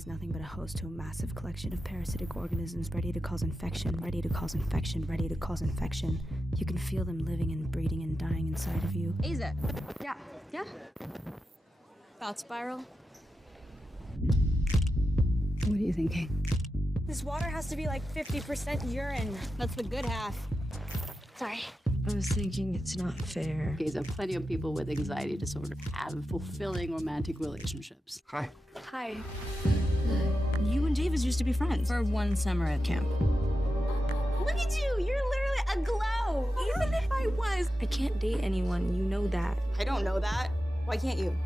is nothing but a host to a massive collection of parasitic organisms ready to cause infection, ready to cause infection, ready to cause infection. You can feel them living and breeding and dying inside of you. Aza. Yeah? Thought spiral? What are you thinking? This water has to be like 50% urine. That's the good half. Sorry. I was thinking it's not fair. Geza, plenty of people with anxiety disorder have fulfilling romantic relationships. Hi. Hi. You and Davis used to be friends for one summer at camp. Look at you! You're literally aglow! Even if I was, I can't date anyone, you know that. I don't know that. Why can't you?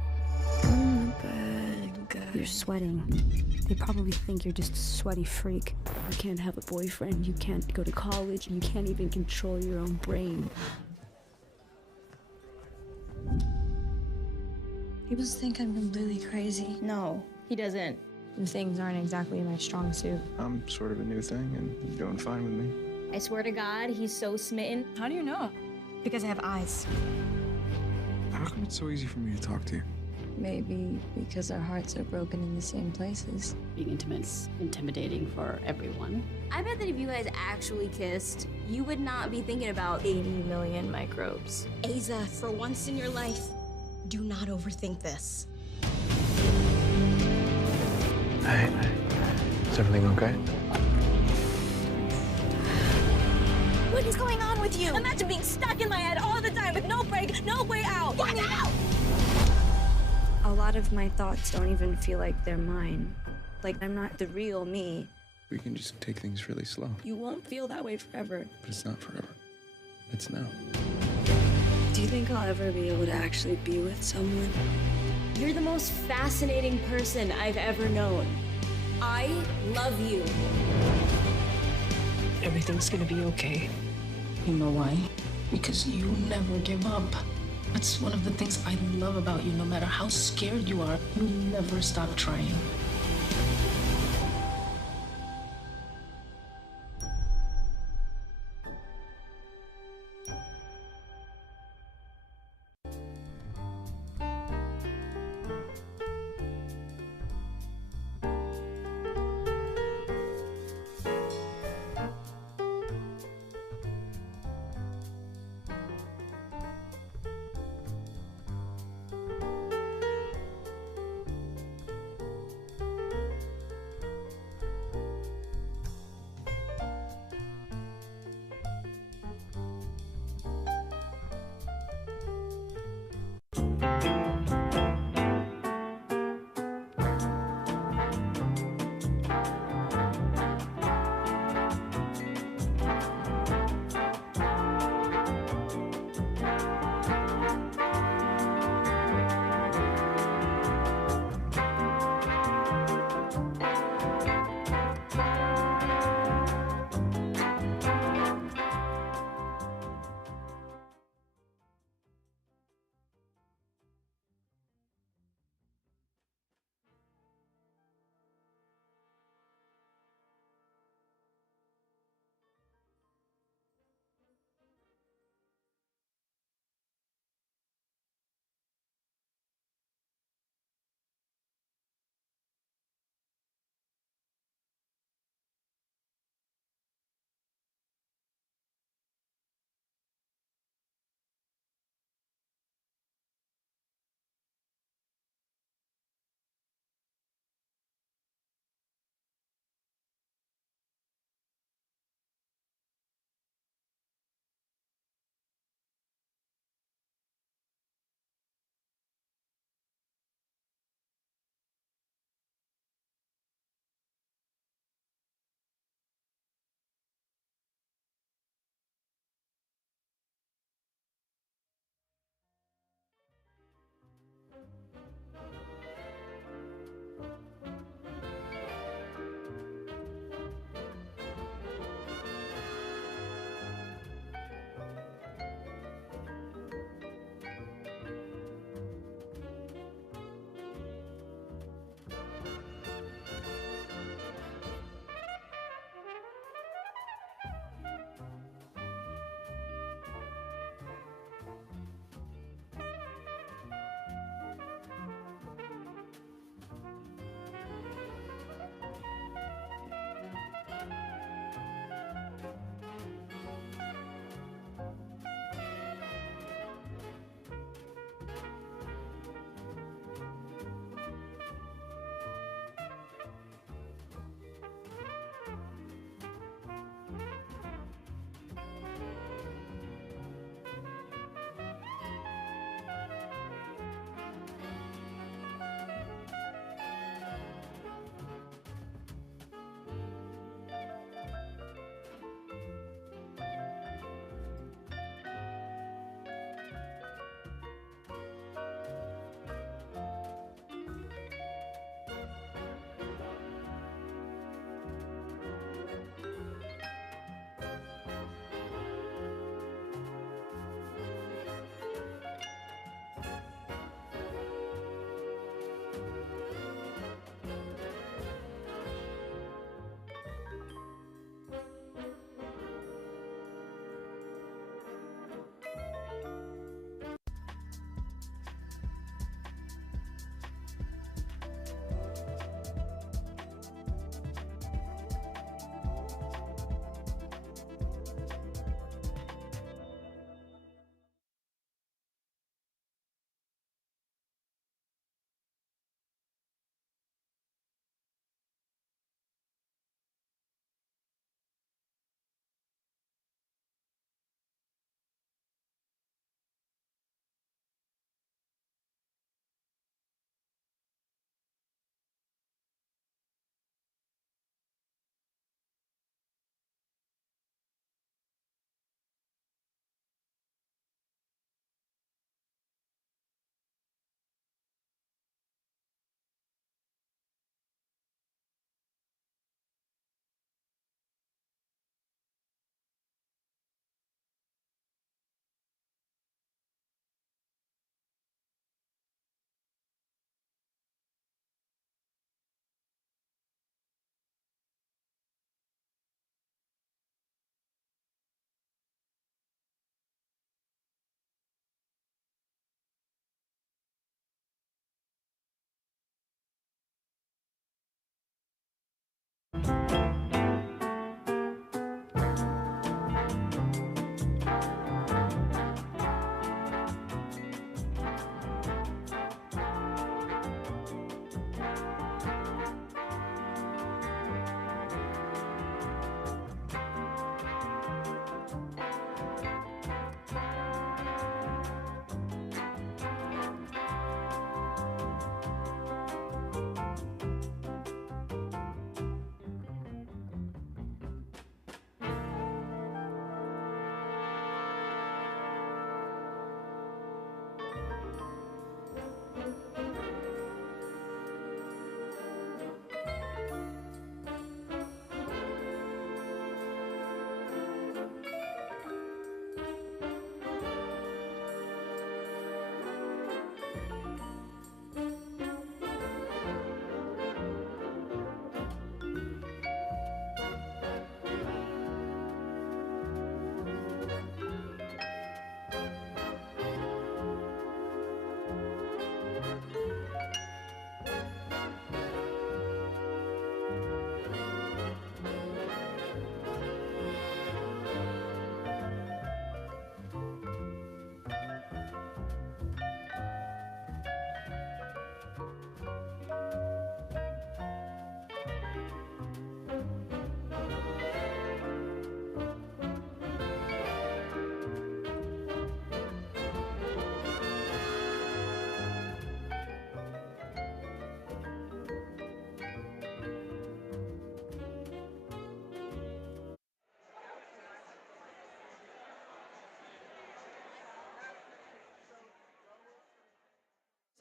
I'm a bad guy. You're sweating. They probably think you're just a sweaty freak. You can't have a boyfriend, you can't go to college, you can't even control your own brain. People think I'm completely crazy. No, he doesn't. And things aren't exactly my strong suit. I'm sort of a new thing, and you're doing fine with me. I swear to God, he's so smitten. How do you know? Because I have eyes. How come it's so easy for me to talk to you? Maybe because our hearts are broken in the same places. Being intimate is intimidating for everyone. I bet that if you guys actually kissed, you would not be thinking about 80 million microbes. Aza, for once in your life, do not overthink this. Hey, is everything okay? What is going on with you? Imagine being stuck in my head all the time with no break, no way out. Get out! A lot of my thoughts don't even feel like they're mine. Like I'm not the real me. We can just take things really slow, You won't feel that way forever. but it's not forever. It's now. Do you think I'll ever be able to actually be with someone? You're the most fascinating person I've ever known. I love you. Everything's gonna be okay. You know why? Because you never give up. That's one of the things I love about you. No matter how scared you are, you never stop trying.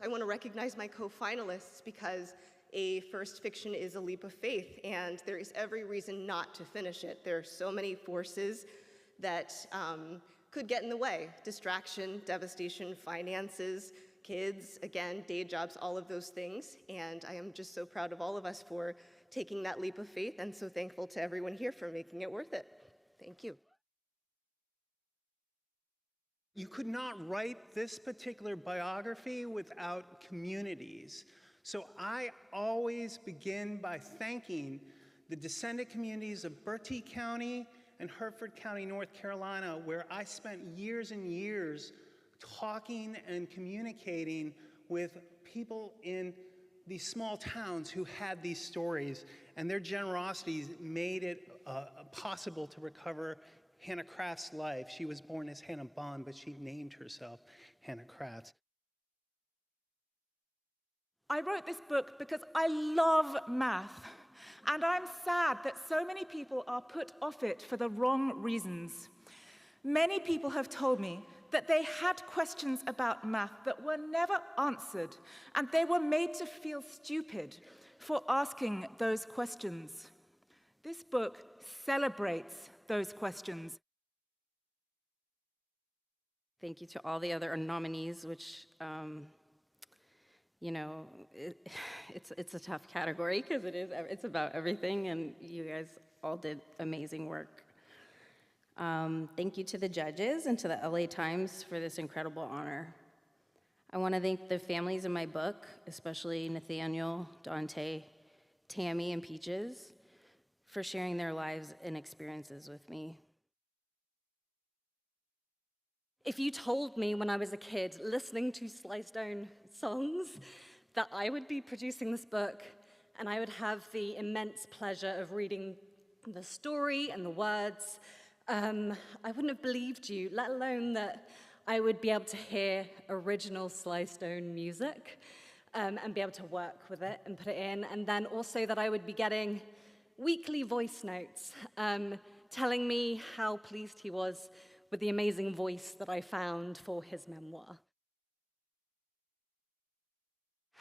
I want to recognize my co-finalists because a first fiction is a leap of faith, and there is every reason not to finish it. There are so many forces that could get in the way. Distraction, devastation, finances, kids, again, day jobs, all of those things. And I am just so proud of all of us for taking that leap of faith, and so thankful to everyone here for making it worth it. Thank you. You could not write this particular biography without communities. So I always begin by thanking the descendant communities of Bertie County and Hertford County, North Carolina, where I spent years and years talking and communicating with people in these small towns who had these stories, and their generosity made it possible to recover Hannah Craft's life. She was born as Hannah Bond, but she named herself Hannah Craft. I wrote this book because I love math, and I'm sad that so many people are put off it for the wrong reasons. Many people have told me that they had questions about math that were never answered, and they were made to feel stupid for asking those questions. This book celebrates those questions. Thank you to all the other nominees, which, you know, it's a tough category because it's about everything, and you guys all did amazing work. Thank you to the judges and to the LA Times for this incredible honor. I want to thank the families in my book, especially Nathaniel, Dante, Tammy, and Peaches, for sharing their lives and experiences with me. If you told me when I was a kid, listening to Sly Stone songs, that I would be producing this book and I would have the immense pleasure of reading the story and the words, I wouldn't have believed you, let alone that I would be able to hear original Sly Stone music and be able to work with it and put it in, and then also that I would be getting weekly voice notes telling me how pleased he was with the amazing voice that I found for his memoir.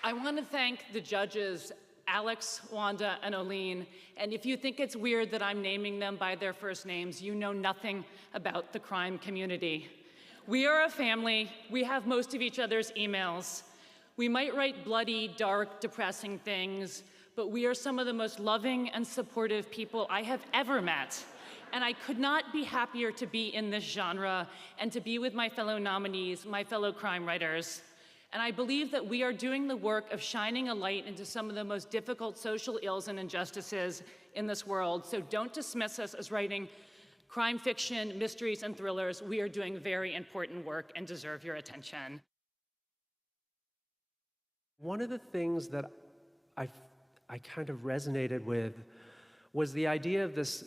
I want to thank the judges, Alex, Wanda, and Oline. And if you think it's weird that I'm naming them by their first names, you know nothing about the crime community. We are a family. We have most of each other's emails. We might write bloody, dark, depressing things, but we are some of the most loving and supportive people I have ever met. And I could not be happier to be in this genre and to be with my fellow nominees, my fellow crime writers. And I believe that we are doing the work of shining a light into some of the most difficult social ills and injustices in this world. So don't dismiss us as writing crime fiction, mysteries, and thrillers. We are doing very important work and deserve your attention. One of the things that I kind of resonated with was the idea of this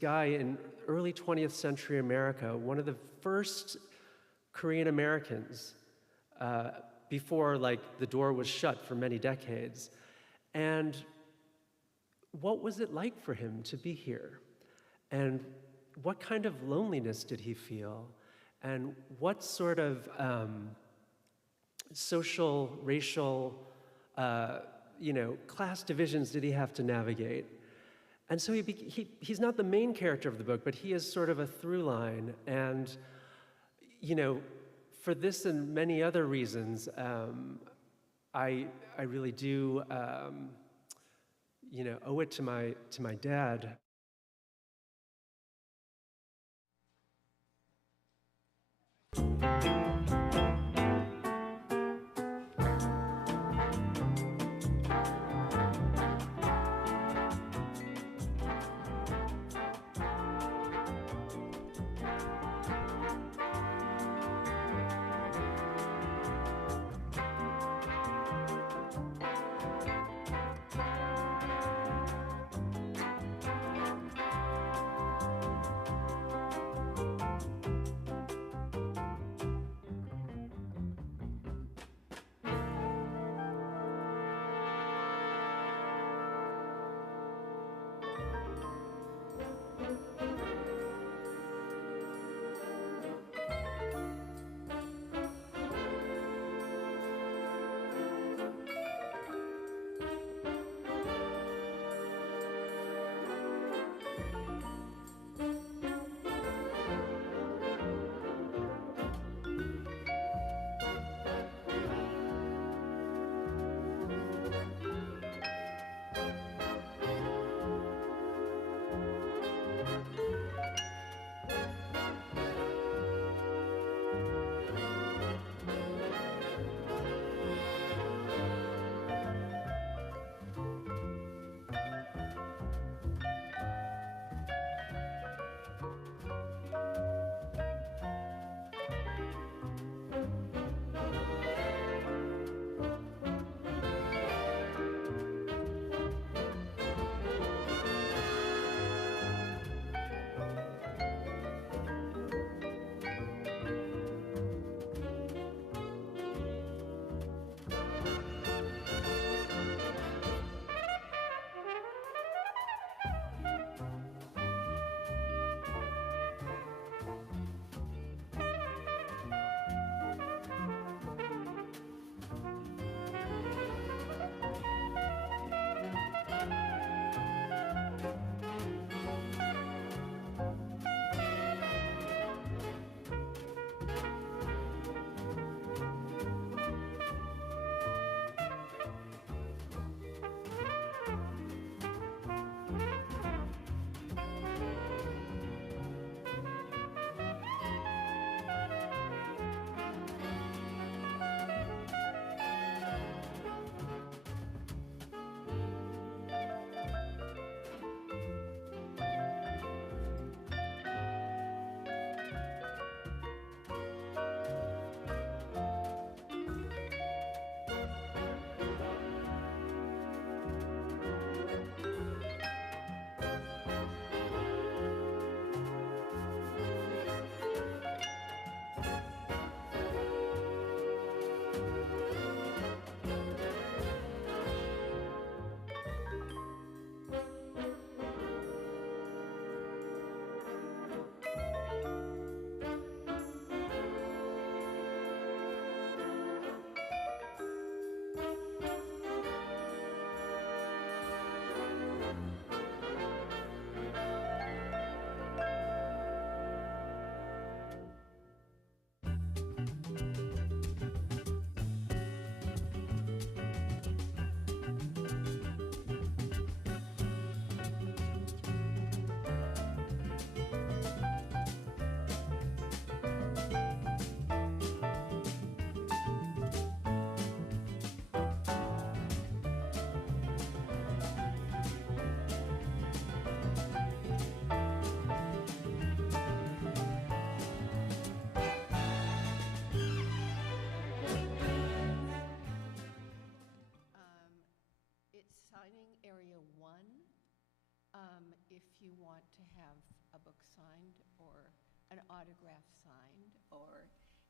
guy in early 20th century America, one of the first Korean Americans before the door was shut for many decades. And what was it like for him to be here? And what kind of loneliness did he feel? And what sort of social, racial, class divisions did he have to navigate? And so he's not the main character of the book, but he is sort of a through line. And, for this and many other reasons, I really do, owe it to my dad.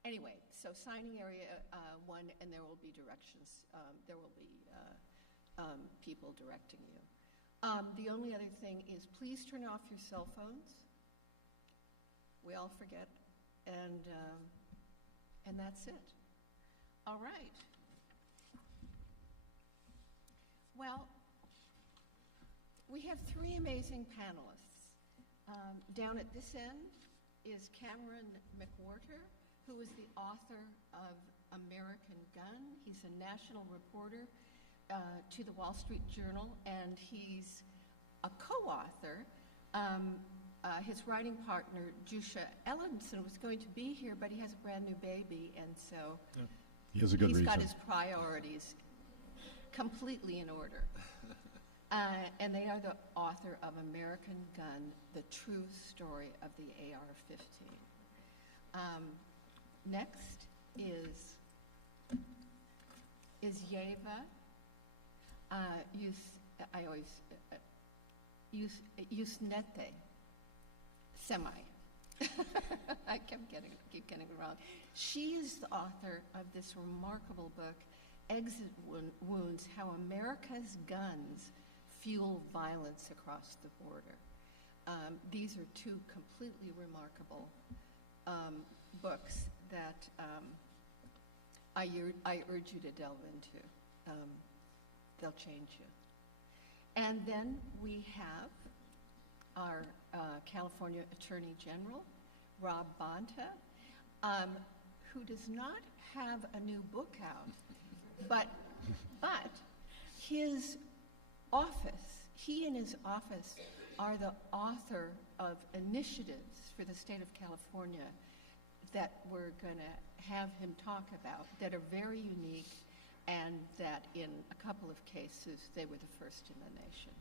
Anyway, so signing area 1, and there will be directions. There will be people directing you. The only other thing is please turn off your cell phones. We all forget, and that's it. All right. Well, we have 3 amazing panelists. Down at this end is Cameron McWhorter, who is the author of American Gun. He's a national reporter to the Wall Street Journal, and he's a co-author. His writing partner, Jusha Ellenson, was going to be here, but he has a brand new baby, and so he has a good he's reason. got his priorities completely in order. And they are the author of American Gun, The True Story of the AR-15. Next is Yeva Yusnete Semi. I keep getting it wrong. She is the author of this remarkable book, Exit Wounds: How America's Guns Fuel Violence Across the Border. These are 2 completely remarkable books that I urge you to delve into. They'll change you. And then we have our California Attorney General, Rob Bonta, who does not have a new book out, but his office, he and his office are the author of initiatives for the state of California that we're going to have him talk about that are very unique, and that in a couple of cases they were the first in the nation.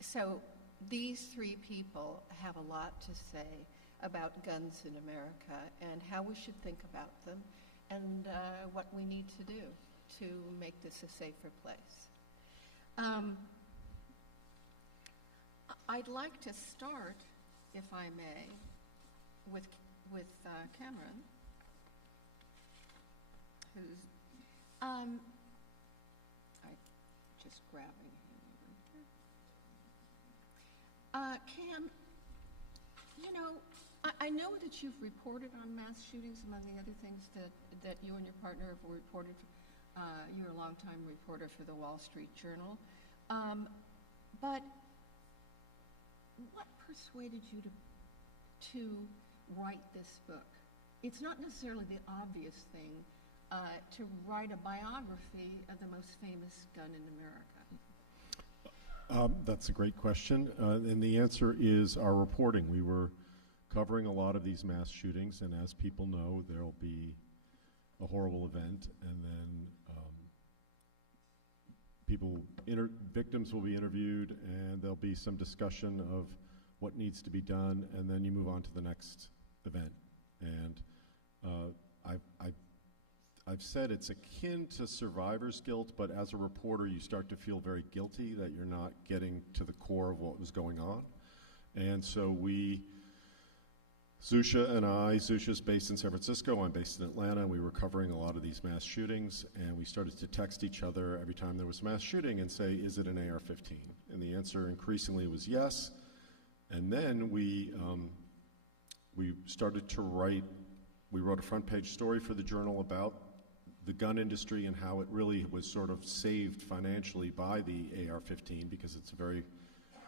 So these 3 people have a lot to say about guns in America and how we should think about them and what we need to do to make this a safer place. I'd like to start, if I may, with Cameron, who's I'm just grabbing him over here. Cam, you know, I know that you've reported on mass shootings, among the other things that you and your partner have reported. You're a longtime reporter for the Wall Street Journal. But what persuaded you to write this book? It's not necessarily the obvious thing to write a biography of the most famous gun in America. That's a great question. And the answer is our reporting. We were covering a lot of these mass shootings, and as people know, there'll be a horrible event, and then victims will be interviewed, and there'll be some discussion of what needs to be done, and then you move on to the next event. And I've said it's akin to survivor's guilt, but as a reporter, you start to feel very guilty that you're not getting to the core of what was going on. And so Zusha and Zusha's based in San Francisco, I'm based in Atlanta, and we were covering a lot of these mass shootings, and we started to text each other every time there was a mass shooting and say, is it an AR-15? And the answer increasingly was yes. And then we started to write, we wrote a front page story for the Journal about the gun industry and how it really was sort of saved financially by the AR-15 because it's a very,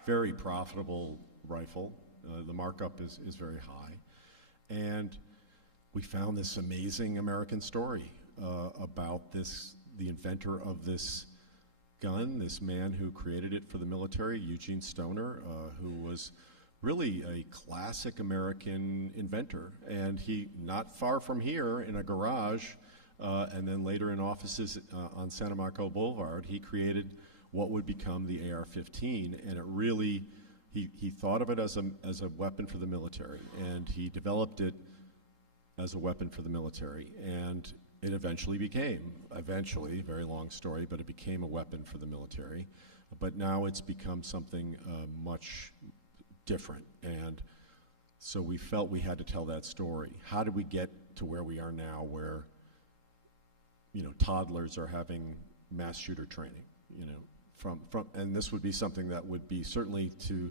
very profitable rifle. The markup is very high. And we found this amazing American story about the inventor of this gun, this man who created it for the military, Eugene Stoner, who was really a classic American inventor. And he, not far from here in a garage, and then later in offices on Santa Marco Boulevard, he created what would become the AR-15, and it really, he thought of it as a weapon for the military, and he developed it as a weapon for the military, and it eventually, very long story, but it became a weapon for the military. But now it's become something much different, and So we felt we had to tell that story. How did we get to where we are now, where, you know, toddlers are having mass shooter training, you know, and this would be something that would be, certainly to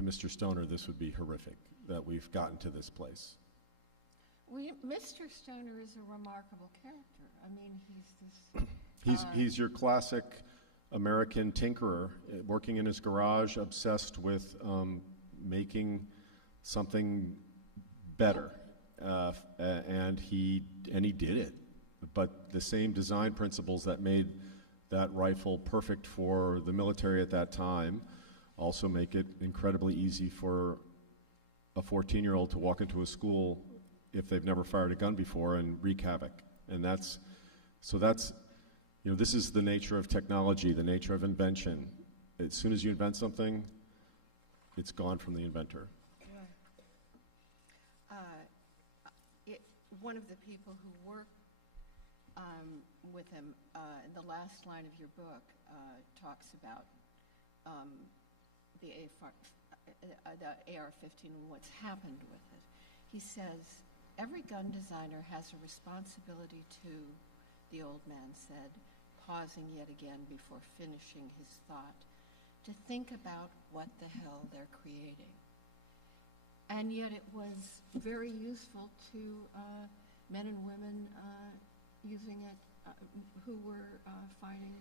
Mr. Stoner, this would be horrific, that we've gotten to this place. Mr. Stoner is a remarkable character. I mean, he's this... He's your classic American tinkerer, working in his garage, obsessed with making something better, and he did it. But the same design principles that made that rifle perfect for the military at that time also make it incredibly easy for a 14-year-old to walk into a school if they've never fired a gun before and wreak havoc. And that's, you know, this is the nature of technology, the nature of invention. As soon as you invent something, it's gone from the inventor. One of the people who worked with him in the last line of your book talks about the AR-15 and what's happened with it. He says, every gun designer has a responsibility to, the old man said, pausing yet again before finishing his thought, to think about what the hell they're creating. And yet it was very useful to men and women using it who were fighting.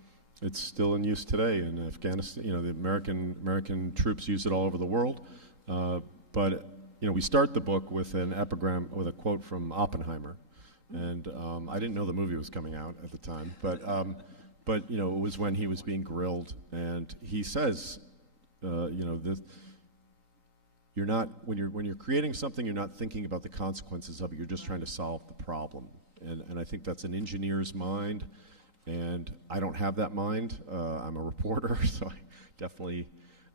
It's still in use today in Afghanistan. You know, the American troops use it all over the world. But you know, we start the book with an epigram, with a quote from Oppenheimer, and I didn't know the movie was coming out at the time. But you know, it was when he was being grilled, and he says, you know, you're not, when you're creating something, you're not thinking about the consequences of it. You're just trying to solve the problem, and I think that's an engineer's mind, and I don't have that mind. I'm a reporter, so I definitely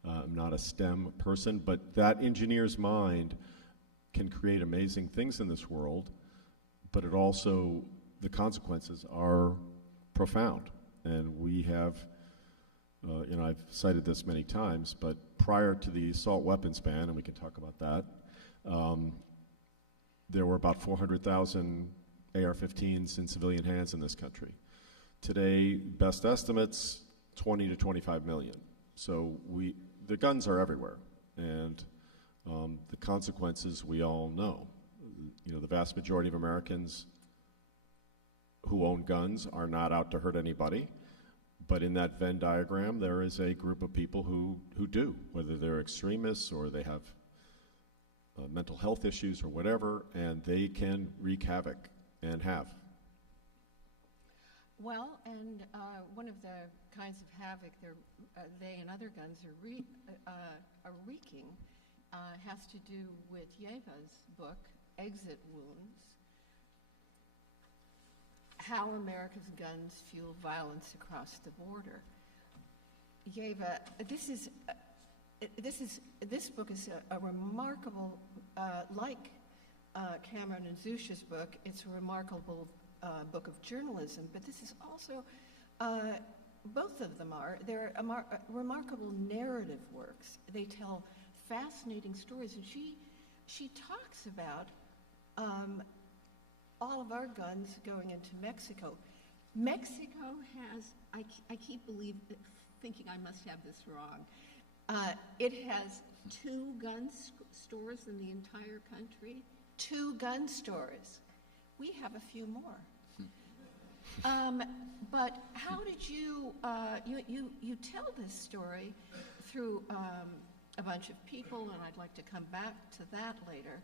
am not a STEM person. But that engineer's mind can create amazing things in this world, but it also, the consequences are profound, and we have. You know, I've cited this many times, but prior to the assault weapons ban, and we can talk about that, there were about 400,000 AR-15s in civilian hands in this country. Today, best estimates, 20 to 25 million. So the guns are everywhere, and the consequences we all know. You know, the vast majority of Americans who own guns are not out to hurt anybody. But in that Venn diagram, there is a group of people who do, whether they're extremists or they have mental health issues or whatever, and they can wreak havoc and have. Well, and one of the kinds of havoc they and other guns are wreaking has to do with Yeva's book, Exit Wounds, How America's Guns Fuel Violence Across the Border. Yeva, this book is a remarkable, like Cameron and Zusha's book, it's a remarkable book of journalism, but this is also, both of them are, they're remarkable narrative works. They tell fascinating stories, and she talks about all of our guns going into Mexico. Mexico has, I keep thinking I must have this wrong. It has 2 gun stores in the entire country. 2 gun stores. We have a few more. But how did you tell this story through a bunch of people, and I'd like to come back to that later.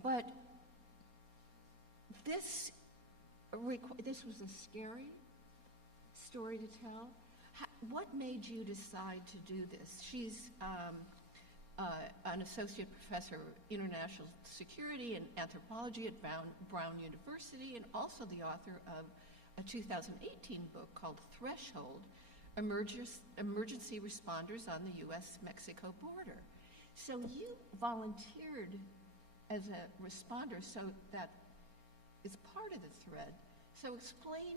But this was a scary story to tell. What made you decide to do this? She's an associate professor of international security and anthropology at Brown University, and also the author of a 2018 book called Threshold, Emergency Responders on the U.S.-Mexico Border. So you volunteered as a responder, so that is part of the thread. So explain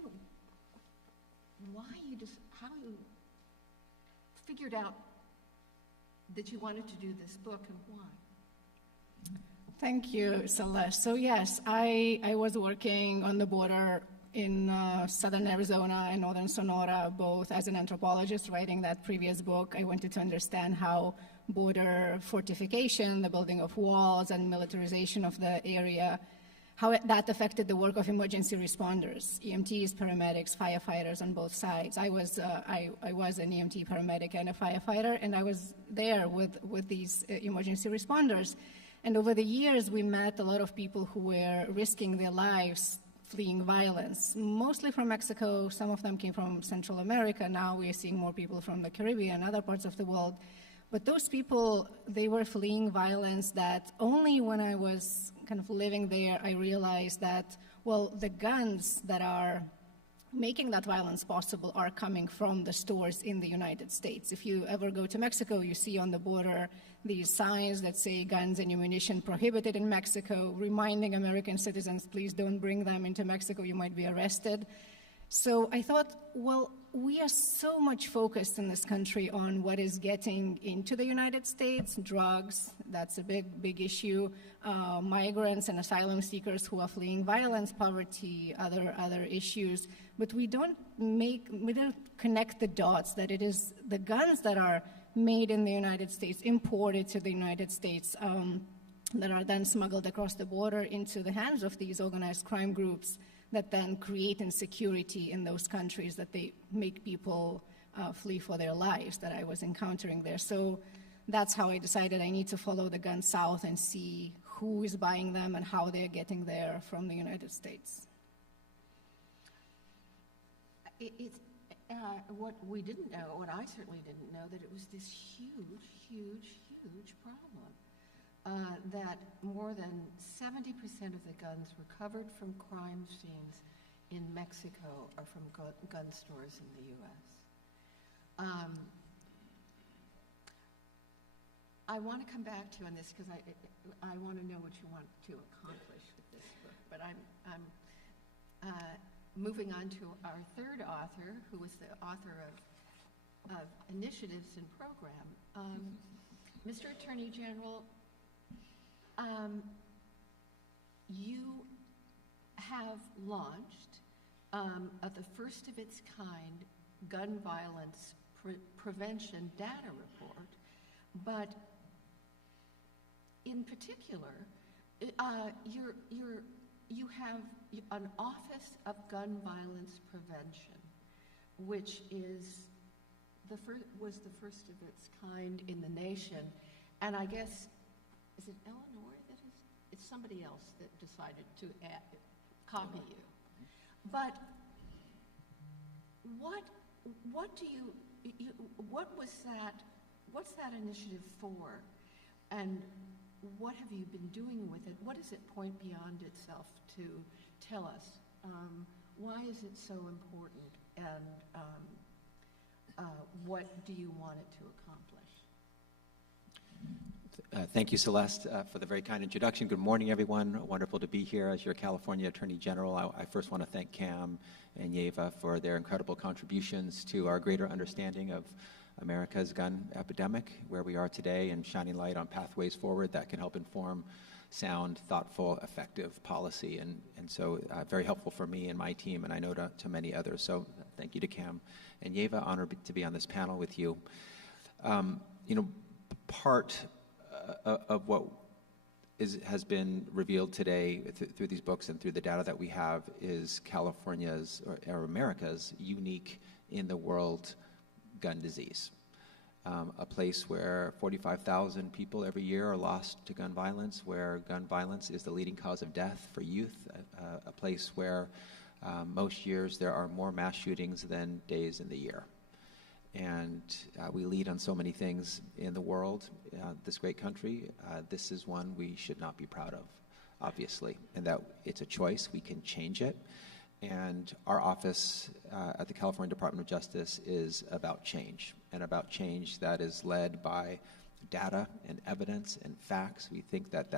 how you figured out that you wanted to do this book and why. Thank you, Celeste. So yes, I was working on the border in southern Arizona and northern Sonora, both as an anthropologist writing that previous book. I wanted to understand how border fortification, the building of walls, and militarization of the area, how that affected the work of emergency responders, EMTs, paramedics, firefighters on both sides. I was an EMT paramedic and a firefighter, and I was there with these emergency responders. And over the years, we met a lot of people who were risking their lives fleeing violence, mostly from Mexico. Some of them came from Central America. Now we are seeing more people from the Caribbean, other parts of the world. But those people, they were fleeing violence that only when I was kind of living there, I realized that, well, the guns that are making that violence possible are coming from the stores in the United States. If you ever go to Mexico, you see on the border these signs that say guns and ammunition prohibited in Mexico, reminding American citizens, please don't bring them into Mexico, you might be arrested. So I thought, well, we are so much focused in this country on what is getting into the United States, drugs, that's a big issue, migrants and asylum seekers who are fleeing violence, poverty, other issues, but we don't connect the dots that it is the guns that are made in the United States, imported to the United States, that are then smuggled across the border into the hands of these organized crime groups that then create insecurity in those countries, that they make people flee for their lives that I was encountering there. So that's how I decided I need to follow the guns south and see who is buying them and how they're getting there from the United States. What we didn't know, what I certainly didn't know, that it was this huge problem. That more than 70% of the guns recovered from crime scenes in Mexico are from gun stores in the U.S. I want to come back to you on this because I want to know what you want to accomplish with this book. But I'm moving on to our third author, who is the author of Initiatives and Program. Mr. Attorney General, you have launched the first of its kind gun violence prevention data report, but in particular, you have an Office of Gun Violence Prevention, which was the first of its kind in the nation, and I guess, is it Illinois that is? It's somebody else that decided to copy you. But what's that initiative for? And what have you been doing with it? What does it point beyond itself to tell us? Why is it so important? And what do you want it to accomplish? Thank you, Celeste, for the very kind introduction. Good morning, everyone. Wonderful to be here as your California Attorney General. I first want to thank Cam and Yeva for their incredible contributions to our greater understanding of America's gun epidemic, where we are today, and shining light on pathways forward that can help inform sound, thoughtful, effective policy. And so very helpful for me and my team, and I know to many others. So thank you to Cam and Yeva. Honored to be on this panel with you. Part of what has been revealed today through these books and through the data that we have is California's or America's unique in the world gun disease. A place where 45,000 people every year are lost to gun violence, where gun violence is the leading cause of death for youth, a place where most years there are more mass shootings than days in the year. And we lead on so many things in the world, this great country. This is one we should not be proud of, obviously, and that it's a choice. We can change it. And our office at the California Department of Justice is about change, and about change that is led by data and evidence and facts. We think that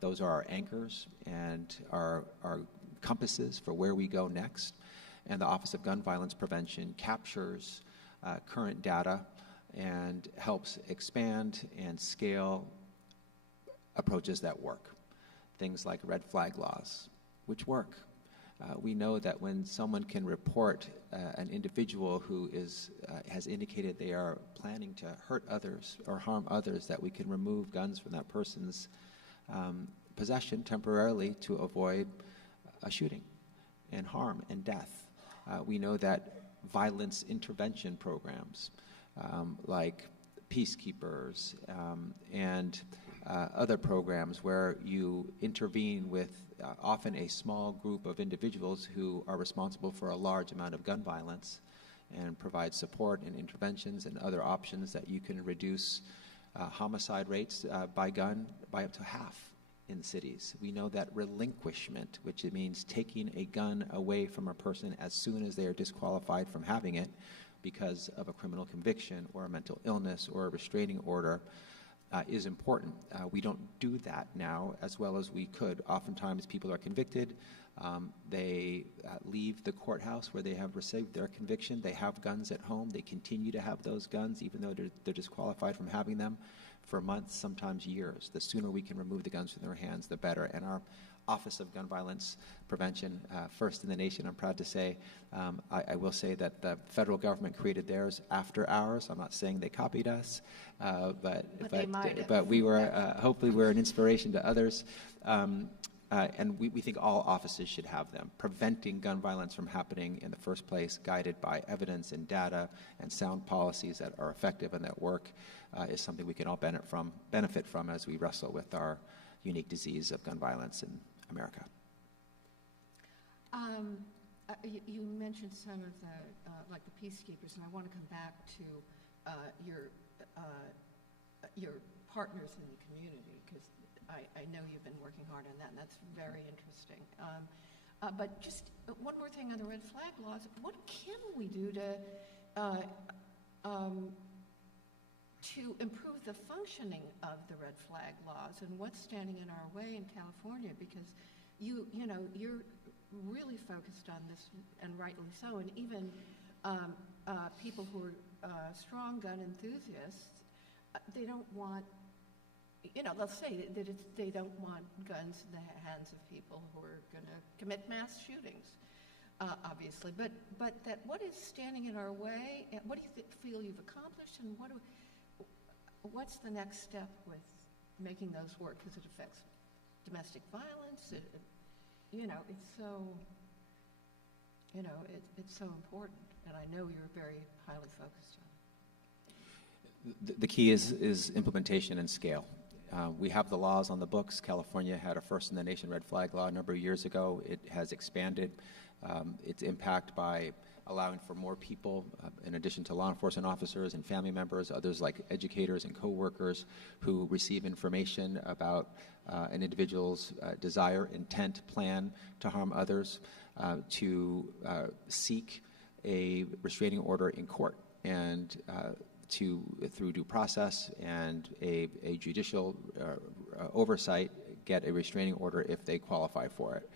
those are our anchors and our compasses for where we go next. And the Office of Gun Violence Prevention captures current data and helps expand and scale approaches that work. Things like red flag laws, which work. We know that when someone can report an individual who has indicated they are planning to hurt others or harm others, that we can remove guns from that person's possession temporarily to avoid a shooting and harm and death. We know that violence intervention programs like Peacekeepers and other programs where you intervene with often a small group of individuals who are responsible for a large amount of gun violence, and provide support and interventions and other options that you can reduce homicide rates by gun by up to half in cities. We know that relinquishment, which it means taking a gun away from a person as soon as they are disqualified from having it because of a criminal conviction or a mental illness or a restraining order, is important. We don't do that now as well as we could. Oftentimes people are convicted, they leave the courthouse where they have received their conviction, they have guns at home, they continue to have those guns even though they're disqualified from having them for months, sometimes years. The sooner we can remove the guns from their hands, the better. And our Office of Gun Violence Prevention, first in the nation, I'm proud to say. I will say that the federal government created theirs after ours. I'm not saying they copied us, but we were, hopefully we're an inspiration to others. And we think all offices should have them. Preventing gun violence from happening in the first place, guided by evidence and data and sound policies that are effective and that work, is something we can all benefit from as we wrestle with our unique disease of gun violence in America. You mentioned some of the, like the Peacekeepers, and I want to come back to your partners in the community, because I know you've been working hard on that, and that's very interesting. But just one more thing on the red flag laws. What can we do to improve the functioning of the red flag laws, and what's standing in our way in California? Because you're really focused on this, and rightly so, and even people who are strong gun enthusiasts, they don't want, they'll say that they don't want guns in the hands of people who are going to commit mass shootings, obviously. But that what is standing in our way, and what do you feel you've accomplished, and what's the next step with making those work? Because it affects domestic violence. It's so, it's so important, and I know you're very highly focused on it. The key is implementation and scale. We have the laws on the books. California had a first-in-the-nation red flag law a number of years ago. It has expanded its impact by allowing for more people, in addition to law enforcement officers and family members, others like educators and co-workers who receive information about an individual's desire, intent, plan to harm others, to seek a restraining order in court, and through due process and a judicial oversight, get a restraining order if they qualify for it.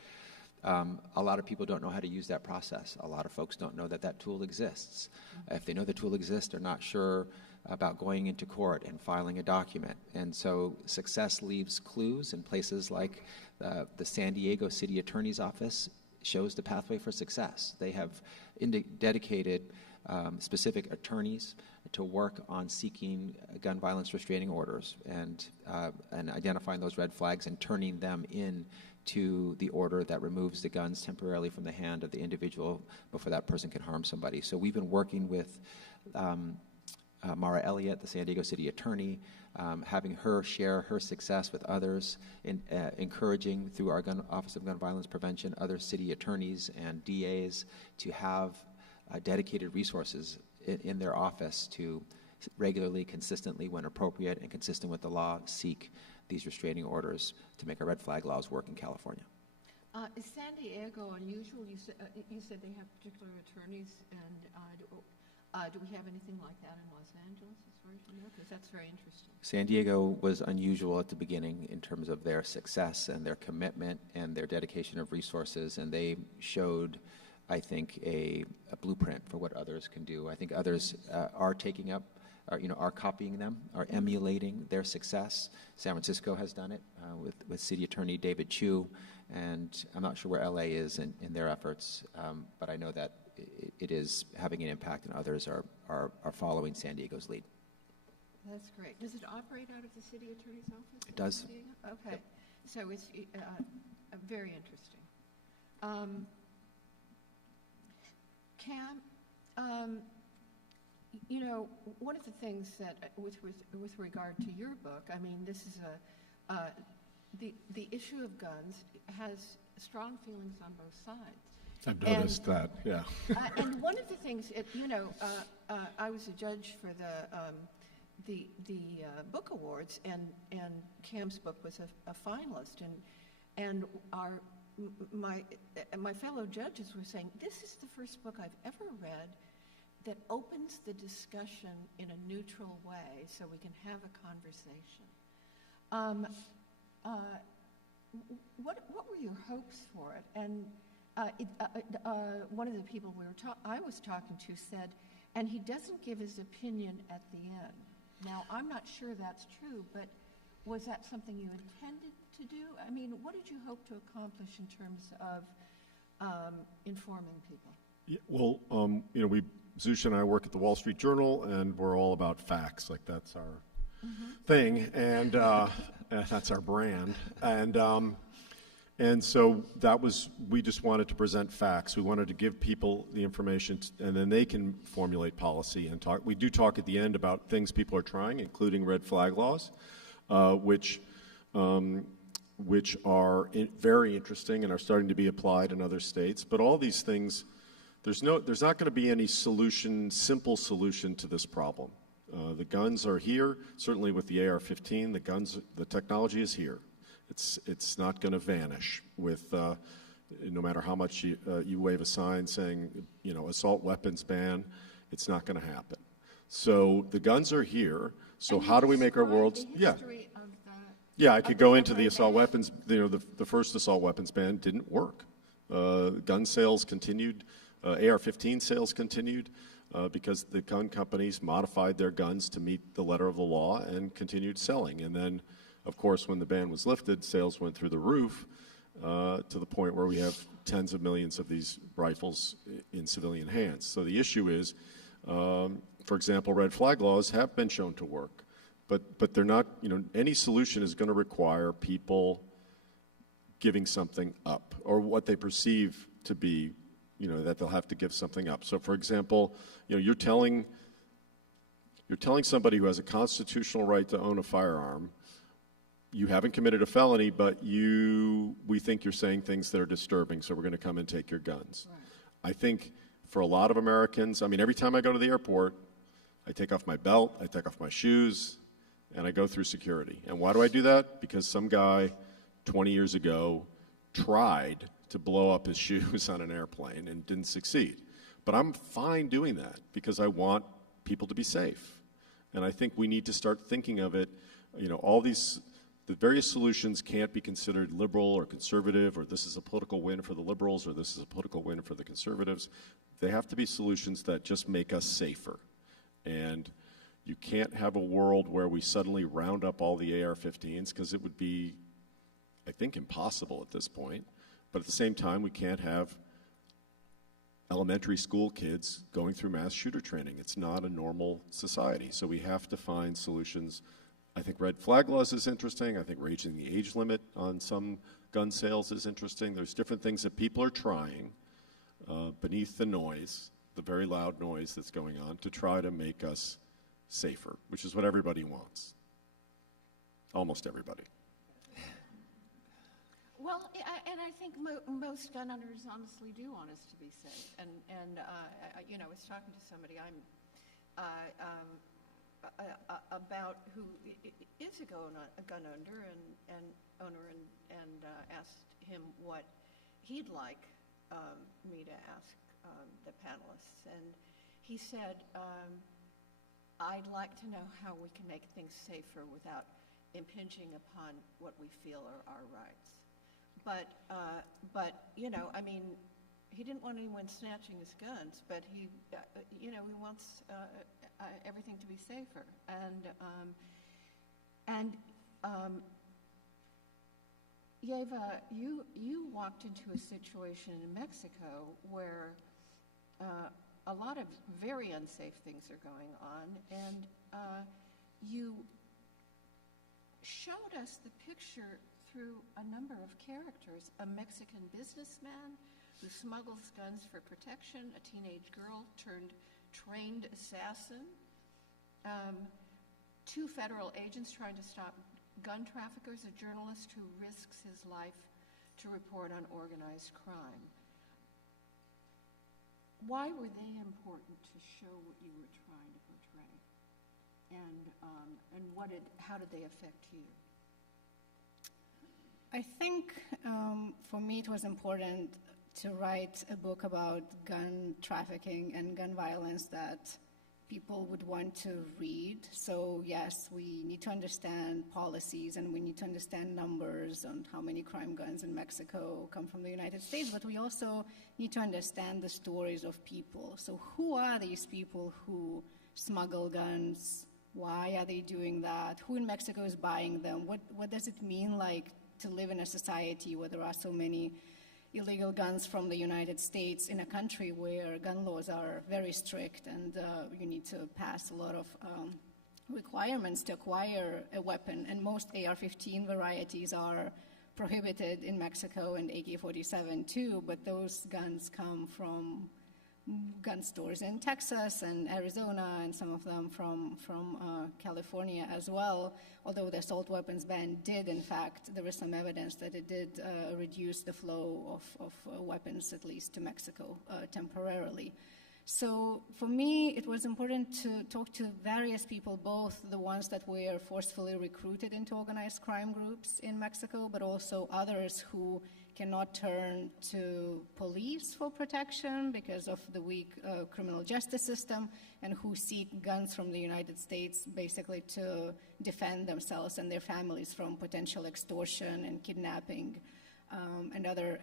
A lot of people don't know how to use that process. A lot of folks don't know that that tool exists. If they know the tool exists, they're not sure about going into court and filing a document. And so success leaves clues, in places like the San Diego City Attorney's Office shows the pathway for success. They have dedicated specific attorneys to work on seeking gun violence restraining orders and identifying those red flags and turning them in to the order that removes the guns temporarily from the hand of the individual before that person can harm somebody. So we've been working with Mara Elliott, the San Diego City Attorney, having her share her success with others, encouraging through our Office of Gun Violence Prevention other city attorneys and DAs to have dedicated resources in their office to regularly, consistently, when appropriate and consistent with the law, seek these restraining orders to make our red flag laws work in California. Is San Diego unusual? You said they have particular attorneys, and do we have anything like that in Los Angeles, as far as you know? Because that's very interesting. San Diego was unusual at the beginning in terms of their success and their commitment and their dedication of resources, and they showed, I think, a blueprint for what others can do. I think others are taking up are copying them, are emulating their success. San Francisco has done it with City Attorney David Chu, and I'm not sure where LA is in their efforts, but I know that it is having an impact, and others are following San Diego's lead. That's great. Does it operate out of the city attorney's office? It does. Okay. Yep. So it's very interesting. Cam, you know, one of the things that, with regard to your book, I mean, this is the issue of guns has strong feelings on both sides. I've noticed that, yeah. And one of the things, I was a judge for the book awards, and Cam's book was a finalist, and my fellow judges were saying, this is the first book I've ever read that opens the discussion in a neutral way so we can have a conversation. What were your hopes for it? And one of the people I was talking to said, and he doesn't give his opinion at the end. Now, I'm not sure that's true, but was that something you intended to do? I mean, what did you hope to accomplish in terms of informing people? Yeah, well, you know, Zusha and I work at the Wall Street Journal, and we're all about facts. Like, that's our thing, and that's our brand. And so we just wanted to present facts. We wanted to give people the information, and then they can formulate policy and talk. We do talk at the end about things people are trying, including red flag laws, which are very interesting and are starting to be applied in other states. But all these things, there's not going to be any simple solution to this problem. The guns are here, certainly with the AR-15. The technology is here. It's not going to vanish with no matter how much you wave a sign saying, you know, assault weapons ban. It's not going to happen. So the guns are here. So how do we make our world? Yeah. Yeah, I could go into the assault weapons. You know, the first assault weapons ban didn't work. Gun sales continued. AR-15 sales continued because the gun companies modified their guns to meet the letter of the law and continued selling. And then, of course, when the ban was lifted, sales went through the roof to the point where we have tens of millions of these rifles in civilian hands. So the issue is, for example, red flag laws have been shown to work, but they're not, you know, any solution is going to require people giving something up or what they perceive to be, you know, that they'll have to give something up. So, for example, you know, you're telling somebody who has a constitutional right to own a firearm, you haven't committed a felony, but we think you're saying things that are disturbing, so we're going to come and take your guns. Right. I think for a lot of Americans, I mean, every time I go to the airport, I take off my belt, I take off my shoes, and I go through security. And why do I do that? Because some guy 20 years ago tried to blow up his shoes on an airplane and didn't succeed. But I'm fine doing that because I want people to be safe. And I think we need to start thinking of it, you know, the various solutions can't be considered liberal or conservative, or this is a political win for the liberals, or this is a political win for the conservatives. They have to be solutions that just make us safer. And you can't have a world where we suddenly round up all the AR-15s, because it would be, I think, impossible at this point. But at the same time, we can't have elementary school kids going through mass shooter training. It's not a normal society. So we have to find solutions. I think red flag laws is interesting. I think raising the age limit on some gun sales is interesting. There's different things that people are trying beneath the noise, the very loud noise that's going on, to try to make us safer, which is what everybody wants. Almost everybody. Well, and I think most gun owners honestly do want us to be safe. And you know, I was talking to somebody about who is a gun owner and asked him what he'd like me to ask the panelists, and he said, I'd like to know how we can make things safer without impinging upon what we feel are our rights. But you know, I mean, he didn't want anyone snatching his guns, but he, you know, he wants everything to be safer. Yeva, you walked into a situation in Mexico where a lot of very unsafe things are going on, and you showed us the picture through a number of characters: a Mexican businessman who smuggles guns for protection, a teenage girl turned trained assassin, 2 federal agents trying to stop gun traffickers, a journalist who risks his life to report on organized crime. Why were they important to show what you were trying to portray? And how did they affect you? I think for me it was important to write a book about gun trafficking and gun violence that people would want to read. So yes, we need to understand policies and we need to understand numbers on how many crime guns in Mexico come from the United States, but we also need to understand the stories of people. So who are these people who smuggle guns? Why are they doing that? Who in Mexico is buying them? What does it mean like to live in a society where there are so many illegal guns from the United States in a country where gun laws are very strict and you need to pass a lot of requirements to acquire a weapon. And most AR-15 varieties are prohibited in Mexico, and AK-47 too, but those guns come from gun stores in Texas and Arizona, and some of them from California as well. Although the assault weapons ban did, in fact, there is some evidence that it did reduce the flow of weapons, at least to Mexico, temporarily. So for me, it was important to talk to various people, both the ones that were forcefully recruited into organized crime groups in Mexico, but also others who cannot turn to police for protection because of the weak criminal justice system, and who seek guns from the United States basically to defend themselves and their families from potential extortion and kidnapping and other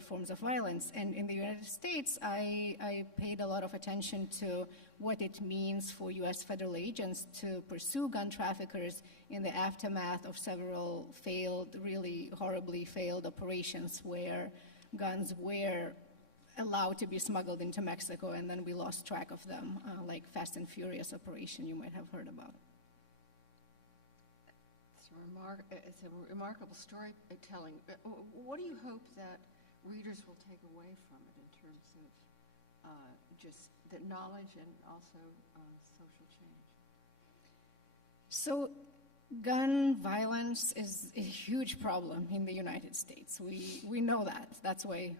forms of violence. And in the United States, I paid a lot of attention to what it means for U.S. federal agents to pursue gun traffickers in the aftermath of several failed, really horribly failed operations where guns were allowed to be smuggled into Mexico, and then we lost track of them, like Fast and Furious operation you might have heard about. It's a remarkable storytelling. What do you hope that readers will take away from it in terms of just the knowledge and also social change? So gun violence is a huge problem in the United States. We know that. That's why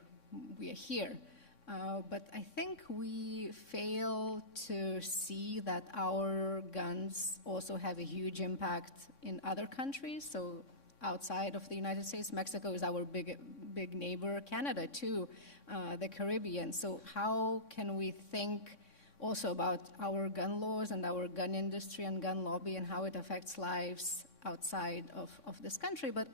we are here. But I think we fail to see that our guns also have a huge impact in other countries. So outside of the United States, Mexico is our big neighbor, Canada too, the Caribbean. So how can we think also about our gun laws and our gun industry and gun lobby and how it affects lives outside of this country? But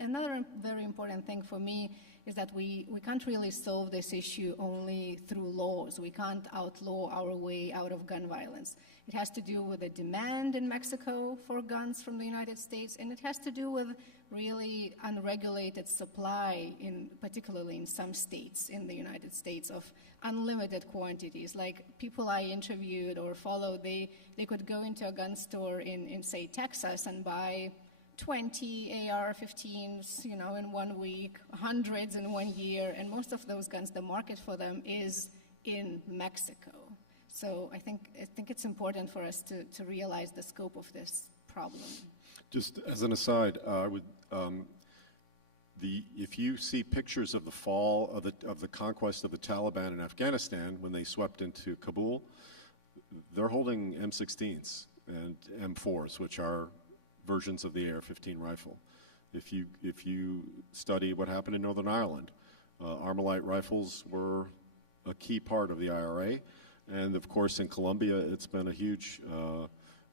another very important thing for me is that we can't really solve this issue only through laws. We can't outlaw our way out of gun violence. It has to do with the demand in Mexico for guns from the United States, and it has to do with really unregulated supply, particularly in some states in the United States, of unlimited quantities. Like people I interviewed or followed, they could go into a gun store in say, Texas and buy 20 AR-15s, in 1 week, hundreds in 1 year, and most of those guns, the market for them is in Mexico. So I think it's important for us to realize the scope of this problem. Just as an aside, if you see pictures of the fall of the conquest of the Taliban in Afghanistan when they swept into Kabul, they're holding M16s and M4s, which are versions of the AR-15 rifle. If you study what happened in Northern Ireland, Armalite rifles were a key part of the IRA, and of course in Colombia it's been a huge,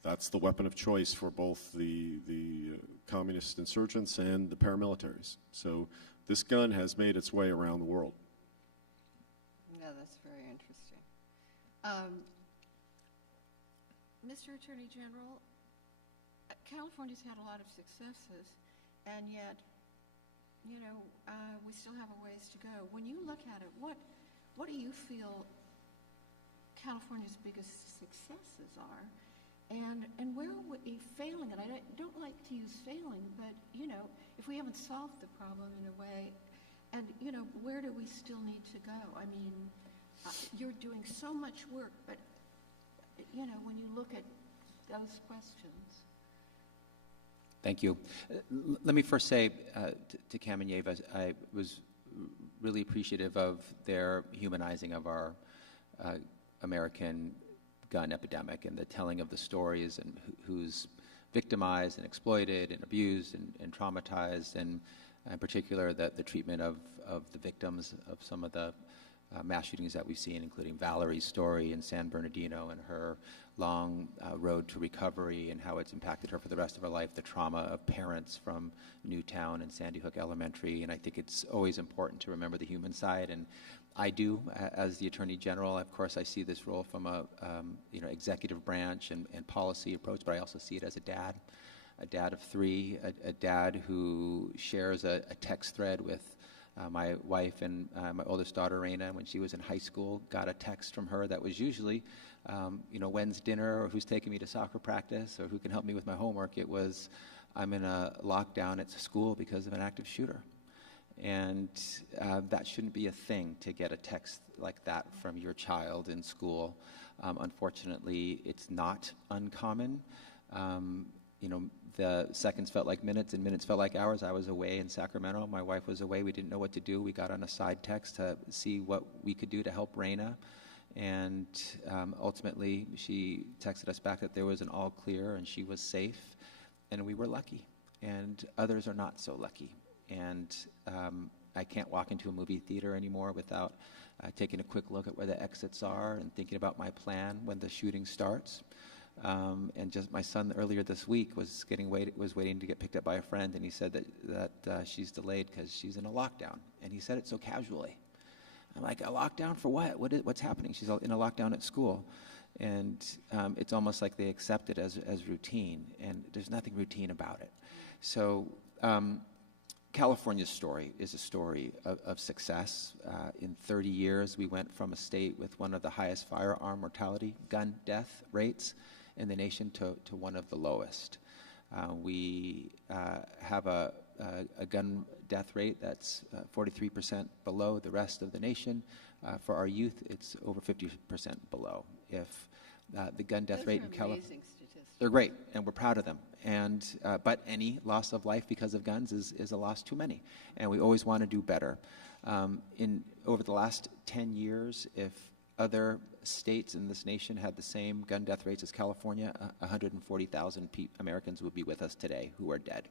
that's the weapon of choice for both the communist insurgents and the paramilitaries. So this gun has made its way around the world. Yeah, that's very interesting. Mr. Attorney General, California's had a lot of successes, and yet, you know, we still have a ways to go. When you look at it, what do you feel California's biggest successes are, and where are we failing? And I don't like to use failing, but you know, if we haven't solved the problem in a way, and you know, where do we still need to go? I mean, you're doing so much work, but you know, when you look at those questions. Thank you. Let me first say to Cam and Yeva, I was really appreciative of their humanizing of our American gun epidemic and the telling of the stories and who's victimized and exploited and abused and traumatized, and in particular the treatment of the victims of some of the mass shootings that we've seen, including Valerie's story in San Bernardino and her long road to recovery and how it's impacted her for the rest of her life, the trauma of parents from Newtown and Sandy Hook Elementary. And I think it's always important to remember the human side. And I do, as the Attorney General, of course, I see this role from a executive branch and policy approach, but I also see it as a dad of three, a dad who shares a text thread with my wife and my oldest daughter, Raina, when she was in high school, got a text from her that was usually, when's dinner, or who's taking me to soccer practice, or who can help me with my homework. It was, I'm in a lockdown at school because of an active shooter. And that shouldn't be a thing, to get a text like that from your child in school. Unfortunately, it's not uncommon. The seconds felt like minutes and minutes felt like hours. I was away in Sacramento. My wife was away. We didn't know what to do. We got on a side text to see what we could do to help Raina. And ultimately, she texted us back that there was an all clear and she was safe. And we were lucky. And others are not so lucky. And I can't walk into a movie theater anymore without taking a quick look at where the exits are and thinking about my plan when the shooting starts. And just my son earlier this week was waiting to get picked up by a friend, and he said that she's delayed because she's in a lockdown. And he said it so casually. I'm like, a lockdown for what? What's happening? She's in a lockdown at school. And it's almost like they accept it as routine, and there's nothing routine about it. So California's story is a story of success. In 30 years, we went from a state with one of the highest firearm mortality, gun death rates in the nation to one of the lowest. We have a gun death rate that's 43% below the rest of the nation. For our youth, it's over 50% below. If the gun death rate in California, they're great, and we're proud of them. And but any loss of life because of guns is a loss too many, and we always want to do better. Over the last 10 years, if other states in this nation had the same gun death rates as California, 140,000 Americans would be with us today who are dead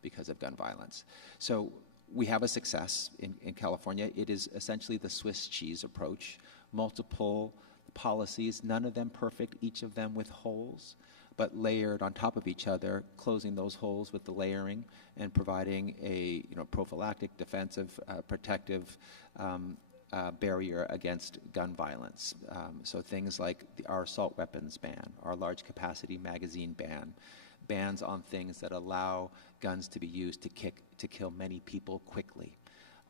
because of gun violence. So we have a success in California. It is essentially the Swiss cheese approach, multiple policies, none of them perfect, each of them with holes, but layered on top of each other, closing those holes with the layering and providing a prophylactic, defensive, protective barrier against gun violence. So things like our assault weapons ban, our large capacity magazine ban, bans on things that allow guns to be used to kill many people quickly,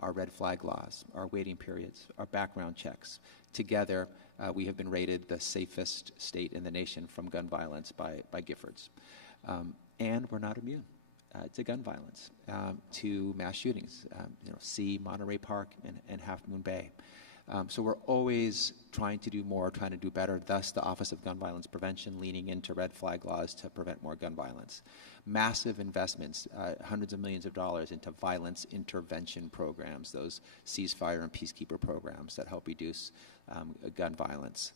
our red flag laws, our waiting periods, our background checks. Together, we have been rated the safest state in the nation from gun violence by Giffords. And we're not immune to gun violence, to mass shootings, see Monterey Park and Half Moon Bay. So we're always trying to do more, trying to do better, thus the Office of Gun Violence Prevention leaning into red flag laws to prevent more gun violence. Massive investments, hundreds of millions of dollars into violence intervention programs, those ceasefire and peacekeeper programs that help reduce gun violence.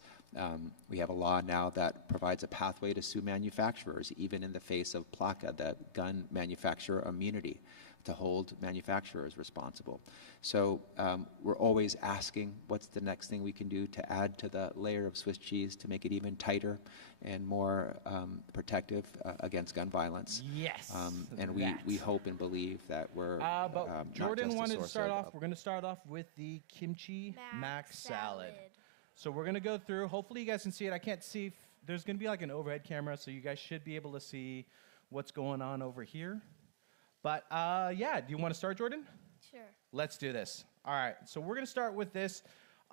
We have a law now that provides a pathway to sue manufacturers, even in the face of PLACA, the gun manufacturer immunity, to hold manufacturers responsible. So we're always asking what's the next thing we can do to add to the layer of Swiss cheese to make it even tighter and more protective against gun violence. Yes. And we hope and believe that we're but Jordan wanted to start off. We're going to start off with the kimchi mac salad. So we're going to go through. Hopefully you guys can see it. I can't see there's going to be like an overhead camera, so you guys should be able to see what's going on over here. But yeah, do you want to start, Jordan? Sure. Let's do this. All right, so we're going to start with this.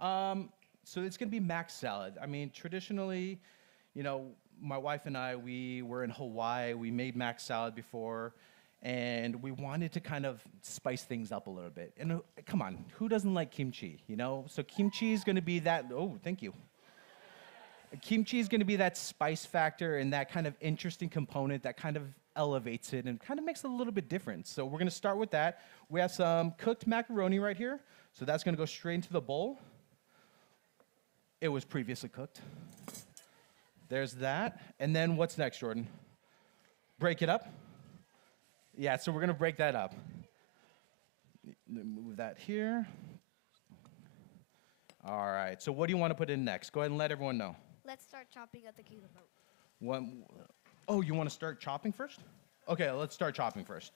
So it's going to be mac salad. I mean, traditionally, you know, my wife and I, we were in Hawaii. We made mac salad before, and we wanted to kind of spice things up a little bit. And come on, who doesn't like kimchi, you know? So kimchi is going to be that, oh, thank you. Kimchi is going to be that spice factor and that kind of interesting component that kind of elevates it and kind of makes it a little bit different. So we're going to start with that. We have some cooked macaroni right here. So that's going to go straight into the bowl. It was previously cooked. There's that. And then what's next, Jordan? Break it up? Yeah, so we're going to break that up. Move that here. All right, so what do you want to put in next? Go ahead and let everyone know. Let's start chopping up the cucumber. Oh, you want to start chopping first? Okay, let's start chopping first.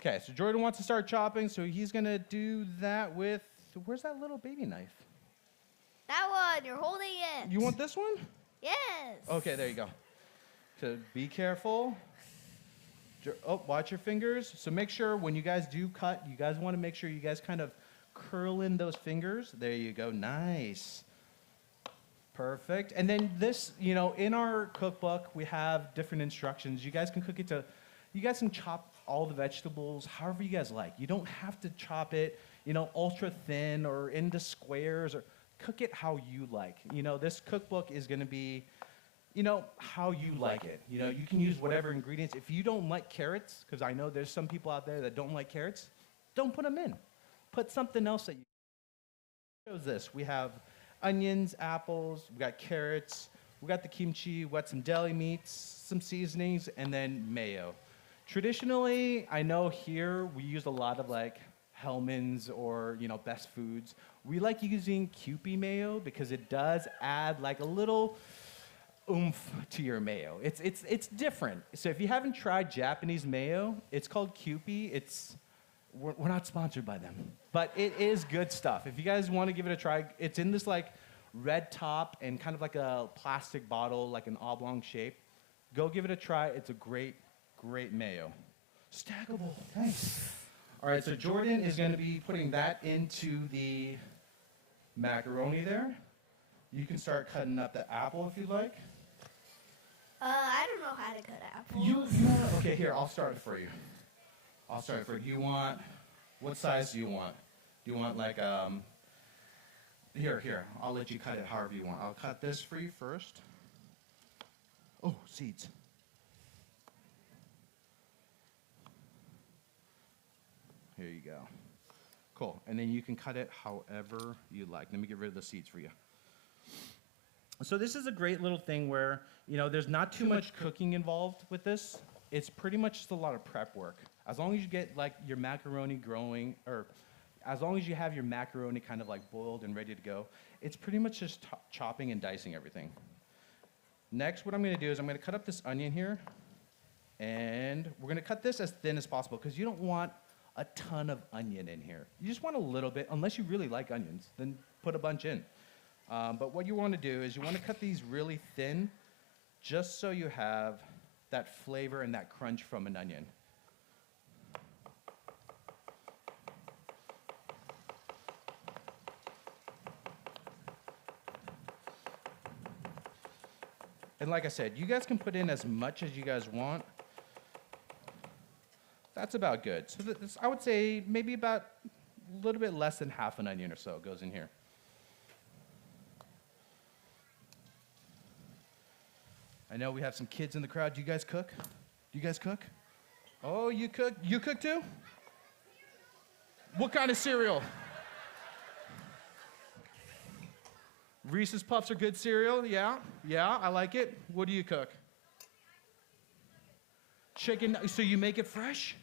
Okay, so Jordan wants to start chopping, so he's going to do that with, where's that little baby knife? That one, you're holding it. You want this one? Yes. Okay, there you go. So be careful. Oh, watch your fingers. So make sure when you guys do cut, you guys want to make sure you guys kind of curl in those fingers. There you go. Nice. Perfect. And then this, you know, in our cookbook, we have different instructions. You guys can cook it to, you guys can chop all the vegetables however you guys like. You don't have to chop it, you know, ultra thin or into squares, or cook it how you like. You know, this cookbook is going to be, you know, how you like it. You know, you can use whatever ingredients. If you don't like carrots, because I know there's some people out there that don't like carrots, don't put them in. Put something else that you shows this. We have onions, apples, we got carrots, we got the kimchi, we got some deli meats, some seasonings, and then mayo. Traditionally, I know here we use a lot of like Hellmann's or, you know, Best Foods. We like using Kewpie mayo because it does add like a little oomph to your mayo. It's different. So if you haven't tried Japanese mayo, it's called Kewpie. We're not sponsored by them, but it is good stuff. If you guys want to give it a try, it's in this like red top and kind of like a plastic bottle, like an oblong shape. Go give it a try. It's a great, great mayo. Stackable. Thanks. All right, so Jordan is going to be putting that into the macaroni there. You can start cutting up the apple if you'd like. I don't know how to cut apples. Okay, here, I'll start it for you. You want, what size do you want? Do you want like, here, I'll let you cut it however you want. I'll cut this for you first. Oh, seeds. Here you go. Cool, and then you can cut it however you like. Let me get rid of the seeds for you. So this is a great little thing where, you know, there's not too much cooking involved with this. It's pretty much just a lot of prep work. As long as you get like your macaroni growing, or as long as you have your macaroni kind of like boiled and ready to go, it's pretty much just chopping and dicing everything. Next, what I'm gonna do is I'm gonna cut up this onion here, and we're gonna cut this as thin as possible because you don't want a ton of onion in here. You just want a little bit, unless you really like onions, then put a bunch in. But what you want to do is you want to cut these really thin just so you have that flavor and that crunch from an onion. And like I said, you guys can put in as much as you guys want. That's about good. So I would say maybe about a little bit less than half an onion or so goes in here. I know we have some kids in the crowd. Do you guys cook? Do you guys cook? Oh, you cook? You cook too? What kind of cereal? Reese's Puffs are good cereal? Yeah, I like it. What do you cook? Chicken, so you make it fresh?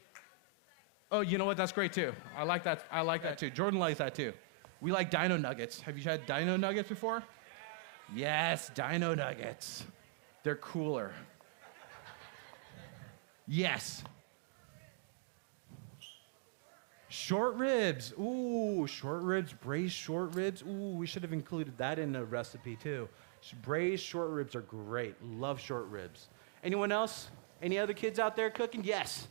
Oh, you know what? That's great too. I like that too. Jordan likes that too. We like Dino Nuggets. Have you had Dino Nuggets before? Yes, Dino Nuggets. They're cooler. Yes. Short ribs. Ooh, short ribs, braised short ribs. Ooh, we should have included that in the recipe too. Braised short ribs are great. Love short ribs. Anyone else? Any other kids out there cooking? Yes.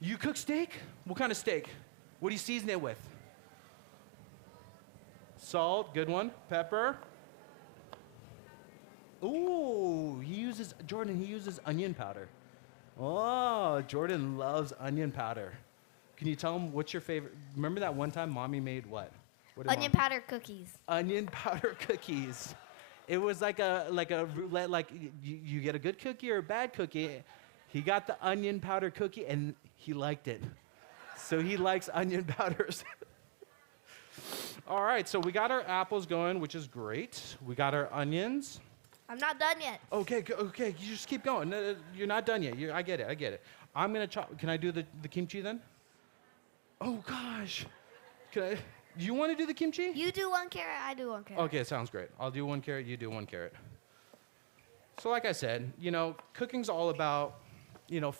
You cook steak? What kind of steak? What do you season it with? Salt, good one. Pepper. Ooh, Jordan uses onion powder. Oh, Jordan loves onion powder. Can you tell him what's your favorite? Remember that one time Mommy made what? What did Onion Mom- powder cookies. Onion powder cookies. It was like a roulette, like you get a good cookie or a bad cookie. He got the onion powder cookie and he liked it. So he likes onion powders. All right, so we got our apples going, which is great. We got our onions. I'm not done yet. Okay, you just keep going. No, you're not done yet. I get it. I'm gonna chop. Can I do the kimchi then? Oh gosh. You want to do the kimchi? You do 1 carrot, I do 1 carrot. Okay, sounds great. I'll do 1 carrot, you do 1 carrot. So like I said, cooking's all about,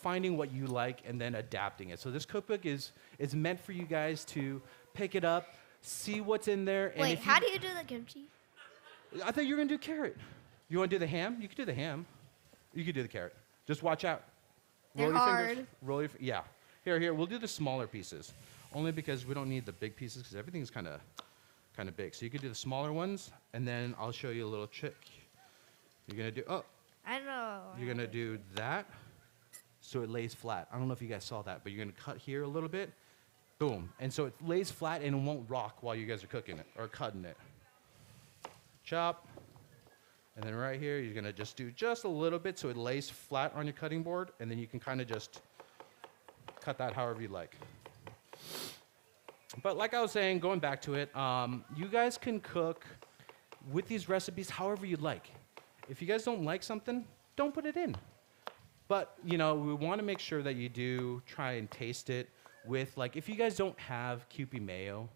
finding what you like and then adapting it. So this cookbook is meant for you guys to pick it up, see what's in there. Wait, how do you do the kimchi? I thought you were going to do carrot. You want to do the ham? You could do the ham. You could do the carrot. Just watch out. They're Roll your hard. fingers. Yeah. Here. We'll do the smaller pieces. Only because we don't need the big pieces because everything's kind of big. So you could do the smaller ones, and then I'll show you a little trick. You're going to do, I know. you're going to do that so it lays flat. I don't know if you guys saw that, but you're going to cut here a little bit. Boom. And so it lays flat and it won't rock while you guys are cooking it or cutting it. Chop. And then right here, you're going to just do just a little bit so it lays flat on your cutting board, and then you can kind of just cut that however you like. But like I was saying, going back to it, you guys can cook with these recipes however you like. If you guys don't like something, don't put it in. But, we want to make sure that you do try and taste it with, like, if you guys don't have Kewpie mayo,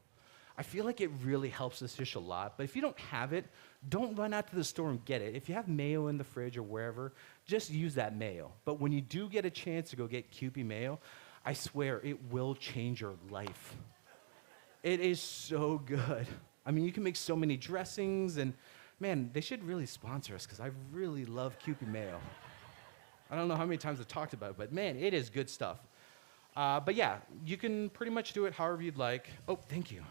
I feel like it really helps this dish a lot. But if you don't have it, don't run out to the store and get it. If you have mayo in the fridge or wherever, just use that mayo. But when you do get a chance to go get Kewpie mayo, I swear it will change your life. It is so good. I mean, you can make so many dressings, and man, they should really sponsor us because I really love Kewpie mayo. I don't know how many times I've talked about it, but man, it is good stuff. But yeah, you can pretty much do it however you'd like. Oh, thank you.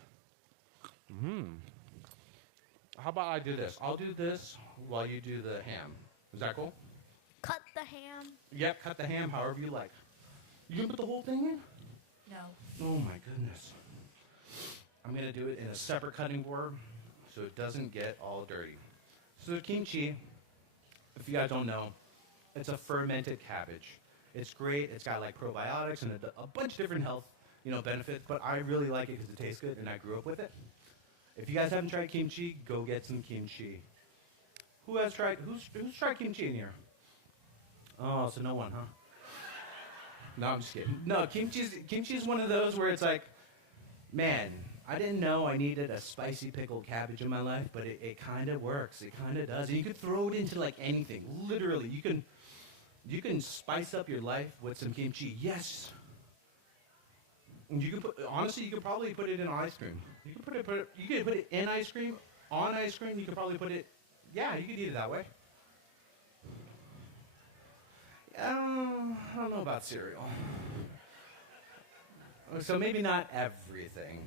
How about I do this? I'll do this while you do the ham. Is that cool? Cut the ham. Yep, cut the ham however you like. You gonna put the whole thing in? No. Oh my goodness. I'm going to do it in a separate cutting board so it doesn't get all dirty. So the kimchi, if you guys don't know, it's a fermented cabbage. It's great. It's got like probiotics and a bunch of different health benefits, but I really like it because it tastes good and I grew up with it. If you guys haven't tried kimchi, go get some kimchi. Who's tried kimchi in here? Oh, so no one, huh? No, I'm just kidding. No, kimchi is one of those where it's like, man, I didn't know I needed a spicy pickled cabbage in my life, but it kind of works. It kind of does. And you could throw it into like anything. Literally, you can spice up your life with some kimchi. Yes. And you could probably put it in ice cream. You could put it in ice cream, on ice cream. You could probably put it. Yeah, you could eat it that way. I don't know about cereal. So maybe not everything.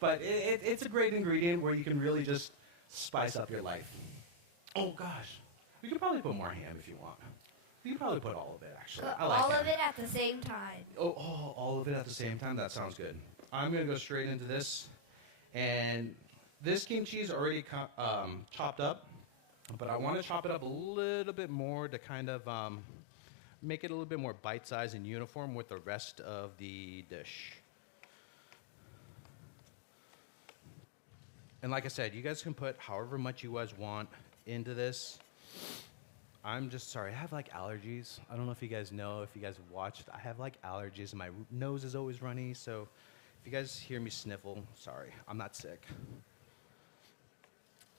But it's a great ingredient where you can really just spice up your life. Oh, gosh. You could probably put more ham if you want. You could probably put all of it, actually. Cook I like all ham. of it at the same time. Oh, all of it at the same time? That sounds good. I'm going to go straight into this. And this kimchi is already chopped up. But I want to chop it up a little bit more to kind of make it a little bit more bite-sized and uniform with the rest of the dish. And like I said, you guys can put however much you guys want into this. I'm just sorry, I have like allergies. I don't know if you guys know, if you guys have watched, I have like allergies. My nose is always runny, so if you guys hear me sniffle, sorry, I'm not sick.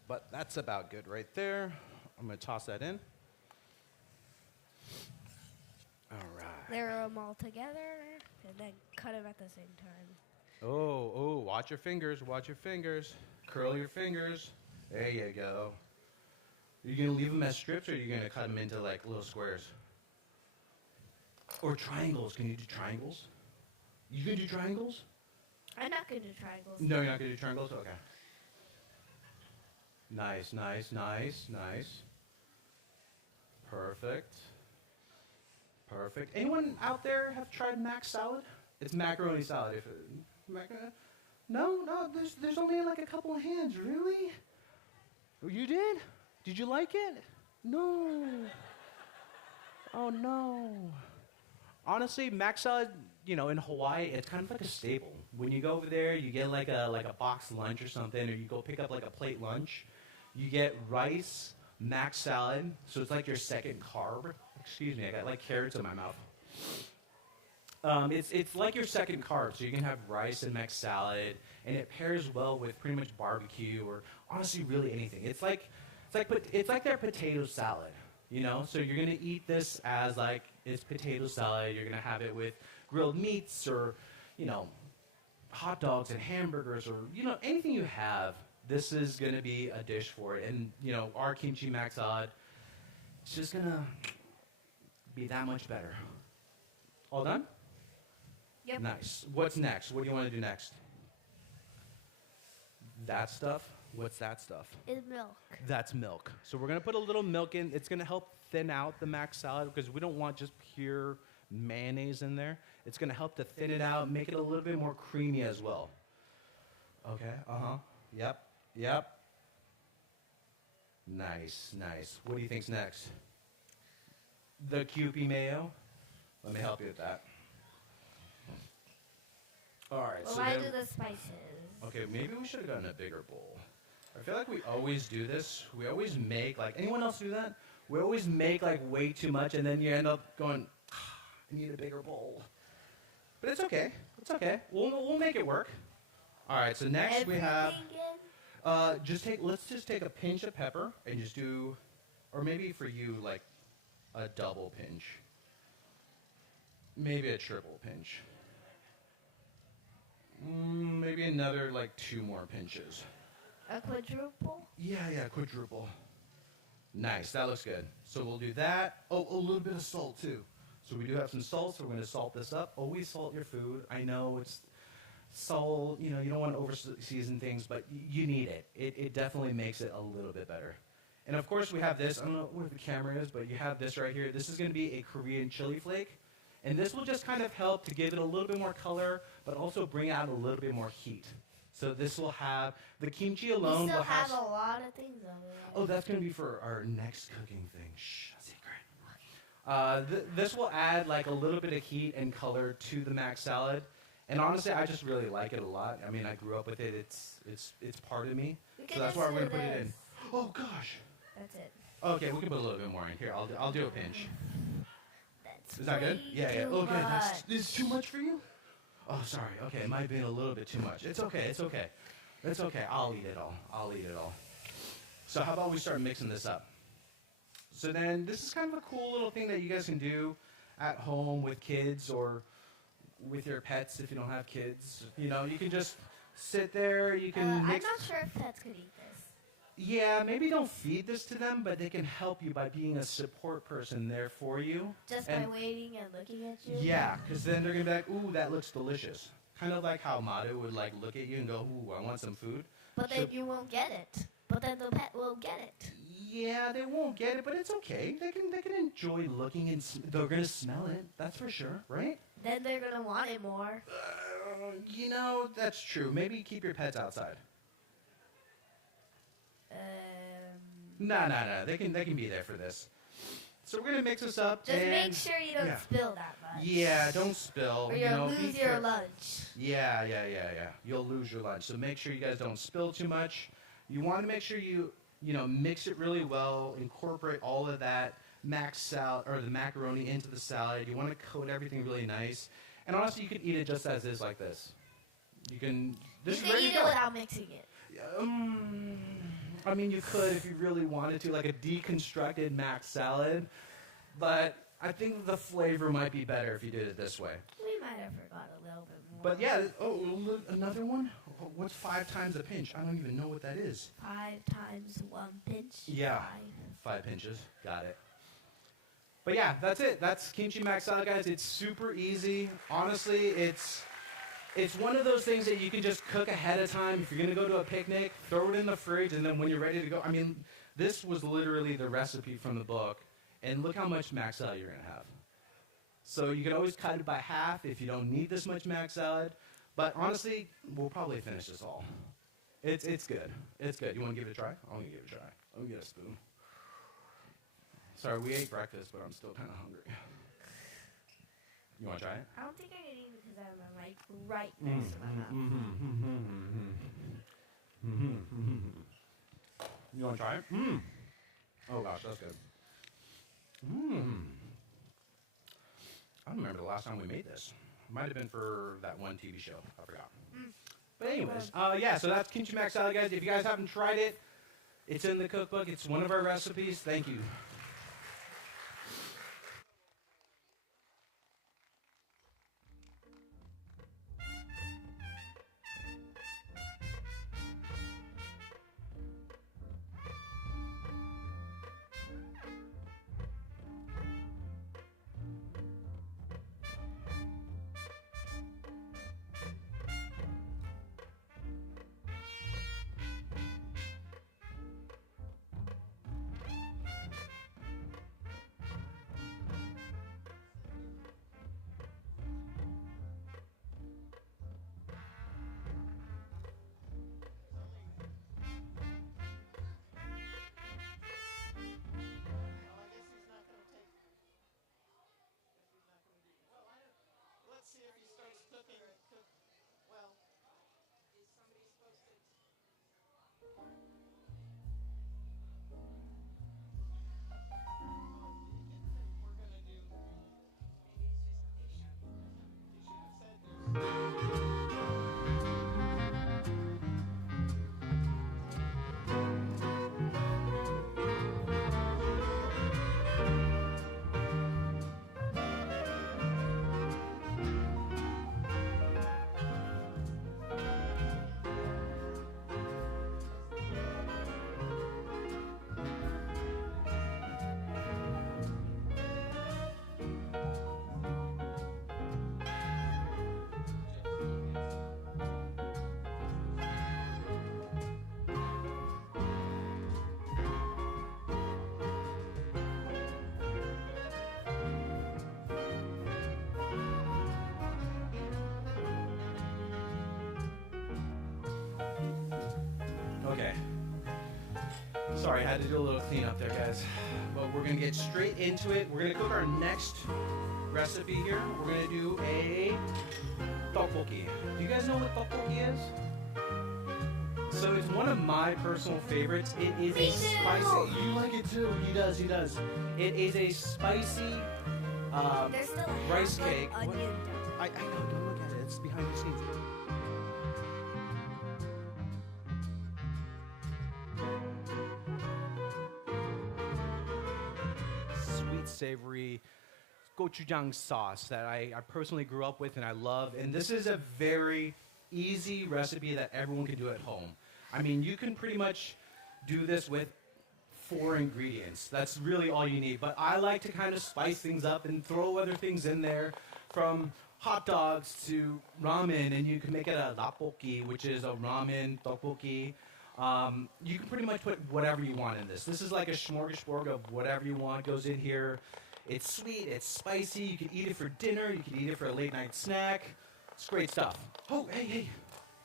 But that's about good right there. I'm gonna toss that in. All right. Layer them all together and then cut them at the same time. Oh, watch your fingers, watch your fingers. Curl your fingers. There you go. Are you going to leave them as strips, or are you going to cut them into like little squares? Or triangles. Can you do triangles? You can do triangles? I'm not going to do triangles. No, you're not going to do triangles? Okay. Nice, nice, nice, nice. Perfect. Perfect. Anyone out there have tried mac salad? It's macaroni salad. No, there's only like a couple of hands. Really? You did? Did you like it? No. Oh no. Honestly, mac salad, you know, in Hawaii, it's kind of like a staple. When you go over there, you get like a box lunch or something, or you go pick up like a plate lunch. You get rice, mac salad, so it's like your second carb. Excuse me, I got like carrots in my mouth. It's like your second carb, so you can have rice and mac salad, and it pairs well with pretty much barbecue or honestly really anything. It's like their potato salad, you know. So you're gonna eat this as like it's potato salad. You're gonna have it with grilled meats or, you know, hot dogs and hamburgers or, you know, anything you have. This is gonna be a dish for it, and you know our kimchi mac salad. It's just gonna be that much better. All done? Yep. Nice. What's next? What do you want to do next? That stuff? What's that stuff? It's milk. That's milk. So we're going to put a little milk in. It's going to help thin out the mac salad because we don't want just pure mayonnaise in there. It's going to help to thin it out, make it a little bit more creamy as well. Okay. Uh-huh. Yep. Yep. Nice, nice. What do you think's next? The Kewpie mayo? Let me help you with that. All right. Well, so I then, do the spices. okay, maybe we should have gotten a bigger bowl. I feel like we always do this. We always make, like, anyone else do that? We always make, like, way too much, and then you end up going, I need a bigger bowl. But it's okay. It's okay. We'll make it work. All right, so next we have, let's just take a pinch of pepper and just do, or maybe for you, like, a double pinch. Maybe a triple pinch. Maybe another, like, 2 more pinches. A quadruple? Yeah, quadruple. Nice, that looks good. So we'll do that. Oh, a little bit of salt, too. So we do have some salt, so we're going to salt this up. Always salt your food. I know it's salt, you know, you don't want to over-season things, but you need it. It definitely makes it a little bit better. And, of course, we have this. I don't know where the camera is, but you have this right here. This is going to be a Korean chili flake. And this will just kind of help to give it a little bit more color, but also bring out a little bit more heat. So this will have, the kimchi alone We still will have a lot of things over there. Oh, that's going to be for our next cooking thing. Shh, secret. This will add like a little bit of heat and color to the mac salad. And honestly, I just really like it a lot. I mean, I grew up with it. It's part of me. So that's why we're going to put it in. Oh, gosh. That's it. Okay, we can put a little bit more in. Here, I'll do a pinch. That's Is that good? Yeah. too Okay, much. this too much for you? Oh, sorry. Okay, it might have been a little bit too much. It's okay. It's okay. I'll eat it all. So how about we start mixing this up? So then this is kind of a cool little thing that you guys can do at home with kids or with your pets if you don't have kids. You know, you can just sit there. You can I'm mix. not sure if pets could eat this. Yeah, maybe don't feed this to them, but they can help you by being a support person there for you. Just by waiting and looking at you? Yeah, because then they're going to be like, ooh, that looks delicious. Kind of like how Maru would like look at you and go, ooh, I want some food. But then you won't get it. But then the pet will get it. Yeah, they won't get it, but it's okay. They can enjoy looking and they're going to smell it. That's for sure, right? Then they're going to want it more. You know, that's true. Maybe keep your pets outside. No. They can be there for this. So we're gonna mix this up. Just and make sure you don't spill that much. Yeah, don't spill. Or you'll lose be your careful. lunch. Yeah. You'll lose your lunch. So make sure you guys don't spill too much. You want to make sure you mix it really well. Incorporate all of that mac salad or the macaroni into the salad. You want to coat everything really nice. And honestly, you can eat it just as is, like this. You can. This You is can ready eat to it go. without mixing it. I mean, you could if you really wanted to, like a deconstructed mac salad. But I think the flavor might be better if you did it this way. We might have forgot a little bit more. But yeah, another one? What's 5 times a pinch? I don't even know what that is. 5 times 1 pinch. Yeah, 5 pinches. Got it. But yeah, that's it. That's Kimchi Mac Salad, guys. It's super easy. Honestly, it's one of those things that you can just cook ahead of time. If you're going to go to a picnic, throw it in the fridge, and then when you're ready to go, I mean, this was literally the recipe from the book, and look how much mac salad you're going to have. So you can always cut it by half if you don't need this much mac salad. But honestly, we'll probably finish this all. It's good. It's good. You want to give it a try? I'm going to give it a try. Let me get a spoon. Sorry, we ate breakfast, but I'm still kind of hungry. You want to try it? I don't think I can eat it because I have my mic right next to my mouth. You want to try it? Oh gosh, that's good. I don't remember the last time we made this. Might have been for that one TV show. I forgot. But anyways, yeah, so that's Kimchi Mac Salad, guys. If you guys haven't tried it, it's in the cookbook. It's one of our recipes. Thank you. Okay. Sorry, I had to do a little cleanup there, guys. But we're going to get straight into it. We're going to cook our next recipe here. We're going to do a tteokbokki. Do you guys know what tteokbokki is? So it's one of my personal favorites. It is a spicy... You like it too. He does, he does. It is a spicy rice cake. I know, don't look at it. It's behind the scenes. Savory gochujang sauce that I personally grew up with and I love. And this is a very easy recipe that everyone can do at home. I mean, you can pretty much do this with 4 ingredients. That's really all you need. But I like to kind of spice things up and throw other things in there, from hot dogs to ramen, and you can make it a tteokbokki, which is a ramen tteokbokki. You can pretty much put whatever you want in this. This is like a smorgasbord of whatever you want goes in here. It's sweet, it's spicy, you can eat it for dinner, you can eat it for a late night snack. It's great stuff. Oh, hey,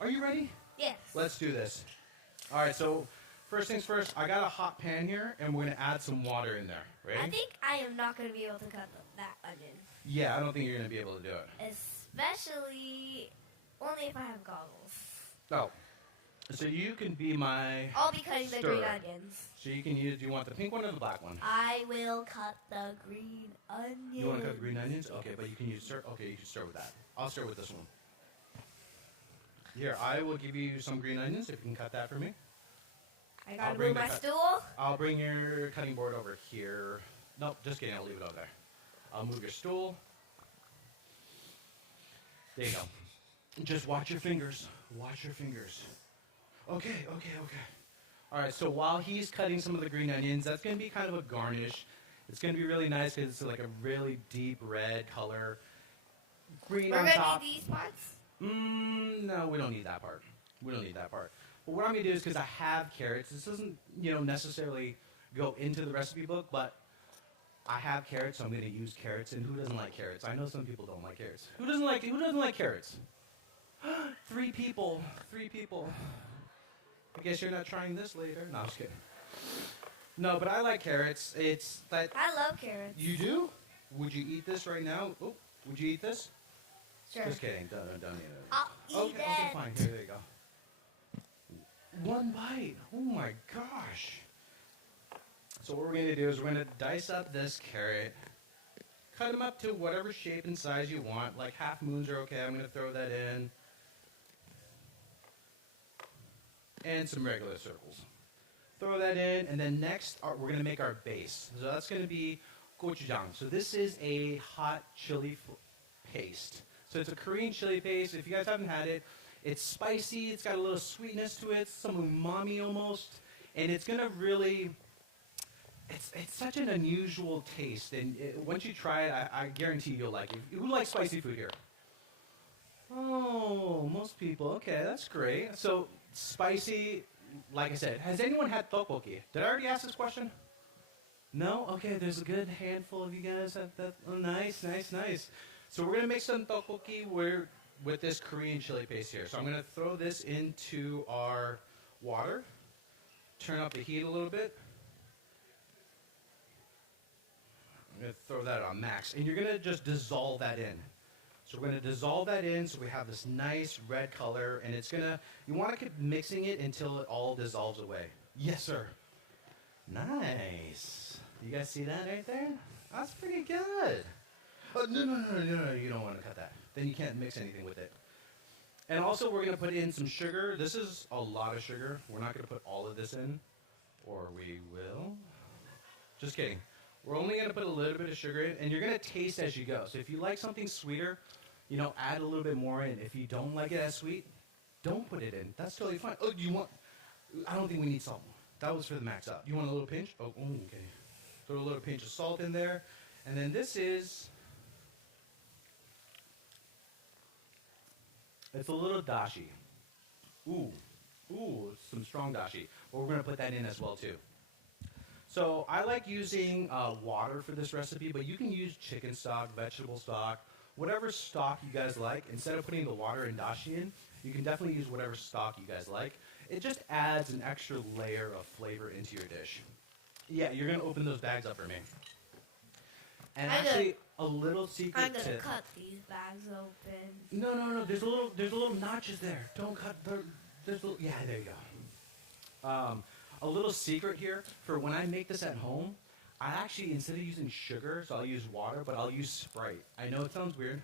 are you ready? Yes. Let's do this. All right, so first things first, I got a hot pan here, and we're gonna add some water in there. Ready? I think I am not going to be able to cut that onion. Yeah, I don't think you're gonna be able to do it. Especially only if I have goggles. Oh. So you can be my I'll be cutting the green onions. So you can use, do you want the pink one or the black one? I will cut the green onions. You want to cut the green onions? Okay, but you can use, okay, you can start with that. I'll start with this one. Here, I will give you some green onions if you can cut that for me. I gotta move my stool. I'll bring your cutting board over here. Nope, just kidding, I'll leave it over there. I'll move your stool. There you go. Just watch your fingers. Watch your fingers. Okay. All right, so while he's cutting some of the green onions, that's going to be kind of a garnish. It's going to be really nice because it's like a really deep red color. Green on top. We're going to need these parts? No, we don't need that part. We don't need that part. But what I'm going to do is, because I have carrots, this doesn't, necessarily go into the recipe book, but I have carrots, so I'm going to use carrots. And who doesn't like carrots? I know some people don't like carrots. Who doesn't like carrots? 3 people. I guess you're not trying this later. No, I'm just kidding. No, but I like carrots. It's that. I love carrots. You do? Would you eat this right now? Oh, would you eat this? Sure. Just kidding. Don't eat it. I'll eat it. Okay, fine. Here, there you go. One bite. Oh my gosh. So what we're going to do is we're going to dice up this carrot. Cut them up to whatever shape and size you want. Like half moons are okay. I'm going to throw that in. And some regular circles. Throw that in, and then next we're going to make our base. So that's going to be gochujang. So this is a hot chili paste. So it's a Korean chili paste. If you guys haven't had it, it's spicy. It's got a little sweetness to it, some umami almost, and it's going to really. It's such an unusual taste, and once you try it, I guarantee you'll like it. Who likes spicy food here? Oh, most people. Okay, that's great. So spicy, like I said, has anyone had tteokbokki? Did I already ask this question? No? Okay, there's a good handful of you guys have that. Oh, nice. So we're going to make some tteokbokki with this Korean chili paste here. So I'm going to throw this into our water, turn up the heat a little bit. I'm going to throw that on max. And you're going to just dissolve that in. So we're going to dissolve that in so we have this nice red color. And it's going to, you want to keep mixing it until it all dissolves away. Yes, sir. Nice. You guys see that right there? That's pretty good. Oh, no, you don't want to cut that. Then you can't mix anything with it. And also we're going to put in some sugar. This is a lot of sugar. We're not going to put all of this in. Or we will. Just kidding. We're only going to put a little bit of sugar in, and you're going to taste as you go. So if you like something sweeter, add a little bit more in. If you don't like it as sweet, don't put it in. That's totally fine. Oh, I don't think we need salt. That was for the max out. You want a little pinch? Oh, okay. Throw a little pinch of salt in there. And then this is, it's a little dashi. Ooh, some strong dashi. But we're going to put that in as well, too. So I like using water for this recipe, but you can use chicken stock, vegetable stock, whatever stock you guys like. Instead of putting the water and dashi in, you can definitely use whatever stock you guys like. It just adds an extra layer of flavor into your dish. Yeah, you're going to open those bags up for me. And actually, a little secret I'm going to tip. cut these bags open. No. There's a little notches there. Don't cut. Yeah, there you go. A little secret here for when I make this at home, I actually, instead of using sugar, so I'll use water, but I'll use Sprite. I know it sounds weird.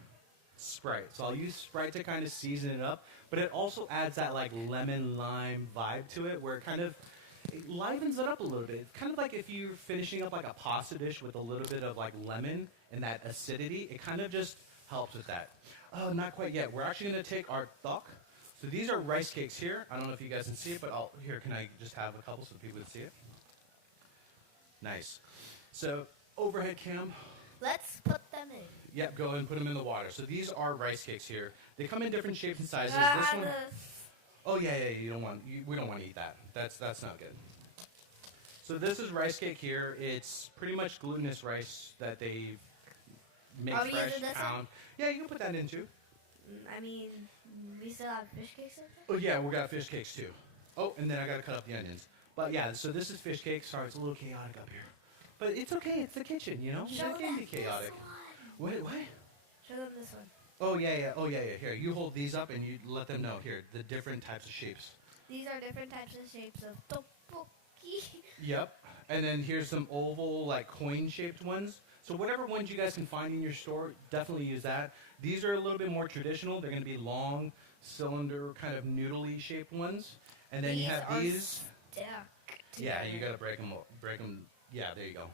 Sprite. So I'll use Sprite to kind of season it up, but it also adds that like lemon lime vibe to it where it livens it up a little bit. It's kind of like if you're finishing up like a pasta dish with a little bit of like lemon and that acidity, it kind of just helps with that. Oh, not quite yet. We're actually going to take our tteok. So these are rice cakes here. I don't know if you guys can see it, but can I just have a couple so people can see it? Nice. So overhead cam. Let's put them in. Yep, go and put them in the water. So these are rice cakes here. They come in different shapes and sizes. This one. Oh yeah. We don't want to eat that. That's not good. So this is rice cake here. It's pretty much glutinous rice that they make fresh, pound. Yeah, you can put that in too. I mean, we still have fish cakes in there? Oh yeah, we got fish cakes too. Oh, and then I gotta cut up the onions. But yeah, so this is fish cake. Sorry, it's a little chaotic up here. But it's okay, it's the kitchen, Show it can be chaotic. What? Show them this one. Oh yeah. Here, you hold these up and you let them know. Here, the different types of shapes. These are different types of shapes of tteokbokki. Yep. And then here's some oval, like coin-shaped ones. So whatever ones you guys can find in your store, definitely use that. These are a little bit more traditional. They're going to be long, cylinder, kind of noodly shaped ones. And then you have these. Stuck Yeah, you got to break them. Yeah, there you go.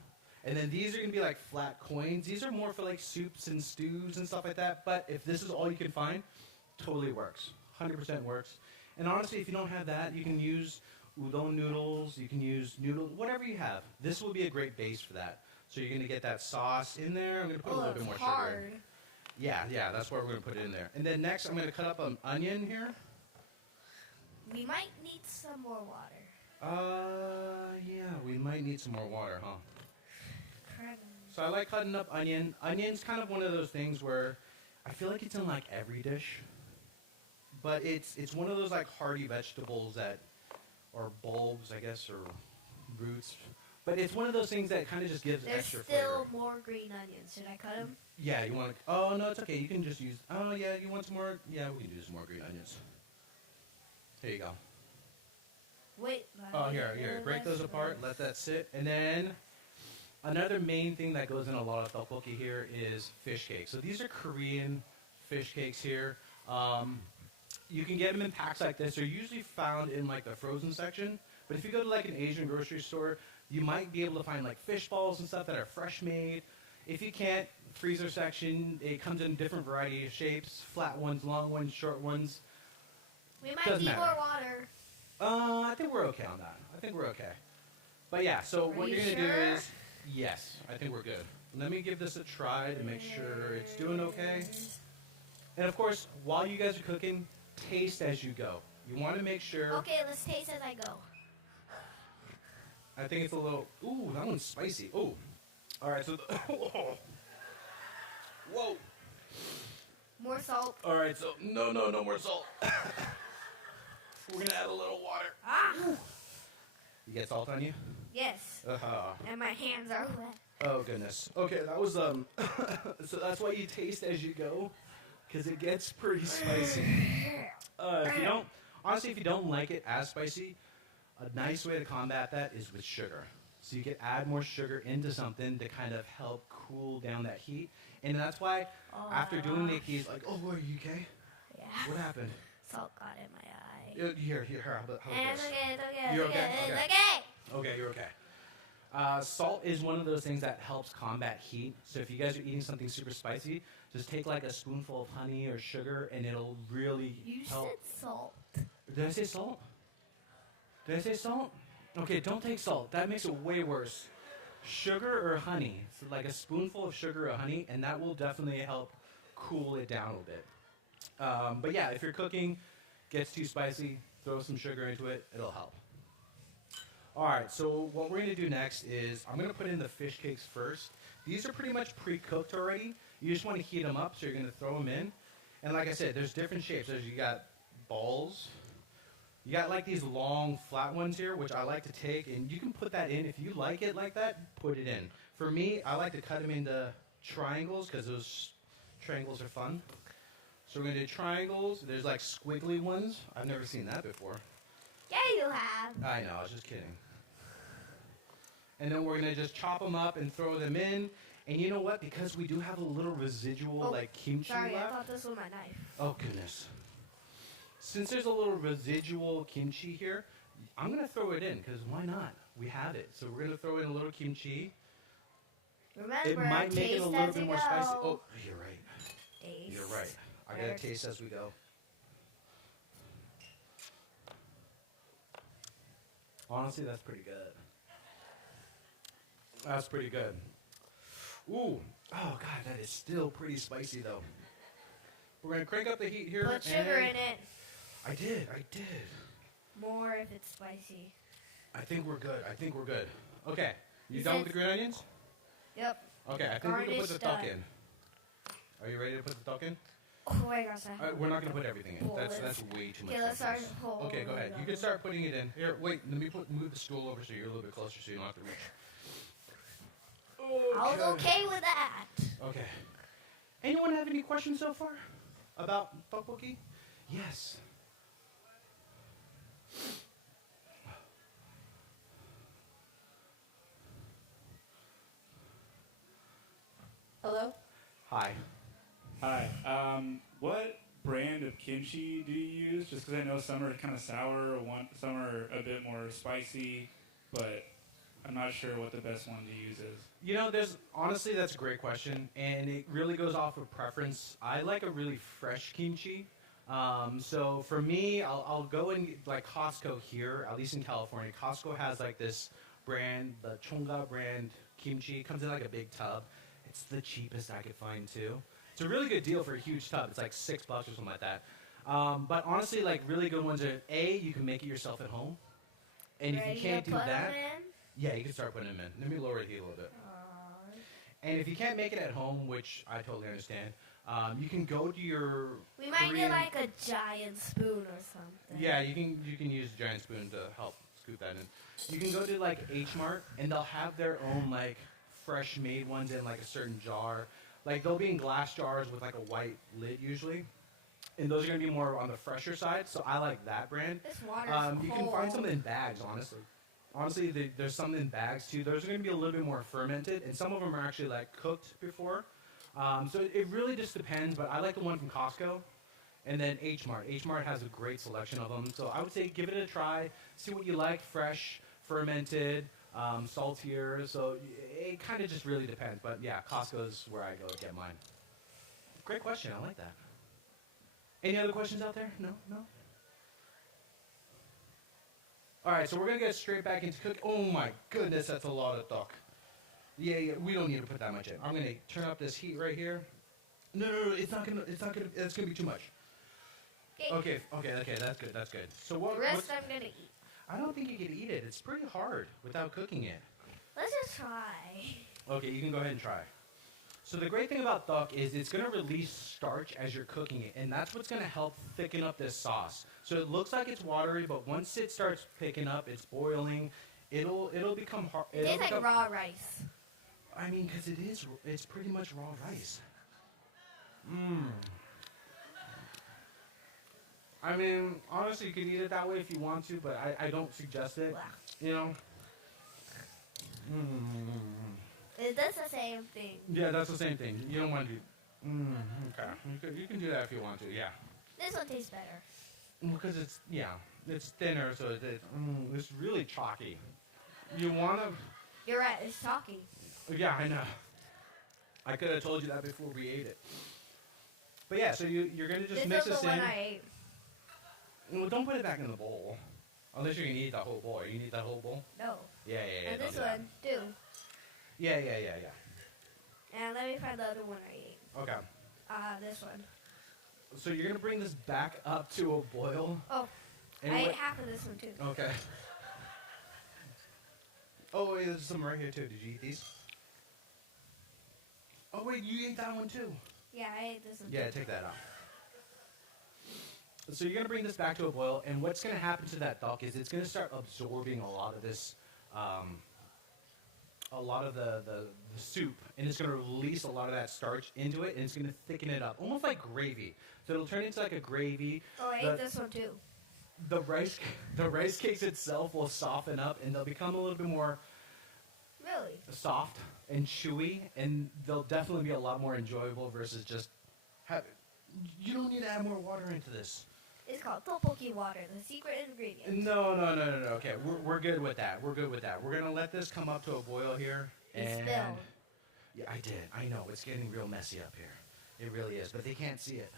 And then these are going to be like flat coins. These are more for like soups and stews and stuff like that. But if this is all you can find, totally works. 100% works. And honestly, if you don't have that, you can use udon noodles. You can use noodles, whatever you have. This will be a great base for that. So you're going to get that sauce in there. I'm going to put a little bit more sugar in. Yeah, that's where we're going to put it in there. And then next, I'm going to cut up an onion here. We might need some more water. Yeah, we might need some more water, huh? So I like cutting up onion. Onion's kind of one of those things where I feel like it's in like every dish. But it's one of those like hearty vegetables that, or bulbs, I guess, or roots. But it's one of those things that kind of just gives extra flavor. There's still more green onions. Should I cut them? Yeah, you want to, oh no, it's okay. You can just use, oh yeah, you want some more? Yeah, we can do some more green onions. Here you go. Wait. Oh, here. Break those apart. Let that sit. And then another main thing that goes in a lot of tteokbokki here is fish cakes. So these are Korean fish cakes here. You can get them in packs like this. They're usually found in like the frozen section. But if you go to like an Asian grocery store, you might be able to find like fish balls and stuff that are fresh made. If you can't, freezer section, it comes in different variety of shapes. Flat ones, long ones, short ones. We might need more water. I think we're okay on that. I think we're okay. But yeah, so what you're going to do is, yes, I think we're good. Let me give this a try to make sure it's doing okay. And of course, while you guys are cooking, taste as you go. You want to make sure. Okay, let's taste as I go. I think it's a little, ooh, that one's spicy. Ooh. All right, so, whoa. More salt. All right, so, no more salt. We're going to add a little water. You get salt on you? Yes. Uh-huh. And my hands are wet. Oh, goodness. Okay, that was, so that's why you taste as you go, because it gets pretty spicy. If you don't like it as spicy, a nice way to combat that is with sugar. So you can add more sugar into something to kind of help cool down that heat. And that's why after doing it, he's like, oh, are you okay? Yeah. What happened? Salt got in my eye. Here, how about It's this? okay, it's okay, You're it's okay, okay? it's okay. Okay, you're okay. Salt is one of those things that helps combat heat. So if you guys are eating something super spicy, just take like a spoonful of honey or sugar, and it'll really help. You said salt. Did I say salt? Did I say salt? Okay, don't take salt. That makes it way worse. Sugar or honey. So like a spoonful of sugar or honey, and that will definitely help cool it down a little bit. But yeah, if you're cooking, gets too spicy, throw some sugar into it. It'll help. All right, so what we're going to do next is I'm going to put in the fish cakes first. These are pretty much pre-cooked already. You just want to heat them up, so you're going to throw them in. And like I said, there's different shapes. You got balls. You got like these long flat ones here, which I like to take, and you can put that in. If you like it like that, put it in. For me, I like to cut them into triangles because those triangles are fun. So we're going to do triangles. There's like squiggly ones. I've never seen that before. Yeah, you have. I know, I was just kidding. And then we're going to just chop them up and throw them in. And you know what? Because we do have a little residual like kimchi Sorry, left. I thought this was my knife. Oh, goodness. Since there's a little residual kimchi here, I'm going to throw it in because why not? We have it. So we're going to throw in a little kimchi. Remember, It might make it a little bit more spicy. Oh, you're right. Taste. You're right. I got to taste as we go. Honestly, that's pretty good. That's pretty good. Ooh. Oh, God, that is still pretty spicy, though. We're going to crank up the heat here. Put sugar in it. I did. More if it's spicy. I think we're good. Okay. You You done said- with the green onions? Yep. Okay, I think we can put Garnish the done. duck in. Are you ready to put the duck in? Oh, wait a second. We're not going to put everything in. Well, That's let's- way too much. Okay, let's start. nonsense. Okay, go ahead. You can start putting it in. Here, wait. Let me move the stool over so you're a little bit closer so you don't have to reach. I was okay with that. Okay. Anyone have any questions so far about tteokbokki? Yes. Hello? Hi. Hi. What brand of kimchi do you use? Just because I know some are kind of sour, some are a bit more spicy, but I'm not sure what the best one to use is. You know, honestly, that's a great question, and it really goes off of preference. I like a really fresh kimchi. So for me, I'll go in like Costco here, at least in California. Costco has like this brand, the Chonga brand kimchi. It comes in like a big tub. It's the cheapest I could find too. It's a really good deal for a huge tub. It's like $6 or something like that. But honestly, like really good ones are you can make it yourself at home, and if you can't do that, yeah, you can start putting them in. Let me lower the heat a little bit. And if you can't make it at home, which I totally understand, you can go to your. We might Korean, get like a giant spoon or something. Yeah, you can use a giant spoon to help scoop that in. You can go to like H Mart, and they'll have their own like fresh made ones in like a certain jar. Like they'll be in glass jars with like a white lid usually. And those are going to be more on the fresher side, so I like that brand. This water's you can find some in bags, honestly. Honestly, there's some in bags too. Those are going to be a little bit more fermented, and some of them are actually like cooked before. So it really just depends, but I like the one from Costco. And then H Mart. H Mart has a great selection of them. So I would say give it a try, see what you like, fresh, fermented, saltier. So it kind of just really depends. But yeah, Costco's where I go to get mine. Great question. I like that. Any other questions out there? No? All right, so we're going to get straight back into cooking. Oh my goodness, that's a lot of duck. Yeah, we don't need to put that much in. I'm going to turn up this heat right here. No, it's going to be too much. Okay, that's good. So the rest I'm going to eat. I don't think you can eat it. It's pretty hard without cooking it. Let's just try. Okay, you can go ahead and try. So the great thing about duck is it's going to release starch as you're cooking it, and that's what's going to help thicken up this sauce. So it looks like it's watery, but once it starts picking up, it's boiling, it'll become hard. It tastes like raw rice. I mean, because it's pretty much raw rice. I mean, honestly, you can eat it that way if you want to, but I don't suggest it. You know? Is this the same thing? Yeah, that's the same thing. You don't want to do... Okay. You can do that if you want to, yeah. This one tastes better. Because it's thinner, so it's really chalky. You want to... You're right, it's chalky. Yeah, I know. I could have told you that before we ate it. But yeah, so you're going to just mix this in. This is the one I ate. Well, don't put it back in the bowl. Unless you're going to eat that whole bowl. You need that whole bowl? No. Yeah. And this one, too. Yeah. And let me find the other one I ate. Okay. This one. So you're going to bring this back up to a boil? Oh, I ate half of this one, too. Okay. Oh, wait, there's some right here, too. Did you eat these? Oh, wait, you ate that one, too. Yeah, I ate this one, Yeah, take that out. So you're going to bring this back to a boil, and what's going to happen to that duck is it's going to start absorbing a lot of this, a lot of the soup, and it's going to release a lot of that starch into it, and it's going to thicken it up, almost like gravy. So it'll turn into like a gravy. Oh, I ate this one too. The rice cakes itself will soften up, and they'll become a little bit more soft and chewy, and they'll definitely be a lot more enjoyable versus just you don't need to add more water into this. It's called tteokbokki water, the secret ingredient. No. Okay, we're good with that. We're gonna let this come up to a boil here. You spilled. Yeah, I did. I know it's getting real messy up here. It really is, but they can't see it.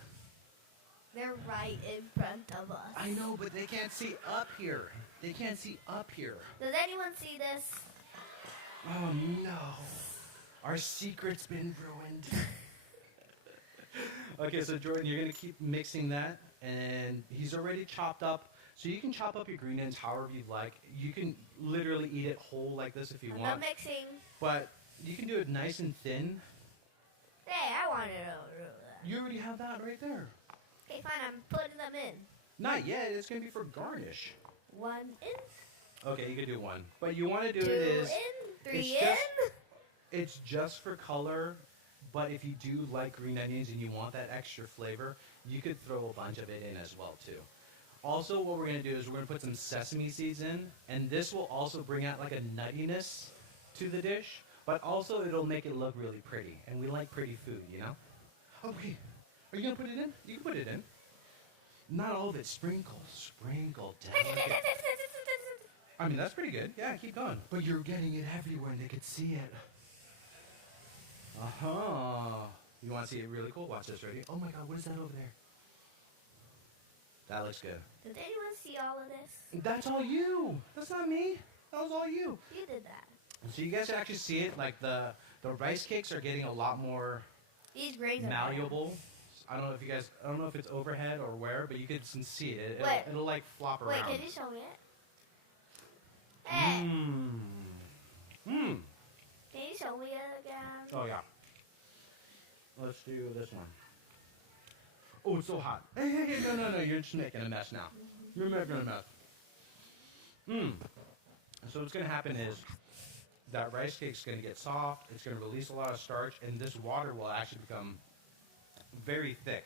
They're right in front of us. I know, but they can't see up here. They can't see up here. Does anyone see this? Oh no, our secret's been ruined. Okay, so Jordan, you're gonna keep mixing that. And he's already chopped up, so you can chop up your green onions however you like. You can literally eat it whole like this if you want. I'm mixing. But you can do it nice and thin. Hey, I wanted to do that. You already have that right there. Okay, fine, I'm putting them in. Not yet, it's going to be for garnish. 1 in. Okay, you can do 1. But you want to do 2 it is... in, 3 in. It's just for color, but if you do like green onions and you want that extra flavor, you could throw a bunch of it in as well too. Also, what we're going to do is we're going to put some sesame seeds in, and this will also bring out like a nuttiness to the dish, but also it'll make it look really pretty, and we like pretty food, you know? Okay, are you going to put it in? You can put it in. Not all of it, sprinkle, delicate. I mean, that's pretty good. Yeah, keep going. But you're getting it everywhere and they could see it. Uh-huh. You want to see it really cool? Watch this, ready? Oh my god, what is that over there? That looks good. Did anyone see all of this? That's all you. That's not me. That was all you. You did that. So you guys actually see it, like the rice cakes are getting a lot more These grains are malleable. I don't know if you guys, I don't know if it's overhead or where, but you can see it. Wait. It'll like flop Wait, around. can you show me it? Hey, Can can you show me it again? Oh yeah. Let's do this one. Oh, it's so hot. Hey, no, you're just making a mess now. You're making a mess. So what's gonna happen is that rice cake's gonna get soft, it's gonna release a lot of starch, and this water will actually become very thick.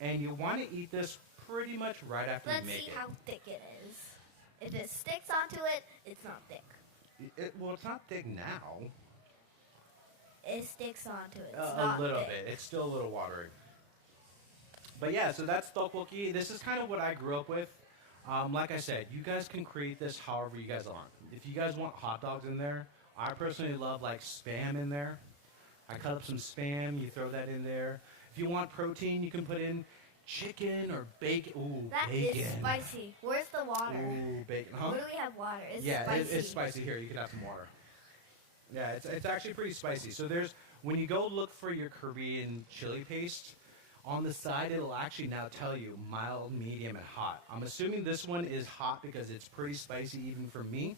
And you wanna eat this pretty much right after Let's you make see it. how thick it is. If it sticks onto it, it's not thick. Well, it's not thick now. It sticks onto it. It's not A little thick. bit. It's still a little watery. But yeah, so that's tteokbokki. This is kind of what I grew up with. Like I said, you guys can create this however you guys want. If you guys want hot dogs in there, I personally love like Spam in there. I cut up some Spam, you throw that in there. If you want protein, you can put in chicken or bacon. Ooh, That bacon. is spicy. Where's the water? Ooh, bacon. Huh? Where do we have water? It's Yeah, spicy. it's spicy. Here, you can have some water. Yeah, it's actually pretty spicy. So there's, when you go look for your Korean chili paste, on the side it'll actually now tell you mild, medium, and hot. I'm assuming this one is hot because it's pretty spicy even for me.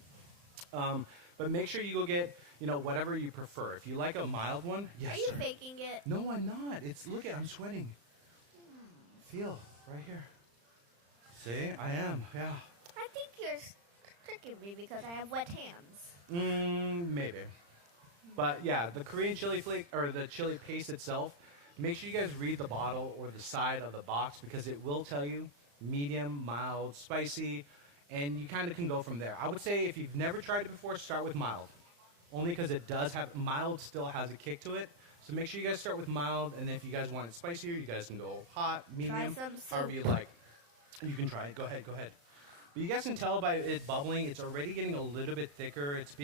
But make sure you go get, whatever you prefer. If you like a mild one, yes, Are you sir. faking it? No, I'm not. Look at, I'm sweating. Feel, right here. See, I am, yeah. I think you're tricking me because I have wet hands. Maybe. But yeah, the Korean chili flake, or the chili paste itself, make sure you guys read the bottle or the side of the box because it will tell you medium, mild, spicy, and you kind of can go from there. I would say if you've never tried it before, start with mild. Only because it does have, mild still has a kick to it. So make sure you guys start with mild, and then if you guys want it spicier, you guys can go hot, medium, some however soup. you like. You can try it. Go ahead. But you guys can tell by it bubbling, it's already getting a little bit thicker. It's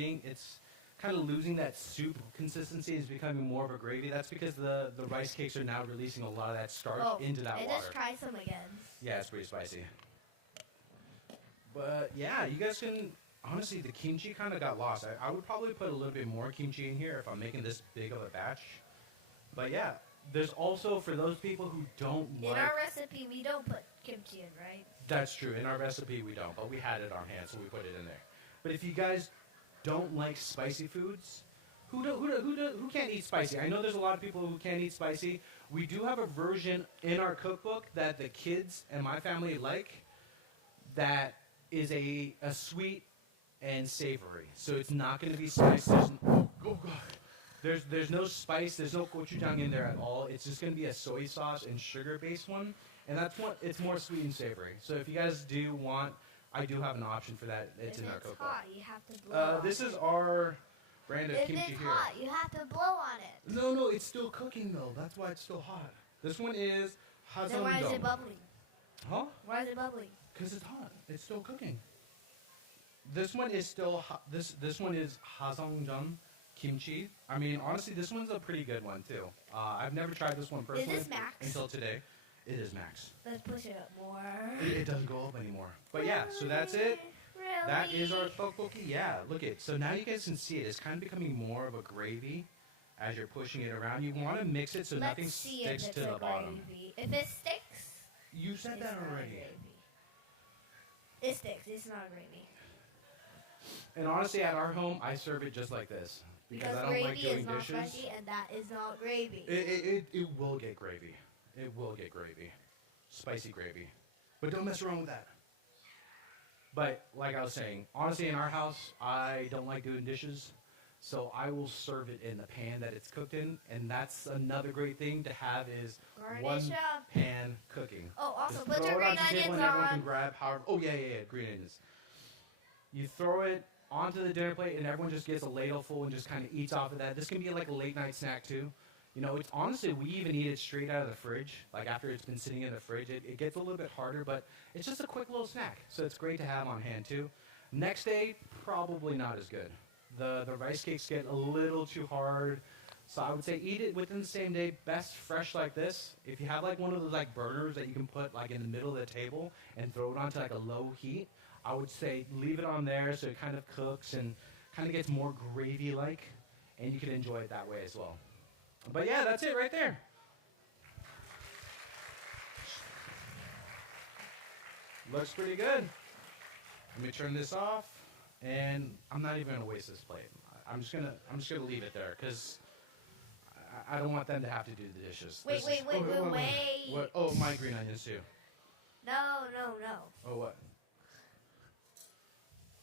kind of losing that soup consistency. It's becoming more of a gravy. That's because the rice cakes are now releasing a lot of that starch into that I water. just tried some again. Yeah, it's pretty spicy. But yeah, you guys can, honestly, the kimchi kind of got lost. I would probably put a little bit more kimchi in here if I'm making this big of a batch. But yeah, there's also, for those people who don't In like... our recipe, we don't put kimchi in, right? That's true. In our recipe, we don't, but we had it on hand, so we put it in there. But if you guys don't like spicy foods, who can't eat spicy? I know there's a lot of people who can't eat spicy. We do have a version in our cookbook that the kids and my family like that is a sweet and savory. So it's not going to be spicy. There's no spice, there's no gochujang in there at all. It's just going to be a soy sauce and sugar-based one. And it's more sweet and savory. So if you guys do want, I do have an option for that. It's if in our it's cookbook. hot, you have to blow on This it. is our brand of If kimchi it's here. hot, you have to blow on it. No, it's still cooking though. That's why it's still hot. This one is Then why is hazondong. it bubbling? Huh? Why is it bubbling? Because it's hot. It's still cooking. This one is still hot. This one is hazongjang kimchi. I mean, honestly, this one's a pretty good one too. I've never tried this one personally this Max? until today. It is Max. Let's push it up more. It doesn't go up anymore. But yeah, so that's it. Really? That is our tteokbokki. Yeah, look it. So now you guys can see it. It's kind of becoming more of a gravy as you're pushing it around. You want to mix it so Let's nothing see sticks if it's to the a bottom. gravy. If it sticks, You said it's that not a already. gravy. It sticks. It's not a gravy. And honestly, at our home, I serve it just like this because I don't gravy like doing is not dishes. spicy, and that is not gravy. It will get gravy. It will get gravy. Spicy gravy. But don't mess around with that. But like I was saying, honestly, in our house, I don't like doing dishes. So I will serve it in the pan that it's cooked in. And that's another great thing to have is Garnish one up. pan cooking. Oh, also Just put throw your it green onto the table onions and everyone on. can grab however. Oh, yeah, green onions. You throw it onto the dinner plate and everyone just gets a ladle full and just kind of eats off of that. This can be like a late night snack too. You know, it's honestly, we even eat it straight out of the fridge. Like after it's been sitting in the fridge, it gets a little bit harder, but it's just a quick little snack. So it's great to have on hand too. Next day, probably not as good. The rice cakes get a little too hard. So I would say eat it within the same day, best fresh like this. If you have like one of those like burners that you can put like in the middle of the table and throw it onto like a low heat, I would say leave it on there so it kind of cooks and kind of gets more gravy-like, and you can enjoy it that way as well. But yeah, that's it right there. Looks pretty good. Let me turn this off, and I'm not even gonna waste this plate. I'm just gonna leave it there because I don't want them to have to do the dishes. Wait. What? Oh, my green onions too. No. Oh, what?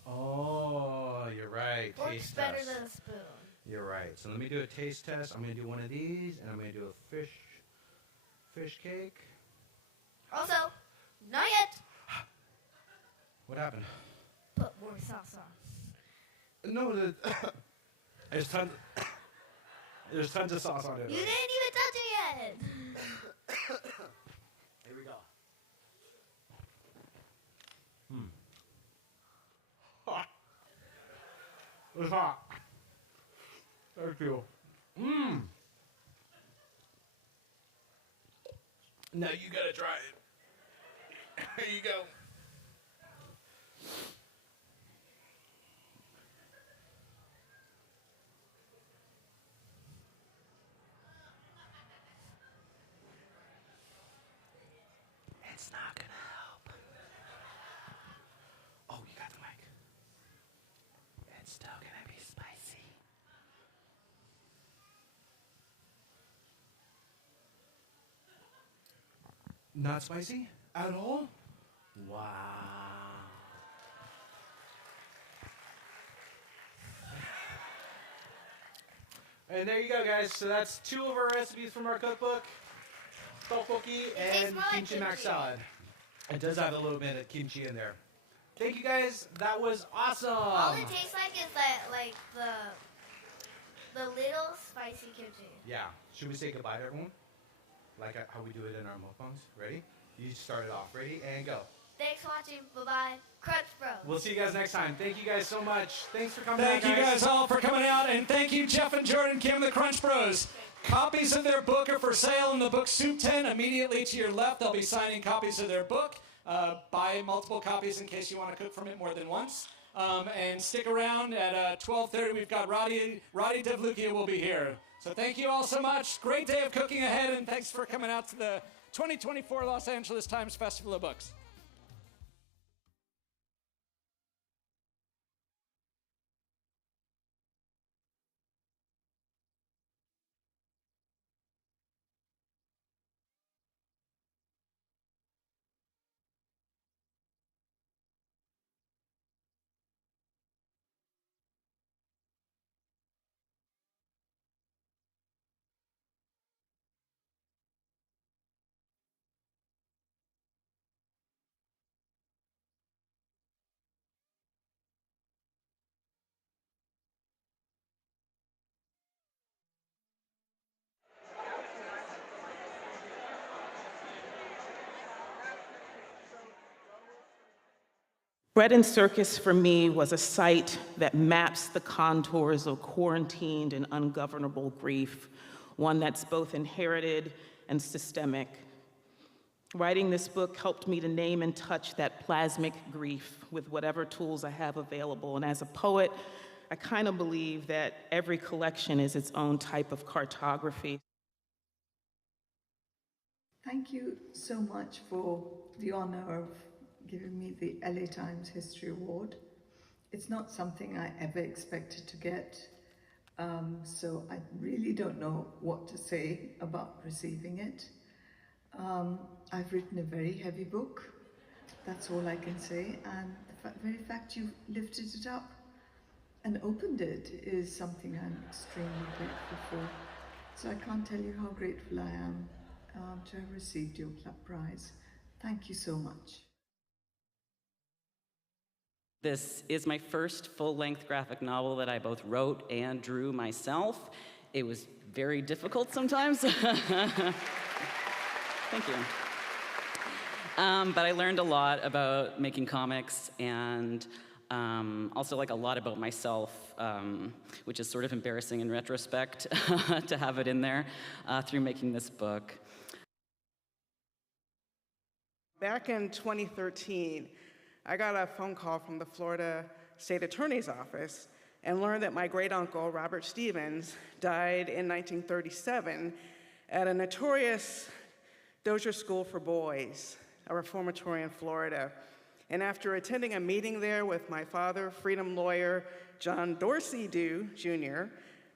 Oh, you're right. Fork's Taste better test. than a spoon. You're right. So let me do a taste test. I'm gonna do one of these, and I'm gonna do a fish cake. Also, not yet. What happened? Put more sauce on. No, there's tons of sauce on it. You didn't even touch it yet. Here we go. Hot. It's hot. Thank you. Now you gotta try it. Here you go. It's not gonna help. Oh, you got the mic. It's still gonna be spicy. Not spicy at all? Wow. And there you go, guys. So that's 2 of our recipes from our cookbook. Tteokbokki and kimchi mac salad. It does have a little bit of kimchi in there. Thank you, guys. That was awesome. All it tastes like is like the little spicy kimchi. Yeah. Should we say goodbye to everyone? Like how we do it in our mukbangs? Ready? You start it off. Ready? And go. Thanks for watching. Bye-bye. Crunch Bros. We'll see you guys next time. Thank you guys so much. Thanks for coming Thank out, you guys all for coming out, and thank you, Jeff and Jordan Kim, the Crunch Bros. Copies of their book are for sale in the book Soup Tin. Immediately to your left, they'll be signing copies of their book. Buy multiple copies in case you want to cook from it more than once. And stick around at 12:30. We've got Roddy Devlukia will be here. So thank you all so much. Great day of cooking ahead, and thanks for coming out to the 2024 Los Angeles Times Festival of Books. Bread and Circus for me was a site that maps the contours of quarantined and ungovernable grief, one that's both inherited and systemic. Writing this book helped me to name and touch that plasmic grief with whatever tools I have available. And as a poet, I kind of believe that every collection is its own type of cartography. Thank you so much for the honor of giving me the LA Times History Award. It's not something I ever expected to get, so I really don't know what to say about receiving it. I've written a very heavy book, that's all I can say, and the very fact you've lifted it up and opened it is something I'm extremely grateful for. So I can't tell you how grateful I am to have received your club prize. Thank you so much. This is my first full-length graphic novel that I both wrote and drew myself. It was very difficult sometimes. Thank you. But I learned a lot about making comics, and Also, like a lot about myself, which is sort of embarrassing in retrospect to have it in there through making this book. Back in 2013, I got a phone call from the Florida State Attorney's Office and learned that my great-uncle, Robert Stevens, died in 1937 at a notorious Dozier School for Boys, a reformatory in Florida. And after attending a meeting there with my father, freedom lawyer John Dorsey Dew, Jr.,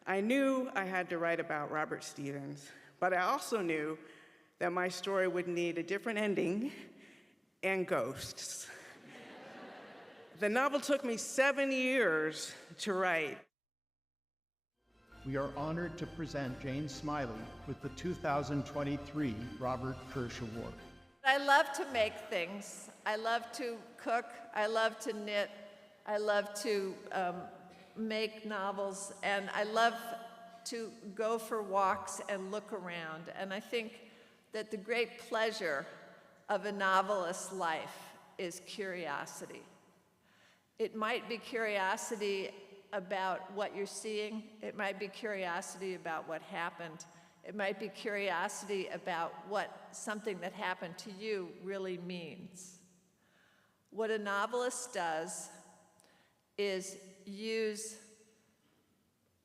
I knew I had to write about Robert Stevens, but I also knew that my story would need a different ending and ghosts. The novel took me 7 years to write. We are honored to present Jane Smiley with the 2023 Robert Kirsch Award. I love to make things. I love to cook. I love to knit. I love to make novels. And I love to go for walks and look around. And I think that the great pleasure of a novelist's life is curiosity. It might be curiosity about what you're seeing. It might be curiosity about what happened. It might be curiosity about what something that happened to you really means. What a novelist does is use,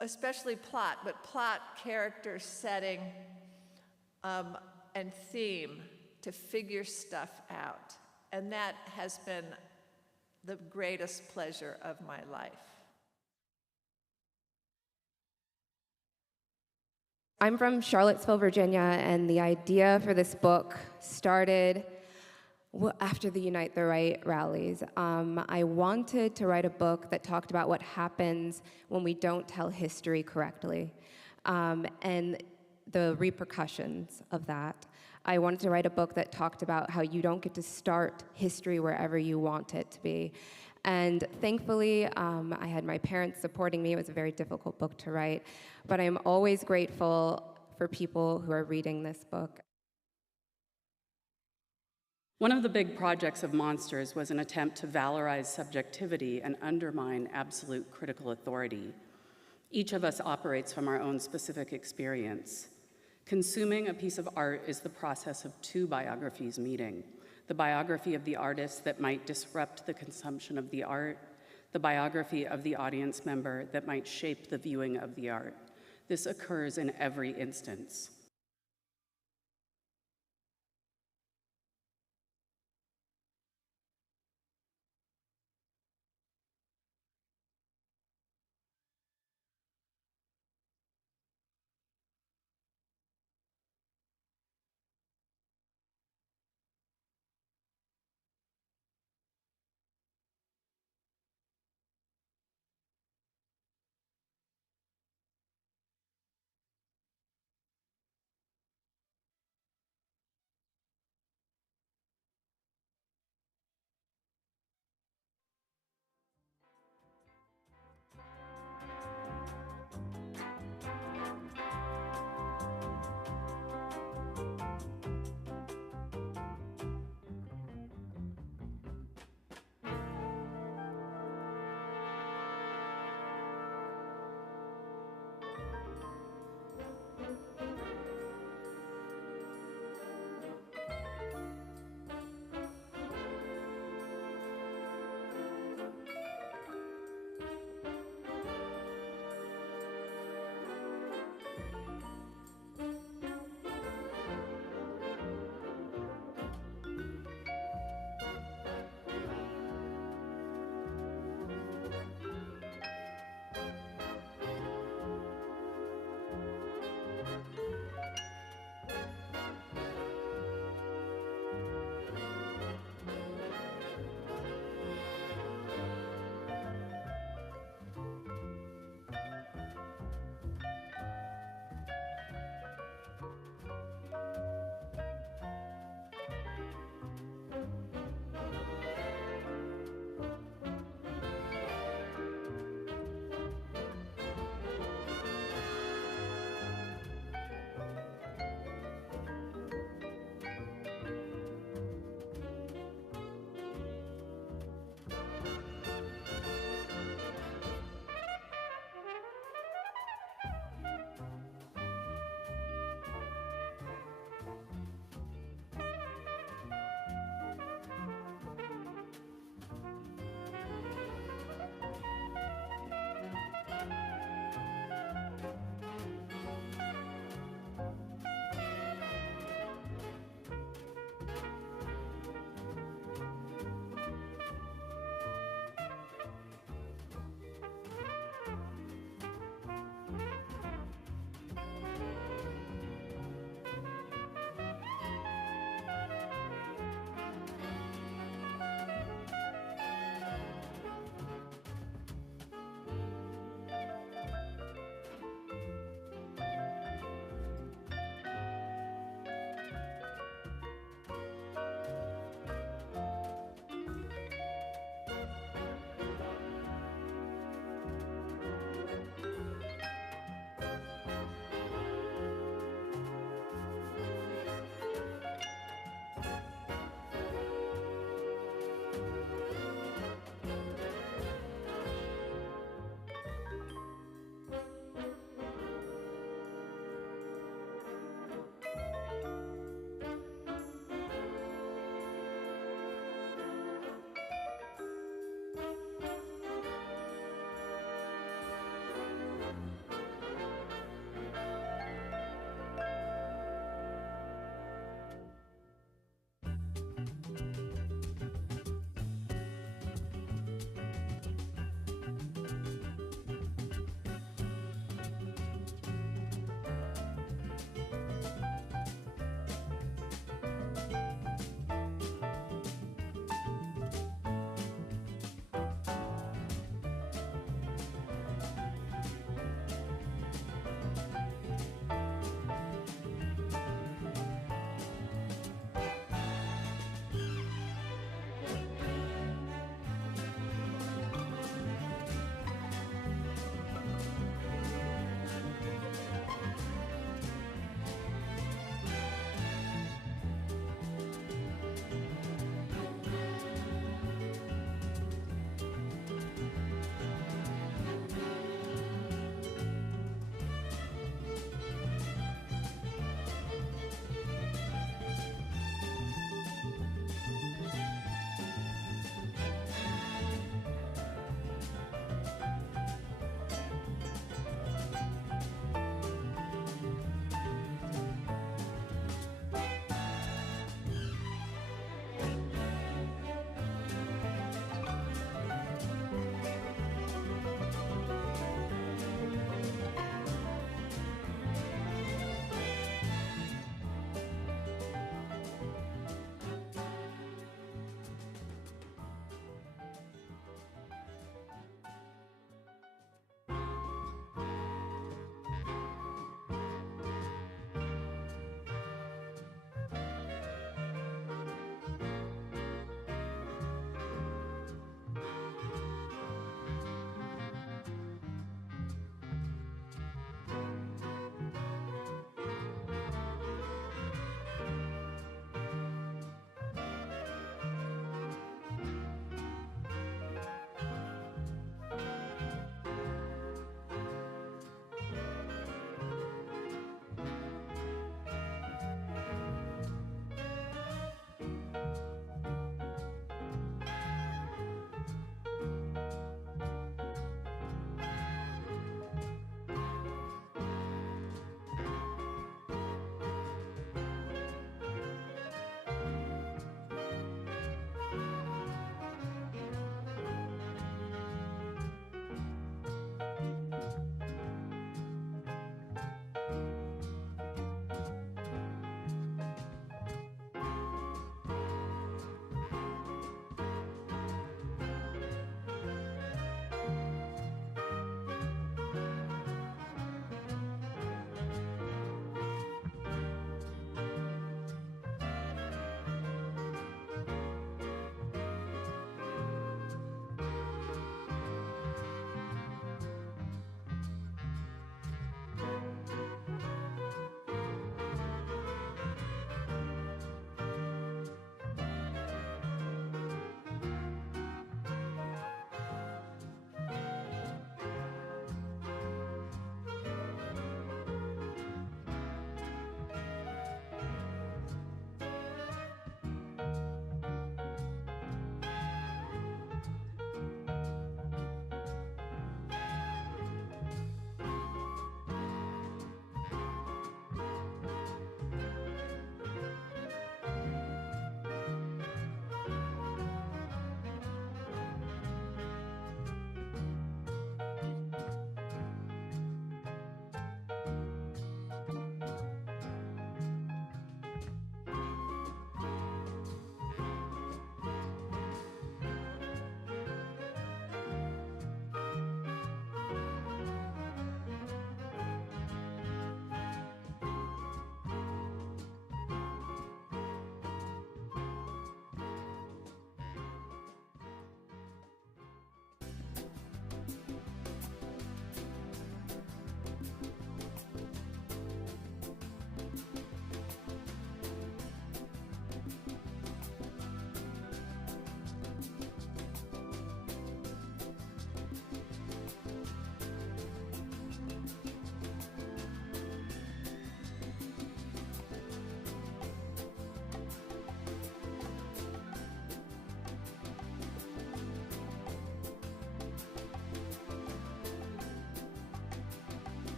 especially plot, but plot, character, setting, and theme to figure stuff out. And that has been the greatest pleasure of my life. I'm from Charlottesville, Virginia, and the idea for this book started after the Unite the Right rallies. I wanted to write a book that talked about what happens when we don't tell history correctly, and the repercussions of that. I wanted to write a book that talked about how you don't get to start history wherever you want it to be. And thankfully, I had my parents supporting me. It was a very difficult book to write, but I'm always grateful for people who are reading this book. One of the big projects of Monsters was an attempt to valorize subjectivity and undermine absolute critical authority. Each of us operates from our own specific experience. Consuming a piece of art is the process of two biographies meeting: the biography of the artist that might disrupt the consumption of the art, the biography of the audience member that might shape the viewing of the art. This occurs in every instance.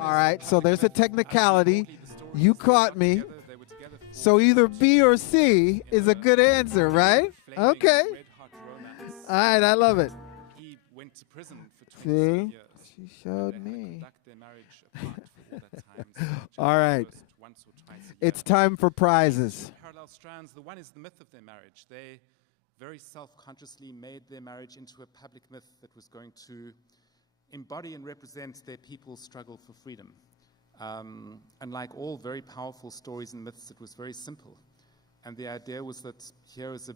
All right, so there's a technicality. You caught me. So either B or C is a good answer, right? Okay. All right, I love it. He went to prison for 27 See? years. She showed They had to me. conduct their marriage apart for all that time, so All right. just once or twice a year. It's time for prizes. Parallel strands. The one is the myth of their marriage. They very self-consciously made their marriage into a public myth that was going to embody and represent their people's struggle for freedom. And like all very powerful stories and myths, it was very simple. And the idea was that here is a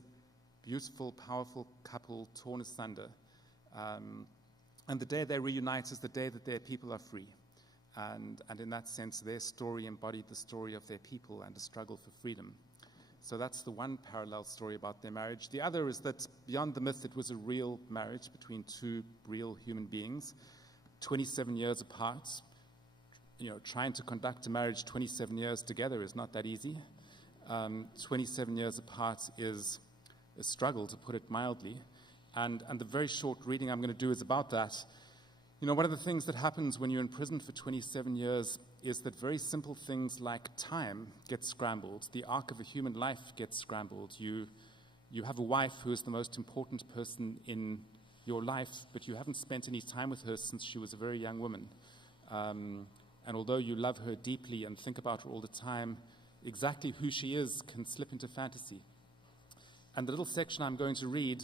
beautiful, powerful couple torn asunder. And the day they reunite is the day that their people are free. And in that sense, their story embodied the story of their people and the struggle for freedom. So that's the one parallel story about their marriage. The other is that beyond the myth, it was a real marriage between two real human beings, 27 years apart. You know, trying to conduct a marriage 27 years together is not that easy. 27 years apart is a struggle, to put it mildly. And the very short reading I'm going to do is about that. You know, one of the things that happens when you're in prison for 27 years is that very simple things like time get scrambled. The arc of a human life gets scrambled. You have a wife who is the most important person in your life, but you haven't spent any time with her since she was a very young woman. And although you love her deeply and think about her all the time, exactly who she is can slip into fantasy. And the little section I'm going to read,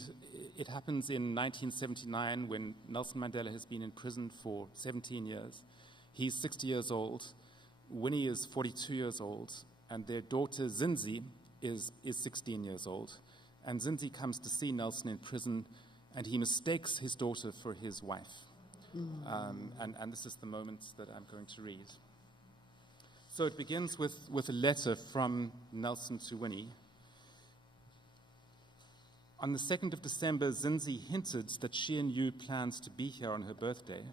it happens in 1979 when Nelson Mandela has been in prison for 17 years. He's 60 years old. Winnie is 42 years old. And their daughter, Zinzi, is 16 years old. And Zinzi comes to see Nelson in prison, and he mistakes his daughter for his wife. And this is the moment that I'm going to read. So it begins with a letter from Nelson to Winnie. On the 2nd of December, Zinzi hinted that she and you planned to be here on her birthday.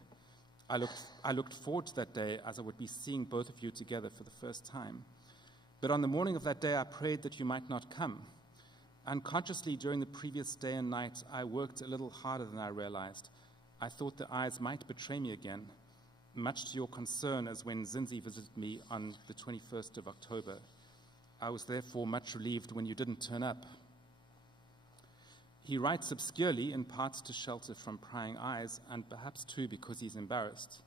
I looked forward to that day, as I would be seeing both of you together for the first time. But on the morning of that day, I prayed that you might not come. Unconsciously, during the previous day and night, I worked a little harder than I realized. I thought the eyes might betray me again, much to your concern, as when Zinzi visited me on the 21st of October. I was therefore much relieved when you didn't turn up. He writes obscurely, in part to shelter from prying eyes, and perhaps too because he's embarrassed.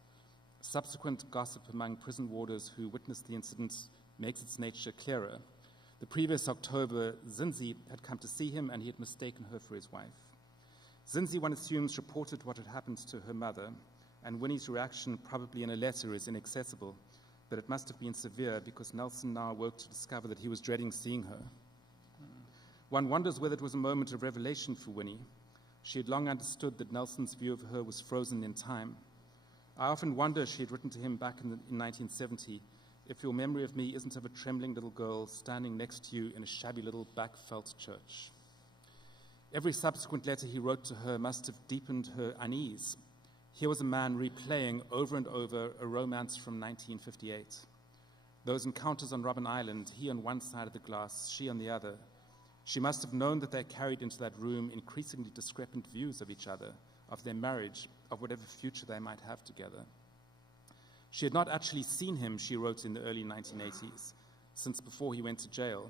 Subsequent gossip among prison warders who witnessed the incident makes its nature clearer. The previous October, Zinzi had come to see him, and he had mistaken her for his wife. Zinzi, one assumes, reported what had happened to her mother, and Winnie's reaction, probably in a letter, is inaccessible, but it must have been severe because Nelson now awoke to discover that he was dreading seeing her. One wonders whether it was a moment of revelation for Winnie. She had long understood that Nelson's view of her was frozen in time. I often wonder, she had written to him back in 1970, if your memory of me isn't of a trembling little girl standing next to you in a shabby little black felt church. Every subsequent letter he wrote to her must have deepened her unease. Here was a man replaying over and over a romance from 1958. Those encounters on Robben Island, he on one side of the glass, she on the other. She must have known that they carried into that room increasingly discrepant views of each other, of their marriage, of whatever future they might have together. She had not actually seen him, she wrote in the early 1980s, since before he went to jail.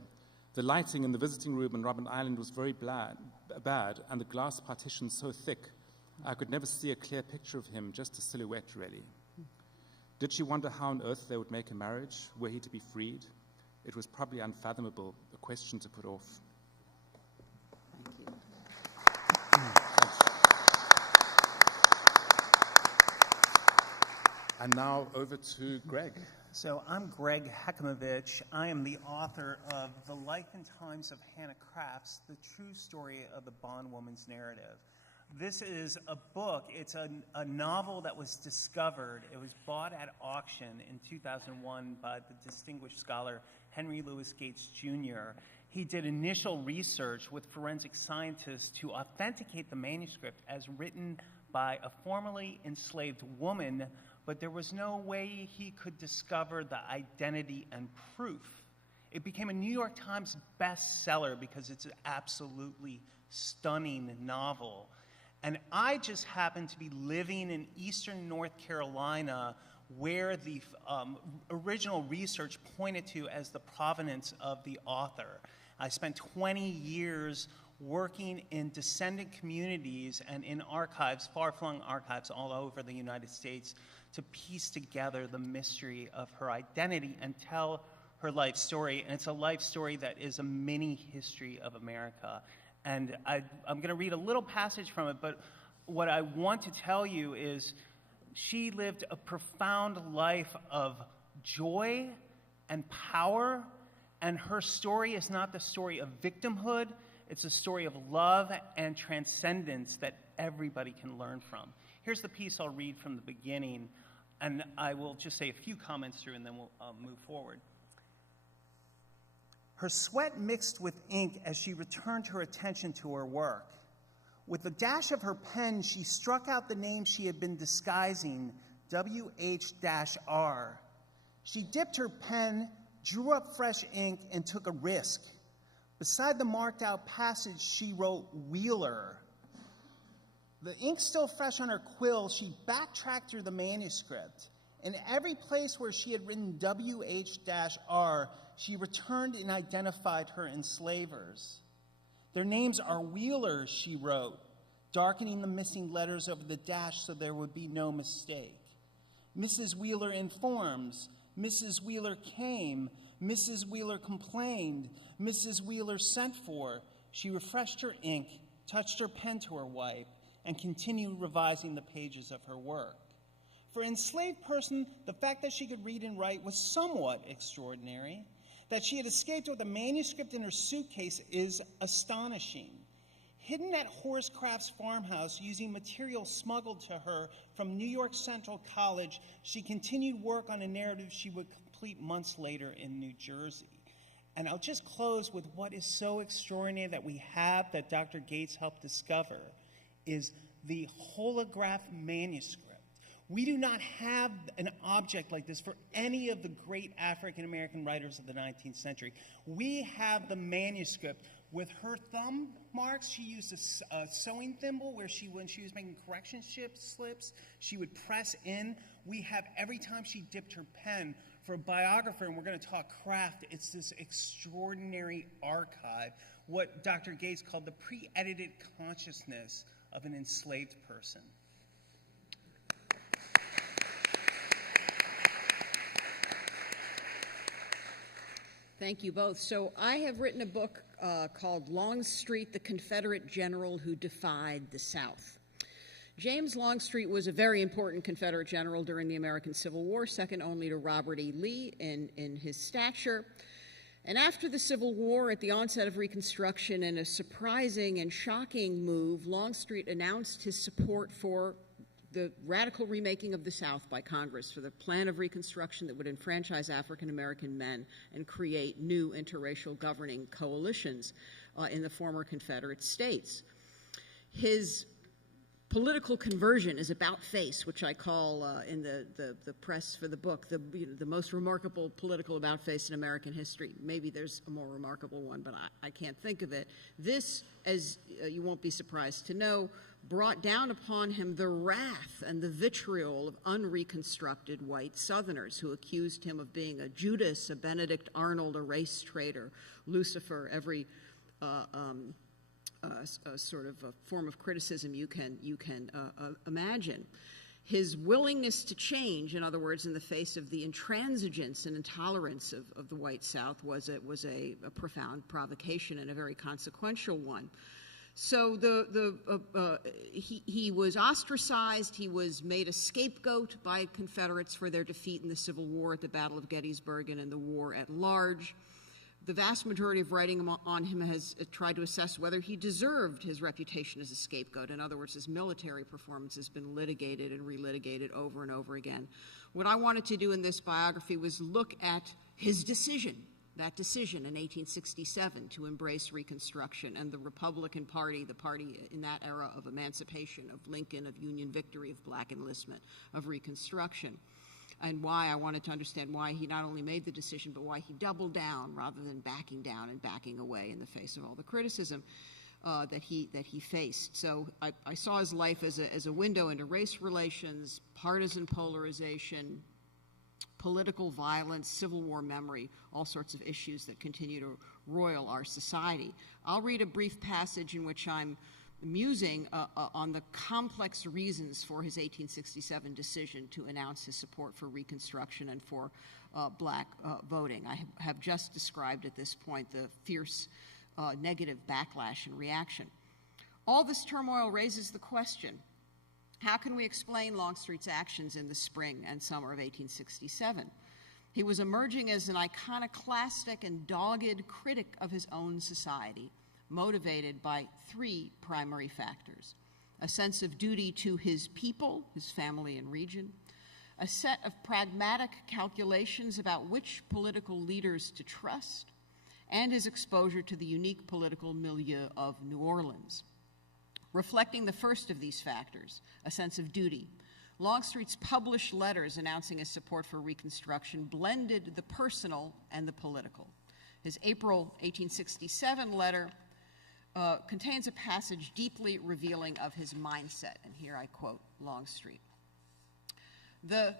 The lighting in the visiting room on Robben Island was very bad, and the glass partition so thick, I could never see a clear picture of him, just a silhouette, really. Did she wonder how on earth they would make a marriage? Were he to be freed? It was probably unfathomable, a question to put off. And now over to Greg. So I'm Greg Hekimovich. I am the author of The Life and Times of Hannah Crafts, the true story of the bondwoman's narrative. This is a book. It's a novel that was discovered. It was bought at auction in 2001 by the distinguished scholar Henry Louis Gates Jr. He did initial research with forensic scientists to authenticate the manuscript as written by a formerly enslaved woman, but there was no way he could discover the identity and proof. It became a New York Times bestseller because it's an absolutely stunning novel. And I just happened to be living in eastern North Carolina where the original research pointed to as the provenance of the author. I spent 20 years working in descendant communities and in archives, far-flung archives all over the United States, to piece together the mystery of her identity and tell her life story. And it's a life story that is a mini history of America. And I'm going to read a little passage from it, but what I want to tell you is she lived a profound life of joy and power, and her story is not the story of victimhood, it's a story of love and transcendence that everybody can learn from. Here's the piece I'll read from the beginning, and I will just say a few comments through and then we'll move forward. Her sweat mixed with ink as she returned her attention to her work. With a dash of her pen, she struck out the name she had been disguising, WH-R. She dipped her pen, drew up fresh ink, and took a risk. Beside the marked out passage, she wrote Wheeler. The ink still fresh on her quill, she backtracked through the manuscript. In every place where she had written WH-R, she returned and identified her enslavers. Their names are Wheelers, she wrote, darkening the missing letters over the dash so there would be no mistake. Mrs. Wheeler informs, Mrs. Wheeler came, Mrs. Wheeler complained, Mrs. Wheeler sent for. She refreshed her ink, touched her pen to her wipe, and continued revising the pages of her work. For an enslaved person, the fact that she could read and write was somewhat extraordinary. That she had escaped with a manuscript in her suitcase is astonishing. Hidden at Horace Craft's farmhouse using material smuggled to her from New York Central College, she continued work on a narrative she would complete months later in New Jersey. And I'll just close with what is so extraordinary that we have, that Dr. Gates helped discover, is the holograph manuscript. We do not have an object like this for any of the great African American writers of the 19th century. We have the manuscript. With her thumb marks, she used a sewing thimble where when she was making correction slips, she would press in. We have every time she dipped her pen. For a biographer, and we're going to talk craft, it's this extraordinary archive, what Dr. Gates called the pre-edited consciousness of an enslaved person. Thank you both. So I have written a book called Longstreet, the Confederate General Who Defied the South. James Longstreet was a very important Confederate general during the American Civil War, second only to Robert E. Lee in his stature. And after the Civil War, at the onset of Reconstruction, in a surprising and shocking move, Longstreet announced his support for the radical remaking of the South by Congress, for the plan of Reconstruction that would enfranchise African American men and create new interracial governing coalitions in the former Confederate states. His political conversion is about face, which I call in the press for the book the most remarkable political about face in American history. Maybe there's a more remarkable one, but I can't think of it. This, as you won't be surprised to know, brought down upon him the wrath and the vitriol of unreconstructed white Southerners who accused him of being a Judas, a Benedict Arnold, a race traitor, Lucifer, every sort of a form of criticism you can imagine. His willingness to change, in other words, in the face of the intransigence and intolerance of the white South, was a profound provocation and a very consequential one. So he was ostracized. He was made a scapegoat by Confederates for their defeat in the Civil War at the Battle of Gettysburg and in the war at large. The vast majority of writing on him has tried to assess whether he deserved his reputation as a scapegoat. In other words, his military performance has been litigated and relitigated over and over again. What I wanted to do in this biography was look at his decision, that decision in 1867 to embrace Reconstruction, and the Republican Party, the party in that era of emancipation, of Lincoln, of Union victory, of black enlistment, of Reconstruction. And why I wanted to understand why he not only made the decision, but why he doubled down rather than backing down and backing away in the face of all the criticism that he faced. So I saw his life as a window into race relations, partisan polarization, political violence, Civil War memory, all sorts of issues that continue to roil our society. I'll read a brief passage in which I'm musing on the complex reasons for his 1867 decision to announce his support for Reconstruction and for black voting. I have just described at this point the fierce negative backlash and reaction. All this turmoil raises the question, how can we explain Longstreet's actions in the spring and summer of 1867? He was emerging as an iconoclastic and dogged critic of his own society, motivated by three primary factors: a sense of duty to his people, his family and region, a set of pragmatic calculations about which political leaders to trust, and his exposure to the unique political milieu of New Orleans. Reflecting the first of these factors, a sense of duty, Longstreet's published letters announcing his support for Reconstruction blended the personal and the political. His April 1867 letter contains a passage deeply revealing of his mindset, and here I quote Longstreet. The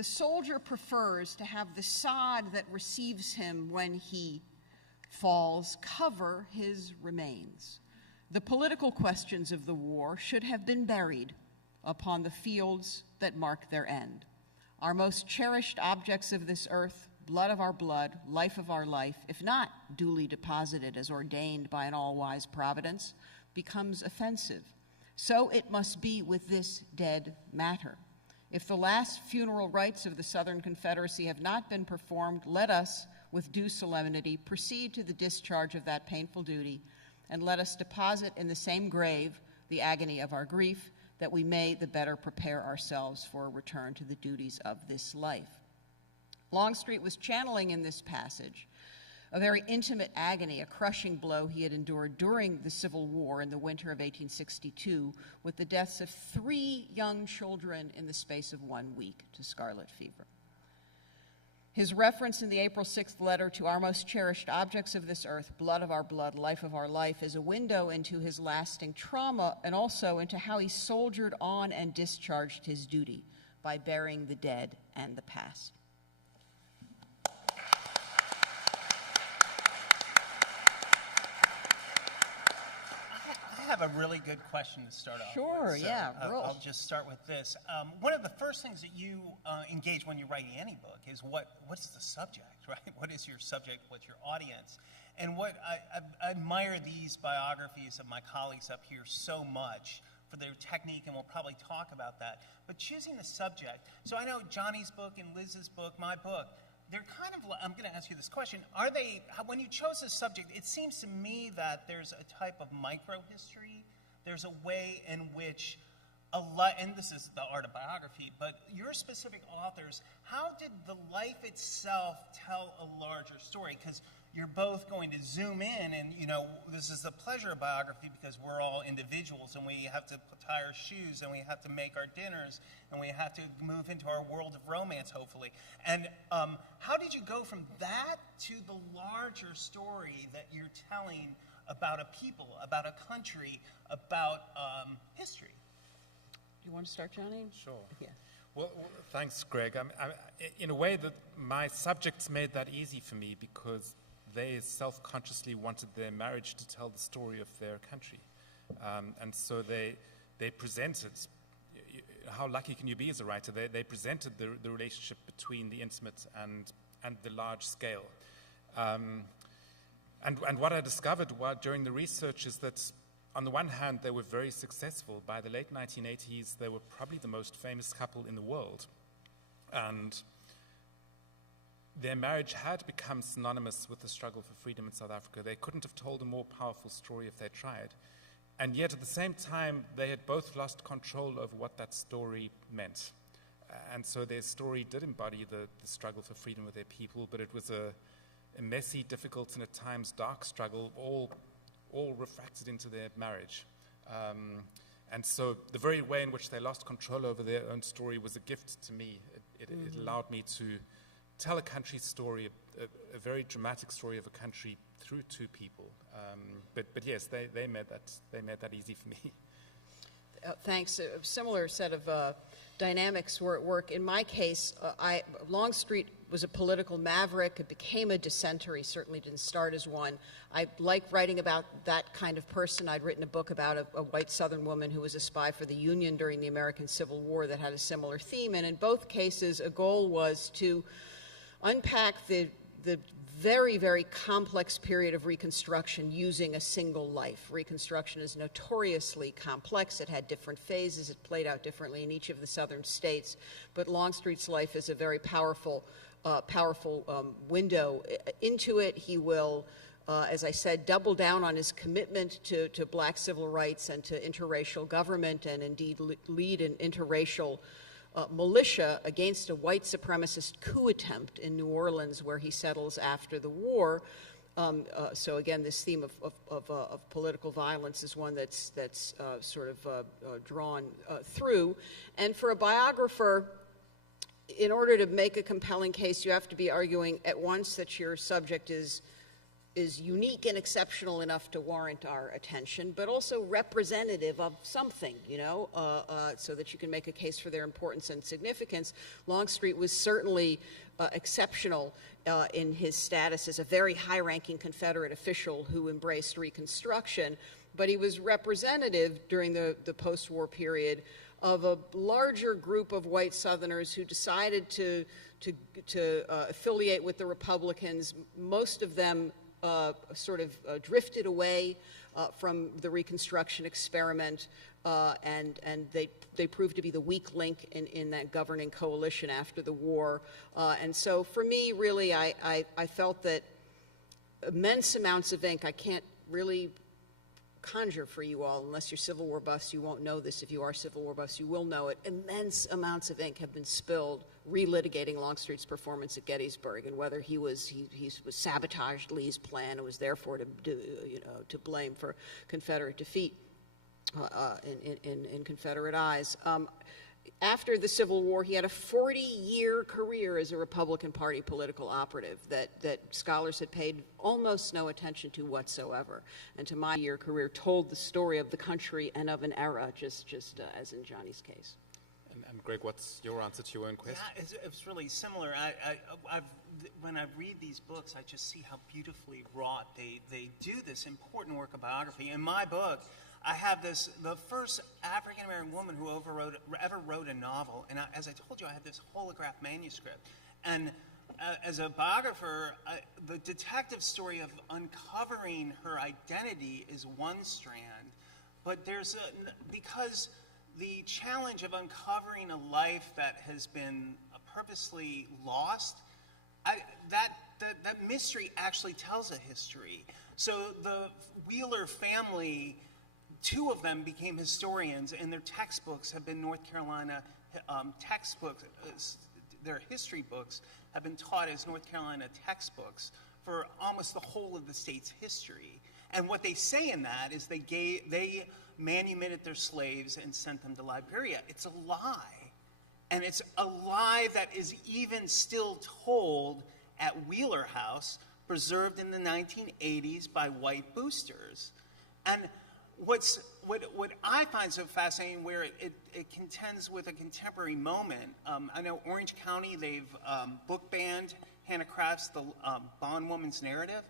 soldier prefers to have the sod that receives him when he falls cover his remains. The political questions of the war should have been buried upon the fields that mark their end. Our most cherished objects of this earth, blood of our blood, life of our life, if not duly deposited as ordained by an all-wise providence, becomes offensive. So it must be with this dead matter. If the last funeral rites of the Southern Confederacy have not been performed, let us, with due solemnity, proceed to the discharge of that painful duty, and let us deposit in the same grave the agony of our grief, that we may the better prepare ourselves for a return to the duties of this life. Longstreet was channeling in this passage a very intimate agony, a crushing blow he had endured during the Civil War in the winter of 1862, with the deaths of 3 young children in the space of 1 week to scarlet fever. His reference in the April 6th letter to our most cherished objects of this earth, blood of our blood, life of our life, is a window into his lasting trauma and also into how he soldiered on and discharged his duty by burying the dead and the past. I have a really good question to start off Sure, with. yeah, roll. I'll just start with this. One of the first things that you engage when you're writing any book is what's the subject, right? What is your subject? What's your audience? And what I admire these biographies of my colleagues up here so much for their technique, and we'll probably talk about that. But choosing the subject. So I know Johnny's book and Liz's book, my book, they're kind of, I'm going to ask you this question. Are they, when you chose this subject, it seems to me that there's a type of micro-history. There's a way in which, and this is the art of biography, but your specific authors, how did the life itself tell a larger story? Because you're both going to zoom in, and this is the pleasure of biography because we're all individuals and we have to tie our shoes and we have to make our dinners and we have to move into our world of romance, hopefully. And how did you go from that to the larger story that you're telling about a people, about a country, about history? Do you want to start, Johnny? Sure. Yeah. Well, thanks, Greg. In a way, that my subjects made that easy for me because they self-consciously wanted their marriage to tell the story of their country. And so they presented, how lucky can you be as a writer? They presented the relationship between the intimate and the large scale. And what I discovered during the research is that on the one hand, they were very successful. By the late 1980s, they were probably the most famous couple in the world. And their marriage had become synonymous with the struggle for freedom in South Africa. They couldn't have told a more powerful story if they tried. And yet, at the same time, they had both lost control over what that story meant. And so their story did embody the struggle for freedom of their people, but it was a messy, difficult, and at times dark struggle, all refracted into their marriage. And so the very way in which they lost control over their own story was a gift to me. It allowed me to tell a country's story, a very dramatic story of a country through 2 people. But yes, they made that easy for me. thanks. A similar set of dynamics were at work. In my case, Longstreet was a political maverick. It became a dissenter. He certainly didn't start as one. I like writing about that kind of person. I'd written a book about a white Southern woman who was a spy for the Union during the American Civil War that had a similar theme. And in both cases, a goal was to unpack the very, very complex period of Reconstruction using a single life. Reconstruction is notoriously complex. It had different phases. It played out differently in each of the southern states. But Longstreet's life is a very powerful window into it. He will, as I said, double down on his commitment to black civil rights and to interracial government, and indeed lead an interracial militia against a white supremacist coup attempt in New Orleans, where he settles after the war. So again, this theme of political violence is one that's sort of drawn through. And for a biographer, in order to make a compelling case, you have to be arguing at once that your subject is unique and exceptional enough to warrant our attention, but also representative of something, so that you can make a case for their importance and significance. Longstreet was certainly exceptional in his status as a very high-ranking Confederate official who embraced Reconstruction, but he was representative during the post-war period of a larger group of white Southerners who decided to affiliate with the Republicans. Most of them sort of drifted away from the Reconstruction experiment, and they proved to be the weak link in that governing coalition after the war. And so for me, really, I felt that immense amounts of ink, I can't really conjure for you all, unless you're Civil War buffs, you won't know this. If you are Civil War buffs, you will know it. Immense amounts of ink have been spilled relitigating Longstreet's performance at Gettysburg, and whether he sabotaged Lee's plan and was therefore to blame for Confederate defeat in Confederate eyes. After the Civil War, he had a 40-year career as a Republican Party political operative that scholars had paid almost no attention to whatsoever. And to my year career, told the story of the country and of an era, just as in Johnny's case. And Greg, what's your answer to your own question? Yeah, it's really similar. When I read these books, I just see how beautifully wrought they do this important work of biography. In my book, I have the first African-American woman who ever wrote a novel, and as I told you, I had this holograph manuscript. And as a biographer, the detective story of uncovering her identity is one strand, but because the challenge of uncovering a life that has been purposely lost, that mystery actually tells a history. So the Wheeler family, two of them became historians, and their textbooks have been North Carolina textbooks. Their history books have been taught as North Carolina textbooks for almost the whole of the state's history. And what they say in that is they manumitted their slaves and sent them to Liberia. It's a lie. And it's a lie that is even still told at Wheeler House, preserved in the 1980s by white boosters. And what I find so fascinating, where it contends with a contemporary moment, I know Orange County, they've book banned Hannah Craft's The Bondwoman's Narrative.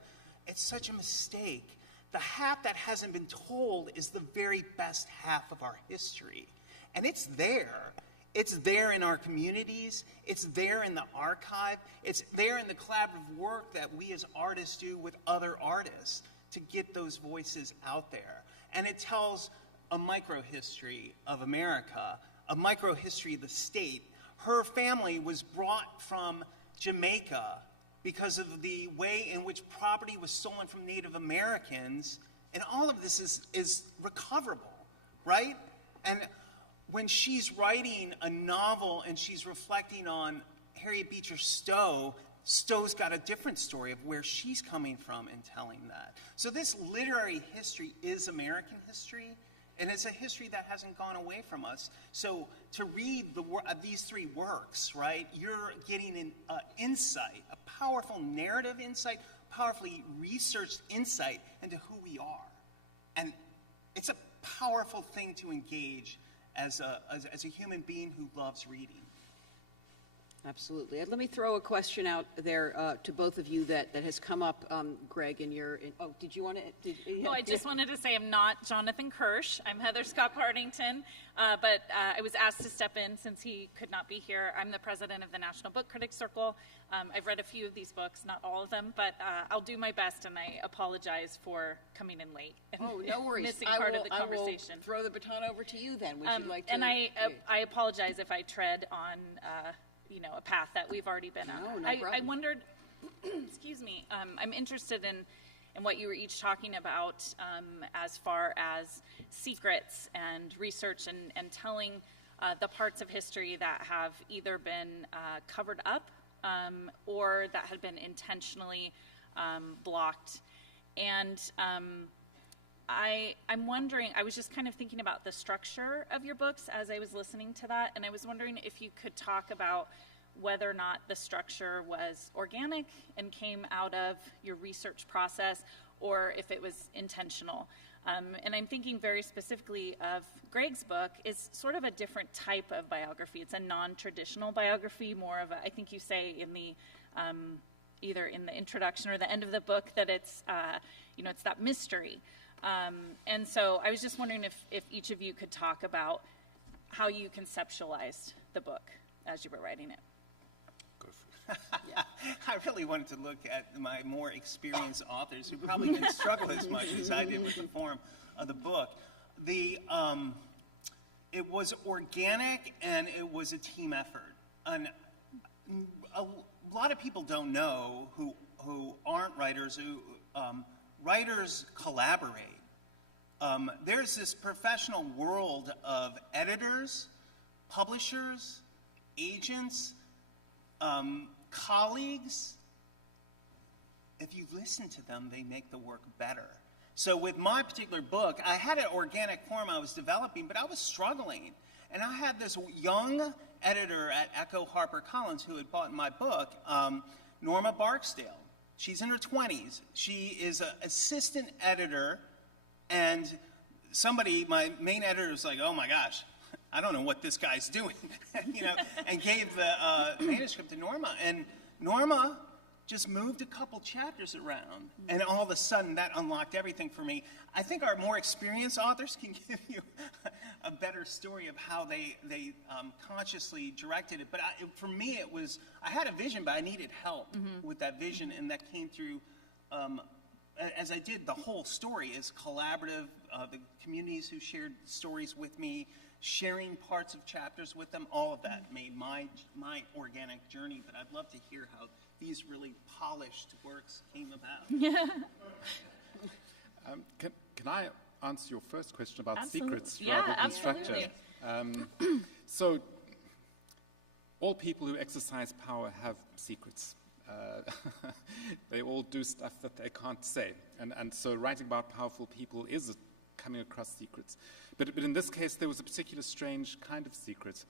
It's such a mistake. The half that hasn't been told is the very best half of our history. And it's there. It's there in our communities. It's there in the archive. It's there in the collaborative work that we as artists do with other artists to get those voices out there. And it tells a micro-history of America, a micro-history of the state. Her family was brought from Jamaica because of the way in which property was stolen from Native Americans, and all of this is recoverable, right? And when she's writing a novel and she's reflecting on Harriet Beecher Stowe, Stowe's got a different story of where she's coming from in telling that. So this literary history is American history, and it's a history that hasn't gone away from us. So to read these three works, right, you're getting an insight, a powerful narrative insight, powerfully researched insight into who we are. And it's a powerful thing to engage as a human being who loves reading. Absolutely. Let me throw a question out there to both of you that has come up, Greg, did you want to? No, I just wanted to say I'm not Jonathan Kirsch. I'm Heather Scott Partington, but I was asked to step in since he could not be here. I'm the president of the National Book Critics Circle. I've read a few of these books, not all of them, but I'll do my best, and I apologize for coming in late and no worries. missing part of the conversation. I will throw the baton over to you then. Would you like to? And I apologize if I tread on a path that we've already been on. No problem. I wondered, excuse me, I'm interested in what you were each talking about as far as secrets and research and telling the parts of history that have either been covered up or that had been intentionally blocked. And I'm wondering, I was just kind of thinking about the structure of your books as I was listening to that, and I was wondering if you could talk about whether or not the structure was organic and came out of your research process, or if it was intentional. And I'm thinking very specifically of Greg's book is sort of a different type of biography. It's a non-traditional biography, more of a, I think you say in the, either in the introduction or the end of the book that it's, it's that mystery. And so I was just wondering if each of you could talk about how you conceptualized the book as you were writing it. Yeah. I really wanted to look at my more experienced authors who probably didn't struggle as much as I did with the form of the book. It was organic and it was a team effort. And a lot of people don't know who aren't writers, writers collaborate. There's this professional world of editors, publishers, agents, colleagues. If you listen to them, they make the work better. So with my particular book, I had an organic form I was developing, but I was struggling. And I had this young editor at Echo HarperCollins who had bought my book, Norma Barksdale. She's in her 20s. She is an assistant editor, and my main editor was like, oh my gosh, I don't know what this guy's doing, and gave the manuscript to Norma. And Norma just moved a couple chapters around, and all of a sudden that unlocked everything for me. I think our more experienced authors can give you a better story of how they consciously directed it. But for me, I had a vision, but I needed help with that vision, and that came through, as I did, the whole story is collaborative, the communities who shared stories with me, sharing parts of chapters with them, all of that made my organic journey. But I'd love to hear how these really polished works came about. Can I answer your first question about Absolutely. secrets rather than structure? So, all people who exercise power have secrets. They all do stuff that they can't say. And so writing about powerful people is coming across secrets. But in this case, there was a particular strange kind of secret.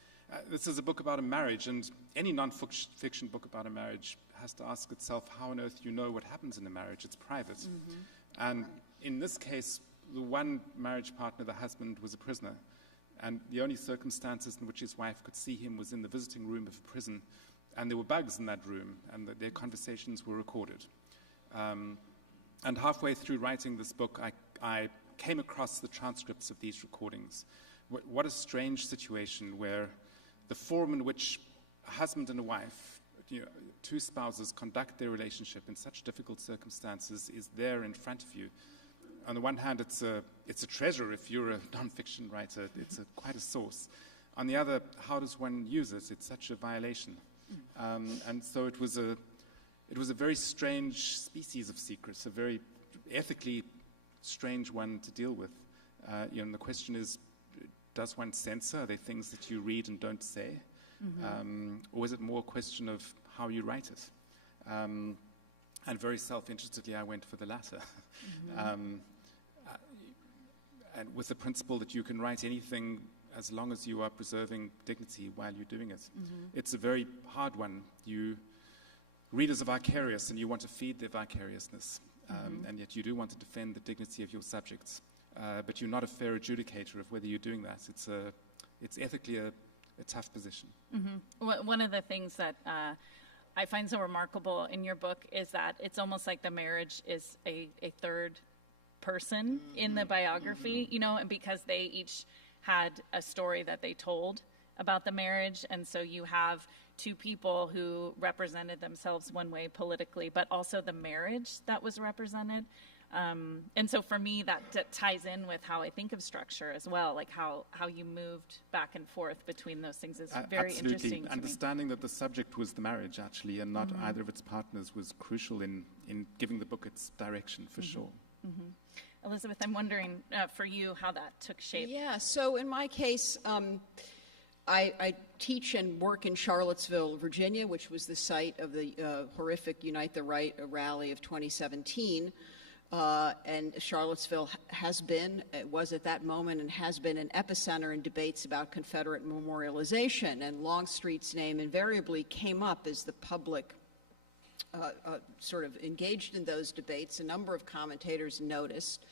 This is a book about a marriage, and any non-fiction book about a marriage has to ask itself how on earth you know what happens in a marriage. It's private. And in this case, the one marriage partner, the husband, was a prisoner. And the only circumstances in which his wife could see him was in the visiting room of a prison. And there were bugs in that room, and their conversations were recorded. And halfway through writing this book, I came across the transcripts of these recordings. What a strange situation where the form in which a husband and a wife, two spouses, conduct their relationship in such difficult circumstances is there in front of you. On the one hand, it's a treasure if you're a non-fiction writer. It's quite a source. On the other, how does one use it? It's such a violation. And so it was a very strange species of secrets, a very ethically strange one to deal with. And the question is, does one censor? Are there things that you read and don't say? Or is it more a question of how you write it? And very self-interestedly, I went for the latter. And with the principle that you can write anything as long as you are preserving dignity while you're doing it. It's a very hard one. Readers are vicarious, and you want to feed their vicariousness, and yet you do want to defend the dignity of your subjects. but you're not a fair adjudicator of whether you're doing that. It's ethically a tough position. One of the things that I find so remarkable in your book is that it's almost like the marriage is a third person in the biography, you know, and because they each had a story that they told about the marriage, and so you have two people who represented themselves one way politically, but also the marriage that was represented. And so for me, that ties in with how I think of structure as well, like how you moved back and forth between those things is very interesting to Understanding that the subject was the marriage, actually, and not either of its partners was crucial in giving the book its direction, for sure. Elizabeth, I'm wondering for you how that took shape. Yeah, so in my case, I teach and work in Charlottesville, Virginia, which was the site of the horrific Unite the Right rally of 2017. And Charlottesville was at that moment and has been an epicenter in debates about Confederate memorialization. And Longstreet's name invariably came up as the public sort of engaged in those debates. A number of commentators noticed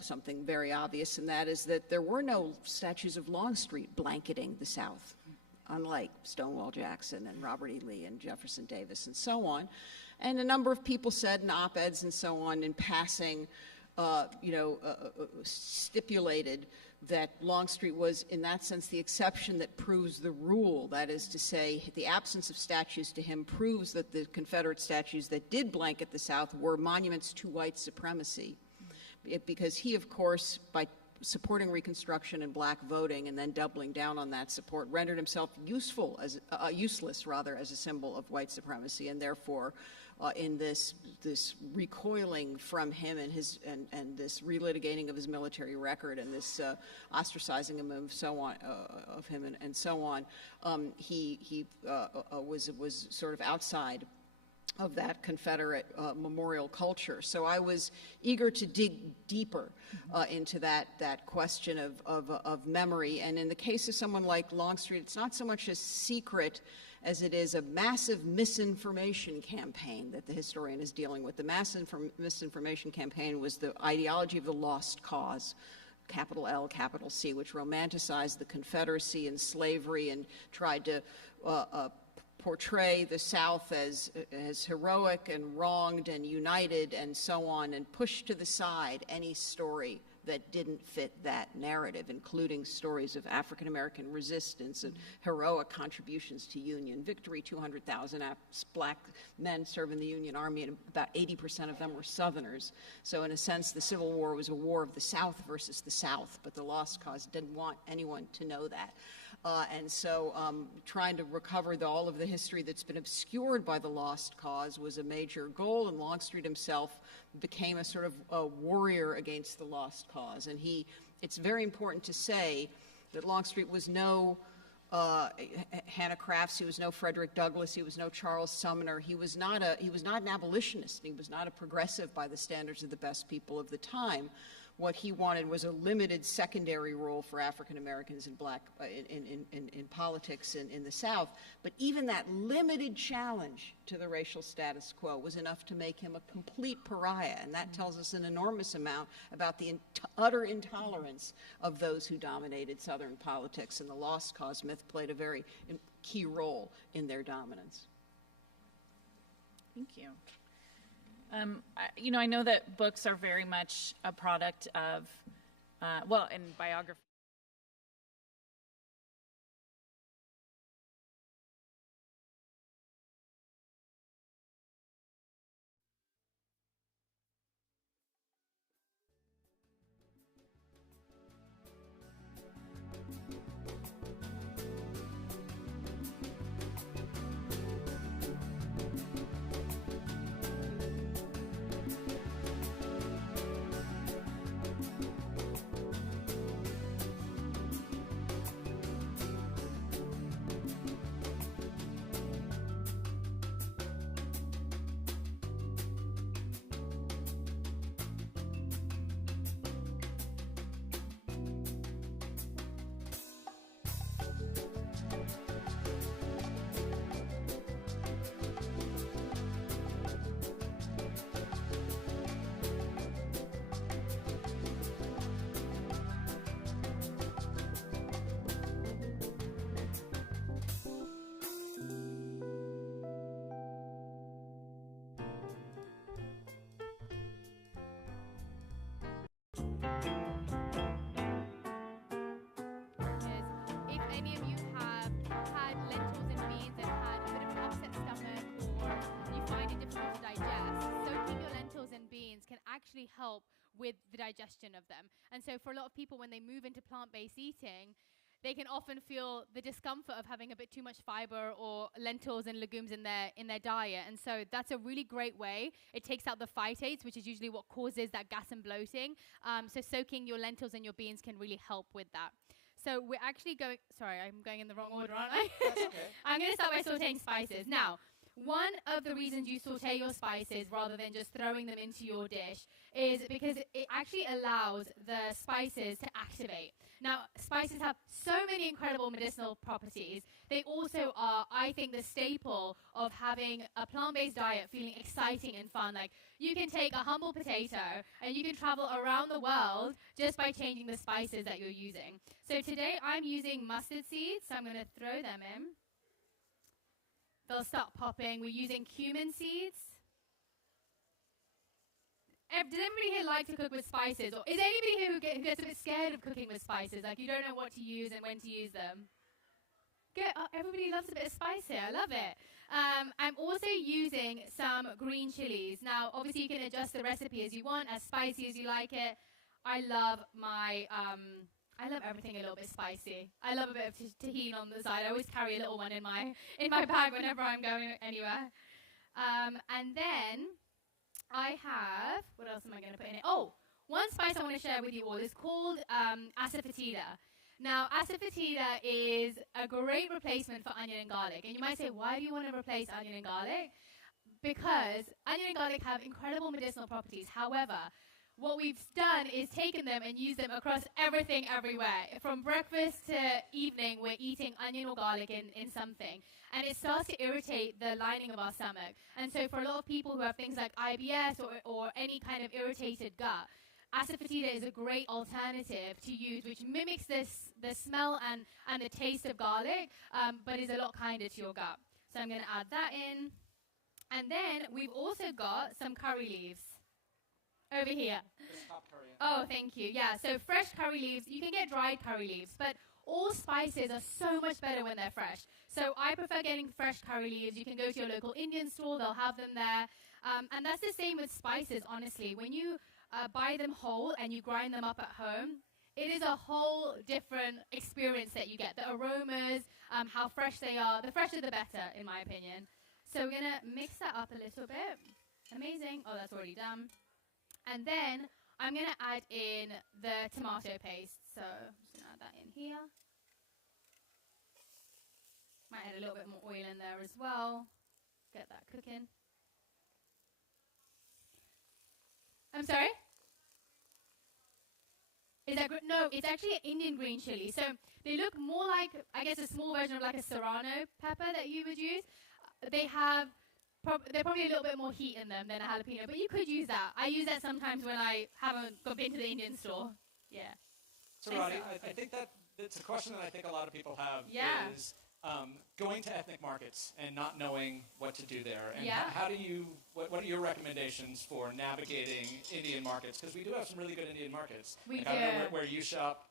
something very obvious, and that is that there were no statues of Longstreet blanketing the South, unlike Stonewall Jackson and Robert E. Lee and Jefferson Davis and so on. And a number of people said in op-eds and so on in passing, stipulated that Longstreet was, in that sense, the exception that proves the rule. That is to say, the absence of statues to him proves that the Confederate statues that did blanket the South were monuments to white supremacy. Because he, of course, by supporting Reconstruction and black voting and then doubling down on that support, rendered himself useless as a symbol of white supremacy, and therefore in this recoiling from him and this relitigating of his military record and this ostracizing him and so on and so on, he was sort of outside of that Confederate memorial culture. So I was eager to dig deeper into that question of memory. And in the case of someone like Longstreet, it's not so much a secret as it is a massive misinformation campaign that the historian is dealing with. The massive misinformation campaign was the ideology of the lost cause, capital L, capital C, which romanticized the Confederacy and slavery and tried to portray the South as heroic and wronged and united and so on, and push to the side any story that didn't fit that narrative, including stories of African-American resistance and heroic contributions to Union victory. 200,000 black men served in the Union Army, and about 80% of them were Southerners. So in a sense, the Civil War was a war of the South versus the South, but the Lost Cause didn't want anyone to know that. And so trying to recover all of the history that's been obscured by the Lost Cause was a major goal, and Longstreet himself became a sort of a warrior against the Lost Cause. And it's very important to say that Longstreet was no Hannah Crafts, he was no Frederick Douglass, he was no Charles Sumner, he was not an abolitionist, he was not a progressive by the standards of the best people of the time. What he wanted was a limited secondary role for African Americans and black in politics in the South. But even that limited challenge to the racial status quo was enough to make him a complete pariah. And that tells us an enormous amount about the utter intolerance of those who dominated Southern politics. And the Lost Cause myth played a very key role in their dominance. Thank you. I know that books are very much a product of, in biography. any of you have had lentils and beans and had a bit of an upset stomach, or you find it difficult to digest, soaking your lentils and beans can actually help with the digestion of them. And so for a lot of people, when they move into plant-based eating, they can often feel the discomfort of having a bit too much fiber or lentils and legumes in their diet. And so that's a really great way. It takes out the phytates, which is usually what causes that gas and bloating. So soaking your lentils and your beans can really help with that. So we're actually going, sorry, I'm going in the wrong order, aren't I? That's okay. I'm going to start by sauteing spices. Now, one of the reasons you saute your spices rather than just throwing them into your dish is because it actually allows the spices to activate. Now, spices have so many incredible medicinal properties. They also are, I think, the staple of having a plant-based diet feeling exciting and fun. Like, you can take a humble potato and you can travel around the world just by changing the spices that you're using. So today I'm using mustard seeds, so I'm going to throw them in. They'll start popping. We're using cumin seeds. Does everybody here like to cook with spices? Or is there anybody here who gets a bit scared of cooking with spices? Like, you don't know what to use and when to use them? Good. Oh, everybody loves a bit of spice here. I love it. I'm also using some green chilies. Now, obviously, you can adjust the recipe as you want, as spicy as you like it. I love everything a little bit spicy. I love a bit of tahini on the side. I always carry a little one in my bag whenever I'm going anywhere. And then I have, what else am I going to put in it? Oh, one spice I want to share with you all is called asafoetida. Now, asafoetida is a great replacement for onion and garlic. And you might say, why do you want to replace onion and garlic? Because onion and garlic have incredible medicinal properties. However, what we've done is taken them and used them across everything, everywhere. From breakfast to evening, we're eating onion or garlic in something. And it starts to irritate the lining of our stomach. And so for a lot of people who have things like IBS or any kind of irritated gut, asafoetida is a great alternative to use, which mimics the smell and the taste of garlic, but is a lot kinder to your gut. So I'm going to add that in. And then we've also got some curry leaves. Over here. Oh, thank you. Yeah, so fresh curry leaves. You can get dried curry leaves, but all spices are so much better when they're fresh. So I prefer getting fresh curry leaves. You can go to your local Indian store. They'll have them there. And that's the same with spices, honestly. When you buy them whole and you grind them up at home, it is a whole different experience that you get. The aromas, how fresh they are. The fresher, the better, in my opinion. So we're going to mix that up a little bit. Amazing. Oh, that's already done. And then I'm going to add in the tomato paste. So I'm just going to add that in here. Might add a little bit more oil in there as well. Get that cooking. I'm sorry? Is that no, it's actually an Indian green chili. So they look more like, I guess, a small version of like a serrano pepper that you would use. They're probably a little bit more heat in them than a jalapeno, but you could use that. I use that sometimes when I haven't been to the Indian store. Yeah. So, Roddy, I think that it's a question that I think a lot of people have is going to ethnic markets and not knowing what to do there. And how do you, what are your recommendations for navigating Indian markets? Because we do have some really good Indian markets. We do. I don't know where you shop.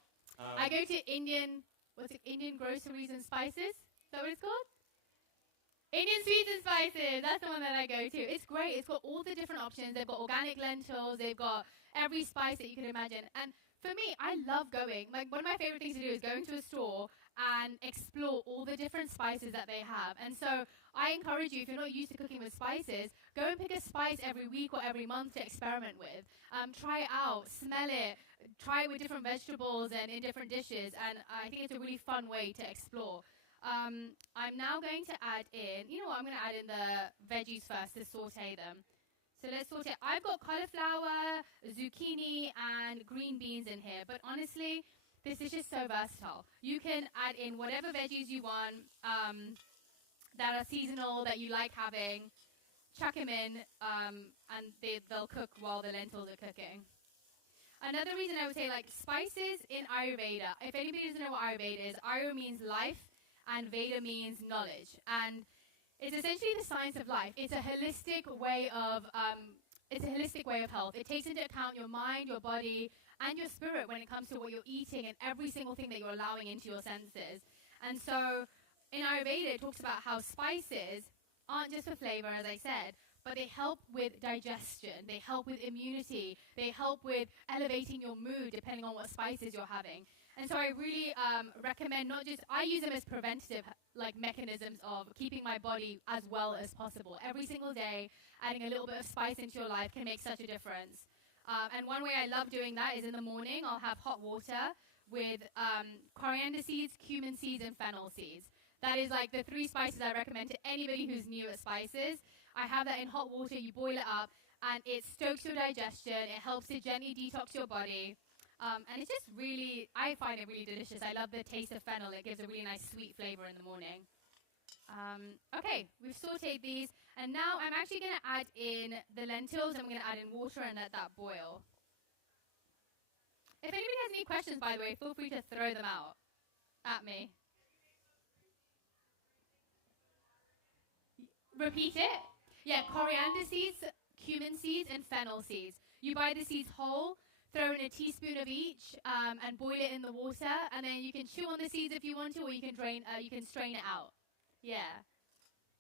I go to Indian Groceries and Spices. Is that what it's called? Indian Sweets and Spices, that's the one that I go to. It's great. It's got all the different options. They've got organic lentils. They've got every spice that you can imagine. And for me, I love going. Like, one of my favorite things to do is going to a store and explore all the different spices that they have. And so I encourage you, if you're not used to cooking with spices, go and pick a spice every week or every month to experiment with. Try it out, smell it, try it with different vegetables and in different dishes. And I think it's a really fun way to explore. I'm now going to add in, I'm going to add in the veggies first to saute them. So let's saute. I've got cauliflower, zucchini, and green beans in here. But honestly, this is just so versatile. You can add in whatever veggies you want that are seasonal, that you like having. Chuck them in, and they'll cook while the lentils are cooking. Another reason I would say, spices in Ayurveda. If anybody doesn't know what Ayurveda is, Ayur means life, and Veda means knowledge. And it's essentially the science of life. It's a holistic way of health. It takes into account your mind, your body, and your spirit when it comes to what you're eating and every single thing that you're allowing into your senses. And so in Ayurveda, it talks about how spices aren't just for flavor, as I said, but they help with digestion, they help with immunity, they help with elevating your mood depending on what spices you're having. And so I really recommend not just, I use them as preventative mechanisms of keeping my body as well as possible. Every single day, adding a little bit of spice into your life can make such a difference. And one way I love doing that is in the morning, I'll have hot water with coriander seeds, cumin seeds, and fennel seeds. That is like the 3 spices I recommend to anybody who's new at spices. I have that in hot water, you boil it up, and it stokes your digestion, it helps to gently detox your body. And it's just really, I find it really delicious. I love the taste of fennel. It gives a really nice sweet flavor in the morning. Okay, we've sauteed these, and now I'm actually going to add in the lentils. I'm going to add in water and let that boil. If anybody has any questions, by the way, feel free to throw them out at me. Repeat it. Yeah, coriander seeds, cumin seeds, and fennel seeds. You buy the seeds whole, throw in a teaspoon of each, and boil it in the water, and then you can chew on the seeds if you want to, or you can strain it out. Yeah.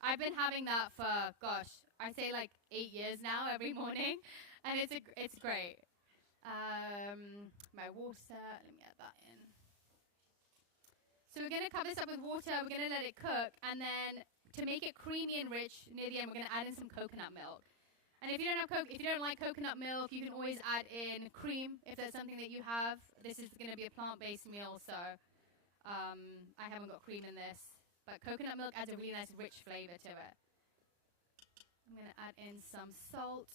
I've been having that for, gosh, I say like 8 years now every morning, and it's great. My water, let me add that in. So we're going to cover this up with water, we're going to let it cook, and then to make it creamy and rich, near the end, we're going to add in some coconut milk. And if you don't like coconut milk, you can always add in cream if that's something that you have. This is going to be a plant-based meal, so I haven't got cream in this. But coconut milk adds a really nice, rich flavor to it. I'm going to add in some salt.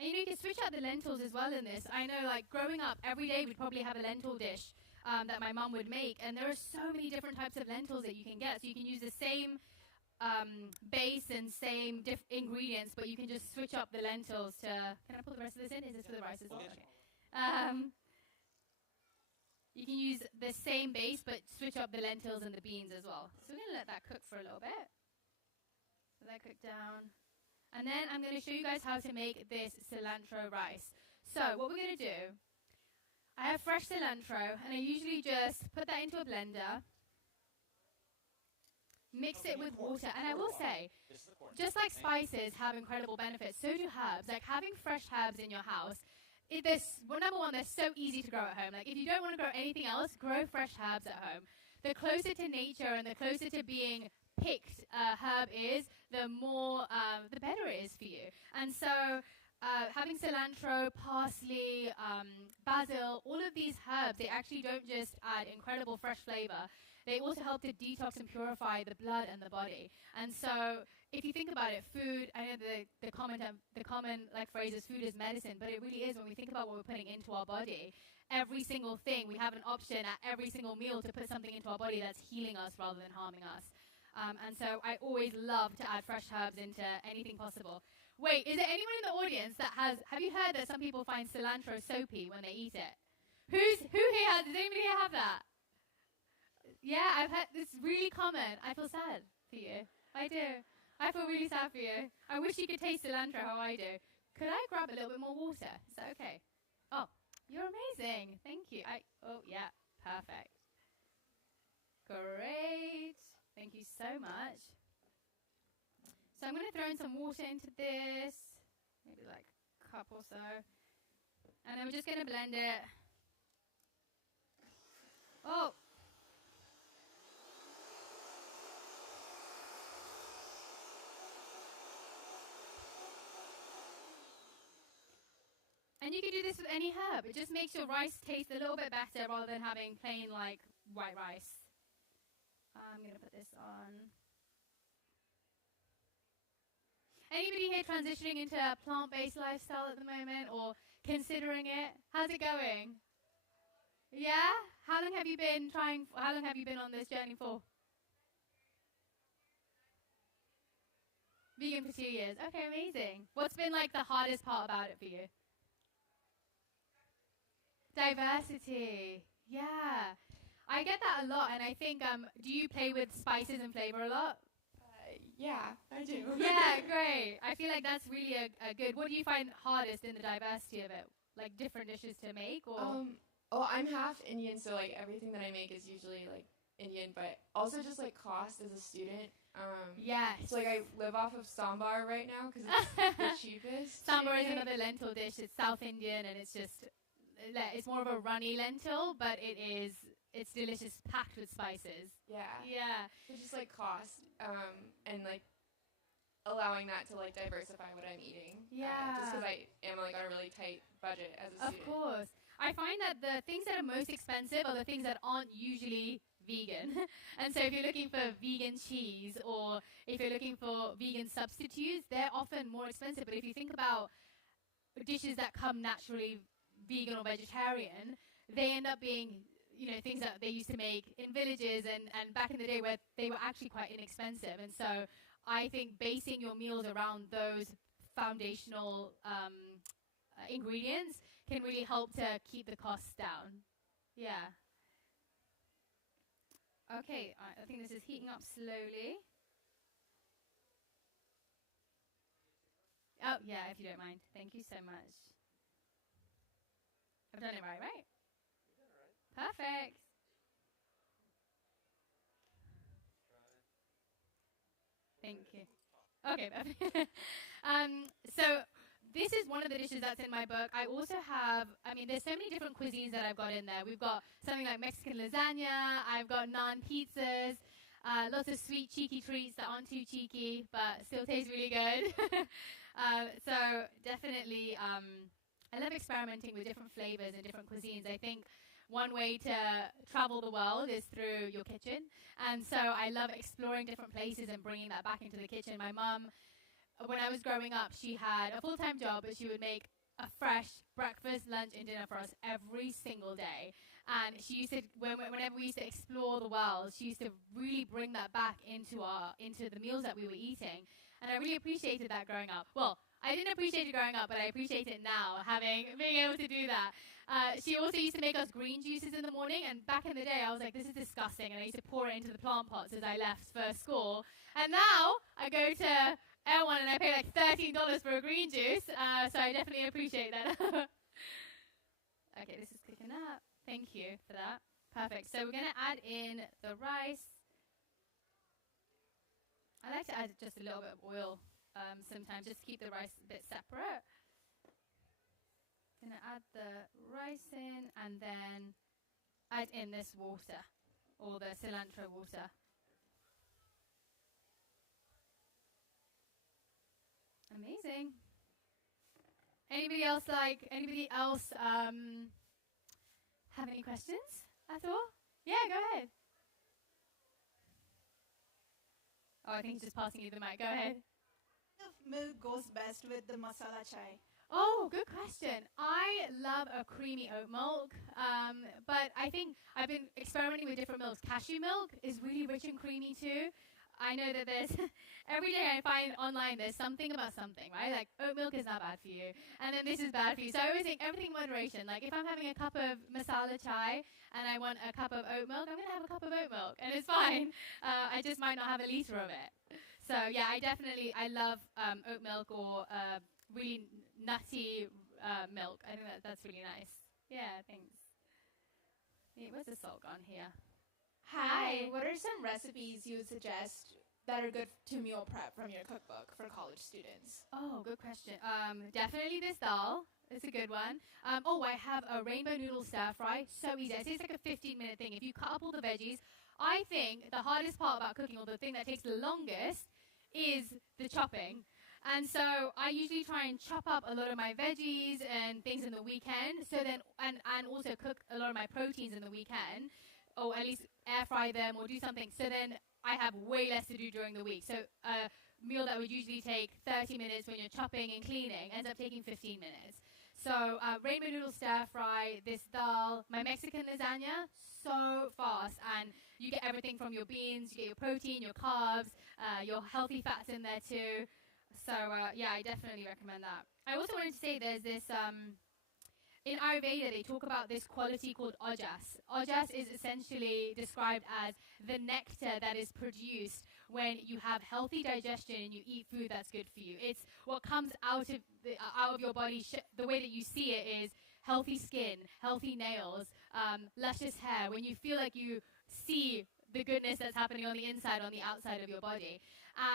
And you can switch out the lentils as well in this. I know, growing up, every day we'd probably have a lentil dish that my mum would make, and there are so many different types of lentils that you can get. So you can use the same base and same ingredients, but you can just switch up the lentils to... Can I put the rest of this in? Is this for the rice as well? Okay. You can use the same base, but switch up the lentils and the beans as well. So we're going to let that cook for a little bit. Let that cook down. And then I'm going to show you guys how to make this cilantro rice. So what we're going to do, I have fresh cilantro, and I usually just put that into a blender, mix it with water. And I will say, just like spices have incredible benefits, so do herbs. Like having fresh herbs in your house, number one, they're so easy to grow at home. Like if you don't want to grow anything else, grow fresh herbs at home. The closer to nature and the closer to being picked a herb is, the better it is for you. And so having cilantro, parsley, basil, all of these herbs, they actually don't just add incredible fresh flavor. They also help to detox and purify the blood and the body. And so if you think about it, food, I know the common phrase is food is medicine, but it really is when we think about what we're putting into our body. Every single thing, we have an option at every single meal to put something into our body that's healing us rather than harming us. And so I always love to add fresh herbs into anything possible. Wait, is there anyone in the audience that have you heard that some people find cilantro soapy when they eat it? Who here does anybody here have that? Yeah, I've heard, this is really common. I feel sad for you. I do. I feel really sad for you. I wish you could taste cilantro how I do. Could I grab a little bit more water? Is that okay? Oh, you're amazing. Thank you. Oh, yeah, perfect. Great. Thank you so much. So I'm going to throw in some water into this, maybe like a cup or so. And then we're just going to blend it. Oh. And you can do this with any herb. It just makes your rice taste a little bit better rather than having plain white rice. I'm going to put this on. Anybody here transitioning into a plant-based lifestyle at the moment or considering it? How's it going? Yeah? How long have you been on this journey for? Vegan for 2 years. Okay, amazing. What's been the hardest part about it for you? Diversity. Yeah. I get that a lot, and I think, do you play with spices and flavor a lot? Yeah, I do. Yeah, great. I feel like that's really a good, what do you find hardest in the diversity of it? like different dishes to make, or? Oh, I'm half Indian, so like everything that I make is usually like Indian, but also just like cost as a student. Yes. So like I live off of sambar right now because it's the cheapest. Sambar is another lentil dish. It's South Indian, and it's just it's more of a runny lentil, but it's delicious, packed with spices. Yeah. Yeah. So just like cost, and like allowing that to like diversify what I'm eating. Yeah. Just because I am like on a really tight budget as a student. Of course. I find that the things that are most expensive are the things that aren't usually vegan. And so if you're looking for vegan cheese or if you're looking for vegan substitutes, they're often more expensive. But if you think about dishes that come naturally vegan or vegetarian, they end up being, you know, things that they used to make in villages and back in the day where they were actually quite inexpensive. And so I think basing your meals around those foundational ingredients can really help to keep the costs down. Yeah. Okay, I think this is heating up slowly. Oh, yeah, if you don't mind. Thank you so much. I've done it right, right? Perfect. Thank you. Okay, perfect. So this is one of the dishes that's in my book. I also have, I mean, there's so many different cuisines that I've got in there. We've got something like Mexican lasagna. I've got naan pizzas. Lots of sweet, cheeky treats that aren't too cheeky, but still taste really good. So definitely, I love experimenting with different flavors and different cuisines. I think one way to travel the world is through your kitchen. And so I love exploring different places and bringing that back into the kitchen. My mum, when I was growing up, she had a full-time job, but she would make a fresh breakfast, lunch, and dinner for us every single day. And she used to, whenever we used to explore the world, she used to really bring that back into the meals that we were eating. And I really appreciated that growing up. Well, I didn't appreciate it growing up, but I appreciate it now, being able to do that. She also used to make us green juices in the morning, and back in the day, I was like, this is disgusting, and I used to pour it into the plant pots as I left for school. And now, I go to Erewhon and I pay like $13 for a green juice, so I definitely appreciate that. Okay, this is cooking up. Thank you for that. Perfect. So we're going to add in the rice. I like to add just a little bit of oil sometimes, just to keep the rice a bit separate. Going to add the rice in and then add in this water, or the cilantro water. Amazing. Anybody else have any questions at all? Yeah, go ahead. Oh, I think he's just passing you the mic. Go ahead. Milk goes best with the masala chai. Oh, good question. I love a creamy oat milk, but I think I've been experimenting with different milks. Cashew milk is really rich and creamy too. I know that there's, every day I find online there's something about something, right? Like oat milk is not bad for you, and then this is bad for you. So I always think everything in moderation. Like if I'm having a cup of masala chai and I want a cup of oat milk, I'm going to have a cup of oat milk, and it's fine. I just might not have a liter of it. So yeah, I love oat milk or really nutty milk. I think that's really nice. Yeah, thanks. Yeah, where's the salt gone here? Hi, what are some recipes you would suggest that are good to meal prep from your cookbook for college students? Oh, good question. Definitely this dal. It's a good one. I have a rainbow noodle stir fry. So easy. It takes like a 15-minute thing. If you cut up all the veggies, I think the hardest part about cooking, or the thing that takes the longest, is the chopping. And so I usually try and chop up a lot of my veggies and things in the weekend. So then, and also cook a lot of my proteins in the weekend, or at least air fry them or do something. So then I have way less to do during the week. So a meal that would usually take 30 minutes when you're chopping and cleaning ends up taking 15 minutes. So rainbow noodle stir fry, this dal, my Mexican lasagna, so fast. And you get everything from your beans, you get your protein, your carbs, your healthy fats in there too. So yeah, I definitely recommend that. I also wanted to say there's this, in Ayurveda, they talk about this quality called ojas. Ojas is essentially described as the nectar that is produced when you have healthy digestion and you eat food that's good for you. It's what comes out of your body. The way that you see it is healthy skin, healthy nails, luscious hair. When you feel like you see the goodness that's happening on the inside, on the outside of your body.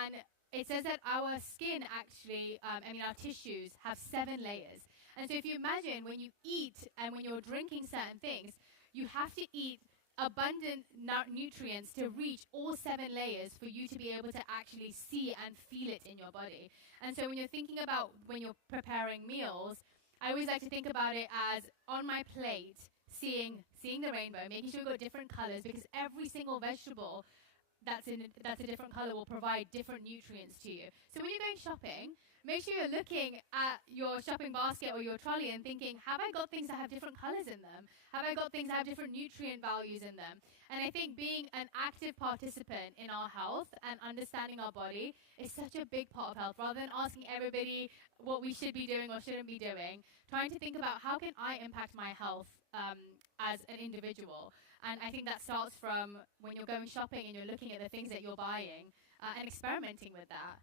And it says that our skin actually, our tissues have 7 layers. And so if you imagine when you eat and when you're drinking certain things, you have to eat abundant nutrients to reach all 7 layers for you to be able to actually see and feel it in your body. And so when you're thinking about when you're preparing meals, I always like to think about it as on my plate, seeing the rainbow, making sure we've got different colors, because every single vegetable that's a different color will provide different nutrients to you. So when you're going shopping, make sure you're looking at your shopping basket or your trolley and thinking, have I got things that have different colors in them? Have I got things that have different nutrient values in them? And I think being an active participant in our health and understanding our body is such a big part of health. Rather than asking everybody what we should be doing or shouldn't be doing, trying to think about how can I impact my health as an individual. And I think that starts from when you're going shopping and you're looking at the things that you're buying and experimenting with that.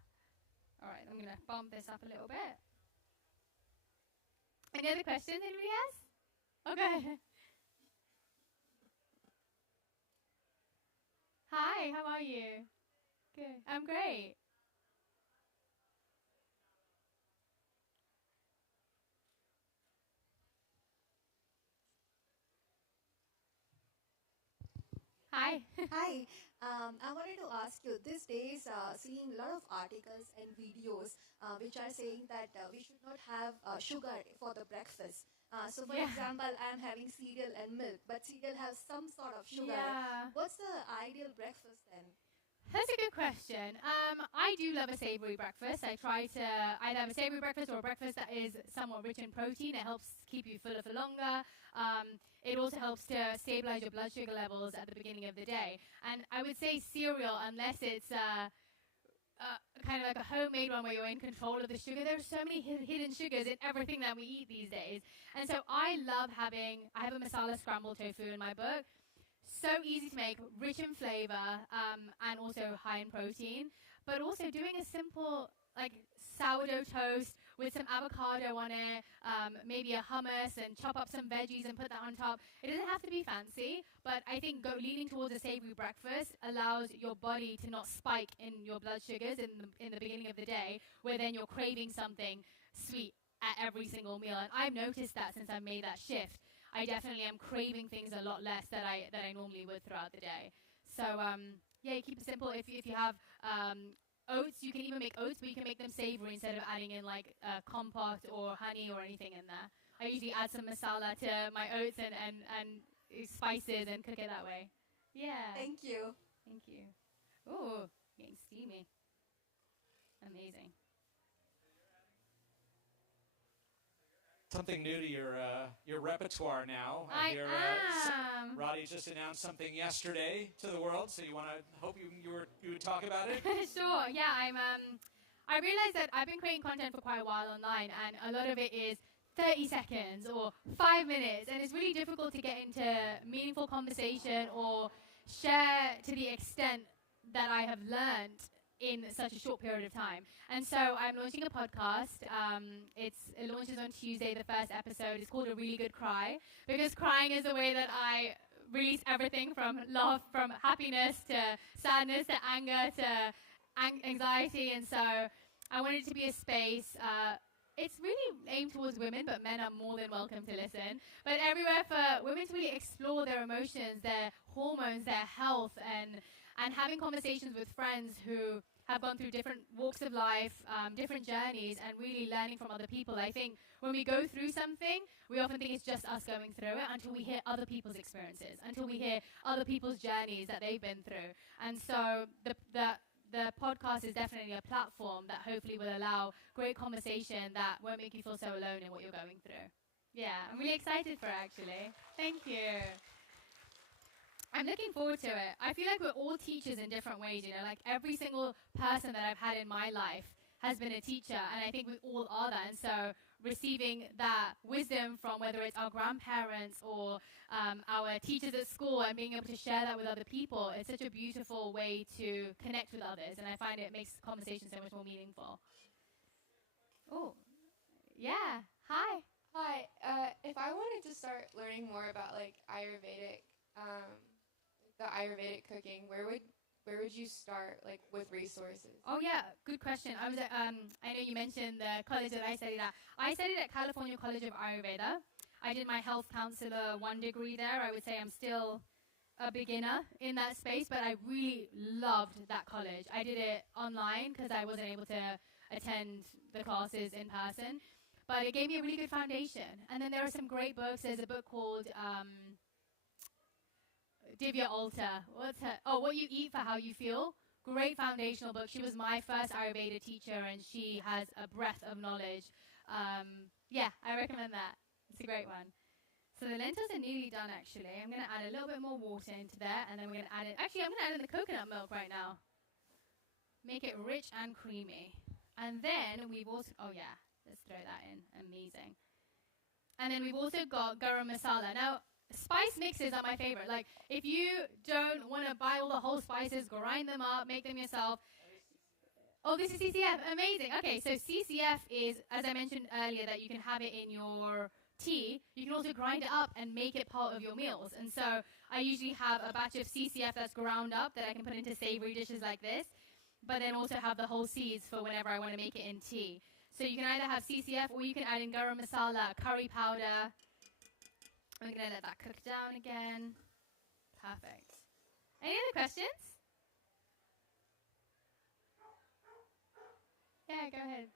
All right, I'm going to bump this up a little bit. Any other questions, anybody else? Okay. Hi, how are you? Good. I'm great. Hi. Hi. I wanted to ask you, these days, seeing a lot of articles and videos which are saying that we should not have sugar for the breakfast. So, for example, I'm having cereal and milk, but cereal has some sort of sugar. Yeah. What's the ideal breakfast then? That's a good question. I do love a savory breakfast. I try to either have a savory breakfast or a breakfast that is somewhat rich in protein. It helps keep you fuller for longer. It also helps to stabilize your blood sugar levels at the beginning of the day. And I would say cereal, unless it's kind of like a homemade one where you're in control of the sugar. There are so many hidden sugars in everything that we eat these days. And so I have a masala scrambled tofu in my book. So easy to make, rich in flavor, and also high in protein. But also doing a simple like sourdough toast with some avocado on it, maybe a hummus, and chop up some veggies and put that on top. It doesn't have to be fancy, but I think leaning towards a savory breakfast allows your body to not spike in your blood sugars in the beginning of the day, where then you're craving something sweet at every single meal. And I've noticed that since I made that shift. I definitely am craving things a lot less than I normally would throughout the day. So yeah, you keep it simple. If you have oats, you can even make oats, but you can make them savory instead of adding in like compote or honey or anything in there. I usually add some masala to my oats and spices and cook it that way. Yeah. Thank you. Thank you. Ooh, getting steamy. Amazing. Something new to your repertoire now. I hear, am. Roddy just announced something yesterday to the world, so you want to hope you would talk about it. Sure. Yeah, I realized that I've been creating content for quite a while online, and a lot of it is 30 seconds or 5 minutes, and it's really difficult to get into meaningful conversation or share to the extent that I have learned in such a short period of time. And so I'm launching a podcast. It launches on Tuesday, the first episode. It's called A Really Good Cry, because crying is the way that I release everything from love, from happiness to sadness to anger to anxiety. And so I wanted it to be a space. It's really aimed towards women, but men are more than welcome to listen. But everywhere for women to really explore their emotions, their hormones, their health, and having conversations with friends who have gone through different walks of life, different journeys, and really learning from other people. I think when we go through something, we often think it's just us going through it until we hear other people's experiences, until we hear other people's journeys that they've been through. And so the podcast is definitely a platform that hopefully will allow great conversation that won't make you feel so alone in what you're going through. Yeah, I'm really excited for it, actually. Thank you. I'm looking forward to it. I feel like we're all teachers in different ways, you know, like every single person that I've had in my life has been a teacher, and I think we all are that. And so receiving that wisdom from whether it's our grandparents or our teachers at school and being able to share that with other people, it's such a beautiful way to connect with others, and I find it makes conversation so much more meaningful. Oh, yeah. Hi. Hi. If I wanted to start learning more about like Ayurvedic, the Ayurvedic cooking, where would you start, like, with resources? Oh yeah, good question. I was at, I know you mentioned the college that I studied at. I studied at California College of Ayurveda. I did my health counselor 1 degree there. I would say I'm still a beginner in that space, but I really loved that college. I did it online because I wasn't able to attend the classes in person, but it gave me a really good foundation. And then there are some great books. There's a book called Divya Alta. What You Eat for How You Feel. Great foundational book. She was my first Ayurveda teacher, and she has a breadth of knowledge. Yeah, I recommend that. It's a great one. So the lentils are nearly done, actually. I'm going to add a little bit more water into there, and then we're going to add in... Actually, I'm going to add in the coconut milk right now. Make it rich and creamy. And then we've also... Oh, yeah. Let's throw that in. Amazing. And then we've also got garam masala. Now, spice mixes are my favorite. Like, if you don't want to buy all the whole spices, grind them up, make them yourself. Oh, this is CCF. Amazing. Okay, so CCF is, as I mentioned earlier, that you can have it in your tea. You can also grind it up and make it part of your meals. And so I usually have a batch of CCF that's ground up that I can put into savory dishes like this, but then also have the whole seeds for whenever I want to make it in tea. So you can either have CCF or you can add in garam masala, curry powder. I'm going to let that cook down again. Perfect. Any other questions? Yeah, go ahead.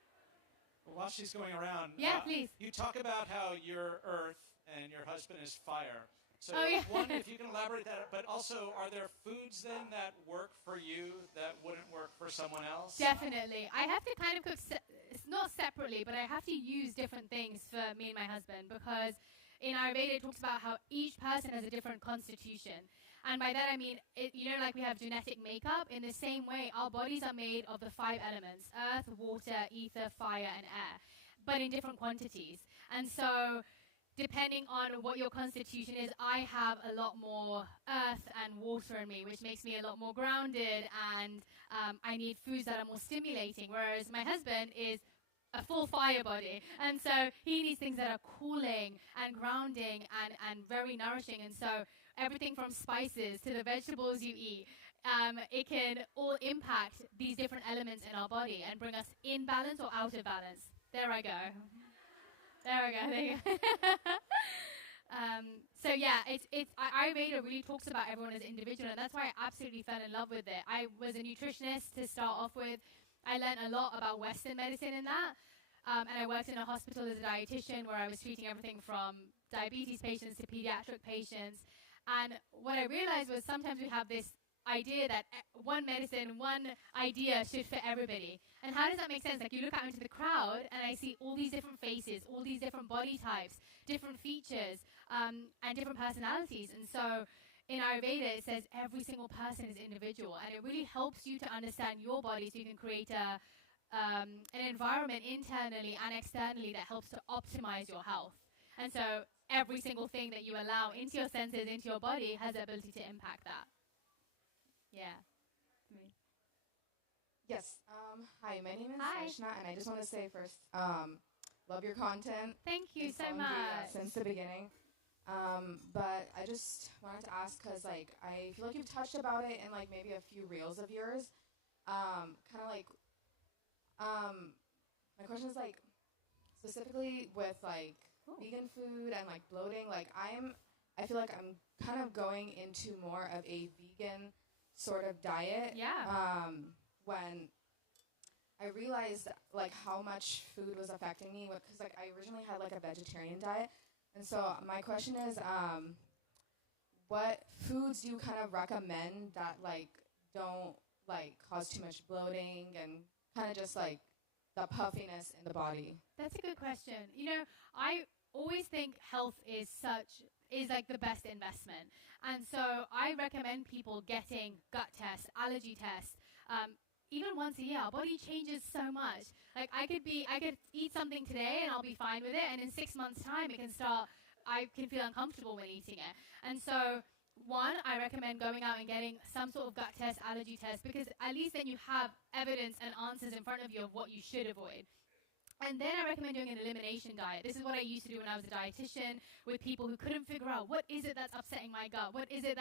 Well, while she's going around, yeah, please. You talk about how you're earth and your husband is fire. So one, if you can elaborate that, but also, are there foods then that work for you that wouldn't work for someone else? Definitely. I have to kind of cook, not separately, but I have to use different things for me and my husband, because in Ayurveda it talks about how each person has a different constitution. And by that I mean, like we have genetic makeup, in the same way our bodies are made of the 5 elements: earth, water, ether, fire, and air, but in different quantities. And so depending on what your constitution is, I have a lot more earth and water in me, which makes me a lot more grounded, and I need foods that are more stimulating, whereas my husband is a full fire body, and so he needs things that are cooling and grounding and very nourishing. And so everything from spices to the vegetables you eat, it can all impact these different elements in our body and bring us in balance or out of balance. There I go. There we go. There you go. So yeah, Ayurveda really talks about everyone as individual, and that's why I absolutely fell in love with it. I was a nutritionist to start off with. I learned a lot about Western medicine in that, and I worked in a hospital as a dietitian where I was treating everything from diabetes patients to pediatric patients. And what I realized was sometimes we have this idea that one medicine, one idea should fit everybody. And how does that make sense? Like, you look out into the crowd and I see all these different faces, all these different body types, different features, and different personalities. And so in Ayurveda, it says every single person is individual, and it really helps you to understand your body so you can create an environment internally and externally that helps to optimize your health. And so every single thing that you allow into your senses, into your body, has the ability to impact that. Yeah. Yes. Hi, my name is Ashna, and I just want to say first, love your content. Thank you so much. Since the beginning. But I just wanted to ask, because like I feel like you've touched about it in like maybe a few reels of yours. Kind of like, my question is like, specifically with like vegan food and like bloating. Like I feel like I'm kind of going into more of a vegan sort of diet. Yeah. When I realized like how much food was affecting me, because like I originally had like a vegetarian diet. And so my question is, what foods do you kind of recommend that like don't like cause too much bloating and kind of just like the puffiness in the body? That's a good question. You know, I always think health is like the best investment. And so I recommend people getting gut tests, allergy tests, even once a year, our body changes so much. Like I could eat something today and I'll be fine with it, and in 6 months' time I can feel uncomfortable when eating it. And so, one, I recommend going out and getting some sort of gut test, allergy test, because at least then you have evidence and answers in front of you of what you should avoid. And then I recommend doing an elimination diet. This is what I used to do when I was a dietitian with people who couldn't figure out what is it that's upsetting my gut, what is it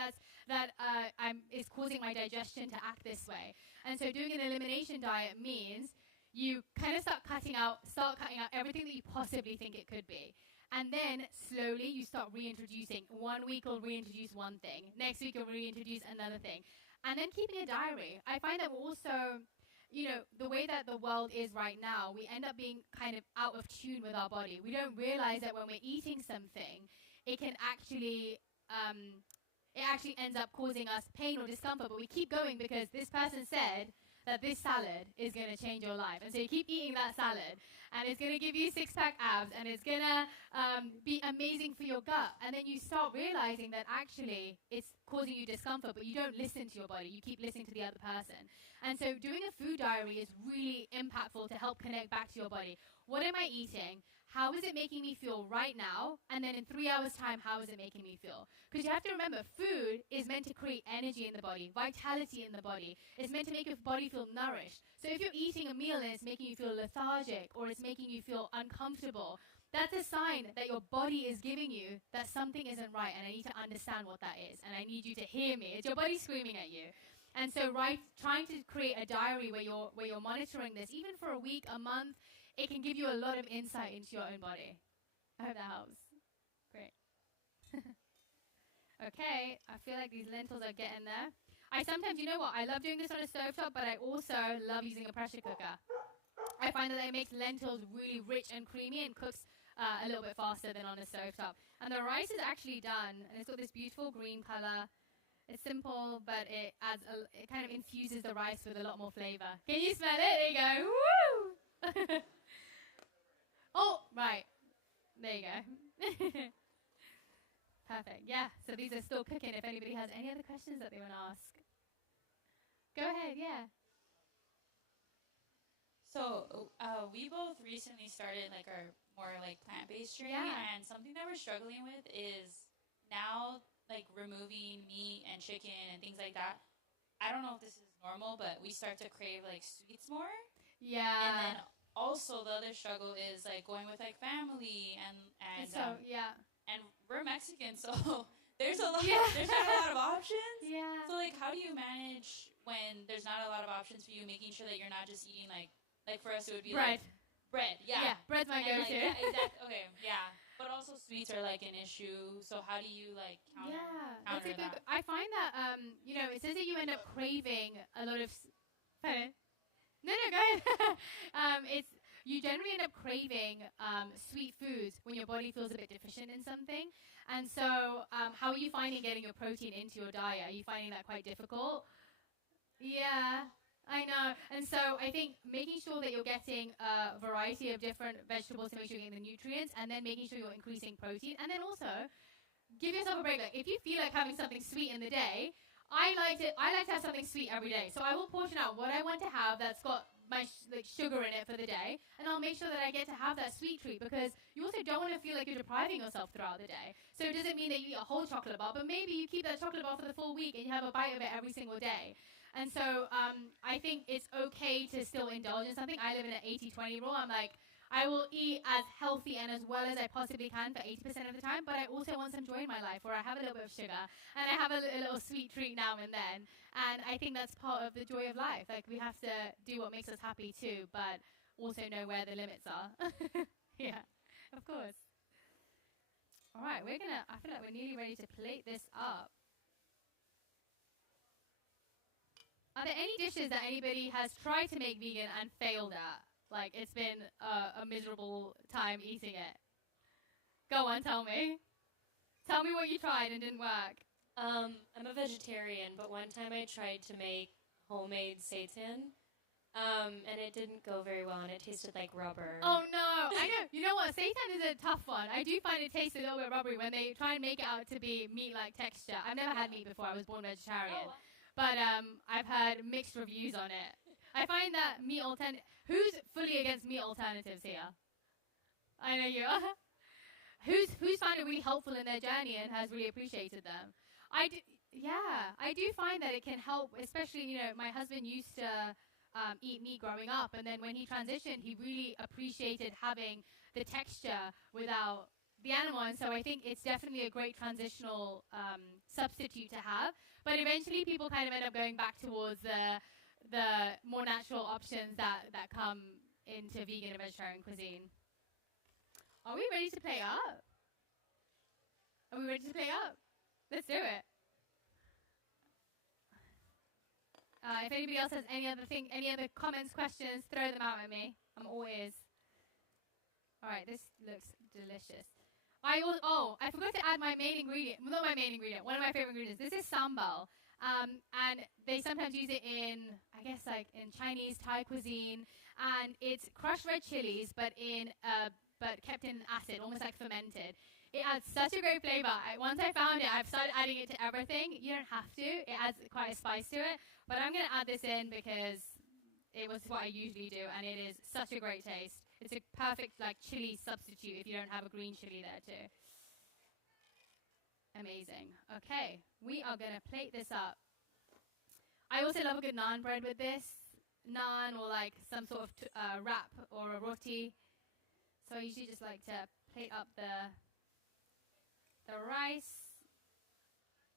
is causing my digestion to act this way. And so doing an elimination diet means you kind of start cutting out everything that you possibly think it could be. And then slowly you start reintroducing. 1 week you'll reintroduce one thing. Next week you'll reintroduce another thing. And then keeping a diary. I find that we're also, the way that the world is right now, we end up being kind of out of tune with our body. We don't realize that when we're eating something, it can actually, it actually ends up causing us pain or discomfort. But we keep going because this person said that this salad is going to change your life. And so you keep eating that salad, and it's going to give you six-pack abs, and it's going to be amazing for your gut. And then you start realizing that actually it's causing you discomfort, but you don't listen to your body. You keep listening to the other person. And so doing a food diary is really impactful to help connect back to your body. What am I eating? How is it making me feel right now? And then in 3 hours' time, how is it making me feel? Because you have to remember, food is meant to create energy in the body, vitality in the body. It's meant to make your body feel nourished. So if you're eating a meal and it's making you feel lethargic or it's making you feel uncomfortable, that's a sign that your body is giving you that something isn't right, and I need to understand what that is, and I need you to hear me. It's your body screaming at you. And so trying to create a diary where you're monitoring this, even for a week, a month, it can give you a lot of insight into your own body. I hope that helps. Great. Okay, I feel like these lentils are getting there. I sometimes, I love doing this on a stovetop, but I also love using a pressure cooker. I find that it makes lentils really rich and creamy and cooks a little bit faster than on a stovetop. And the rice is actually done, and it's got this beautiful green color. It's simple, but it kind of infuses the rice with a lot more flavor. Can you smell it? There you go. Woo! Oh, right. There you go. Perfect. Yeah, so these are still cooking. If anybody has any other questions that they want to ask. Go ahead, yeah. So we both recently started our more plant-based journey, and something that we're struggling with is now removing meat and chicken and things like that. I don't know if this is normal, but we start to crave sweets more. Yeah. And then also the other struggle is going with family and so and we're Mexican, so there's a lot there's not a lot of options. Yeah. So how do you manage when there's not a lot of options for you, making sure that you're not just eating for us it would be bread. Bread, yeah. Yeah, bread's my go-to. Yeah, exactly. Okay, yeah. But also sweets are an issue. So how do you counter that? I find that it says that you end up craving a lot of. Pardon? No, go ahead. You generally end up craving sweet foods when your body feels a bit deficient in something. And so, how are you finding getting your protein into your diet? Are you finding that quite difficult? Yeah. I know. And so I think making sure that you're getting a variety of different vegetables to make sure you're getting the nutrients, and then making sure you're increasing protein. And then also, give yourself a break. If you feel like having something sweet in the day, I like to have something sweet every day. So I will portion out what I want to have that's got my sugar in it for the day, and I'll make sure that I get to have that sweet treat, because you also don't want to feel like you're depriving yourself throughout the day. So it doesn't mean that you eat a whole chocolate bar, but maybe you keep that chocolate bar for the full week and you have a bite of it every single day. And so I think it's okay to still indulge in something. I live in an 80-20 rule. I'm I will eat as healthy and as well as I possibly can for 80% of the time, but I also want some joy in my life where I have a little bit of sugar and I have a little sweet treat now and then. And I think that's part of the joy of life. We have to do what makes us happy too, but also know where the limits are. Yeah, of course. All right, I feel like we're nearly ready to plate this up. Are there any dishes that anybody has tried to make vegan and failed at? It's been a miserable time eating it. Go on, tell me. Tell me what you tried and didn't work. I'm a vegetarian, but one time I tried to make homemade seitan, and it didn't go very well, and it tasted like rubber. Oh, no. I know. You know what? Seitan is a tough one. I do find it tastes a little bit rubbery when they try and make it out to be meat-like texture. I've never had meat before. I was born vegetarian. Oh. But I've heard mixed reviews on it. I find that who's fully against meat alternatives here? I know you are. Who's found it really helpful in their journey and has really appreciated them? I do find that it can help, especially, my husband used to eat meat growing up, and then when he transitioned, he really appreciated having the texture without the animal, and so I think it's definitely a great transitional substitute to have. But eventually, people kind of end up going back towards the more natural options that come into vegan and vegetarian cuisine. Are we ready to play up? Are we ready to play up? Let's do it. If anybody else has any other comments, questions, throw them out at me. I'm all ears. All right, this looks delicious. I forgot to add my main ingredient. Well, not my main ingredient. One of my favorite ingredients. This is sambal, and they sometimes use it in, I guess, like in Chinese, Thai cuisine, and it's crushed red chilies, but kept in acid, almost like fermented. It adds such a great flavor. Once I found it, I've started adding it to everything. You don't have to. It adds quite a spice to it, but I'm gonna add this in because it was what I usually do, and it is such a great taste. It's a perfect chili substitute if you don't have a green chili there too. Amazing. Okay, we are gonna plate this up. I also love a good naan bread with this. Naan or some sort of wrap or a roti. So I usually just like to plate up the rice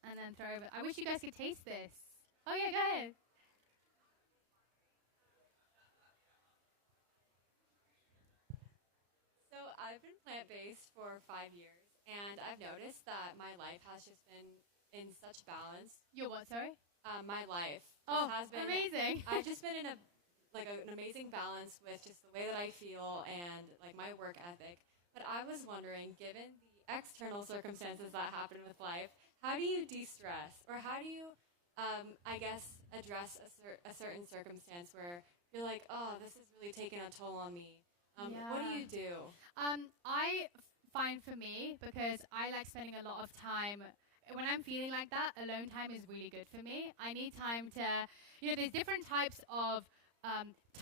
and then throw over. I wish you guys could taste this. Oh yeah, go ahead. So I've been plant-based for 5 years, and I've noticed that my life has just been in such balance. Your what, sorry? My life. Oh, has been amazing. I've just been in an amazing balance with just the way that I feel and my work ethic. But I was wondering, given the external circumstances that happen with life, how do you de-stress, or how do you, address a certain circumstance where you're like, oh, this is really taking a toll on me? What do you do? I find for me, because I like spending a lot of time, when I'm feeling like that, alone time is really good for me. I need time to, there's different types of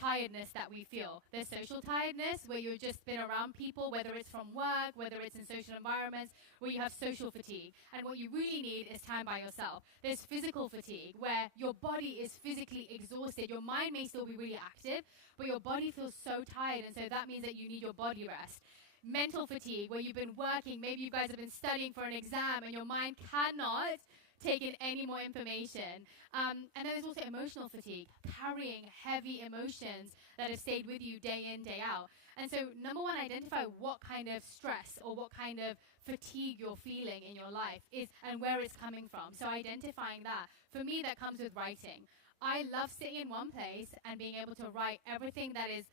tiredness that we feel. There's social tiredness, where you've just been around people, whether it's from work, whether it's in social environments, where you have social fatigue. And what you really need is time by yourself. There's physical fatigue, where your body is physically exhausted. Your mind may still be really active, but your body feels so tired, and so that means that you need your body rest. Mental fatigue, where you've been working, maybe you guys have been studying for an exam, and your mind cannot take in any more information. And then there's also emotional fatigue, carrying heavy emotions that have stayed with you day in, day out. And so, number one, identify what kind of stress or what kind of fatigue you're feeling in your life is and where it's coming from. So identifying that. For me, that comes with writing. I love sitting in one place and being able to write everything that is,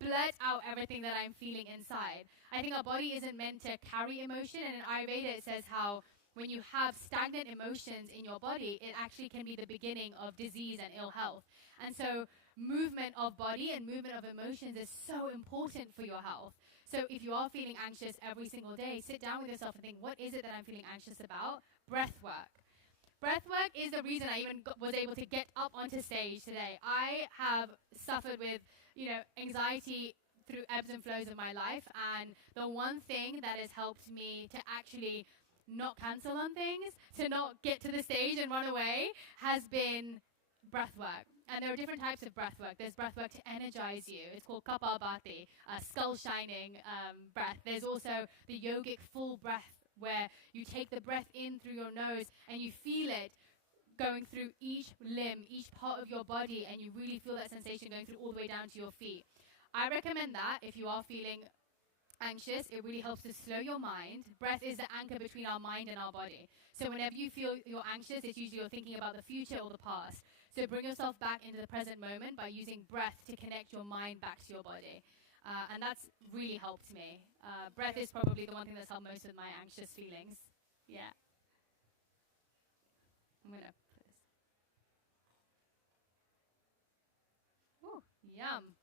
blurt out everything that I'm feeling inside. I think our body isn't meant to carry emotion, and in Ayurveda it says how when you have stagnant emotions in your body, it actually can be the beginning of disease and ill health. And so movement of body and movement of emotions is so important for your health. So if you are feeling anxious every single day, sit down with yourself and think, what is it that I'm feeling anxious about? Breath work. Breath work is the reason I even was able to get up onto stage today. I have suffered with, anxiety through ebbs and flows of my life, and the one thing that has helped me to actually not cancel on things, to not get to the stage and run away, has been breath work. And there are different types of breath work. There's breath work to energize you. It's called Kapalbhati, skull shining breath. There's also the yogic full breath, where you take the breath in through your nose and you feel it going through each limb, each part of your body, and you really feel that sensation going through all the way down to your feet. I recommend that if you are feeling anxious. It really helps to slow your mind. Breath is the anchor between our mind and our body. So whenever you feel you're anxious, it's usually you're thinking about the future or the past. So bring yourself back into the present moment by using breath to connect your mind back to your body. And that's really helped me. Breath is probably the one thing that's helped most with my anxious feelings. Yeah. I'm going to put this. Ooh, yum.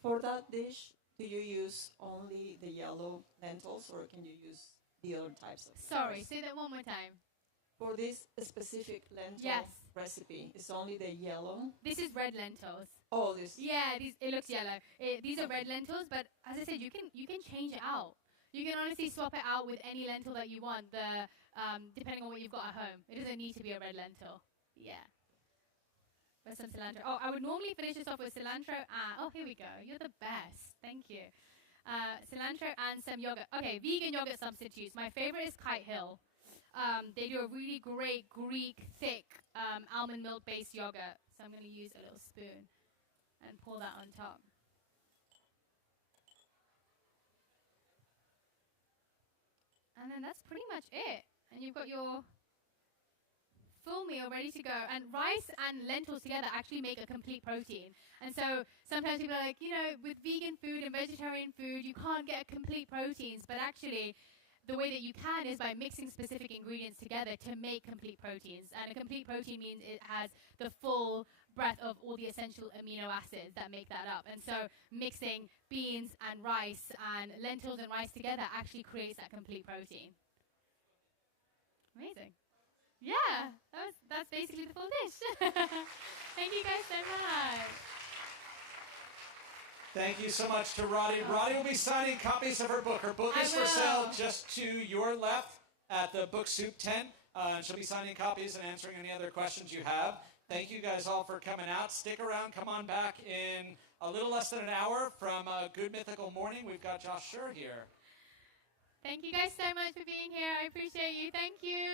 For that dish, do you use only the yellow lentils, or can you use the other types of lentils? Sorry, say that one more time. For this specific lentil recipe, it's only the yellow. This is red lentils. Oh, this. Yeah, it looks yellow. These are red lentils, but as I said, you can change it out. You can honestly swap it out with any lentil that you want. Depending on what you've got at home, it doesn't need to be a red lentil. Yeah. With some cilantro. Oh, I would normally finish this off with cilantro. Oh, here we go. You're the best. Thank you. Cilantro and some yogurt. Okay, vegan yogurt substitutes. My favorite is Kite Hill. They do a really great Greek thick almond milk based yogurt. So I'm going to use a little spoon and pour that on top. And then that's pretty much it. And you've got your full meal ready to go. And rice and lentils together actually make a complete protein. And so sometimes people are like, with vegan food and vegetarian food, you can't get complete proteins. But actually, the way that you can is by mixing specific ingredients together to make complete proteins. And a complete protein means it has the full breadth of all the essential amino acids that make that up. And so mixing beans and rice and lentils and rice together actually creates that complete protein. Amazing. Yeah, that's basically the full dish. Thank you guys so much. Thank you so much to Roddy. Roddy will be signing copies of her book. Her book is for sale just to your left at the Book Soup tent. She'll be signing copies and answering any other questions you have. Thank you guys all for coming out. Stick around. Come on back in a little less than an hour from Good Mythical Morning. We've got Josh Schur here. Thank you guys so much for being here. I appreciate you. Thank you.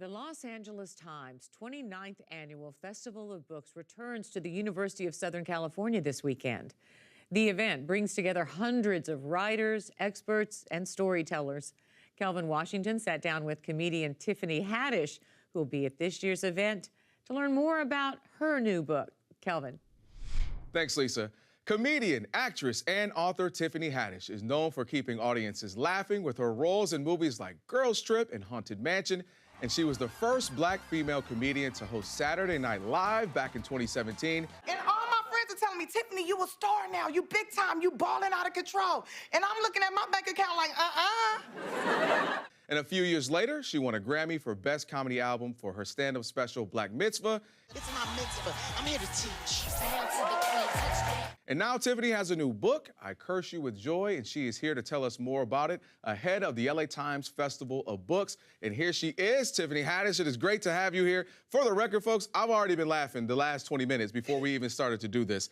The Los Angeles Times 29th Annual Festival of Books returns to the University of Southern California this weekend. The event brings together hundreds of writers, experts, and storytellers. Kelvin Washington sat down with comedian Tiffany Haddish, who will be at this year's event, to learn more about her new book. Kelvin. Thanks, Lisa. Comedian, actress, and author Tiffany Haddish is known for keeping audiences laughing with her roles in movies like Girls Trip and Haunted Mansion, and she was the first Black female comedian to host Saturday Night Live back in 2017. And all my friends are telling me, Tiffany, you a star now. You big time. You balling out of control. And I'm looking at my bank account like, And a few years later, she won a Grammy for Best Comedy Album for her stand-up special, Black Mitzvah. It's my mitzvah. I'm here to teach. And now Tiffany has a new book, I Curse You With Joy, and she is here to tell us more about it ahead of the LA Times Festival of Books. And here she is, Tiffany Haddish. It is great to have you here. For the record, folks, I've already been laughing the last 20 minutes before we even started to do this.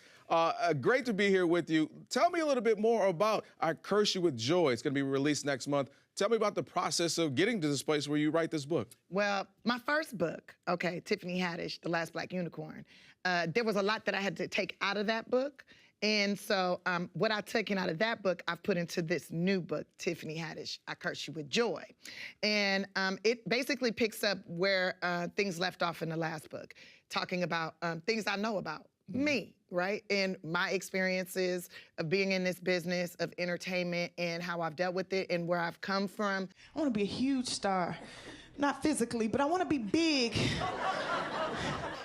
Great to be here with you. Tell me a little bit more about I Curse You With Joy. It's going to be released next month. Tell me about the process of getting to this place where you write this book. Well, my first book, okay, Tiffany Haddish, The Last Black Unicorn, there was a lot that I had to take out of that book. And so what I've taken out of that book, I've put into this new book, Tiffany Haddish, I Curse You With Joy. And it basically picks up where things left off in the last book, talking about things I know about me, right? And my experiences of being in this business of entertainment and how I've dealt with it and where I've come from. I want to be a huge star. Not physically, but I want to be big.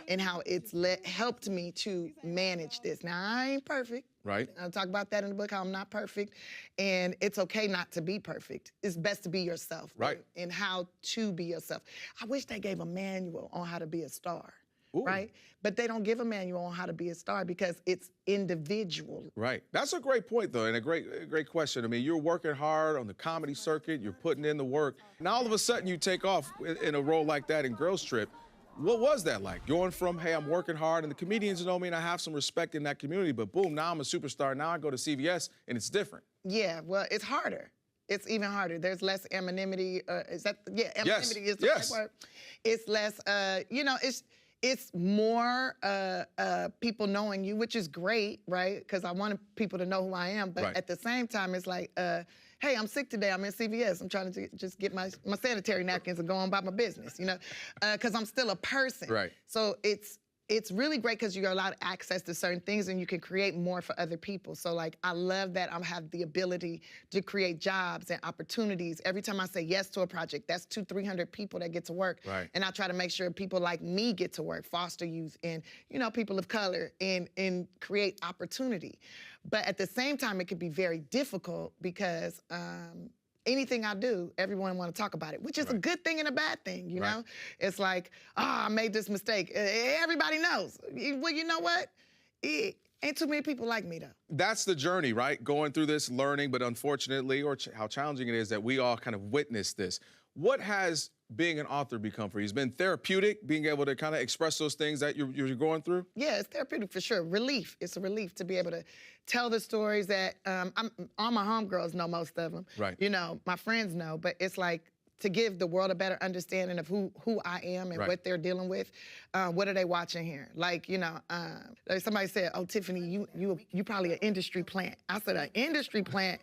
And how it's helped me to manage this. Now, I ain't perfect. Right. I'll talk about that in the book, how I'm not perfect. And it's okay not to be perfect. It's best to be yourself. Right. And how to be yourself. I wish they gave a manual on how to be a star. Ooh. Right? But they don't give a manual on how to be a star because it's individual. Right. That's a great point, though, and a great question. I mean, you're working hard on the comedy circuit. You're putting in the work. Now, all of a sudden, you take off in a role like that in Girls Trip. What was that like? Going from, hey, I'm working hard, and the comedians know me, and I have some respect in that community, but boom, now I'm a superstar. Now I go to CVS, and it's different. Yeah, well, it's harder. It's even harder. There's less anonymity. Anonymity is the right word. It's less, it's more people knowing you, which is great, right? Because I want people to know who I am, but at the same time, it's like, hey, I'm sick today, I'm in CVS. I'm trying to just get my sanitary napkins and go on about my business, because I'm still a person. Right. So it's really great because you're allowed access to certain things and you can create more for other people. So like, I love that I have the ability to create jobs and opportunities. Every time I say yes to a project, that's 200-300 people that get to work. Right. And I try to make sure people like me get to work, foster youth and, people of color and create opportunity. But at the same time, it can be very difficult because anything I do, everyone want to talk about it, which is a good thing and a bad thing, you know? It's like, I made this mistake. Everybody knows. Well, you know what? Ain't too many people like me, though. That's the journey, right? Going through this, learning, but unfortunately, or how challenging it is that we all kind of witness this. What has being an author become for you? It's been therapeutic, being able to kind of express those things that you're going through? Yeah, it's therapeutic for sure. Relief. It's a relief to be able to tell the stories that all my homegirls know most of them. Right. My friends know, but it's like to give the world a better understanding of who I am and what they're dealing with. What are they watching here? Like, somebody said, oh, Tiffany, you probably an industry plant. I said, an industry plant?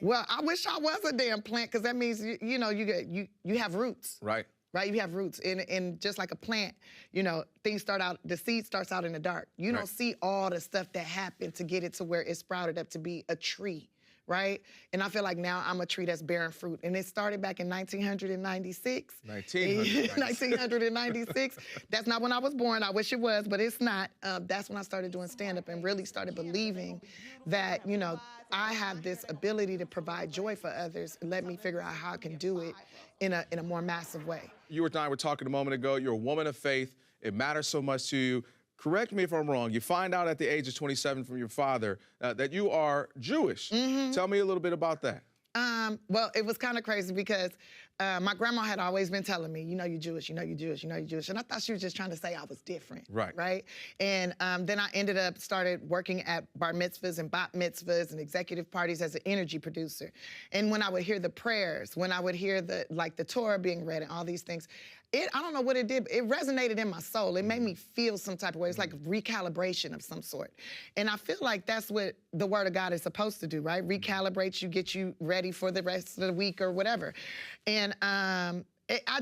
Well, I wish I was a damn plant because that means, you have roots. Right. Right, you have roots. And just like a plant, the seed starts out in the dark. You don't see all the stuff that happened to get it to where it sprouted up to be a tree, right? And I feel like now I'm a tree that's bearing fruit. And it started back in 1996. 1996. That's not when I was born. I wish it was, but it's not. That's when I started doing stand-up and really started believing that, you know, I have this ability to provide joy for others and let me figure out how I can do it in a more massive way. You and I were talking a moment ago. You're a woman of faith. It matters so much to you. Correct me if I'm wrong. You find out at the age of 27 from your father that you are Jewish. Tell me a little bit about that. Well, it was kind of crazy because my grandma had always been telling me, you know you're Jewish, you know you're Jewish, you know you're Jewish. And I thought she was just trying to say I was different. Right? And then I ended up started working at bar mitzvahs and bat mitzvahs and executive parties as an energy producer. And when I would hear the prayers, when I would hear the Torah being read and all these things, I don't know what it did, but it resonated in my soul. It made me feel some type of way. It's like a recalibration of some sort. And I feel like that's what the Word of God is supposed to do, right? Recalibrate you, get you ready for the rest of the week or whatever. And I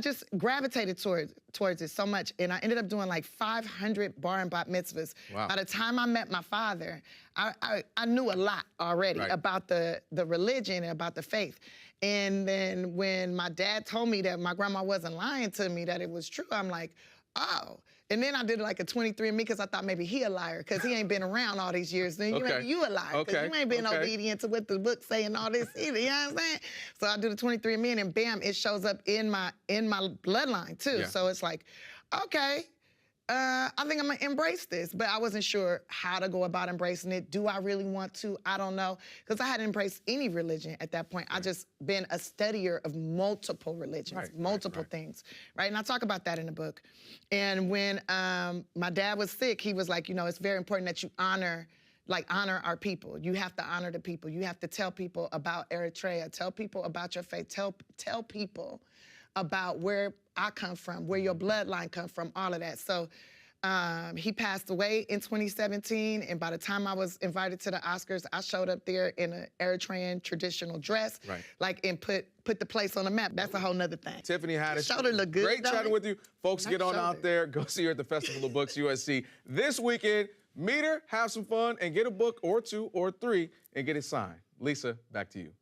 just gravitated towards it so much. And I ended up doing like 500 bar and bat mitzvahs. Wow. By the time I met my father, I knew a lot already about the religion and about the faith. And then when my dad told me that my grandma wasn't lying to me, that it was true, I'm like, oh. And then I did like a 23andMe because I thought maybe he a liar because he ain't been around all these years. Then maybe you a liar because you ain't been obedient to what the book say and all this either, you know what I'm saying? So I do the 23andMe and then bam, it shows up in my bloodline too. Yeah. So it's like, okay. I think I'm gonna embrace this, but I wasn't sure how to go about embracing it. Do I really want to? I don't know, because I hadn't embraced any religion at that point. I just been a studier of multiple religions, multiple things, right? And I talk about that in the book. And when my dad was sick, he was like, you know, it's very important that you honor our people. You have to honor the people. You have to tell people about Eritrea, tell people about your faith, tell people about where I come from, where your bloodline come from, all of that. So he passed away in 2017, and by the time I was invited to the Oscars, I showed up there in an Eritrean traditional dress, and put the place on the map. That's a whole nother thing. Tiffany Haddish, shoulder look good. Great chatting with you. Folks, Nice get on shoulder. out there. Go see her at the Festival of Books USC this weekend. Meet her, have some fun, and get a book or two or three and get it signed. Lisa, back to you.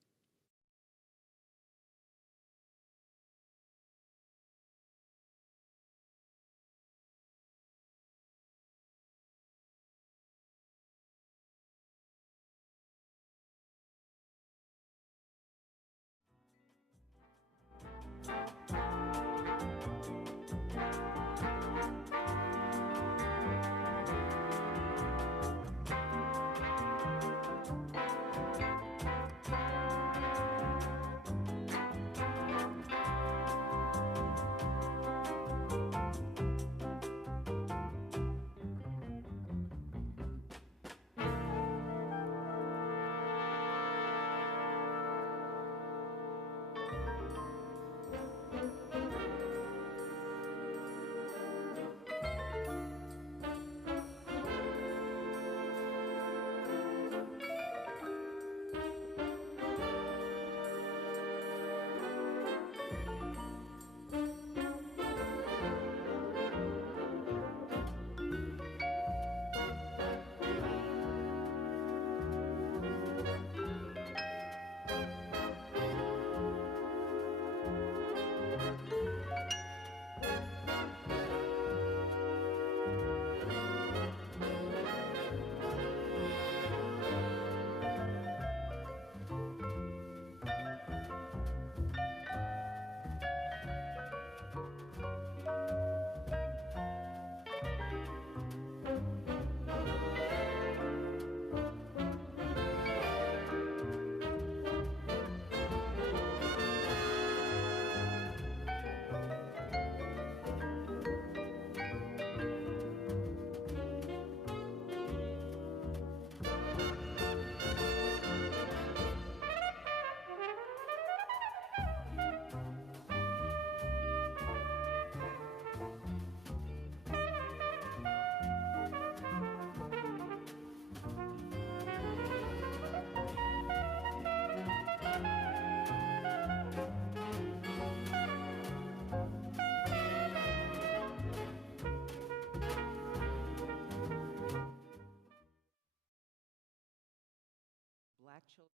Black children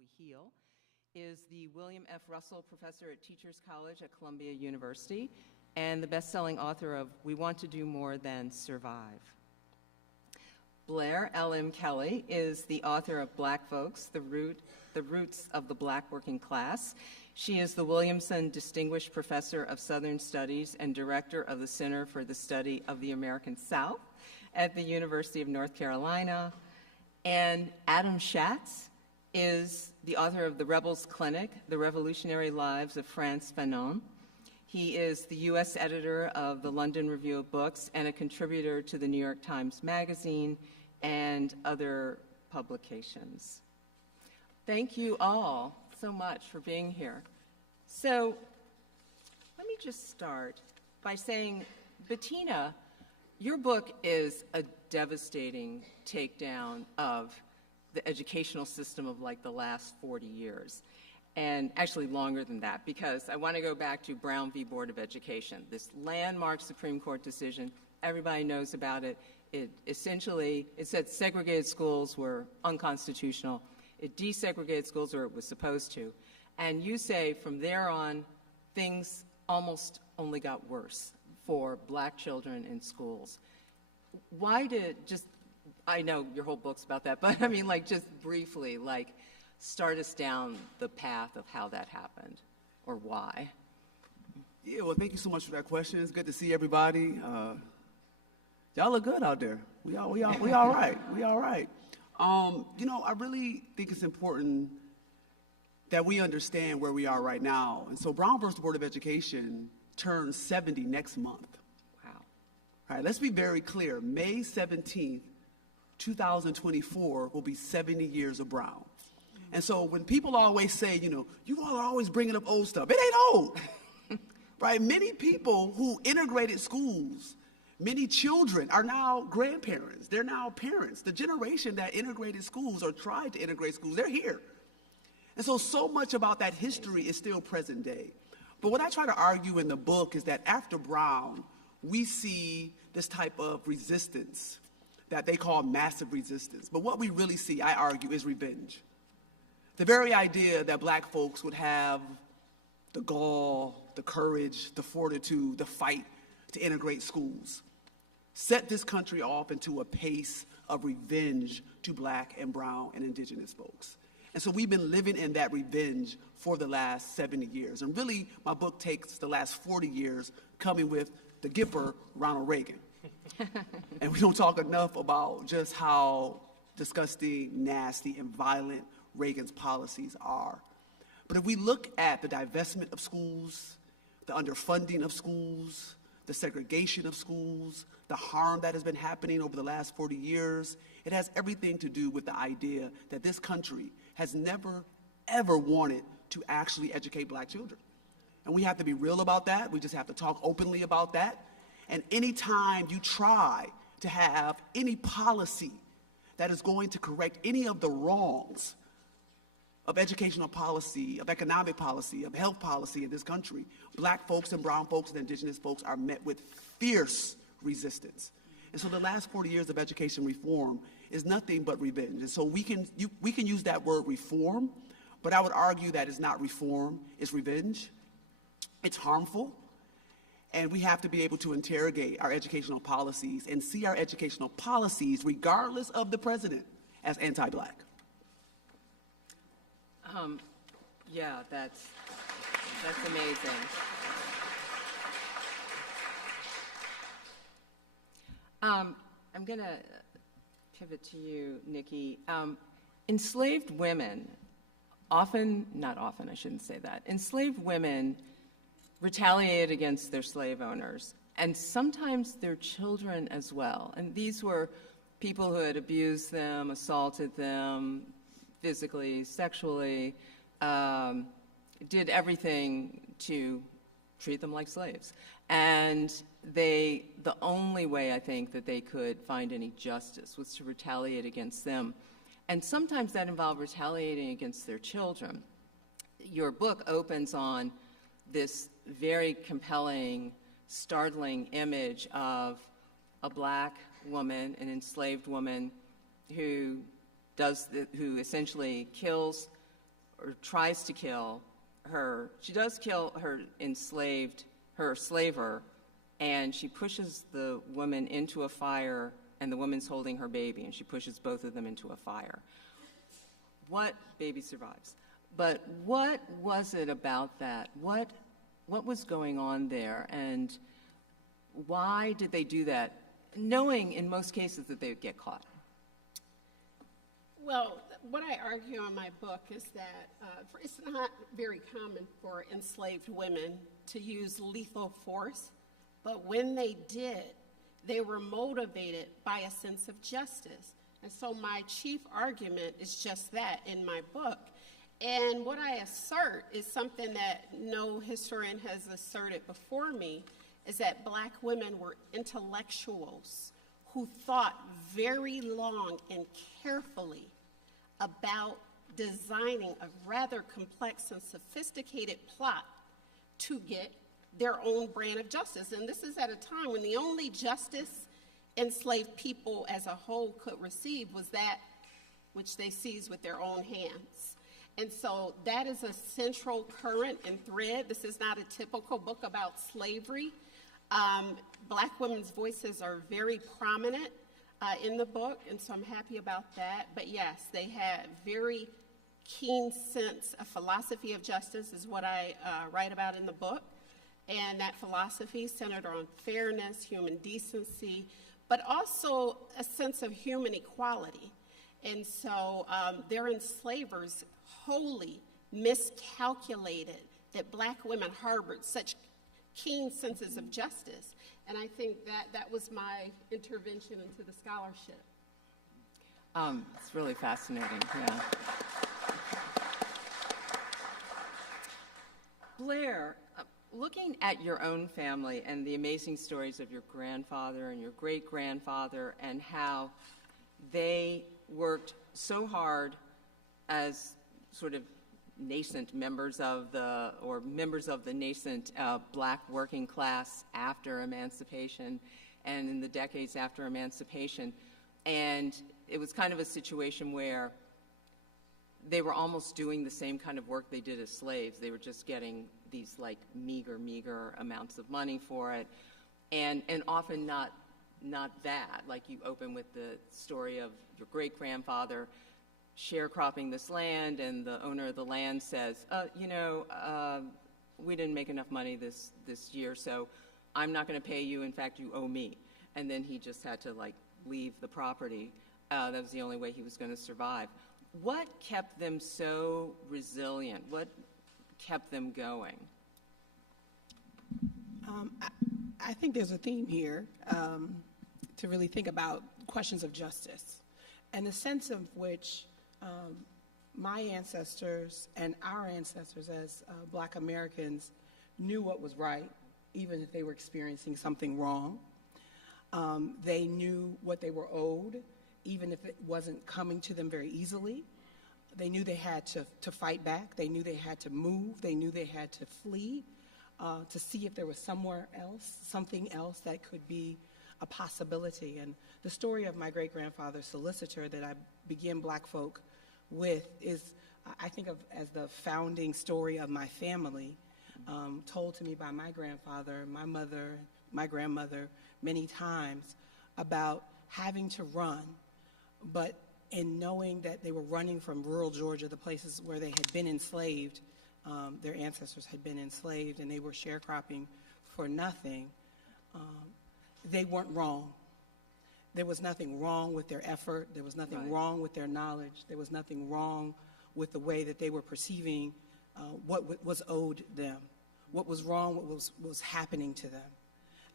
We Heal, is the William F. Russell Professor at Teachers College at Columbia University and the best-selling author of We Want to Do More Than Survive. Blair L.M. Kelly is the author of Black Folks, the Roots of the Black Working Class. She is the Williamson Distinguished Professor of Southern Studies and Director of the Center for the Study of the American South at the University of North Carolina. And Adam Schatz is the author of The Rebels Clinic, The Revolutionary Lives of Frantz Fanon. He is the U.S. editor of the London Review of Books and a contributor to the New York Times Magazine and other publications. Thank you all so much for being here. So let me just start by saying, Bettina, your book is a devastating takedown of the educational system of like the last 40 years. And actually longer than that, because I want to go back to Brown v. Board of Education, this landmark Supreme Court decision. Everybody knows about it. It said segregated schools were unconstitutional. It desegregated schools, or it was supposed to. And you say from there on, things almost only got worse for black children in schools. Why did, I know your whole book's about that, but I mean, like, just briefly, like, start us down the path of how that happened, or why. Yeah, well, thank you so much for that question. It's good to see everybody. Y'all look good out there. We all right. We all right. You know, I really think it's important that we understand where we are right now. And so Brown versus Board of Education turns 70 next month. Wow. All right, let's be very clear. May 17th, 2024 will be 70 years of Brown. And so when people always say, you know, you all are always bringing up old stuff, it ain't old, right? Many people who integrated schools, many children are now grandparents. They're now parents. The generation that integrated schools or tried to integrate schools, they're here. And so much about that history is still present day. But what I try to argue in the book is that after Brown, we see this type of resistance that they call massive resistance. But what we really see, I argue, is revenge. The very idea that black folks would have the gall, the courage, the fortitude, the fight to integrate schools set this country off into a pace of revenge to black and brown and indigenous folks. And so we've been living in that revenge for the last 70 years. And really, my book takes the last 40 years coming with the Gipper, Ronald Reagan. And we don't talk enough about just how disgusting, nasty, and violent Reagan's policies are. But if we look at the divestment of schools, the underfunding of schools, the segregation of schools, the harm that has been happening over the last 40 years, it has everything to do with the idea that this country has never, ever wanted to actually educate black children. And we have to be real about that. We just have to talk openly about that. And anytime you try to have any policy that is going to correct any of the wrongs of educational policy, of economic policy, of health policy in this country, black folks and brown folks and indigenous folks are met with fierce resistance. And so the last 40 years of education reform is nothing but revenge. And so we can use that word reform, but I would argue that it's not reform, it's revenge. It's harmful. And we have to be able to interrogate our educational policies and see our educational policies, regardless of the president, as anti-black. Yeah, that's amazing. I'm going to pivot to you, Nikki. Enslaved women, not often, I shouldn't say that. Enslaved women retaliated against their slave owners, and sometimes their children as well. And these were people who had abused them, assaulted them, physically, sexually, did everything to treat them like slaves. And the only way I think that they could find any justice was to retaliate against them. And sometimes that involved retaliating against their children. Your book opens on this very compelling, startling image of a black woman, an enslaved woman, who essentially kills or tries to kill her. She does kill her slaver, and she pushes the woman into a fire, and the woman's holding her baby, and she pushes both of them into a fire. Baby survives. But what was it about that? What was going on there, and why did they do that, knowing in most cases that they would get caught? Well, what I argue in my book is that it's not very common for enslaved women to use lethal force, but when they did, they were motivated by a sense of justice. And so my chief argument is just that in my book. And what I assert is something that no historian has asserted before me, is that Black women were intellectuals who thought very long and carefully about designing a rather complex and sophisticated plot to get their own brand of justice. And this is at a time when the only justice enslaved people as a whole could receive was that which they seized with their own hands. And so that is a central current and thread. This is not a typical book about slavery. Black women's voices are very prominent in the book, and so I'm happy about that. But yes, they had very keen sense of philosophy of justice is what I write about in the book. And that philosophy centered on fairness, human decency, but also a sense of human equality. And so their enslavers wholly miscalculated that Black women harbored such keen senses of justice. And I think that was my intervention into the scholarship. It's really fascinating, yeah. Blair, looking at your own family and the amazing stories of your grandfather and your great-grandfather and how they worked so hard as sort of nascent members of the nascent Black working class after emancipation and in the decades after emancipation. And it was kind of a situation where they were almost doing the same kind of work they did as slaves. They were just getting these like meager amounts of money for it, and often not that. Like you open with the story of your great-grandfather sharecropping this land, and the owner of the land says, we didn't make enough money this year, so I'm not going to pay you. In fact, you owe me. And then he just had to like leave the property. That was the only way he was going to survive. What kept them so resilient? What kept them going? I think there's a theme here to really think about questions of justice and the sense of which my ancestors and our ancestors as Black Americans knew what was right, even if they were experiencing something wrong. They knew what they were owed, even if it wasn't coming to them very easily. They knew they had to fight back. They knew they had to move. They knew they had to flee to see if there was somewhere else, something else that could be a possibility. And the story of my great-grandfather, Solicitor, that I begin Black folk with is, I think of as the founding story of my family, told to me by my grandfather, my mother, my grandmother, many times, about having to run, but in knowing that they were running from rural Georgia, the places where they had been enslaved, their ancestors had been enslaved, and they were sharecropping for nothing, they weren't wrong. There was nothing wrong with their effort. There was nothing wrong with their knowledge. There was nothing wrong with the way that they were perceiving what was owed them, what was wrong, what was happening to them.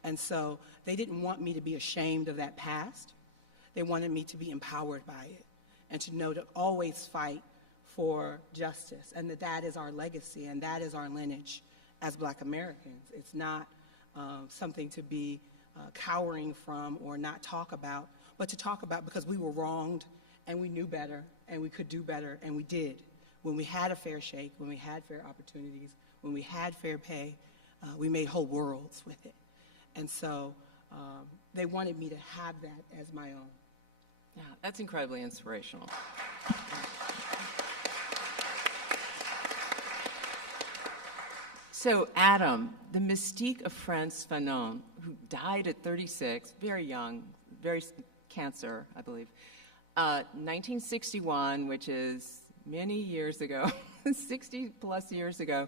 And so they didn't want me to be ashamed of that past. They wanted me to be empowered by it and to know to always fight for justice, and that is our legacy and that is our lineage as Black Americans. It's not something to be cowering from or not talk about, but to talk about because we were wronged and we knew better and we could do better, and we did. When we had a fair shake, when we had fair opportunities, when we had fair pay, we made whole worlds with it. And so they wanted me to have that as my own. Yeah, that's incredibly inspirational. So, Adam, the mystique of Frantz Fanon, who died at 36, very young, very cancer, I believe, 1961, which is many years ago, 60 plus years ago,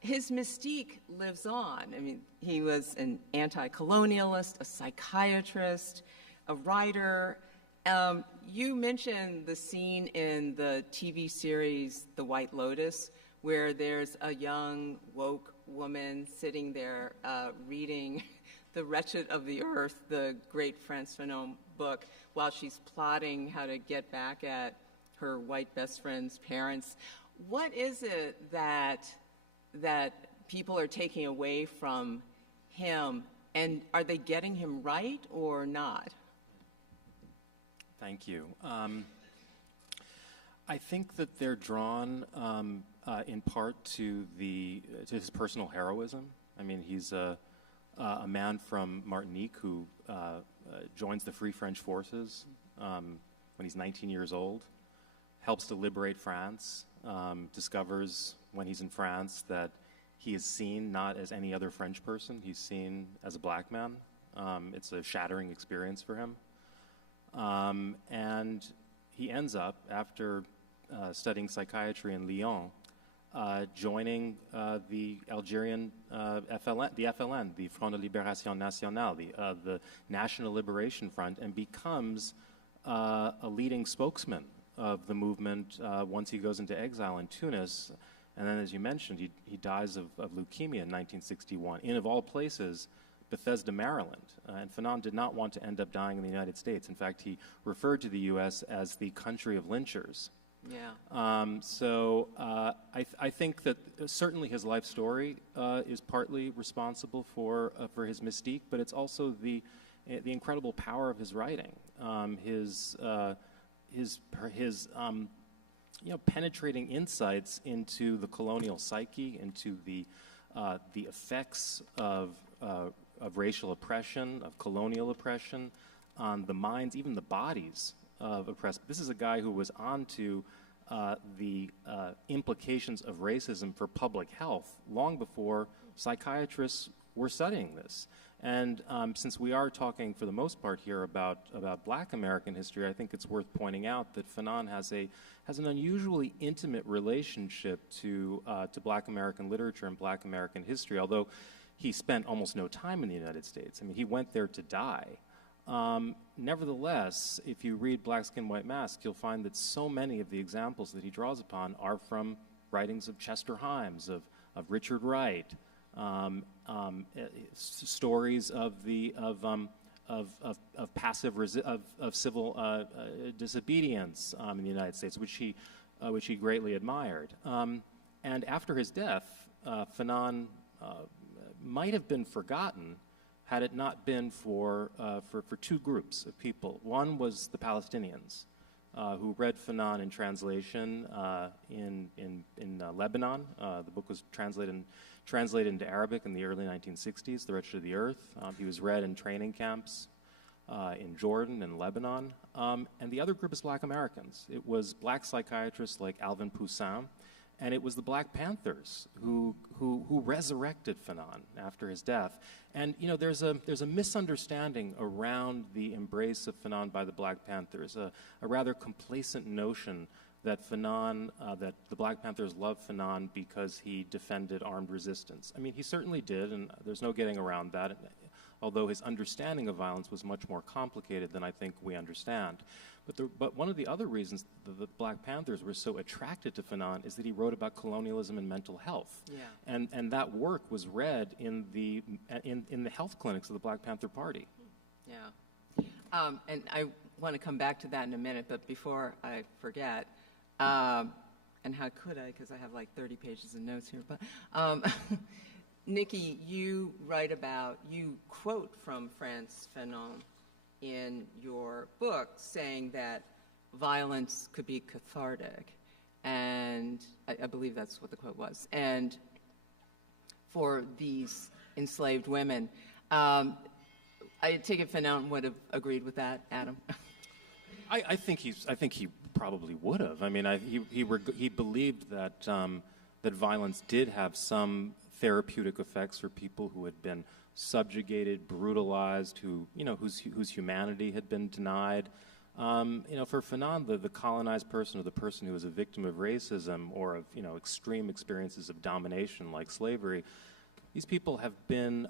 his mystique lives on. I mean, he was an anti-colonialist, a psychiatrist, a writer. You mentioned the scene in the TV series The White Lotus, where there's a young, woke woman sitting there reading The Wretched of the Earth, the great Frantz Fanon book, while she's plotting how to get back at her white best friend's parents. What is it that people are taking away from him, and are they getting him right or not? Thank you. I think that they're drawn in part to his personal heroism. I mean, he's a man from Martinique who joins the Free French Forces when he's 19 years old, helps to liberate France, discovers when he's in France that he is seen not as any other French person, he's seen as a black man. It's a shattering experience for him. And he ends up, after studying psychiatry in Lyon, joining the Algerian FLN, the Front de Libération Nationale, the National Liberation Front, and becomes a leading spokesman of the movement once he goes into exile in Tunis. And then, as you mentioned, he dies of leukemia in 1961, in, of all places, Bethesda, Maryland. And Fanon did not want to end up dying in the United States. In fact, he referred to the U.S. as the country of lynchers. Yeah. So I think that certainly his life story is partly responsible for his mystique, but it's also the incredible power of his writing, his penetrating insights into the colonial psyche, into the effects of racial oppression, of colonial oppression, on the minds, even the bodies of oppressed. This is a guy who was on to the implications of racism for public health long before psychiatrists were studying this. And since we are talking for the most part here about Black American history, I think it's worth pointing out that Fanon has an unusually intimate relationship to Black American literature and Black American history, although he spent almost no time in the United States. I mean, he went there to die. Nevertheless, if you read Black Skin, White Mask, you'll find that so many of the examples that he draws upon are from writings of Chester Himes, of Richard Wright, stories of civil disobedience in the United States, which he greatly admired. And after his death, Fanon might have been forgotten had it not been for two groups of people. One was the Palestinians, who read Fanon in translation in Lebanon. The book was translated into Arabic in the early 1960s, The Wretched of the Earth. He was read in training camps in Jordan and Lebanon. And the other group is Black Americans. It was Black psychiatrists like Alvin Poussin, and it was the Black Panthers who resurrected Fanon after his death. And there's a misunderstanding around the embrace of Fanon by the Black Panthers, a rather complacent notion that that the Black Panthers loved Fanon because he defended armed resistance. I mean, he certainly did, and there's no getting around that, although his understanding of violence was much more complicated than I think we understand. But one of the other reasons the Black Panthers were so attracted to Fanon is that he wrote about colonialism and mental health. Yeah. And that work was read in the health clinics of the Black Panther Party. Yeah. And I want to come back to that in a minute, but before I forget, and how could I, because I have like 30 pages of notes here, but Nikki, you quote from Frantz Fanon in your book saying that violence could be cathartic, and I believe that's what the quote was, and for these enslaved women. I take it Fanon would have agreed with that, Adam? I think he probably would have. I mean, he believed that that violence did have some therapeutic effects for people who had been subjugated, brutalized, whose humanity had been denied. For Fanon, the colonized person, or the person who was a victim of racism or of extreme experiences of domination like slavery, these people have been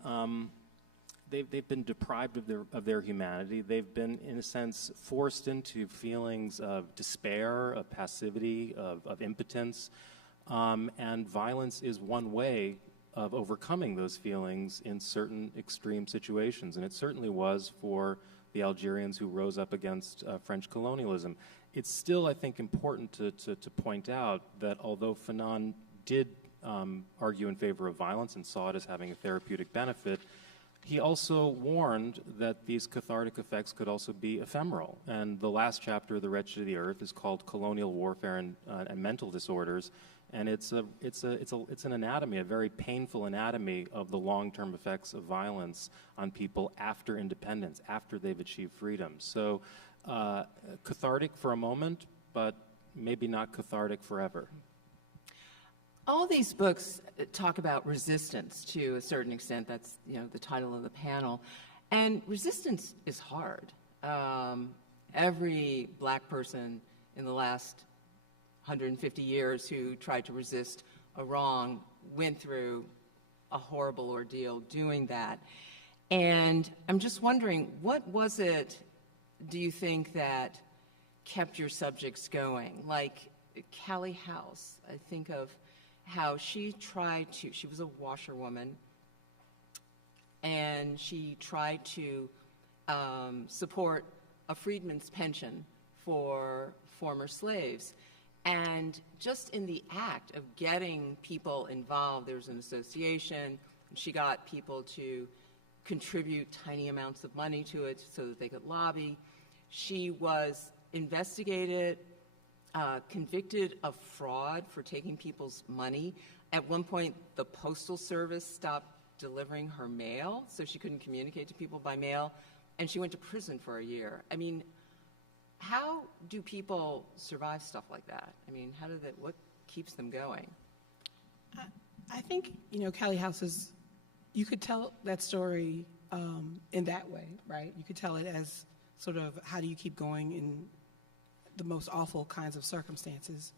they've been deprived of their humanity. They've been, in a sense, forced into feelings of despair, of passivity, of impotence, and violence is one way of overcoming those feelings in certain extreme situations, and it certainly was for the Algerians who rose up against French colonialism. It's still, I think, important to point out that although Fanon did argue in favor of violence and saw it as having a therapeutic benefit, he also warned that these cathartic effects could also be ephemeral. And the last chapter of The Wretched of the Earth is called Colonial Warfare and Mental Disorders, and it's an anatomy, a very painful anatomy of the long-term effects of violence on people after independence, after they've achieved freedom. So cathartic for a moment, but maybe not cathartic forever. All these books talk about resistance to a certain extent. That's the title of the panel. And resistance is hard. Every black person in the last 150 years who tried to resist a wrong went through a horrible ordeal doing that. And I'm just wondering, what was it, do you think, that kept your subjects going? Like Callie House, I think of how she was a washerwoman, and she tried to support a freedman's pension for former slaves. And just in the act of getting people involved, there was an association, and she got people to contribute tiny amounts of money to it so that they could lobby. She was investigated, convicted of fraud for taking people's money. At one point, the Postal Service stopped delivering her mail, so she couldn't communicate to people by mail, and she went to prison for a year. I mean, how do people survive stuff like that? I mean, what keeps them going? I think, Callie House is, you could tell that story in that way, right? You could tell it as sort of how do you keep going in the most awful kinds of circumstances.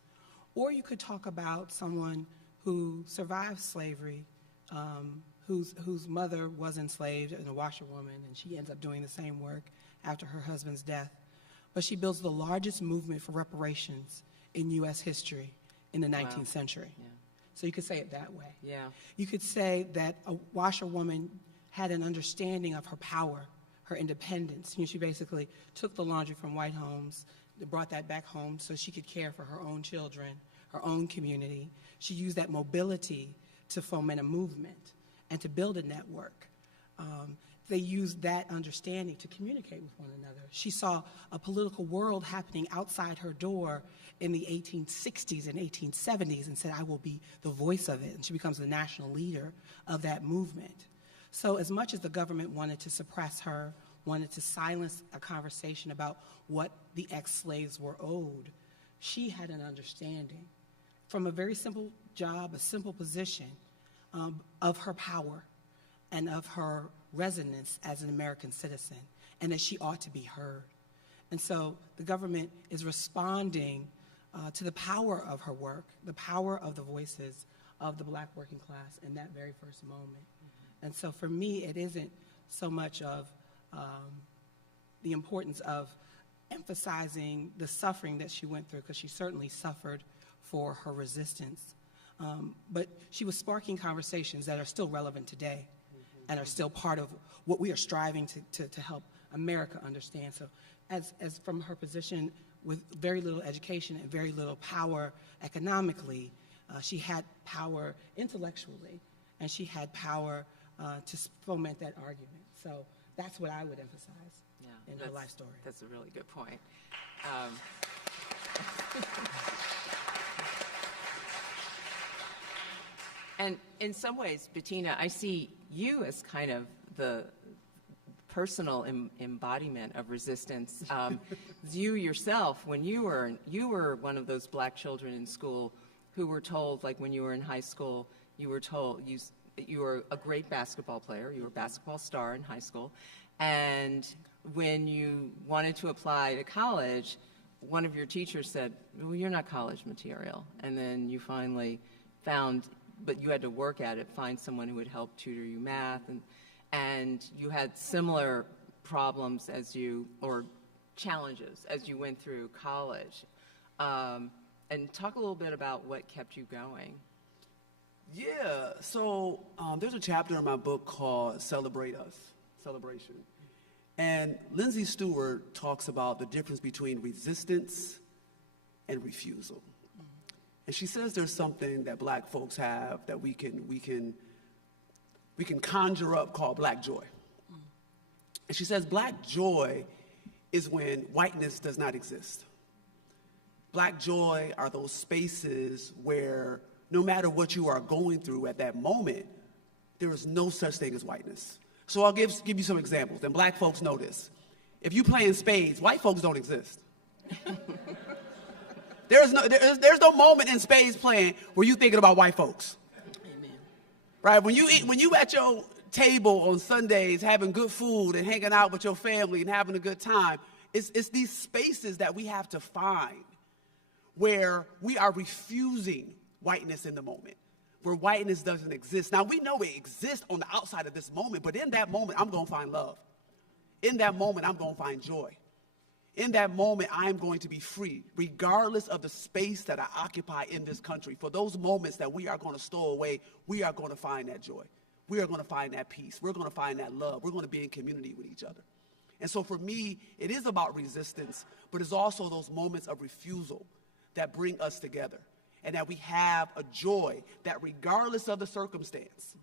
Or you could talk about someone who survived slavery, whose mother was enslaved and a washerwoman, and she ends up doing the same work after her husband's death. But she builds the largest movement for reparations in U.S. history in the 19th century. Yeah. So you could say it that way. Yeah. You could say that a washerwoman had an understanding of her power, her independence. She basically took the laundry from white homes, brought that back home so she could care for her own children, her own community. She used that mobility to foment a movement and to build a network. They used that understanding to communicate with one another. She saw a political world happening outside her door in the 1860s and 1870s and said, I will be the voice of it. And she becomes the national leader of that movement. So as much as the government wanted to suppress her, wanted to silence a conversation about what the ex-slaves were owed, she had an understanding from a very simple job, a simple position, of her power and of her resonance as an American citizen, and that she ought to be heard. And so the government is responding to the power of her work, the power of the voices of the black working class in that very first moment. Mm-hmm. And so for me, it isn't so much of the importance of emphasizing the suffering that she went through, because she certainly suffered for her resistance. But she was sparking conversations that are still relevant today and are still part of what we are striving to help America understand. So as from her position with very little education and very little power economically, she had power intellectually, and she had power to foment that argument. So that's what I would emphasize in her life story. That's a really good point. And in some ways, Bettina, I see you as kind of the personal embodiment of resistance. You yourself, when you were one of those black children in school who were told, like when you were in high school, you were told, you were a great basketball player. You were a basketball star in high school. And when you wanted to apply to college, one of your teachers said, well, you're not college material. And then you finally found, but you had to work at it, find someone who would help tutor you math. And you had similar problems or challenges as you went through college. And talk a little bit about what kept you going. Yeah, so there's a chapter in my book called Celebrate Us, Celebration. And Lindsay Stewart talks about the difference between resistance and refusal. And she says there's something that black folks have that we can conjure up called black joy. And she says black joy is when whiteness does not exist. Black joy are those spaces where no matter what you are going through at that moment, there is no such thing as whiteness. So I'll give you some examples, and black folks know this. If you play in spades, white folks don't exist. There's no moment in spades playing where you're thinking about white folks. Amen. Right? When you at your table on Sundays having good food and hanging out with your family and having a good time, it's these spaces that we have to find where we are refusing whiteness in the moment, where whiteness doesn't exist. Now, we know it exists on the outside of this moment, but in that moment, I'm going to find love. In that moment, I'm going to find joy. In that moment, I am going to be free, regardless of the space that I occupy in this country. For those moments that we are going to stow away, we are going to find that joy. We are going to find that peace. We're going to find that love. We're going to be in community with each other. And so for me, it is about resistance, but it's also those moments of refusal that bring us together. And that we have a joy that regardless of the circumstance,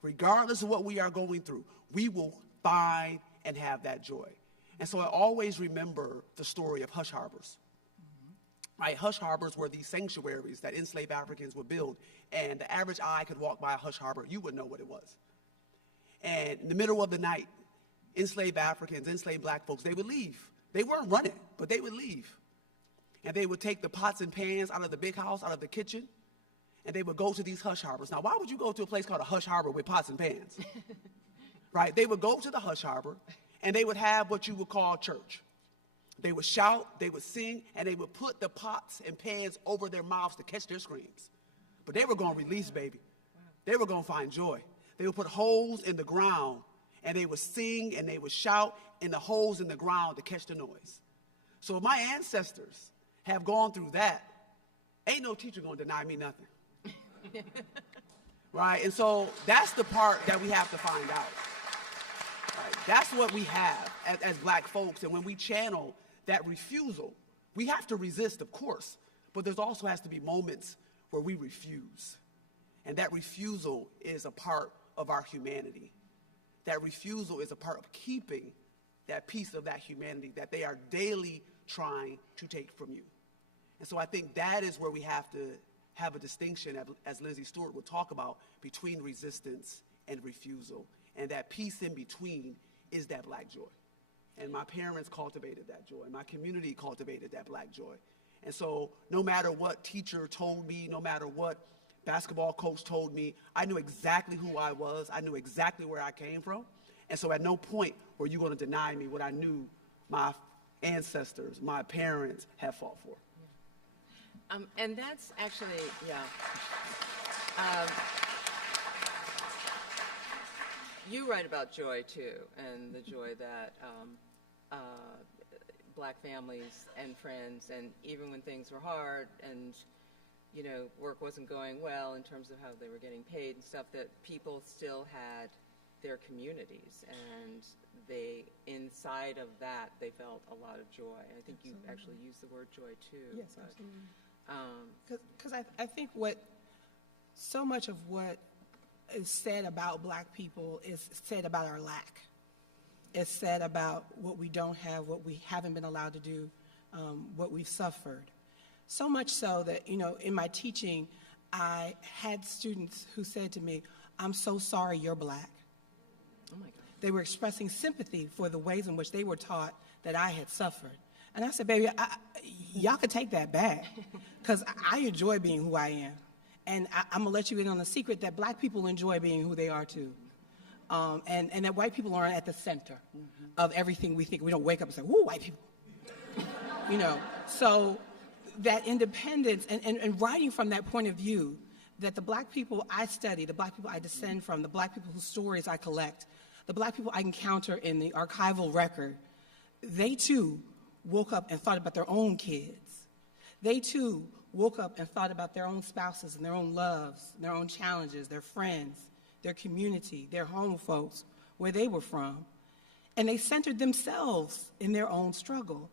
regardless of what we are going through, we will find and have that joy. And so I always remember the story of hush harbors. Right? Hush harbors were these sanctuaries that enslaved Africans would build. And the average eye could walk by a hush harbor, you would know what it was. And in the middle of the night, enslaved Africans, enslaved black folks, they would leave. They weren't running, but they would leave. And they would take the pots and pans out of the big house, out of the kitchen, and they would go to these hush harbors. Now, why would you go to a place called a hush harbor with pots and pans? Right? They would go to the hush harbor, and they would have what you would call church. They would shout, they would sing, and they would put the pots and pans over their mouths to catch their screams. But they were going to release, baby. They were going to find joy. They would put holes in the ground, and they would sing, and they would shout in the holes in the ground to catch the noise. So my ancestors have gone through that. Ain't no teacher going to deny me nothing. Right? And so that's the part that we have to find out. Right? That's what we have as black folks. And when we channel that refusal, we have to resist, of course, but there also has to be moments where we refuse. And that refusal is a part of our humanity. That refusal is a part of keeping that piece of that humanity that they are daily trying to take from you. And so I think that is where we have to have a distinction, as Lindsay Stewart would talk about, between resistance and refusal. And that piece in between is that black joy. And my parents cultivated that joy. My community cultivated that black joy. And so no matter what teacher told me, no matter what basketball coach told me, I knew exactly who I was. I knew exactly where I came from. And so at no point were you going to deny me what I knew my ancestors, my parents have fought for. And that's actually, yeah. You write about joy, too, and the joy that black families and friends, and even when things were hard and, you know, work wasn't going well in terms of how they were getting paid and stuff, that people still had their communities, and they, inside of that, they felt a lot of joy. I think you actually used the word joy, too. Yes, absolutely. Because I think so much of what is said about black people is said about our lack. It's said about what we don't have, what we haven't been allowed to do, what we've suffered. So much so that, you know, in my teaching, I had students who said to me, "I'm so sorry you're black." Oh my God. They were expressing sympathy for the ways in which they were taught that I had suffered. And I said, baby, y'all could take that back, because I enjoy being who I am. And I'm gonna let you in on a secret that black people enjoy being who they are too. And that white people aren't at the center of everything we think. We don't wake up and say, whoo, white people. You know, so that independence and writing from that point of view, that the black people I study, the black people I descend from, the black people whose stories I collect, the black people I encounter in the archival record, they too woke up and thought about their own kids. They too woke up and thought about their own spouses and their own loves, their own challenges, their friends, their community, their home folks, where they were from. And they centered themselves in their own struggle.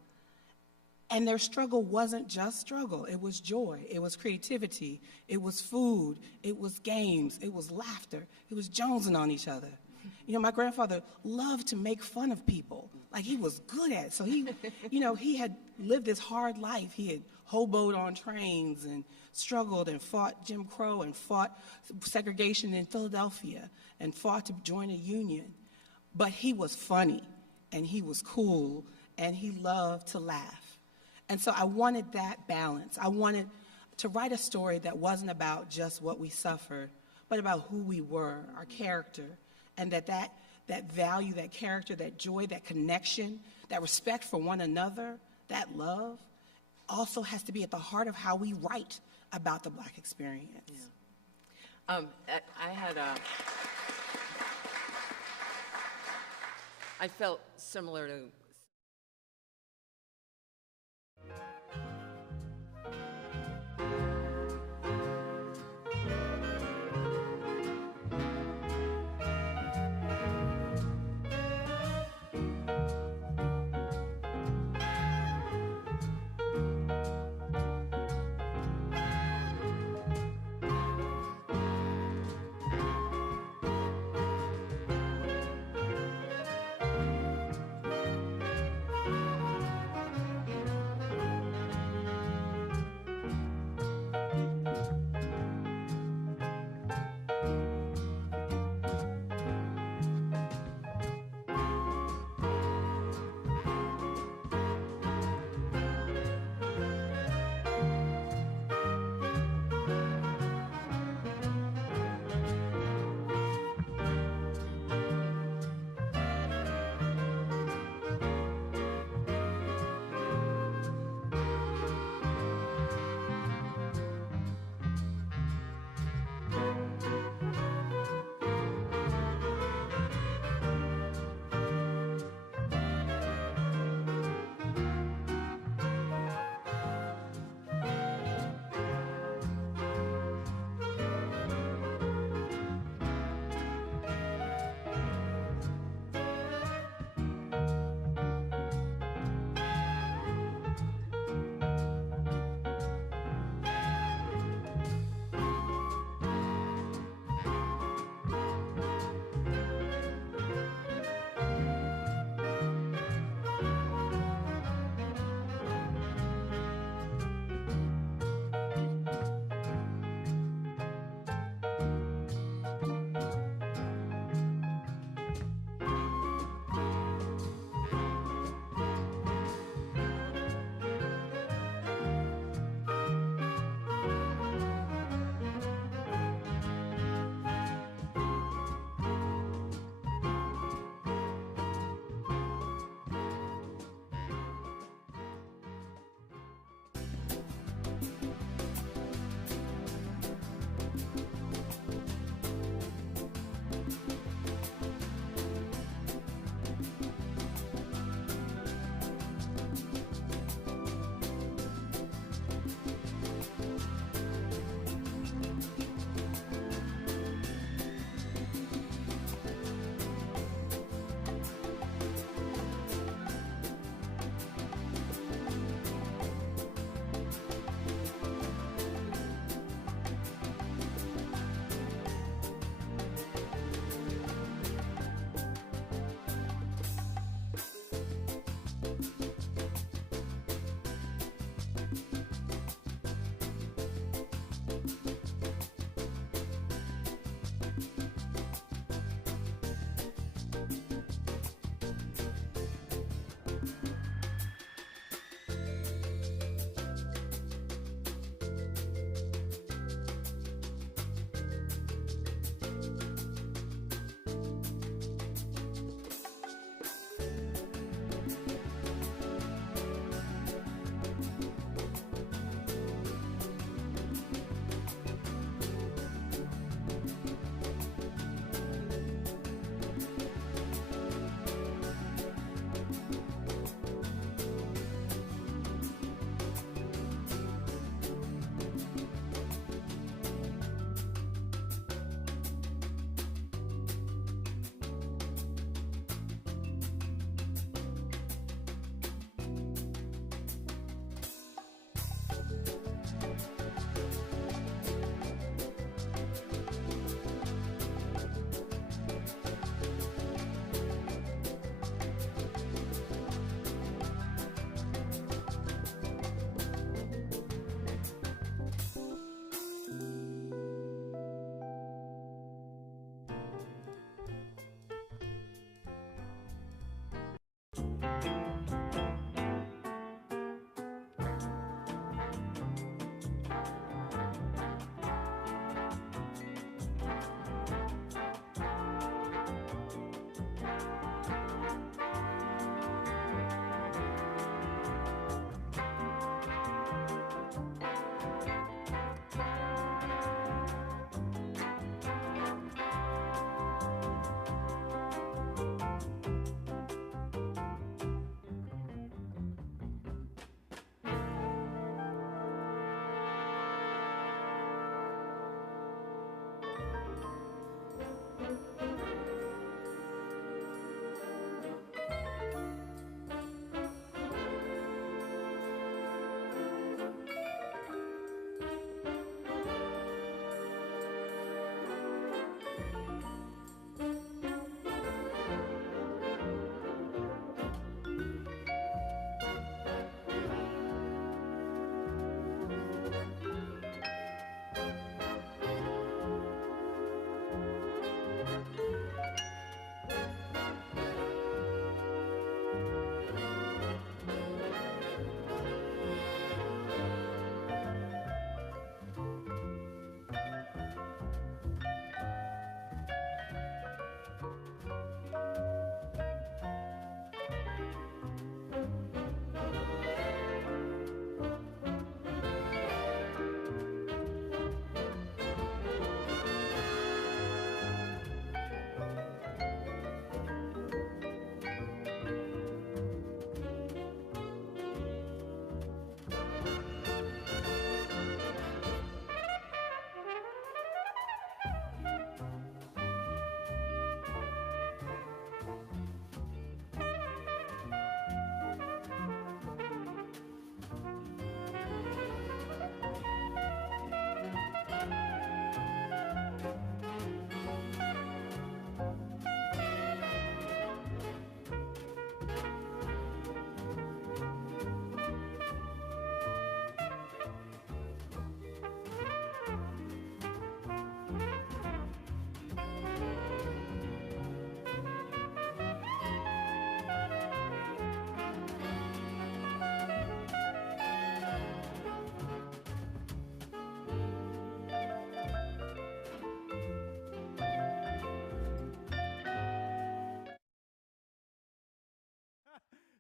And their struggle wasn't just struggle. It was joy. It was creativity. It was food. It was games. It was laughter. It was jonesing on each other. You know, my grandfather loved to make fun of people. Like, he was good at it. So he, you know, he had lived this hard life. He had hoboed on trains and struggled and fought Jim Crow and fought segregation in Philadelphia and fought to join a union. But he was funny, and he was cool, and he loved to laugh. And so I wanted that balance. I wanted to write a story that wasn't about just what we suffered, but about who we were, our character, and that value, that character, that joy, that connection, that respect for one another, that love, also has to be at the heart of how we write about the Black experience. I felt similar to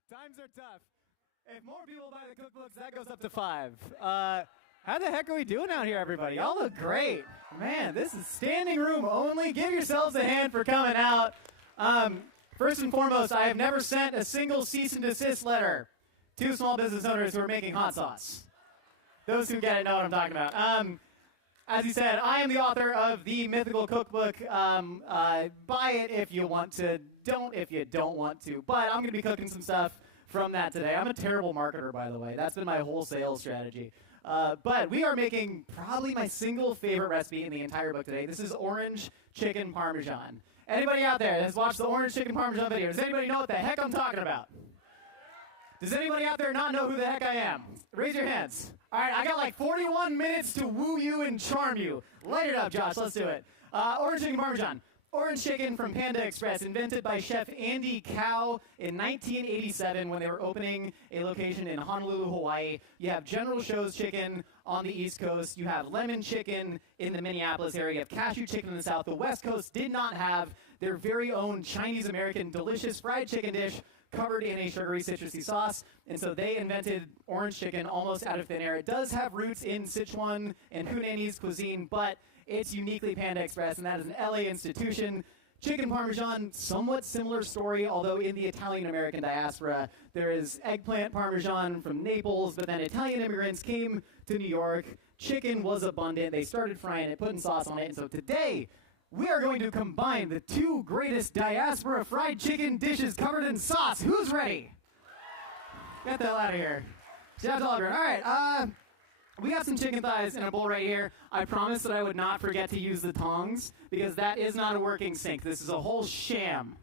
Times are tough. If more people buy the cookbooks, that goes up to 5. How the heck are we doing out here, everybody? Y'all look great. Man, this is standing room only. Give yourselves a hand for coming out. First and foremost, I have never sent a single cease and desist letter to small business owners who are making hot sauce. Those who get it know what I'm talking about. As he said, I am the author of the Mythical Cookbook. Buy it if you want to. Don't if you don't want to. But I'm going to be cooking some stuff from that today. I'm a terrible marketer, by the way. That's been my whole sales strategy. But we are making probably my single favorite recipe in the entire book today. This is orange chicken parmesan. Anybody out there has watched the orange chicken parmesan video? Does anybody know what the heck I'm talking about? Does anybody out there not know who the heck I am? Raise your hands. All right, I got like 41 minutes to woo you and charm you. Light it up, Josh. Let's do it. Orange chicken parmesan. Orange chicken from Panda Express, invented by Chef Andy Kao in 1987 when they were opening a location in Honolulu, Hawaii. You have General Tso's chicken on the East Coast. You have lemon chicken in the Minneapolis area. You have cashew chicken in the South. The West Coast did not have their very own Chinese-American delicious fried chicken dish covered in a sugary citrusy sauce, and so they invented orange chicken almost out of thin air. It does have roots in Sichuan and Hunanese cuisine, but it's uniquely Panda Express, and that is an LA institution. Chicken Parmesan, somewhat similar story, although in the Italian-American diaspora, there is eggplant Parmesan from Naples, but then Italian immigrants came to New York. Chicken was abundant. They started frying it, putting sauce on it, and so today, we are going to combine the two greatest diaspora fried chicken dishes covered in sauce. Who's ready? Get the hell out of here. Chef Dahlgren. All right, we got some chicken thighs in a bowl right here. I promised that I would not forget to use the tongs because that is not a working sink. This is a whole sham.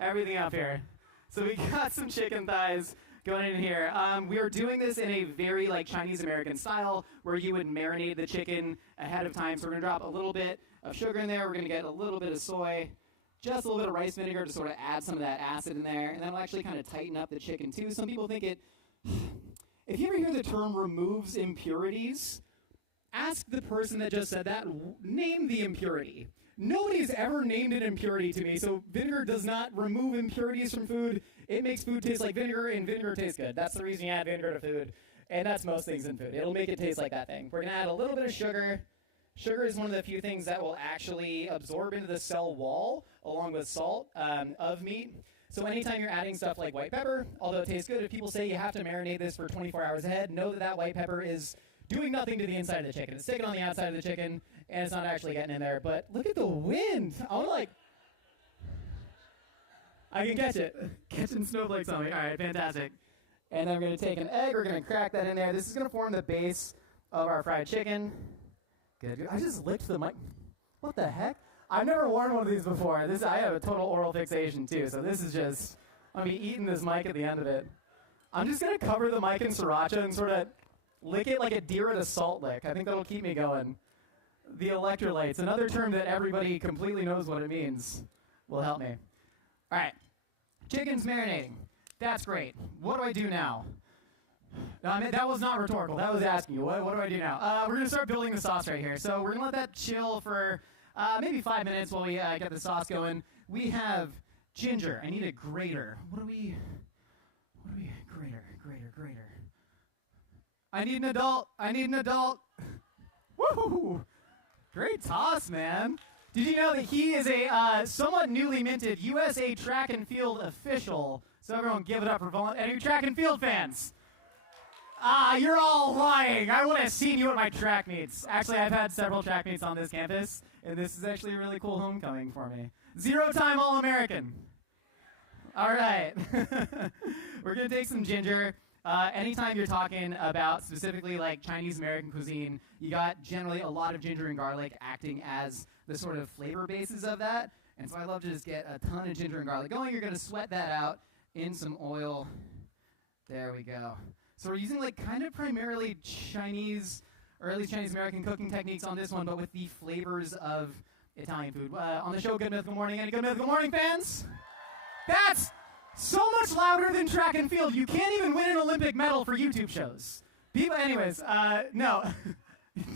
Everything up here. So we got some chicken thighs going in here. We are doing this in a very like Chinese-American style where you would marinate the chicken ahead of time. So we're going to drop a little bit of sugar in there. We're going to get a little bit of soy, just a little bit of rice vinegar to sort of add some of that acid in there. And that'll actually kind of tighten up the chicken too. Some people think it... If you ever hear the term removes impurities, ask the person that just said that, name the impurity. Nobody's ever named an impurity to me, so vinegar does not remove impurities from food. It makes food taste like vinegar, and vinegar tastes good. That's the reason you add vinegar to food, and that's most things in food. It'll make it taste like that thing. We're going to add a little bit of sugar. Sugar is one of the few things that will actually absorb into the cell wall, along with salt of meat. So anytime you're adding stuff like white pepper, although it tastes good, if people say you have to marinate this for 24 hours ahead, know that that white pepper is doing nothing to the inside of the chicken. It's sticking on the outside of the chicken, and it's not actually getting in there. But look at the wind. I can catch it. Catching snowflakes on me. All right, fantastic. And then we're going to take an egg. We're going to crack that in there. This is going to form the base of our fried chicken. Good. I just licked the mic. What the heck? I've never worn one of these before. I have a total oral fixation, too. So this is just, I'm going to be eating this mic at the end of it. I'm just going to cover the mic in sriracha and sort of lick it like a deer at a salt lick. I think that'll keep me going. The electrolytes, another term that everybody completely knows what it means, will help me. All right. Chicken's marinating. That's great. What do I do now? No, I mean, that was not rhetorical. That was asking you. What do I do now? We're going to start building the sauce right here. So we're going to let that chill for maybe 5 minutes while we get the sauce going. We have ginger. I need a grater. Grater. I need an adult. Woo! Great toss, man. Did you know that he is a somewhat newly minted USA track and field official? So everyone give it up for any track and field fans. You're all lying. I would have seen you at my track meets. Actually, I've had several track meets on this campus, and this is actually a really cool homecoming for me. 0-time All-American. All right. We're going to take some ginger. Anytime you're talking about specifically like Chinese American cuisine, you got generally a lot of ginger and garlic acting as the sort of flavor bases of that. And so I love to just get a ton of ginger and garlic going. You're going to sweat that out in some oil. There we go. So we're using like kind of primarily Chinese, or at least Chinese American cooking techniques on this one, but with the flavors of Italian food. On the show, Good Mythical Morning. Any Good Mythical Morning fans? That's so much louder than track and field. You can't even win an Olympic medal for YouTube shows. Anyways, no.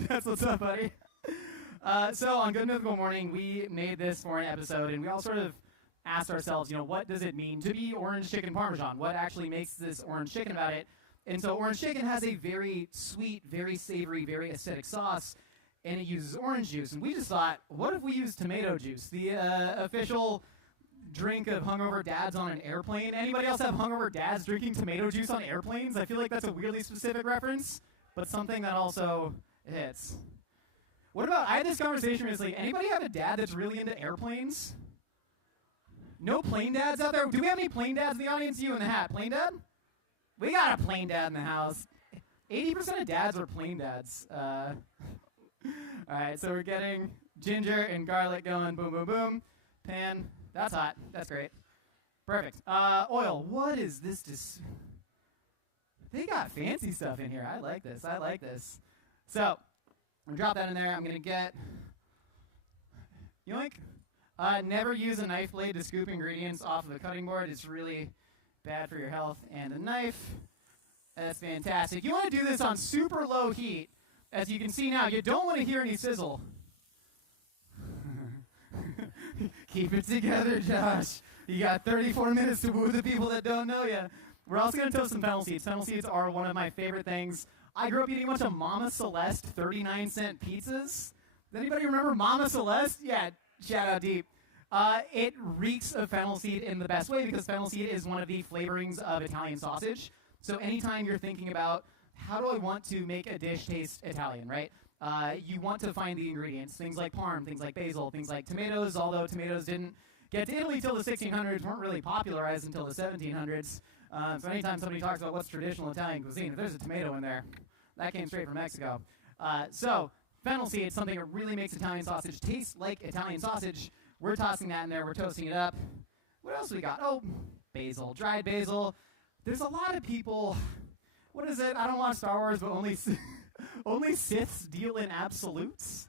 That's what's up, buddy. So on Good Mythical Morning, we made this for an episode, and we all sort of asked ourselves, what does it mean to be orange chicken parmesan? What actually makes this orange chicken about it? And so orange chicken has a very sweet, very savory, very acidic sauce, and it uses orange juice. And we just thought, what if we use tomato juice, the official drink of hungover dads on an airplane? Anybody else have hungover dads drinking tomato juice on airplanes? I feel like that's a weirdly specific reference, but something that also hits. What about, I had this conversation recently, anybody have a dad that's really into airplanes? No plane dads out there? Do we have any plane dads in the audience? You in the hat, plane dad? We got a plane dad in the house. 80% of dads are plane dads. All right, so we're getting ginger and garlic going. Boom, boom, boom. Pan. That's hot. That's great. Perfect. Oil. What is this? They got fancy stuff in here. I like this. I like this. So I'm going to drop that in there. I'm going to get yoink. Never use a knife blade to scoop ingredients off of a cutting board. It's really bad for your health. And a knife. That's fantastic. You want to do this on super low heat. As you can see now, you don't want to hear any sizzle. Keep it together, Josh. You got 34 minutes to woo the people that don't know you. We're also going to toast some fennel seeds. Fennel seeds are one of my favorite things. I grew up eating a bunch of Mama Celeste 39-cent pizzas. Does anybody remember Mama Celeste? Yeah, shout out deep. It reeks of fennel seed in the best way because fennel seed is one of the flavorings of Italian sausage. So anytime you're thinking about how do I want to make a dish taste Italian, right? You want to find the ingredients, things like parm, things like basil, things like tomatoes, although tomatoes didn't get to Italy till the 1600s, weren't really popularized until the 1700s. So anytime somebody talks about what's traditional Italian cuisine, if there's a tomato in there, that came straight from Mexico. So fennel seed, something that really makes Italian sausage taste like Italian sausage. We're tossing that in there. We're toasting it up. What else we got? Oh, basil, dried basil. There's a lot of people, what is it? I don't watch Star Wars, but only Siths deal in absolutes.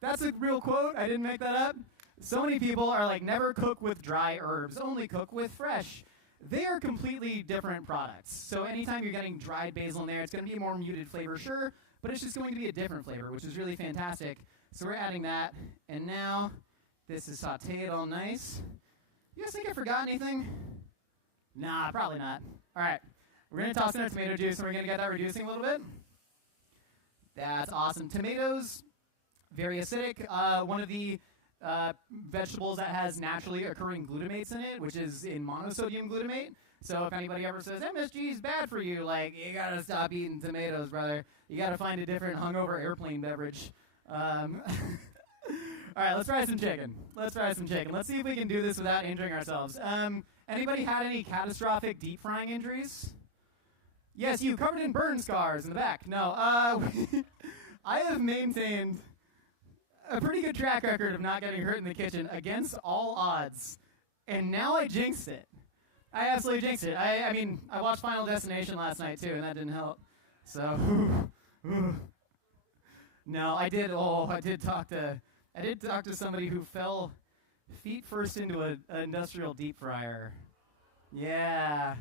That's a real quote. I didn't make that up. So many people are like, never cook with dry herbs, only cook with fresh. They are completely different products. So anytime you're getting dried basil in there, it's going to be a more muted flavor, sure, but it's just going to be a different flavor, which is really fantastic. So we're adding that, and now this is sauteed all nice. You guys think I forgot anything? Nah, probably not. All right, we're going to toss in our tomato juice, and we're going to get that reducing a little bit. That's awesome. Tomatoes, very acidic. One of the vegetables that has naturally occurring glutamates in it, which is in monosodium glutamate. So if anybody ever says MSG is bad for you, like, you got to stop eating tomatoes, brother. You got to find a different hungover airplane beverage. All right, let's try some chicken. Let's see if we can do this without injuring ourselves. Anybody had any catastrophic deep frying injuries? Yes, you, covered in burn scars in the back. No, I have maintained a pretty good track record of not getting hurt in the kitchen against all odds, and now I jinxed it. I absolutely jinxed it. I mean, I watched Final Destination last night too, and that didn't help. So, no, I did talk to somebody who fell feet first into an industrial deep fryer. Yeah,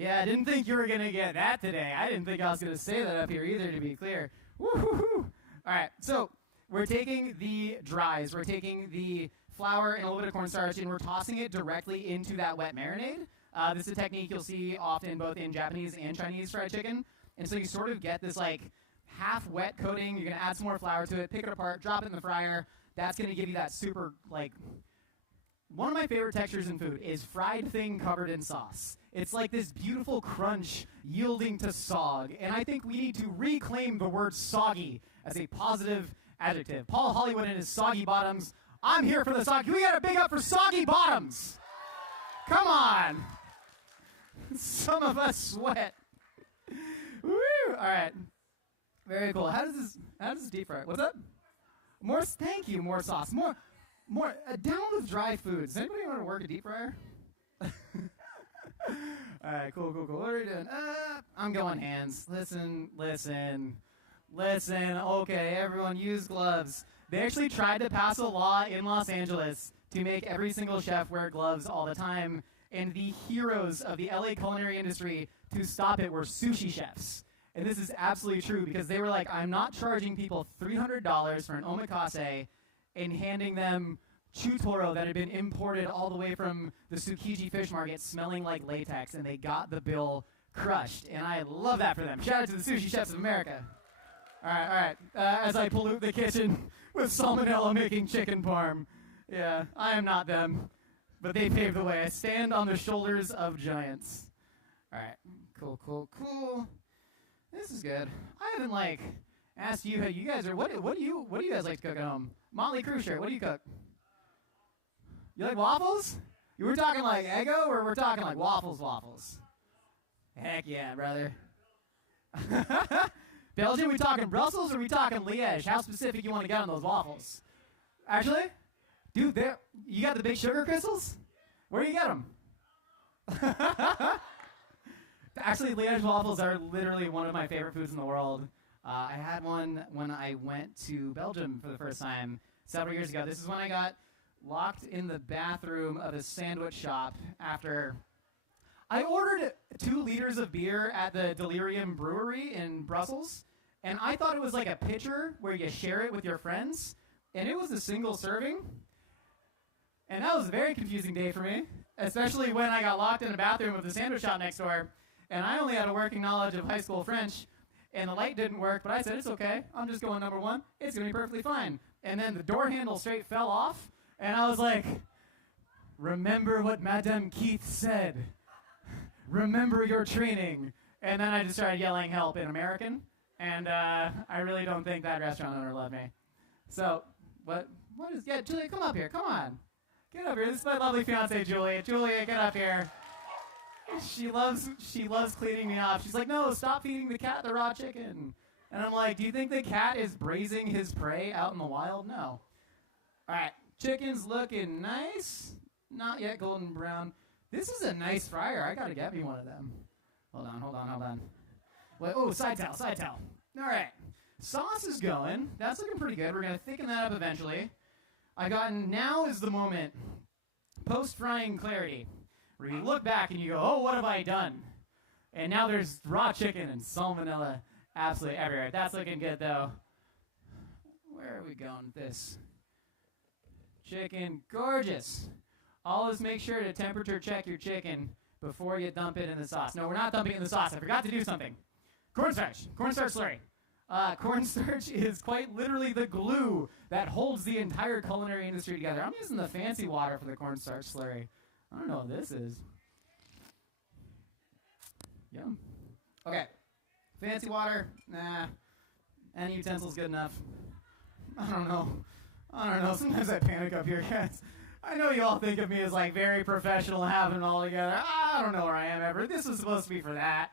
I didn't think you were gonna get that today. I didn't think I was gonna say that up here either, to be clear. Woo-hoo-hoo. All right, so we're taking the dries, we're taking the flour and a little bit of cornstarch, and we're tossing it directly into that wet marinade. This is a technique you'll see often both in Japanese and Chinese fried chicken. And so you sort of get this like half wet coating. You're going to add some more flour to it, pick it apart, drop it in the fryer. That's going to give you that super, like, one of my favorite textures in food is fried thing covered in sauce. It's like this beautiful crunch yielding to sog. And I think we need to reclaim the word soggy as a positive adjective. Paul Hollywood and his soggy bottoms. I'm here for the soggy. We got a big up for soggy bottoms. Come on. Some of us sweat. Woo! All right. Very cool. How does this deep fry? What's up? More. Thank you. More sauce. More. Down with dry foods. Does anybody want to work a deep fryer? All right. Cool. What are you doing? I'm going hands. Listen. Okay, everyone, use gloves. They actually tried to pass a law in Los Angeles to make every single chef wear gloves all the time. And the heroes of the LA culinary industry to stop it were sushi chefs. And this is absolutely true because they were like, I'm not charging people $300 for an omakase and handing them chutoro that had been imported all the way from the Tsukiji fish market smelling like latex, and they got the bill crushed. And I love that for them. Shout out to the sushi chefs of America. All right. As I pollute the kitchen with salmonella making chicken parm. Yeah, I am not them, but they paved the way. I stand on the shoulders of giants. All right, cool. This is good. I haven't asked you how you guys are. What do you guys like to cook at home? Motley Crue shirt. What do you cook? You like waffles? You were talking like Eggo, or we're talking like waffles? Heck yeah, brother. Belgium, we talking Brussels or we talking Liège? How specific you want to get on those waffles? Actually, dude, you got the big sugar crystals? Where do you get them? Actually, Liège waffles are literally one of my favorite foods in the world. I had one when I went to Belgium for the first time several years ago. This is when I got locked in the bathroom of a sandwich shop after I ordered 2 liters of beer at the Delirium Brewery in Brussels, and I thought it was like a pitcher where you share it with your friends, and it was a single serving. And that was a very confusing day for me, especially when I got locked in a bathroom of the sandwich shop next door, and I only had a working knowledge of high school French, and the light didn't work, but I said, it's okay, I'm just going number 1, it's going to be perfectly fine. And then the door handle straight fell off, and I was like, remember what Madame Keith said. Remember your training. And then I just started yelling help in American, and I really don't think that restaurant owner loved me. So, yeah, Julia, come up here, come on. Get up here, this is my lovely fiance, Julia. Julia, get up here. She loves cleaning me off. She's like, no, stop feeding the cat the raw chicken. And I'm like, do you think the cat is braising his prey out in the wild? No. All right, chicken's looking nice. Not yet golden brown. This is a nice fryer. I gotta get me one of them. Hold on. Wait, oh, side towel. All right, sauce is going. That's looking pretty good. We're gonna thicken that up eventually. Now is the moment. Post-frying clarity. Where you look back and you go, oh, what have I done? And now there's raw chicken and salmonella absolutely everywhere. That's looking good, though. Where are we going with this? Chicken, gorgeous. Always make sure to temperature check your chicken before you dump it in the sauce. No, we're not dumping it in the sauce. I forgot to do something. Cornstarch slurry. Cornstarch is quite literally the glue that holds the entire culinary industry together. I'm using the fancy water for the cornstarch slurry. I don't know what this is. Yum. Okay. Fancy water? Nah. Any utensil's good enough. I don't know. Sometimes I panic up here, guys. I know you all think of me as very professional, having it all together. I don't know where I am ever. This was supposed to be for that.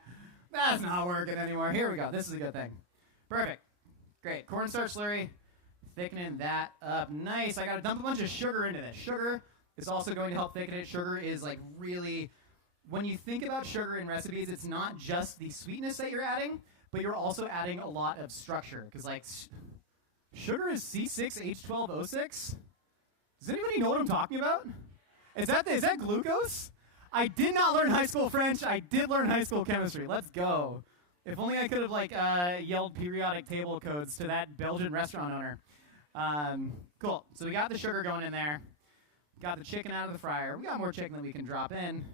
That's not working anymore. Here we go. This is a good thing. Perfect. Great. Cornstarch slurry. Thickening that up. Nice. I got to dump a bunch of sugar into this. Sugar is also going to help thicken it. Sugar is really, when you think about sugar in recipes, it's not just the sweetness that you're adding, but you're also adding a lot of structure. Because sugar is C6H12O6. Does anybody know what I'm talking about? Is that glucose? I did not learn high school French. I did learn high school chemistry. Let's go. If only I could have yelled periodic table codes to that Belgian restaurant owner. Cool. So we got the sugar going in there. Got the chicken out of the fryer. We got more chicken than we can drop in.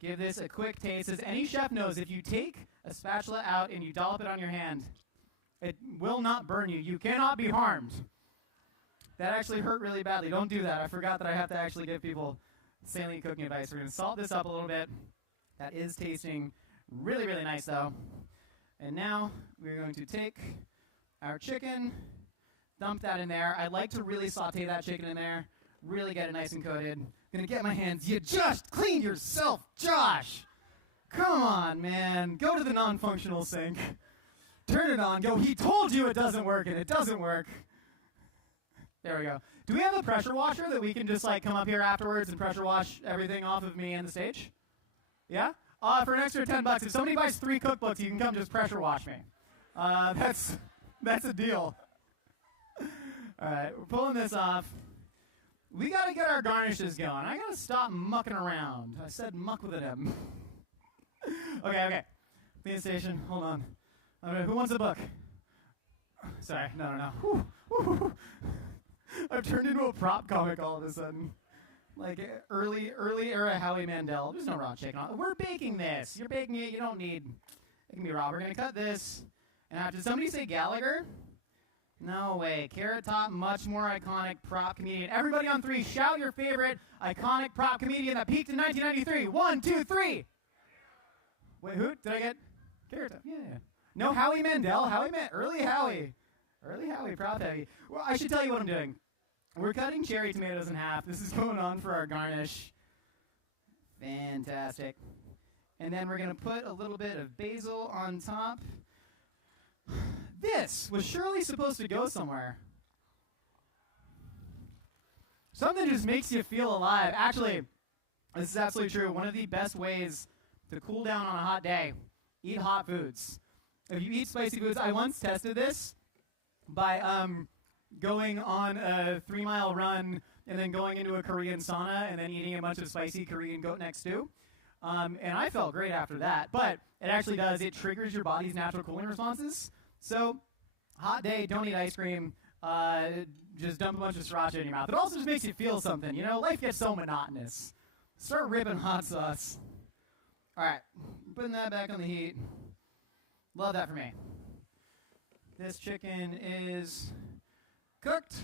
Give this a quick taste. As any chef knows, if you take a spatula out and you dollop it on your hand, it will not burn you. You cannot be harmed. That actually hurt really badly. Don't do that. I forgot that I have to actually give people salient cooking advice. We're going to salt this up a little bit. That is tasting really, really nice, though. And now we're going to take our chicken, dump that in there. I'd like to really saute that chicken in there, really get it nice and coated. Gonna get my hands. You just cleaned yourself, Josh. Come on, man. Go to the non-functional sink. Turn it on. Go, he told you it doesn't work, and it doesn't work. There we go. Do we have a pressure washer that we can just come up here afterwards and pressure wash everything off of me and the stage? Yeah? For an extra $10, if somebody buys 3 cookbooks, you can come just pressure wash me. That's a deal. All right, we're pulling this off. We got to get our garnishes going. I got to stop mucking around. I said muck with an M. Okay. Clean station. Hold on. Who wants a book? Sorry. No. Whew. I've turned into a prop comic all of a sudden. Like early era Howie Mandel. There's no raw chicken on. We're baking this. You're baking it. You don't need. It can be raw. We're gonna cut this. And did somebody say Gallagher? No way. Carrot Top, much more iconic prop comedian. Everybody on 3, shout your favorite iconic prop comedian that peaked in 1993. 1, 2, 3. Wait, who? Did I get? Carrot Top. Yeah. No, Howie Mandel. Early Howie. Early Howie, prop heavy. Well, I should tell you what I'm doing. We're cutting cherry tomatoes in half. This is going on for our garnish. Fantastic. And then we're going to put a little bit of basil on top. This was surely supposed to go somewhere. Something just makes you feel alive. Actually, this is absolutely true. One of the best ways to cool down on a hot day, eat hot foods. If you eat spicy foods, I once tested this by going on a 3-mile run and then going into a Korean sauna and then eating a bunch of spicy Korean goat neck stew. And I felt great after that. But it actually does. It triggers your body's natural cooling responses. So, hot day, don't eat ice cream. Just dump a bunch of sriracha in your mouth. It also just makes you feel something. You know, life gets so monotonous. Start ripping hot sauce. All right, putting that back on the heat. Love that for me. This chicken is cooked.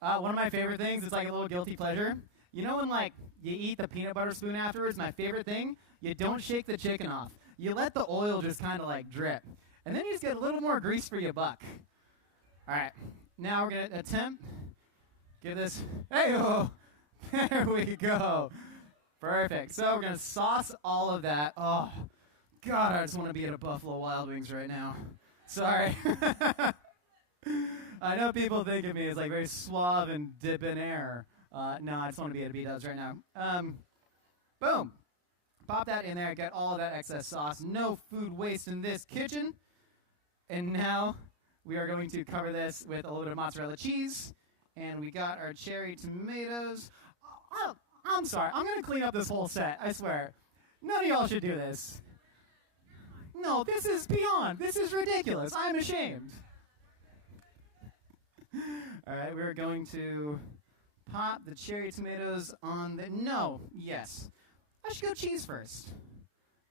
One of my favorite things, it's like a little guilty pleasure. You know when like you eat the peanut butter spoon afterwards? My favorite thing, you don't shake the chicken off. You let the oil just kind of like drip. And then you just get a little more grease for your buck. All right, now we're going to attempt, give this, hey-oh, there we go. Perfect. So we're going to sauce all of that. Oh, God, I just want to be at a Buffalo Wild Wings right now. Sorry. I know people think of me as like very suave and debonair. No, I just want to be at a B-Dubs right now. Boom. Pop that in there, get all of that excess sauce. No food waste in this kitchen. And now we are going to cover this with a little bit of mozzarella cheese. And we got our cherry tomatoes. Oh, I'm sorry. I'm going to clean up this whole set, I swear. None of y'all should do this. No, this is beyond. This is ridiculous. I'm ashamed. All right, we're going to pop the cherry tomatoes on the... No, yes. I should go cheese first.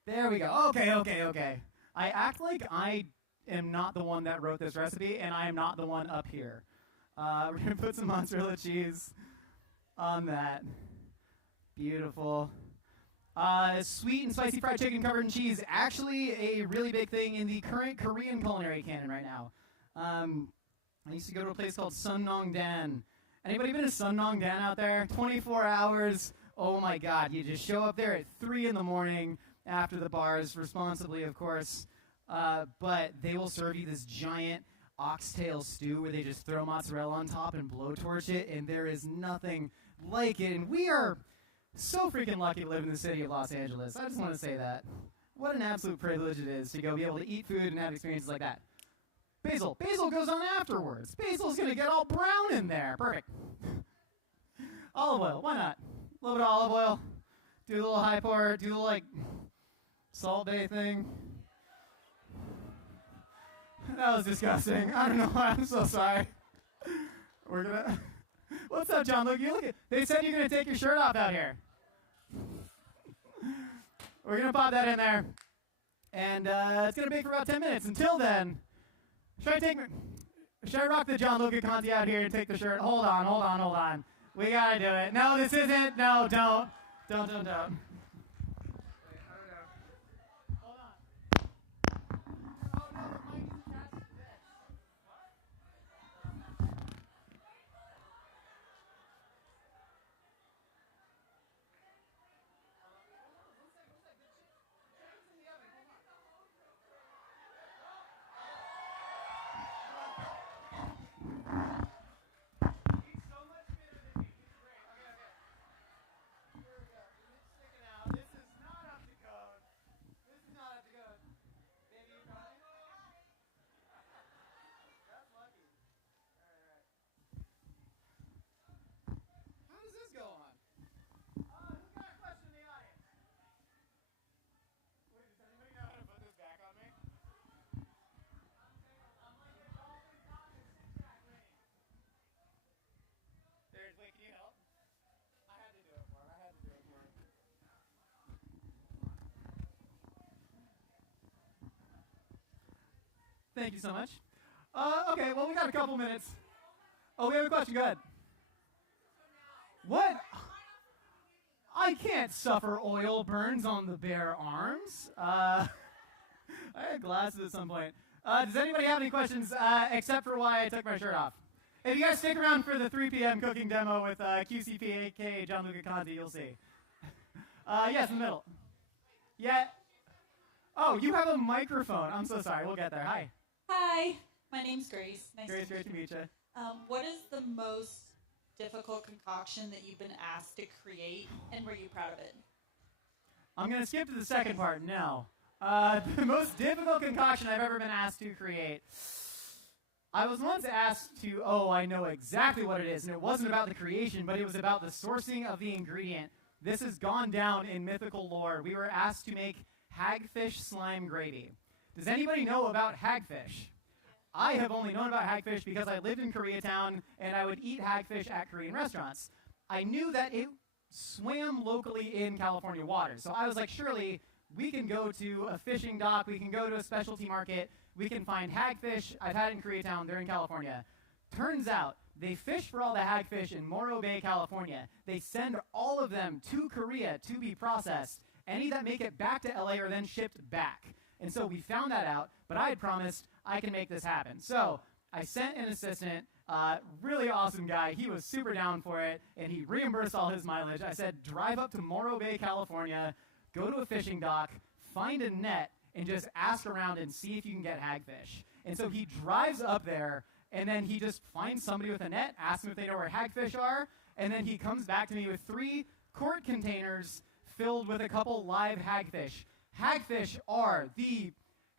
There we go. Okay. I act like I am not the one that wrote this recipe, and I am not the one up here. We're going to put some mozzarella cheese on that. Beautiful. Sweet and spicy fried chicken covered in cheese. Actually a really big thing in the current Korean culinary canon right now. I used to go to a place called Sunnongdan. Anybody been to Sunnongdan out there? 24 hours. Oh my God. You just show up there at 3 in the morning after the bars, responsibly, of course. But they will serve you this giant oxtail stew where they just throw mozzarella on top and blowtorch it, and there is nothing like it. And we are so freaking lucky to live in the city of Los Angeles. I just want to say that. What an absolute privilege it is to go be able to eat food and have experiences like that. Basil. Basil goes on afterwards. Basil's going to get all brown in there. Perfect. Olive oil. Why not? A little bit of olive oil. Do a little high pour. Do a little, like, Salt Bay thing. That was disgusting. I don't know why. I'm so sorry. We're going to... What's up, John Luke? They said you're going to take your shirt off out here. We're going to pop that in there. And it's going to bake for about 10 minutes. Until then, should I rock the John Luca Conti out here and take the shirt? Hold on. We got to do it. No, this isn't. No, don't. Don't. Thank you so much. Okay, well, we got a couple minutes. Oh, we have a question. Go ahead. What? I can't suffer oil burns on the bare arms. I had glasses at some point. Does anybody have any questions except for why I took my shirt off? If you guys stick around for the 3 p.m. cooking demo with QCP, aka Gianluca Conti, you'll see. Yes, in the middle. Yeah. Oh, you have a microphone. I'm so sorry. We'll get there. Hi. Hi, my name's Grace. Grace, great to meet you. What is the most difficult concoction that you've been asked to create, and were you proud of it? I'm going to skip to the second part now. The most difficult concoction I've ever been asked to create. I was once asked to, I know exactly what it is, and it wasn't about the creation, but it was about the sourcing of the ingredient. This has gone down in mythical lore. We were asked to make hagfish slime gravy. Does anybody know about hagfish? I have only known about hagfish because I lived in Koreatown and I would eat hagfish at Korean restaurants. I knew that it swam locally in California waters. So I was like, surely we can go to a fishing dock, we can go to a specialty market, we can find hagfish. I've had it in Koreatown, they're in California. Turns out they fish for all the hagfish in Morro Bay, California. They send all of them to Korea to be processed. Any that make it back to LA are then shipped back. And so we found that out, but I had promised I can make this happen. So I sent an assistant, really awesome guy. He was super down for it, and he reimbursed all his mileage. I said, drive up to Morro Bay, California, go to a fishing dock, find a net, and just ask around and see if you can get hagfish. And so he drives up there, and then he just finds somebody with a net, asks them if they know where hagfish are, and then he comes back to me with 3 quart containers filled with a couple live hagfish. Hagfish are the...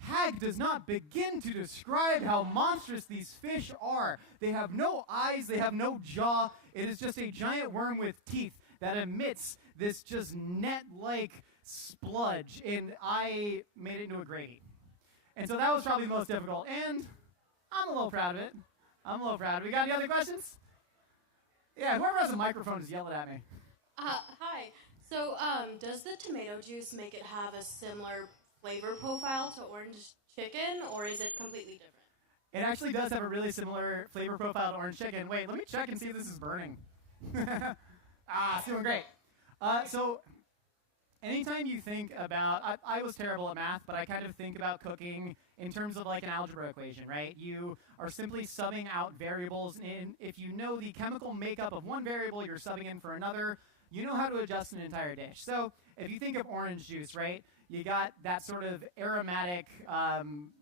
Hag does not begin to describe how monstrous these fish are. They have no eyes, they have no jaw. It is just a giant worm with teeth that emits this just net-like spludge, and I made it into a gravy. And so that was probably the most difficult, and I'm a little proud of it. We got any other questions? Yeah, whoever has a microphone is yelling at me. Hi. So, does the tomato juice make it have a similar flavor profile to orange chicken, or is it completely different? It actually does have a really similar flavor profile to orange chicken. Wait, let me check and see if this is burning. It's doing great. So, anytime you think about, I was terrible at math, but I kind of think about cooking in terms of like an algebra equation, right? You are simply subbing out variables, and if you know the chemical makeup of one variable, you're subbing in for another. You know how to adjust an entire dish. So if you think of orange juice, right, you got that sort of aromatic,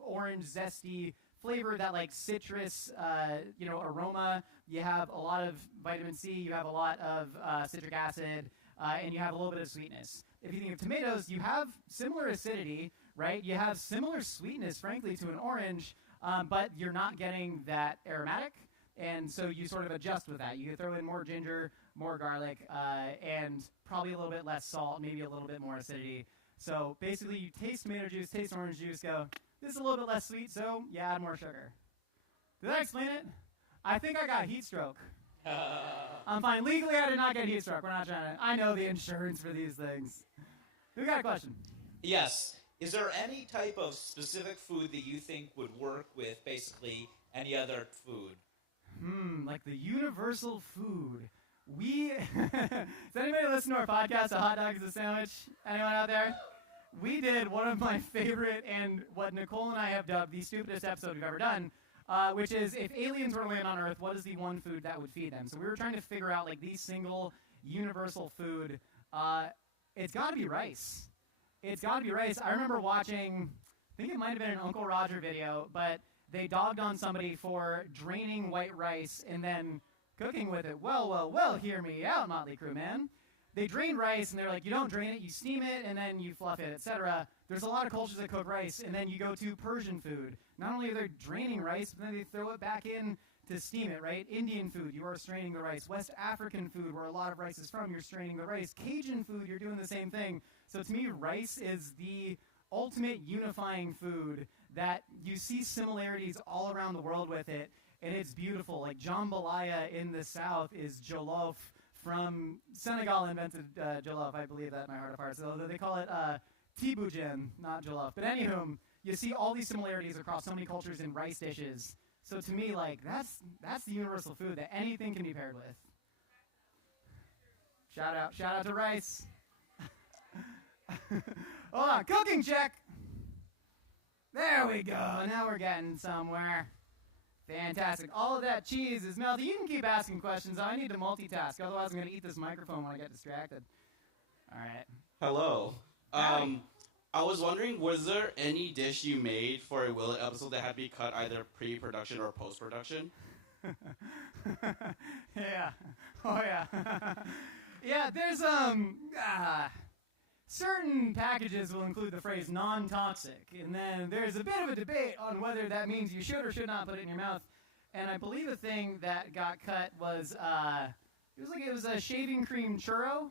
orange zesty flavor, that like citrus, aroma. You have a lot of vitamin C, you have a lot of citric acid, and you have a little bit of sweetness. If you think of tomatoes, you have similar acidity, right? You have similar sweetness, frankly, to an orange, but you're not getting that aromatic. And so you sort of adjust with that. You throw in more ginger, more garlic, and probably a little bit less salt, maybe a little bit more acidity. So basically you taste tomato juice, taste orange juice, go, this is a little bit less sweet, so you add more sugar. Did that explain it? I think I got heat stroke. I'm fine. Legally, I did not get heat stroke. We're not trying to, I know the insurance for these things. Who got a question? Yes. Is there any type of specific food that you think would work with basically any other food? Like the universal food. Does anybody listen to our podcast, A Hot Dog is a Sandwich? Anyone out there? We did one of my favorite and what Nicole and I have dubbed the stupidest episode we've ever done, which is if aliens were to land on Earth, what is the one food that would feed them? So we were trying to figure out like the single universal food. It's got to be rice. It's got to be rice. I remember watching, I think it might have been an Uncle Roger video, but they dogged on somebody for draining white rice and then cooking with it. Well, hear me out, Motley Crue, man. They drain rice, and they're like, you don't drain it, you steam it, and then you fluff it, etc. There's a lot of cultures that cook rice, and then you go to Persian food. Not only are they draining rice, but then they throw it back in to steam it, right? Indian food, you are straining the rice. West African food, where a lot of rice is from, you're straining the rice. Cajun food, you're doing the same thing. So to me, rice is the ultimate unifying food that you see similarities all around the world with it, and it's beautiful. Like jambalaya in the South is jollof. From Senegal invented jollof, I believe that in my heart of hearts. Although they call it tiboudjen, not jollof. But anywho, you see all these similarities across so many cultures in rice dishes. So to me, like, that's the universal food that anything can be paired with. Shout out to rice. Hold on, cooking check. There we go. Now we're getting somewhere. Fantastic. All of that cheese is melted. You can keep asking questions. I need to multitask. Otherwise, I'm going to eat this microphone when I get distracted. All right. Hello. Howdy. I was wondering, was there any dish you made for a Will It episode that had to be cut either pre-production or post-production? Yeah. Oh, yeah. Yeah, there's, certain packages will include the phrase non-toxic, and then there's a bit of a debate on whether that means you should or should not put it in your mouth. And I believe the thing that got cut was, it was a shaving cream churro.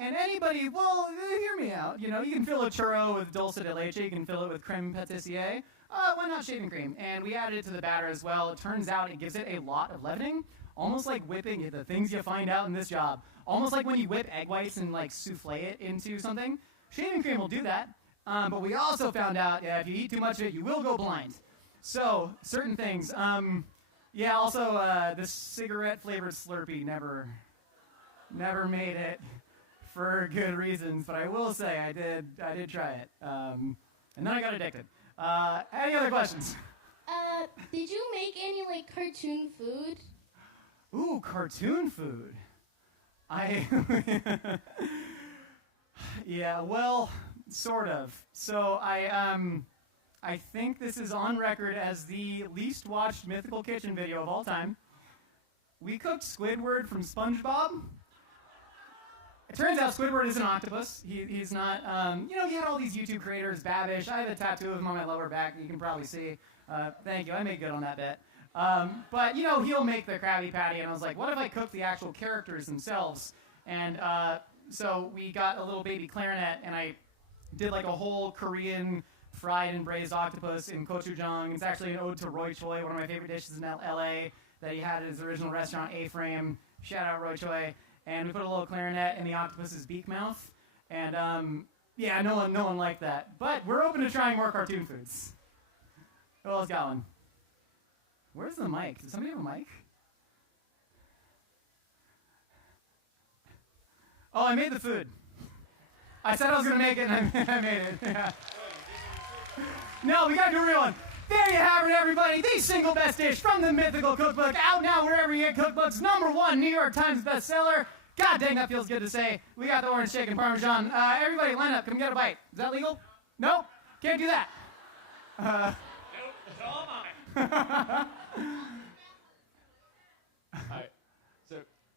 And anybody, well, hear me out. You know, you can fill a churro with dulce de leche. You can fill it with creme patissier. Why not shaving cream? And we added it to the batter as well. It turns out it gives it a lot of leavening, almost like whipping. The things you find out in this job. Almost like when you whip egg whites and, like, souffle it into something. Shaving cream will do that. But we also found out, if you eat too much of it, you will go blind. So, certain things. Also, the cigarette-flavored Slurpee never made it. For good reasons, but I will say I did try it, and then I got addicted. Any other questions? Did you make any like cartoon food? Ooh, cartoon food. Yeah, well, sort of. So I think this is on record as the least watched Mythical Kitchen video of all time. We cooked Squidward from SpongeBob. It turns out Squidward is an octopus. He's not, he had all these YouTube creators, Babish. I have a tattoo of him on my lower back that you can probably see. Thank you, I made good on that bit. But, he'll make the Krabby Patty, and I was like, what if I cook the actual characters themselves? And so we got a little baby clarinet, and I did like a whole Korean fried and braised octopus in gochujang. It's actually an ode to Roy Choi, one of my favorite dishes in L.A. that he had at his original restaurant, A-Frame. Shout out Roy Choi. And we put a little clarinet in the octopus's beak mouth. And, no one liked that. But we're open to trying more cartoon foods. Who else got one? Where's the mic? Does somebody have a mic? Oh, I made the food. I said I was going to make it, and I made it. Yeah. No, we got to do a real one. There you have it, everybody. The single best dish from the Mythical Cookbook. Out now wherever you get cookbooks. #1 New York Times bestseller. God dang, that feels good to say. We got the orange chicken parmesan. Everybody, line up. Come get a bite. Is that legal? Nope. Can't do that. Nope. It's all mine. So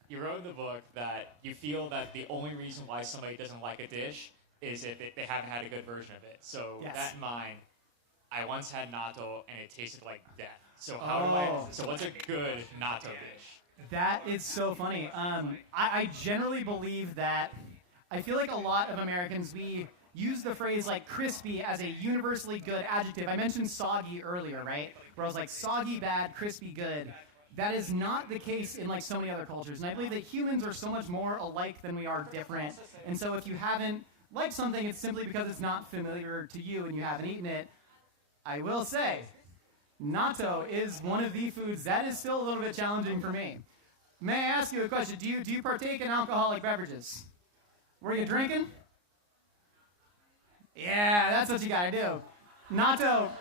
you wrote in the book that you feel that the only reason why somebody doesn't like a dish is if they haven't had a good version of it. So with that in mind, I once had natto and it tasted like death. So so what's a good natto dish? That is so funny. I generally believe that I feel like a lot of Americans, we use the phrase like crispy as a universally good adjective. I mentioned soggy earlier, right? Where I was like soggy bad, crispy good. That is not the case in like so many other cultures. And I believe that humans are so much more alike than we are different. And so if you haven't liked something, it's simply because it's not familiar to you and you haven't eaten it. I will say, natto is one of the foods that is still a little bit challenging for me. May I ask you a question? Do you partake in alcoholic beverages? Were you drinking? Yeah, that's what you gotta do. Natto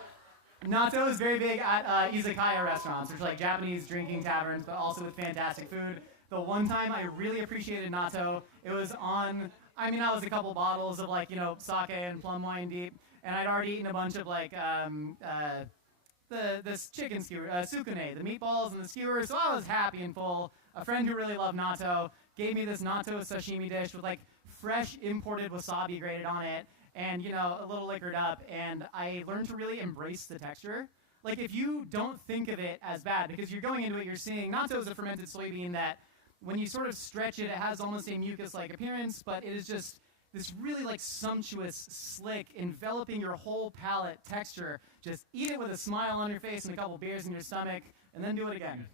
is very big at izakaya restaurants, which are like Japanese drinking taverns, but also with fantastic food. The one time I really appreciated natto, it was on, that was a couple bottles of sake and plum wine deep, and I'd already eaten a bunch of the chicken skewer, sukune, the meatballs and the skewers, so I was happy and full. A friend who really loved natto gave me this natto sashimi dish with fresh imported wasabi grated on it and, a little liquored up, and I learned to really embrace the texture. If you don't think of it as bad, because you're going into it, you're seeing natto is a fermented soybean that when you sort of stretch it, it has almost a mucus-like appearance, but it is just this really sumptuous, slick, enveloping your whole palate texture. Just eat it with a smile on your face and a couple beers in your stomach, and then do it again.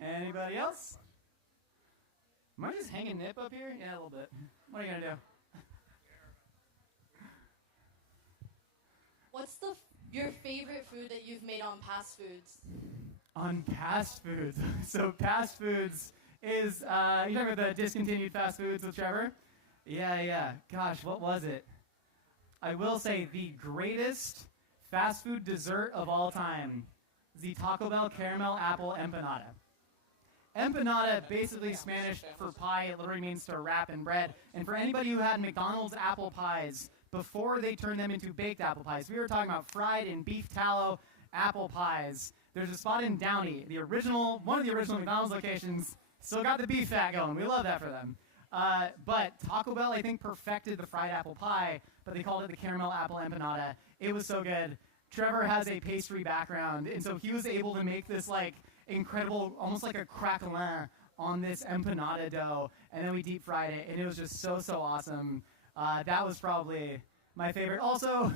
Anybody else? Am I just hanging nip up here? Yeah, a little bit. What are you gonna do? What's your favorite food that you've made on Past Foods? On Past Foods. So Past Foods is, you talking about the discontinued fast foods with Trevor? Yeah. Gosh, what was it? I will say the greatest fast food dessert of all time is the Taco Bell caramel apple empanada. Empanada, basically Spanish for pie, it literally means to wrap in bread. And for anybody who had McDonald's apple pies before they turned them into baked apple pies, we were talking about fried and beef tallow apple pies. There's a spot in Downey, one of the original McDonald's locations, still got the beef fat going. We love that for them. But Taco Bell, I think, perfected the fried apple pie, but they called it the caramel apple empanada. It was so good. Trevor has a pastry background, and so he was able to make this like incredible, almost like a craquelin on this empanada dough, and then we deep fried it, and it was just so awesome. That was probably my favorite. Also,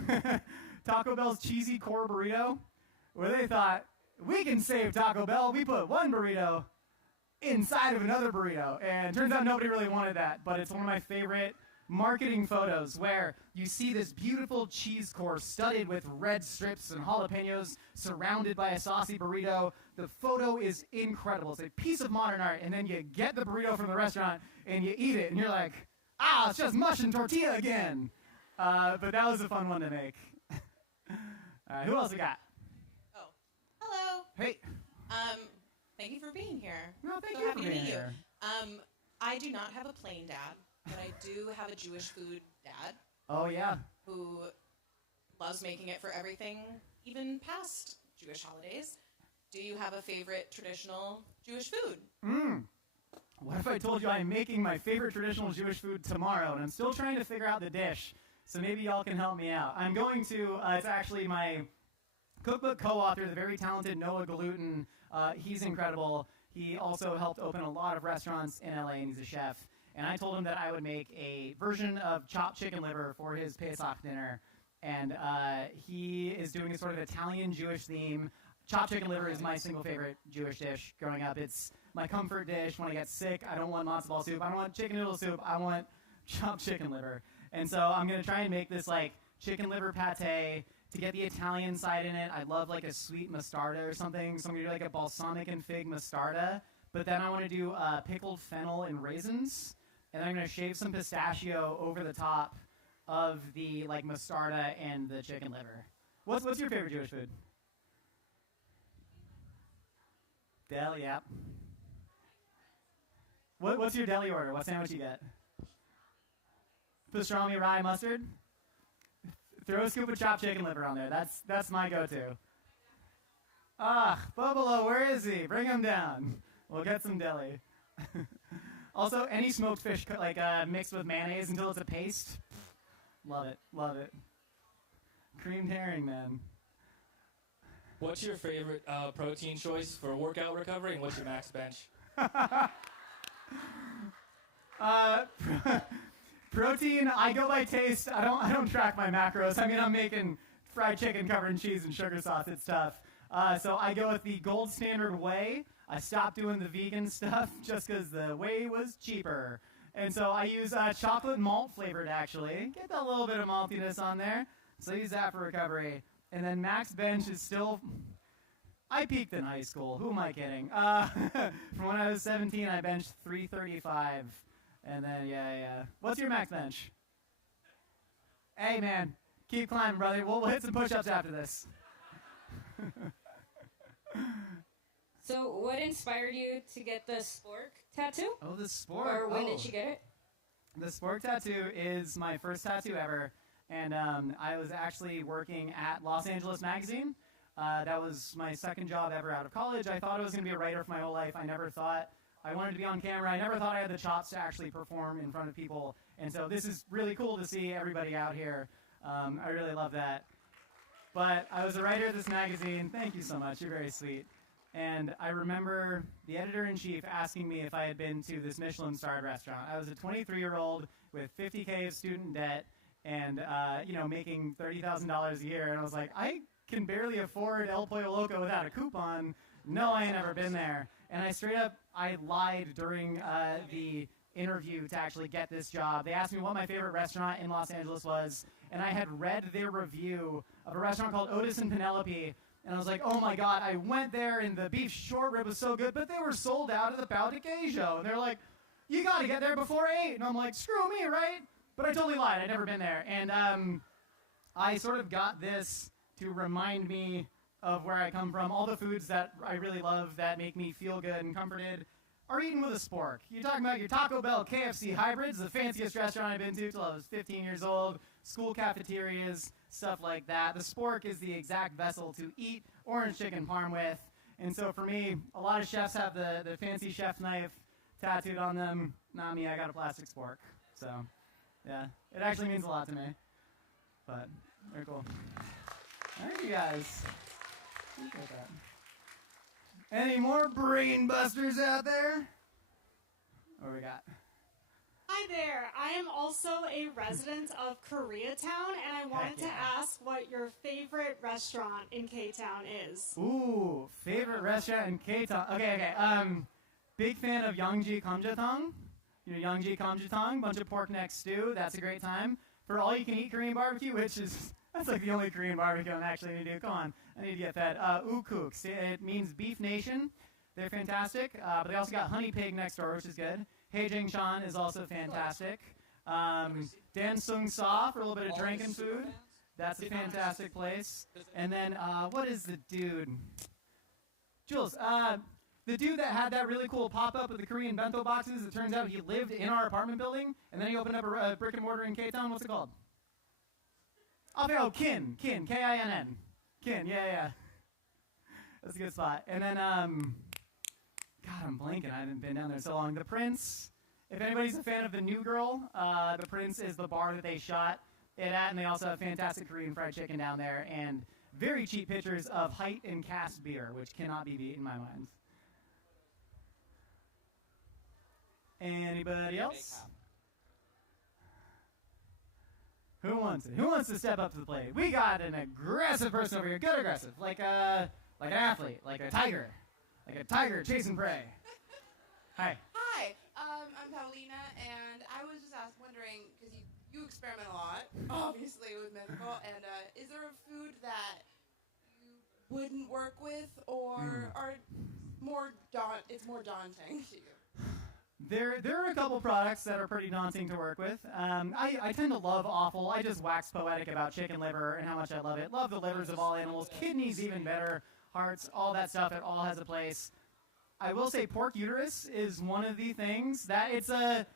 Taco Bell's cheesy core burrito, where they thought, we can save Taco Bell. We put one burrito inside of another burrito. And turns out nobody really wanted that, but it's one of my favorite marketing photos where you see this beautiful cheese core studded with red strips and jalapenos surrounded by a saucy burrito. The photo is incredible. It's a piece of modern art, and then you get the burrito from the restaurant and you eat it, and you're like, it's just mush and tortilla again. But that was a fun one to make. Who else we got? Hello. Hey. Thank you for being here. No, thank so you happy for to being meet here. you. I do not have a plain dad, but I do have a Jewish food dad. Oh, yeah. Who loves making it for everything, even past Jewish holidays. Do you have a favorite traditional Jewish food? What if I told you I'm making my favorite traditional Jewish food tomorrow, and I'm still trying to figure out the dish, so maybe y'all can help me out. I'm going to, it's actually my cookbook co-author, the very talented Noah Galutin. He's incredible. He also helped open a lot of restaurants in LA, and he's a chef. And I told him that I would make a version of chopped chicken liver for his Pesach dinner. And he is doing a sort of Italian Jewish theme. Chopped chicken liver is my single favorite Jewish dish growing up. It's my comfort dish when I get sick. I don't want matzo ball soup. I don't want chicken noodle soup. I want chopped chicken liver. And so I'm going to try and make this like chicken liver pate to get the Italian side in it. I love like a sweet mostarda or something. So I'm going to do like a balsamic and fig mostarda. But then I want to do pickled fennel and raisins. And then I'm going to shave some pistachio over the top of the like mostarda and the chicken liver. What's your favorite Jewish food? Deli, yep. What's your deli order? What sandwich you get? Pastrami, rye, mustard? Throw a scoop of chopped chicken liver on there. That's my go-to. Bubalo, where is he? Bring him down. We'll get some deli. Also, any smoked fish mixed with mayonnaise until it's a paste. Love it. Creamed herring, man. What's your favorite protein choice for workout recovery, and what's your max bench? Protein, I go by taste. I don't track my macros. I mean, I'm making fried chicken covered in cheese and sugar sauce. It's tough. So I go with the gold standard whey. I stopped doing the vegan stuff just because the whey was cheaper. And so I use chocolate malt flavored, actually. Get that little bit of maltiness on there. So I use that for recovery. And then max bench is still... I peaked in high school. Who am I kidding? From when I was 17, I benched 335. And then, yeah. What's your max bench? Hey, man. Keep climbing, brother. We'll hit some push-ups after this. So what inspired you to get the spork tattoo? Oh, the spork. Or when did you get it? The spork tattoo is my first tattoo ever. And I was actually working at Los Angeles Magazine. That was my second job ever out of college. I thought I was going to be a writer for my whole life. I never thought I wanted to be on camera. I never thought I had the chops to actually perform in front of people. And so this is really cool to see everybody out here. I really love that. But I was a writer at this magazine. Thank you so much. You're very sweet. And I remember the editor-in-chief asking me if I had been to this Michelin-starred restaurant. I was a 23-year-old with $50K of student debt and, making $30,000 a year. And I was like, I can barely afford El Pollo Loco without a coupon. No, I ain't never been there. And I lied during the interview to actually get this job. They asked me what my favorite restaurant in Los Angeles was, and I had read their review of a restaurant called Otis and Penelope, and I was like, oh my God, I went there and the beef short rib was so good, but they were sold out at the Pau de Queijo. And they're like, you got to get there before 8. And I'm like, screw me, right? But I totally lied. I'd never been there. And I sort of got this to remind me of where I come from. All the foods that I really love that make me feel good and comforted are eaten with a spork. You're talking about your Taco Bell KFC hybrids, the fanciest restaurant I've been to till I was 15 years old, school cafeterias, stuff like that. The spork is the exact vessel to eat orange chicken parm with. And so for me, a lot of chefs have the fancy chef knife tattooed on them. Not me, I got a plastic spork. So, yeah, it actually means a lot to me. But, very cool. All right, you guys. Appreciate that. Any more brain busters out there? What we got? Hi there. I am also a resident of Koreatown, and I wanted to ask what your favorite restaurant in K-Town is. Ooh, favorite restaurant in K-Town. Okay. Big fan of Yangji Kamjatang. You know Yangji Kamjatang, bunch of pork neck stew. That's a great time. For all you can eat Korean barbecue, that's like the only Korean barbecue I'm actually going to do. Come on, I need to get fed. Ukuk, it means Beef Nation. They're fantastic. But they also got Honey Pig next door, which is good. Heijing Chan is also fantastic. Dan Sung Sa for a little bit of drinking food. That's a fantastic place. And then, what is the dude? Jules, the dude that had that really cool pop-up with the Korean bento boxes, it turns out he lived in our apartment building, and then he opened up a brick and mortar in K-Town. What's it called? Oh, Kin, K-I-N-N. Kin, yeah. That's a good spot. And then, God, I'm blanking. I haven't been down there so long. The Prince. If anybody's a fan of The New Girl, The Prince is the bar that they shot it at, and they also have fantastic Korean fried chicken down there, and very cheap pitchers of Height and Cask beer, which cannot be beat in my mind. Anybody else? Who wants it? Who wants to step up to the plate? We got an aggressive person over here. Good aggressive. Like an athlete. Like a tiger. Like a tiger chasing prey. Hi. Hi. I'm Paulina, and I was just wondering, because you experiment a lot, obviously, with medical, and is there a food that you wouldn't work with, or are it's more daunting to you? There are a couple products that are pretty daunting to work with. I tend to love offal. I just wax poetic about chicken liver and how much I love it. Love the livers of all animals. Kidneys even better. Hearts, all that stuff. It all has a place. I will say pork uterus is one of the things that it's a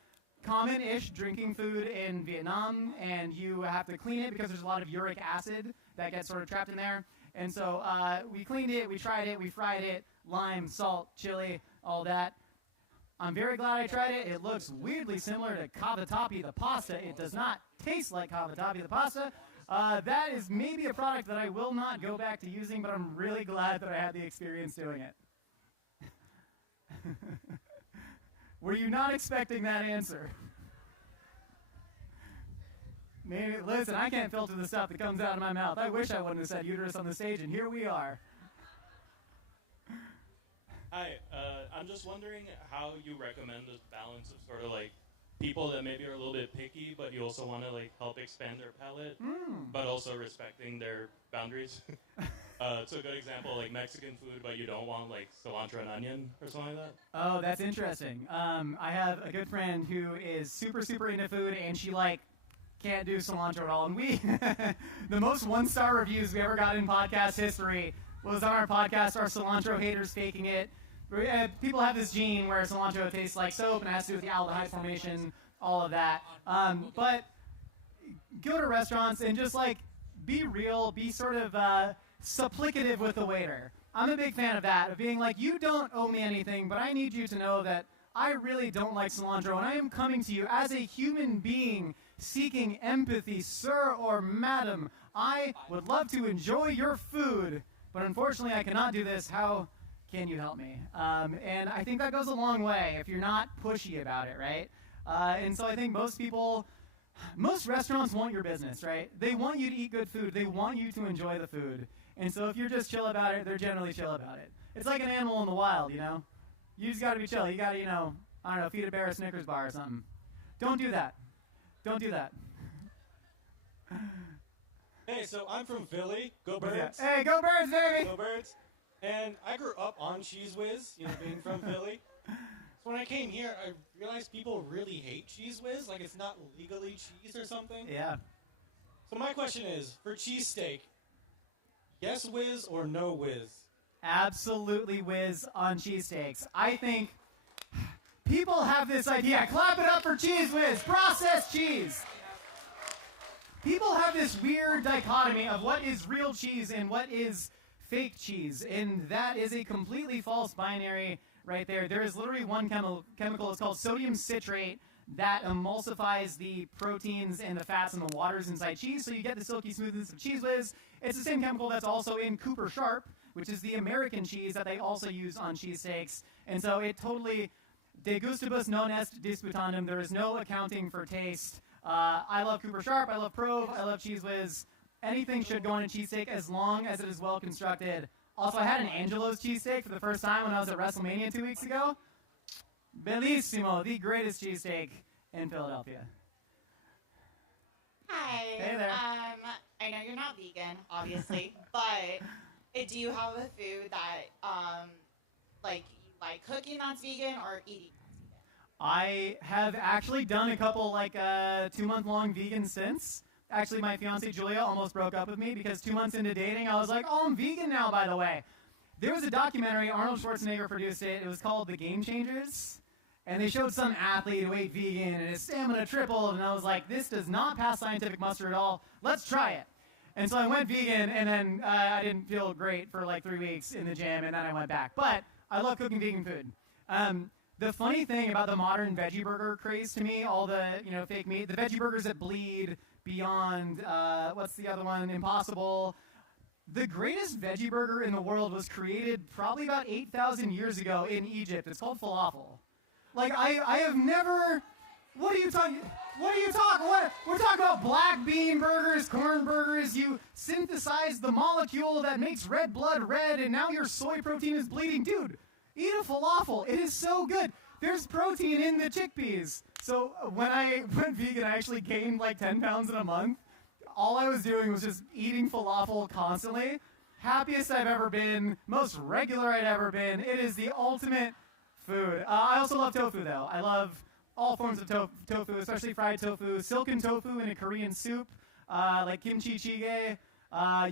common-ish drinking food in Vietnam, and you have to clean it because there's a lot of uric acid that gets sort of trapped in there. And so we cleaned it, we tried it, we fried it, lime, salt, chili, all that. I'm very glad I tried it. It looks weirdly similar to cavatappi, the pasta. It does not taste like cavatappi, the pasta. That is maybe a product that I will not go back to using, but I'm really glad that I had the experience doing it. Were you not expecting that answer? Maybe, listen, I can't filter the stuff that comes out of my mouth. I wish I wouldn't have said uterus on the stage, and here we are. Hi, I'm just wondering how you recommend this balance of sort of like people that maybe are a little bit picky, but you also want to like help expand their palate, but also respecting their boundaries. So a good example, like Mexican food, but you don't want like cilantro and onion or something like that. Oh, that's interesting. I have a good friend who is super into food, and she like can't do cilantro at all. And we, the most 1-star reviews we ever got in podcast history was on our podcast, Our Cilantro Haters Faking It. People have this gene where cilantro tastes like soap and it has to do with the aldehyde formation, all of that. But go to restaurants and just like be real, be sort of supplicative with the waiter. I'm a big fan of that, of being like, you don't owe me anything, but I need you to know that I really don't like cilantro, and I am coming to you as a human being seeking empathy, sir or madam. I would love to enjoy your food, but unfortunately I cannot do this. How can you help me? And I think that goes a long way if you're not pushy about it, right? And so I think most restaurants want your business, right? They want you to eat good food. They want you to enjoy the food. And so if you're just chill about it, they're generally chill about it. It's like an animal in the wild, you know? You just got to be chill. You got to, I don't know, feed a bear a Snickers bar or something. Don't do that. Don't do that. Hey, so I'm from Philly. Go Birds. Hey, go Birds, baby! Go Birds. And I grew up on Cheese Whiz, being from Philly. So when I came here, I realized people really hate Cheese Whiz, like it's not legally cheese or something. Yeah. So my question is, for cheesesteak, yes whiz or no whiz? Absolutely whiz on cheesesteaks. I think people have this idea. Clap it up for Cheese Whiz, processed cheese. People have this weird dichotomy of what is real cheese and what is fake cheese, and that is a completely false binary right there. There is literally one chemical, it's called sodium citrate, that emulsifies the proteins and the fats and the waters inside cheese, so you get the silky smoothness of Cheese Whiz. It's the same chemical that's also in Cooper Sharp, which is the American cheese that they also use on cheesesteaks, and so it totally, de gustibus non est disputandum, there is no accounting for taste. I love Cooper Sharp, I love Prove, I love Cheese Whiz. Anything should go on a cheesesteak as long as it is well constructed. Also, I had an Angelo's cheesesteak for the first time when I was at WrestleMania 2 weeks ago. Bellissimo, the greatest cheesesteak in Philadelphia. Hi. Hey there. I know you're not vegan, obviously, but do you have a food that, you like cooking that's vegan or eating? I have actually done a couple 2-month-long vegan stints. Actually, my fiance Julia almost broke up with me because 2 months into dating, I was like, oh, I'm vegan now, by the way. There was a documentary, Arnold Schwarzenegger produced it. It was called The Game Changers. And they showed some athlete who ate vegan and his stamina tripled. And I was like, this does not pass scientific muster at all. Let's try it. And so I went vegan, and then I didn't feel great for 3 weeks in the gym, and then I went back. But I love cooking vegan food. The funny thing about the modern veggie burger craze to me, all the fake meat, the veggie burgers that bleed, Beyond, what's the other one? Impossible. The greatest veggie burger in the world was created probably about 8,000 years ago in Egypt. It's called falafel. I have never. What are you talking? What? We're talking about black bean burgers, corn burgers. You synthesize the molecule that makes red blood red, and now your soy protein is bleeding. Dude, eat a falafel. It is so good. There's protein in the chickpeas. So when I went vegan, I actually gained 10 pounds in a month. All I was doing was just eating falafel constantly. Happiest I've ever been, most regular I'd ever been. It is the ultimate food. I also love tofu, though. I love all forms of tofu, especially fried tofu. Silken tofu in a Korean soup, like kimchi jjigae.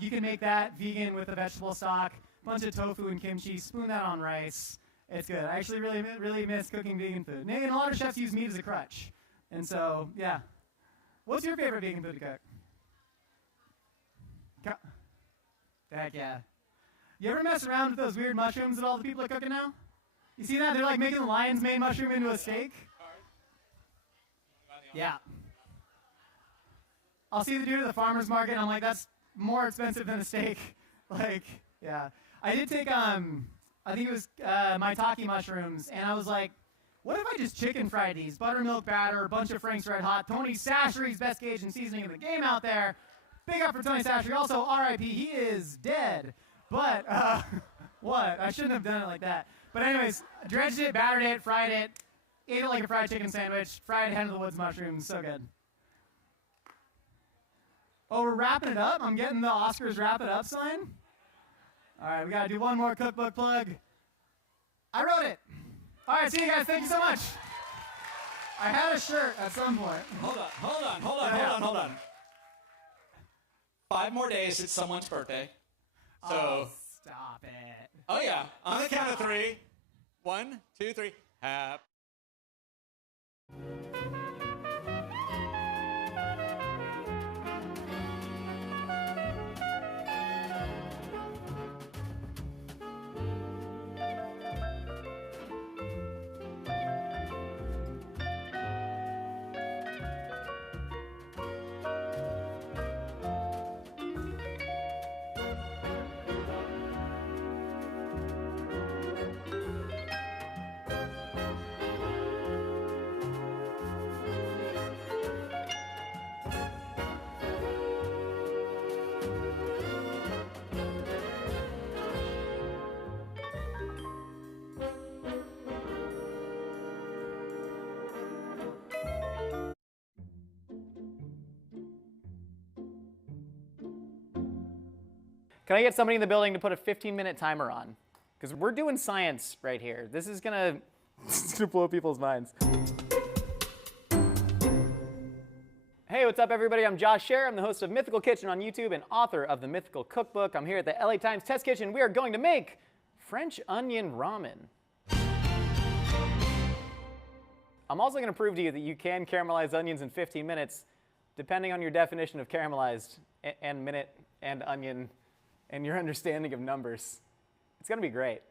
You can make that vegan with a vegetable stock. Bunch of tofu and kimchi. Spoon that on rice. It's good. I actually really miss cooking vegan food. And a lot of chefs use meat as a crutch. And so, yeah. What's your favorite vegan food to cook? Heck yeah. You ever mess around with those weird mushrooms that all the people are cooking now? You see that? They're making the lion's mane mushroom into a steak. Yeah. I'll see the dude at the farmer's market, and I'm like, that's more expensive than a steak. Yeah. I did take, I think it was maitake mushrooms, and I was like, what if I just chicken fried these? Buttermilk batter, a bunch of Frank's Red Hot, Tony Sachery's best Cajun seasoning of the game out there. Big up for Tony Sachery. Also, R.I.P., he is dead. But, what? I shouldn't have done it like that. But anyways, dredged it, battered it, fried it, ate it like a fried chicken sandwich, fried hen of the woods mushrooms. So good. Oh, we're wrapping it up? I'm getting the Oscars wrap it up sign? All right, we got to do one more cookbook plug. I wrote it. All right, see you guys. Thank you so much. I had a shirt at some point. Hold on. 5 more days, it's someone's birthday. So. Oh, stop it. Oh, yeah. On the count of 3. 1, 2, 3. Happy. Can I get somebody in the building to put a 15-minute timer on? Because we're doing science right here. This is gonna blow people's minds. Hey, what's up, everybody? I'm Josh Scher. I'm the host of Mythical Kitchen on YouTube and author of the Mythical Cookbook. I'm here at the LA Times Test Kitchen. We are going to make French onion ramen. I'm also going to prove to you that you can caramelize onions in 15 minutes, depending on your definition of caramelized and minute and onion and your understanding of numbers. It's going to be great.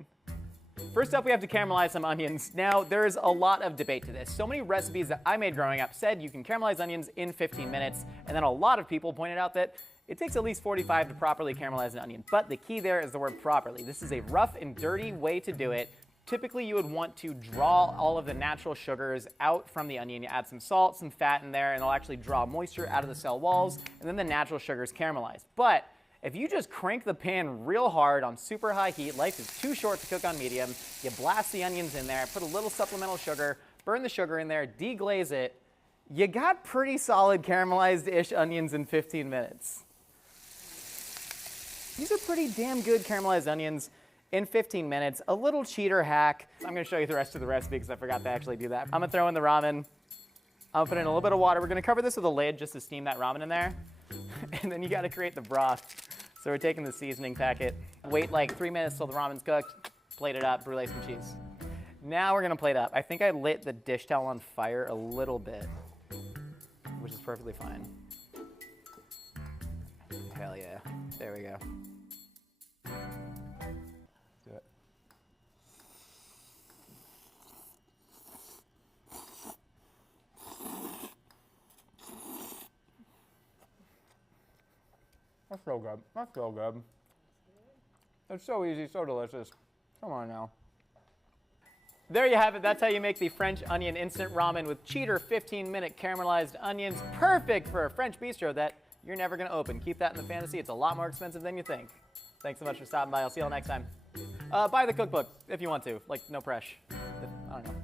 First up, we have to caramelize some onions. Now, there is a lot of debate to this. So many recipes that I made growing up said you can caramelize onions in 15 minutes, and then a lot of people pointed out that it takes at least 45 to properly caramelize an onion. But the key there is the word properly. This is a rough and dirty way to do it. Typically, you would want to draw all of the natural sugars out from the onion. You add some salt, some fat in there, and it'll actually draw moisture out of the cell walls, and then the natural sugars caramelize. But if you just crank the pan real hard on super high heat, life is too short to cook on medium, you blast the onions in there, put a little supplemental sugar, burn the sugar in there, deglaze it, you got pretty solid caramelized-ish onions in 15 minutes. These are pretty damn good caramelized onions in 15 minutes. A little cheater hack. I'm going to show you the rest of the recipe because I forgot to actually do that. I'm going to throw in the ramen. I'm going to put in a little bit of water. We're going to cover this with a lid just to steam that ramen in there. And then you got to create the broth. So we're taking the seasoning packet, wait like 3 minutes till the ramen's cooked, plate it up, brulee some cheese. Now we're going to plate up. I think I lit the dish towel on fire a little bit, which is perfectly fine. Hell yeah. There we go. Do it. That's so good. That's so good. It's so easy, so delicious. Come on now. There you have it. That's how you make the French onion instant ramen with cheater 15-minute caramelized onions. Perfect for a French bistro that you're never going to open. Keep that in the fantasy. It's a lot more expensive than you think. Thanks so much for stopping by. I'll see you all next time. Buy the cookbook if you want to. Like, no pressure. I don't know.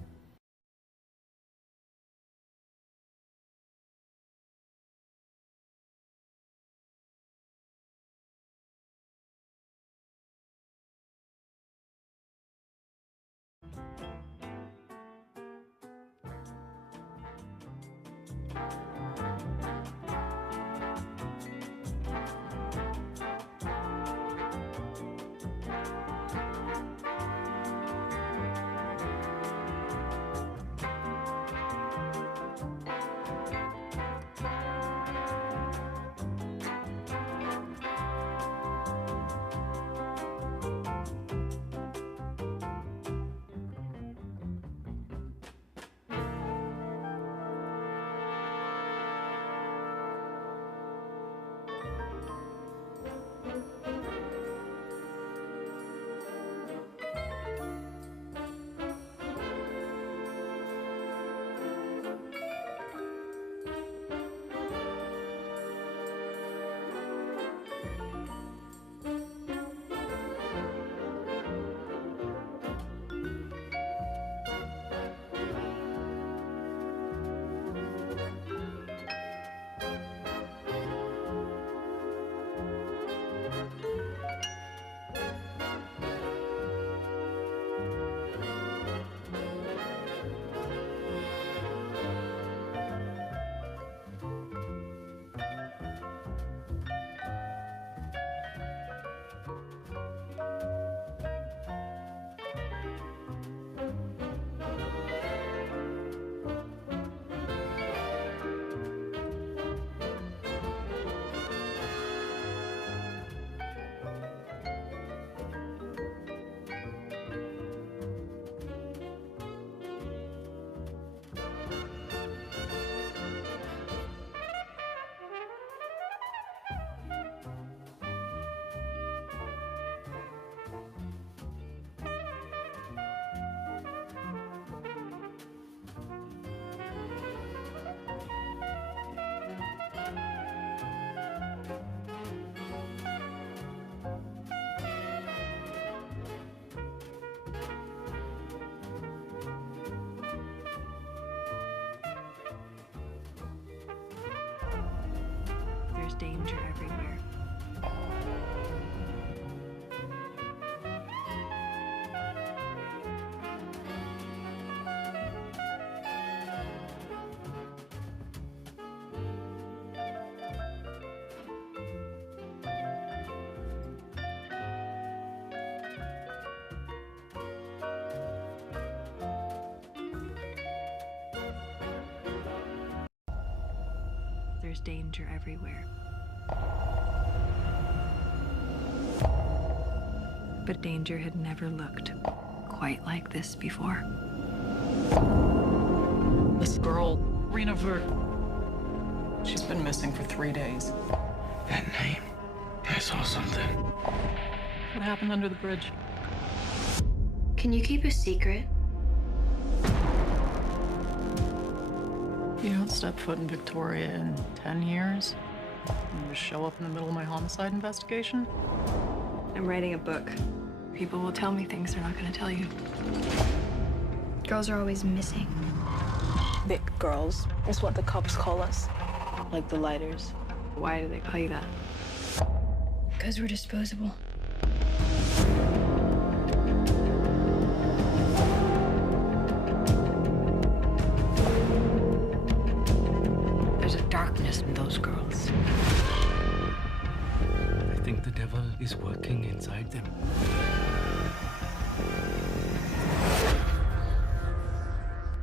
There's danger everywhere. there's danger everywhere. But danger had never looked quite like this before. This girl, Rena Vert, she's been missing for 3 days. That name, I saw something. What happened under the bridge? Can you keep a secret? You don't step foot in Victoria in 10 years. You just show up in the middle of my homicide investigation. I'm writing a book. People will tell me things they're not going to tell you. Girls are always missing. Big girls is what the cops call us. Like the lighters. Why do they call you that? Because we're disposable. There's a darkness in those girls. I think the devil is working inside them.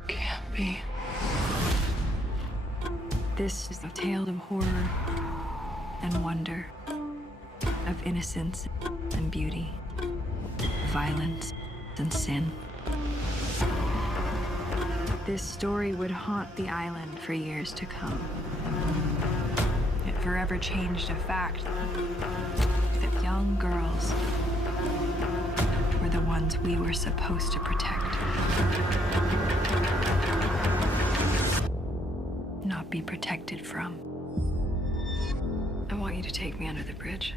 Can't be. This is a tale of horror and wonder, of innocence and beauty, violence and sin. This story would haunt the island for years to come. It forever changed a fact that young girls were the ones we were supposed to protect. Not be protected from. I want you to take me under the bridge.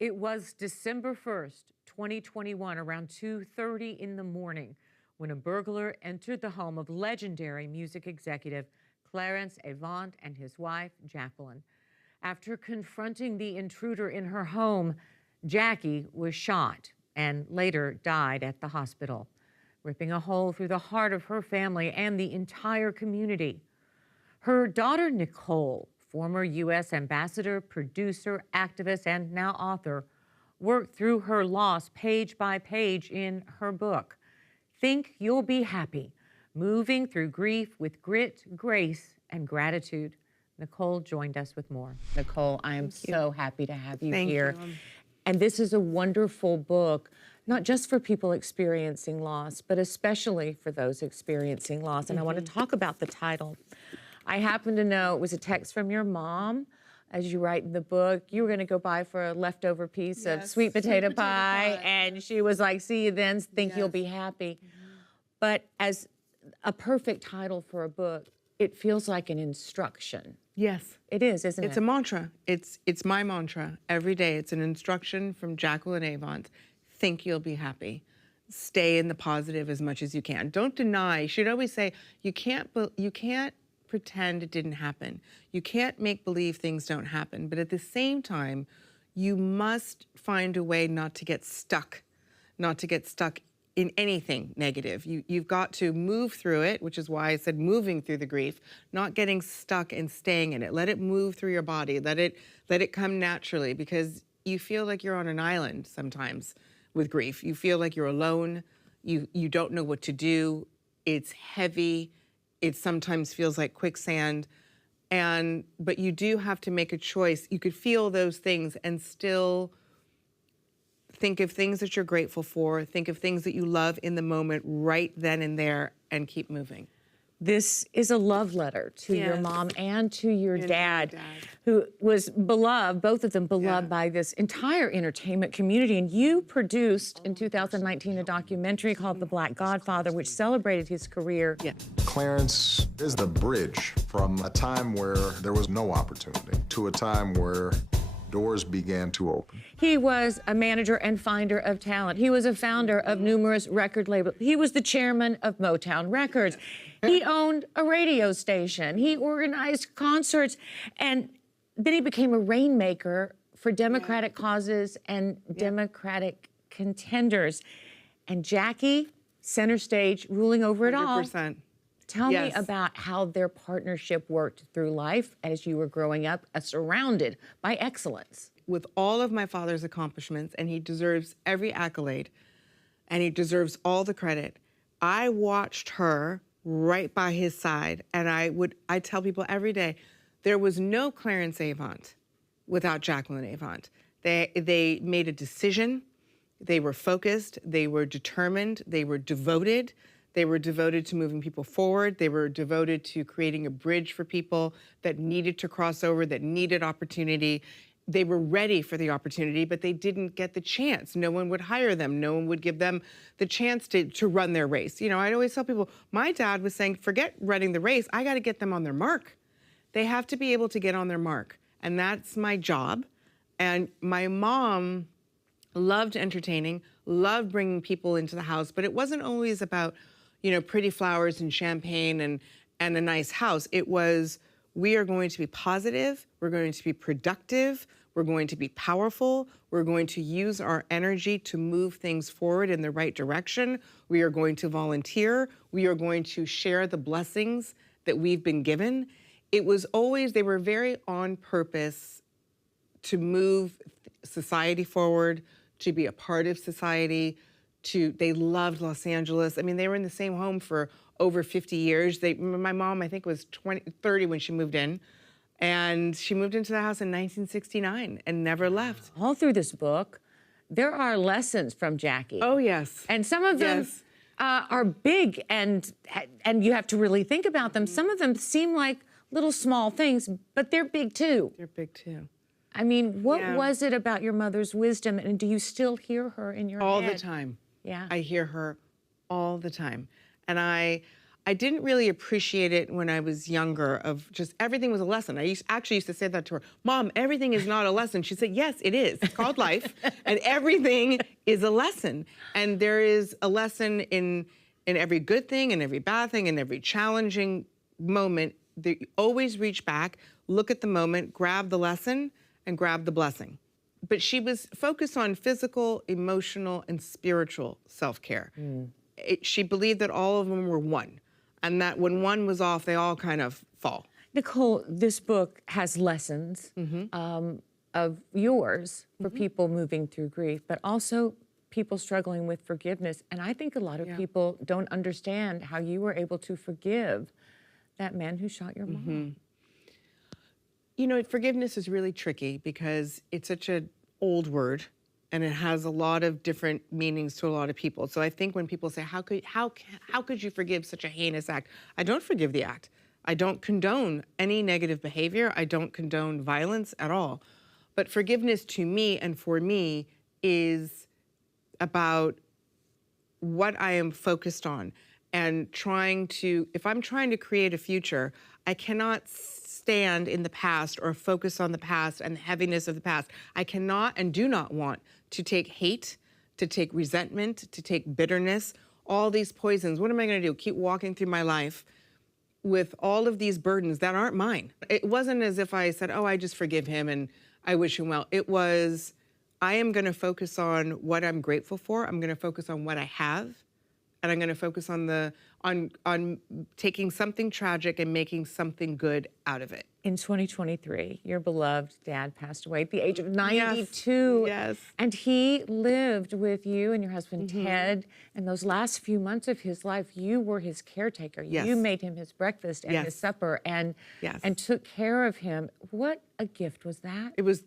It was December 1st, 2021, around 2:30 in the morning, when a burglar entered the home of legendary music executive Clarence Avant and his wife, Jacqueline. After confronting the intruder in her home, Jackie was shot and later died at the hospital, ripping a hole through the heart of her family and the entire community. Her daughter, Nicole, former U.S. ambassador, producer, activist, and now author, worked through her loss page by page in her book, Think You'll Be Happy, Moving Through Grief with Grit, Grace, and Gratitude. Nicole joined us with more. Nicole, I am so happy to have you here. And this is a wonderful book, not just for people experiencing loss, but especially for those experiencing loss. And I want to talk about the title. I happen to know it was a text from your mom. As you write in the book, you were going to go buy for a leftover piece of sweet potato pie, and she was like, see you then, think you'll be happy. But as a perfect title for a book, it feels like an instruction. Yes. It is, isn't it? It's a mantra. It's my mantra every day. It's an instruction from Jacqueline Avant. Think you'll be happy. Stay in the positive as much as you can. Don't deny. You should always say, you can't pretend it didn't happen. You can't make believe things don't happen. But at the same time, you must find a way not to get stuck in anything negative. You've got to move through it, which is why I said moving through the grief, not getting stuck and staying in it. Let it move through your body. Let it come naturally, because you feel like you're on an island sometimes with grief. You feel like you're alone. You don't know what to do. It's heavy. It sometimes feels like quicksand. But you do have to make a choice. You could feel those things and still think of things that you're grateful for, think of things that you love in the moment right then and there, and keep moving. This is a love letter to your mom and to your dad, who was beloved, both of them beloved by this entire entertainment community. And you produced in 2019 a documentary called The Black Godfather, which celebrated his career. Clarence is the bridge from a time where there was no opportunity to a time where doors began to open. He was a manager and finder of talent. He was a founder of numerous record labels. He was the chairman of Motown Records. He owned a radio station. He organized concerts. And then he became a rainmaker for Democratic causes and Democratic contenders. And Jackie, center stage, ruling over it all. 100%. Tell me about how their partnership worked through life as you were growing up, surrounded by excellence. With all of my father's accomplishments, and he deserves every accolade, and he deserves all the credit, I watched her right by his side, and I tell people every day, there was no Clarence Avant without Jacqueline Avant. They made a decision, they were focused, they were determined, they were devoted. They were devoted to moving people forward. They were devoted to creating a bridge for people that needed to cross over, that needed opportunity. They were ready for the opportunity, but they didn't get the chance. No one would hire them. No one would give them the chance to run their race. You know, I'd always tell people, my dad was saying, forget running the race. I got to get them on their mark. They have to be able to get on their mark. And that's my job. And my mom loved entertaining, loved bringing people into the house, but it wasn't always about, you know, pretty flowers and champagne and a nice house. It was, we are going to be positive, we're going to be productive, we're going to be powerful, we're going to use our energy to move things forward in the right direction, we are going to volunteer, we are going to share the blessings that we've been given. It was always, they were very on purpose to move society forward, to be a part of society, they loved Los Angeles. I mean, they were in the same home for over 50 years. My mom, I think, was 30 when she moved in. And she moved into the house in 1969 and never left. All through this book, there are lessons from Jackie. Oh, yes. And some of them are big, and you have to really think about them. Some of them seem like little small things, but they're big, too. They're big, too. I mean, what was it about your mother's wisdom, and do you still hear her in your head? All the time. Yeah. I hear her all the time. And I I didn't really appreciate it when I was younger, of just everything was a lesson. I actually used to say that to her, Mom, everything is not a lesson. She said, yes, it is. It's called life, and everything is a lesson. And there is a lesson in every good thing, and every bad thing, and every challenging moment. You always reach back, look at the moment, grab the lesson, and grab the blessing. But she was focused on physical, emotional, and spiritual self-care. She believed that all of them were one, and that when one was off, they all kind of fall. Nicole, this book has lessons of yours for people moving through grief, but also people struggling with forgiveness. And I think a lot of people don't understand how you were able to forgive that man who shot your mom. You know, forgiveness is really tricky because it's such an old word, and it has a lot of different meanings to a lot of people. So I think when people say, how could you forgive such a heinous act? I don't forgive the act. I don't condone any negative behavior. I don't condone violence at all. But forgiveness to me and for me is about what I am focused on and trying to, if I'm trying to create a future, I cannot stand in the past or focus on the past and the heaviness of the past. I cannot and do not want to take hate, to take resentment, to take bitterness, all these poisons. What am I going to do? Keep walking through my life with all of these burdens that aren't mine. It wasn't as if I said, oh, I just forgive him and I wish him well. It was, I am going to focus on what I'm grateful for. I'm going to focus on what I have. And I'm going to focus on on taking something tragic and making something good out of it. In 2023, your beloved dad passed away at the age of 92. Yes. And he lived with you and your husband, Ted. And those last few months of his life, you were his caretaker. Yes. You made him his breakfast and his supper and took care of him. What a gift was that? It was,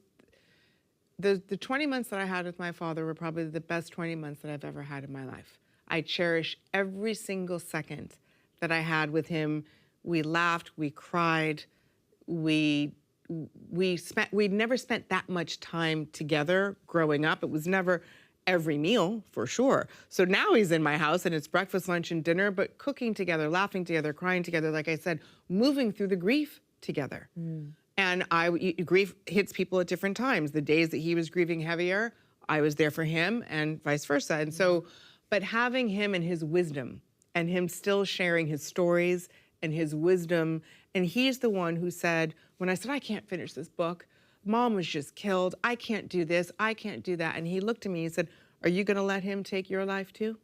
the 20 months that I had with my father were probably the best 20 months that I've ever had in my life. I cherish every single second that I had with him. We laughed, we cried, we'd never spent that much time together growing up. It was never every meal, for sure. So now he's in my house and it's breakfast, lunch, and dinner, but cooking together, laughing together, crying together, like I said, moving through the grief together. And grief hits people at different times. The days that he was grieving heavier, I was there for him, and vice versa. And so, but having him and his wisdom, and him still sharing his stories and his wisdom, and he's the one who said, when I said, I can't finish this book, Mom was just killed, I can't do this, I can't do that. And he looked at me and said, are you gonna let him take your life too?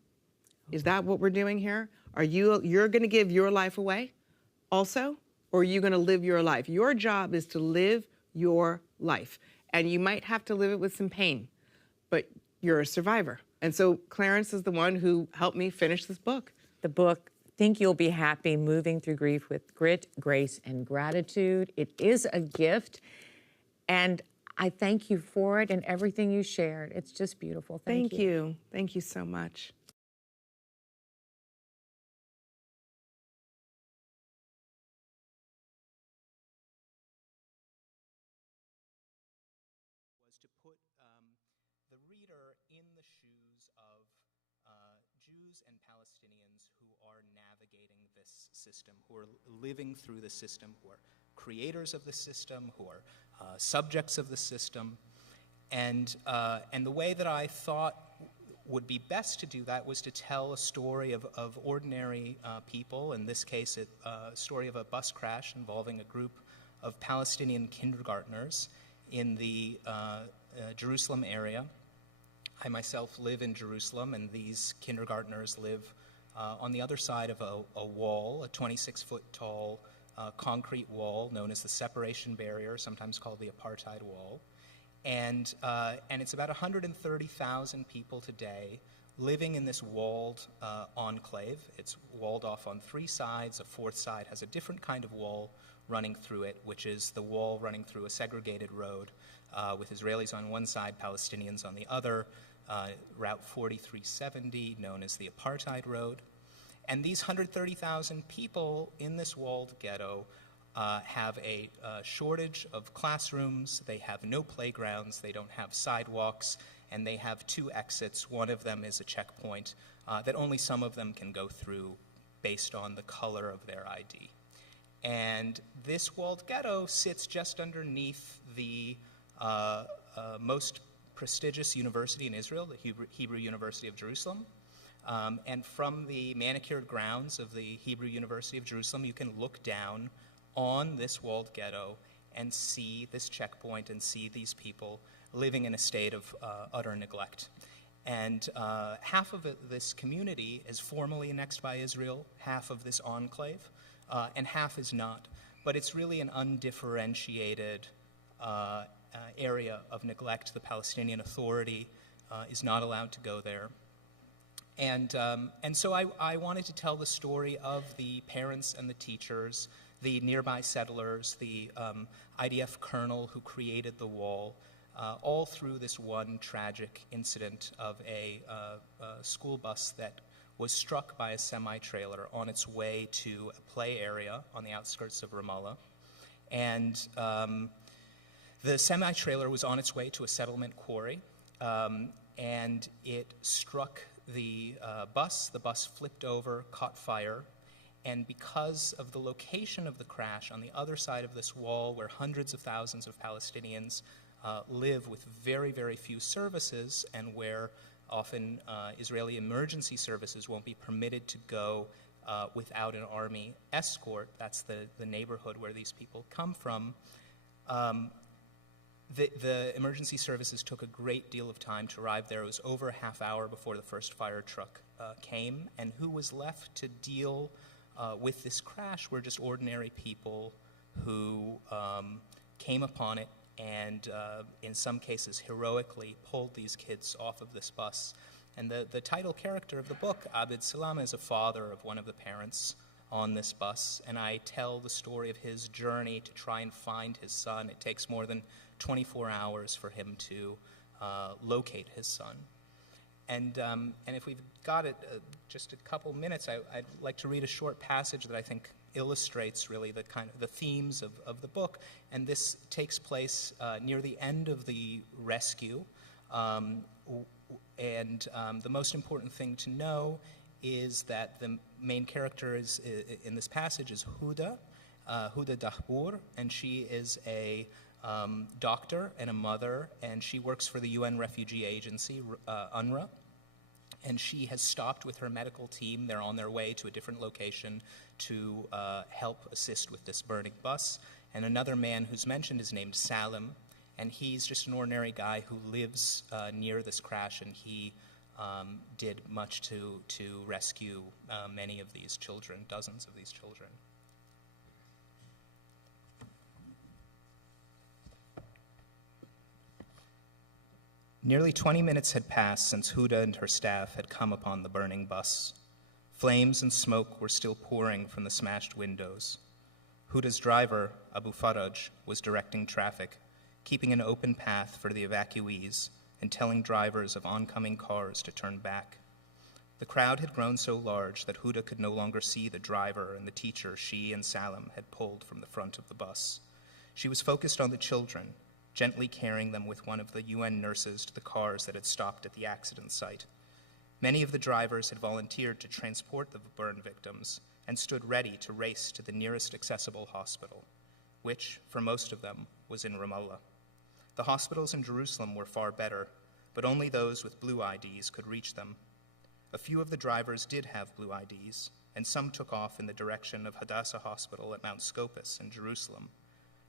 Is that what we're doing here? You're gonna give your life away also? Or are you gonna live your life? Your job is to live your life. And you might have to live it with some pain, but you're a survivor. And so Clarence is the one who helped me finish this book. The book, Think You'll Be Happy, Moving Through Grief with Grit, Grace, and Gratitude. It is a gift, and I thank you for it and everything you shared. It's just beautiful. Thank you. Thank you so much. Was to put the reader in the shoes of Jews and Palestinians who are navigating this system, who are living through the system, who are creators of the system, who are subjects of the system. And the way that I thought would be best to do that was to tell a story of ordinary people, in this case a story of a bus crash involving a group of Palestinian kindergartners in the Jerusalem area. I myself live in Jerusalem, and these kindergartners live on the other side of a wall, a 26-foot tall concrete wall known as the separation barrier, sometimes called the apartheid wall. And it's about 130,000 people today living in this walled enclave. It's walled off on three sides. A fourth side has a different kind of wall running through it, which is the wall running through a segregated road with Israelis on one side, Palestinians on the other, Route 4370, known as the Apartheid Road. And these 130,000 people in this walled ghetto have a shortage of classrooms, they have no playgrounds, they don't have sidewalks, and they have two exits. One of them is a checkpoint that only some of them can go through based on the color of their ID. And this walled ghetto sits just underneath the most prestigious university in Israel, the Hebrew University of Jerusalem. And from the manicured grounds of the Hebrew University of Jerusalem, you can look down on this walled ghetto and see this checkpoint and see these people living in a state of utter neglect. And half of this community is formally annexed by Israel, half of this enclave, and half is not. But it's really an undifferentiated area of neglect. The Palestinian Authority is not allowed to go there. And so I wanted to tell the story of the parents and the teachers, the nearby settlers, the IDF colonel who created the wall, all through this one tragic incident of a school bus that was struck by a semi-trailer on its way to a play area on the outskirts of Ramallah. And the semi-trailer was on its way to a settlement quarry, and it struck the bus. The bus flipped over, caught fire, and because of the location of the crash on the other side of this wall where hundreds of thousands of Palestinians live with very, very few services, and where often Israeli emergency services won't be permitted to go without an army escort. That's the neighborhood where these people come from. The emergency services took a great deal of time to arrive there. It was over a half hour before the first fire truck came, and who was left to deal with this crash were just ordinary people who came upon it and in some cases heroically pulled these kids off of this bus. And the title character of the book, Abid Salam, is a father of one of the parents on this bus, and I tell the story of his journey to try and find his son. It takes more than 24 hours for him to locate his son. And if we've got it just a couple minutes, I'd like to read a short passage that I think illustrates really the themes of the book. And this takes place near the end of the rescue. The most important thing to know is that the main character in this passage is Huda Dahbour, and she is a doctor and a mother, and she works for the UN Refugee Agency, UNRWA, and she has stopped with her medical team. They're on their way to a different location to help assist with this burning bus. And another man who's mentioned is named Salim, and he's just an ordinary guy who lives near this crash, and he did much to rescue many of these children, dozens of these children. Nearly 20 minutes had passed since Huda and her staff had come upon the burning bus. Flames and smoke were still pouring from the smashed windows. Huda's driver, Abu Faraj, was directing traffic, keeping an open path for the evacuees and telling drivers of oncoming cars to turn back. The crowd had grown so large that Huda could no longer see the driver and the teacher she and Salim had pulled from the front of the bus. She was focused on the children, gently carrying them with one of the UN nurses to the cars that had stopped at the accident site. Many of the drivers had volunteered to transport the burn victims and stood ready to race to the nearest accessible hospital, which, for most of them, was in Ramallah. The hospitals in Jerusalem were far better, but only those with blue IDs could reach them. A few of the drivers did have blue IDs, and some took off in the direction of Hadassah Hospital at Mount Scopus in Jerusalem.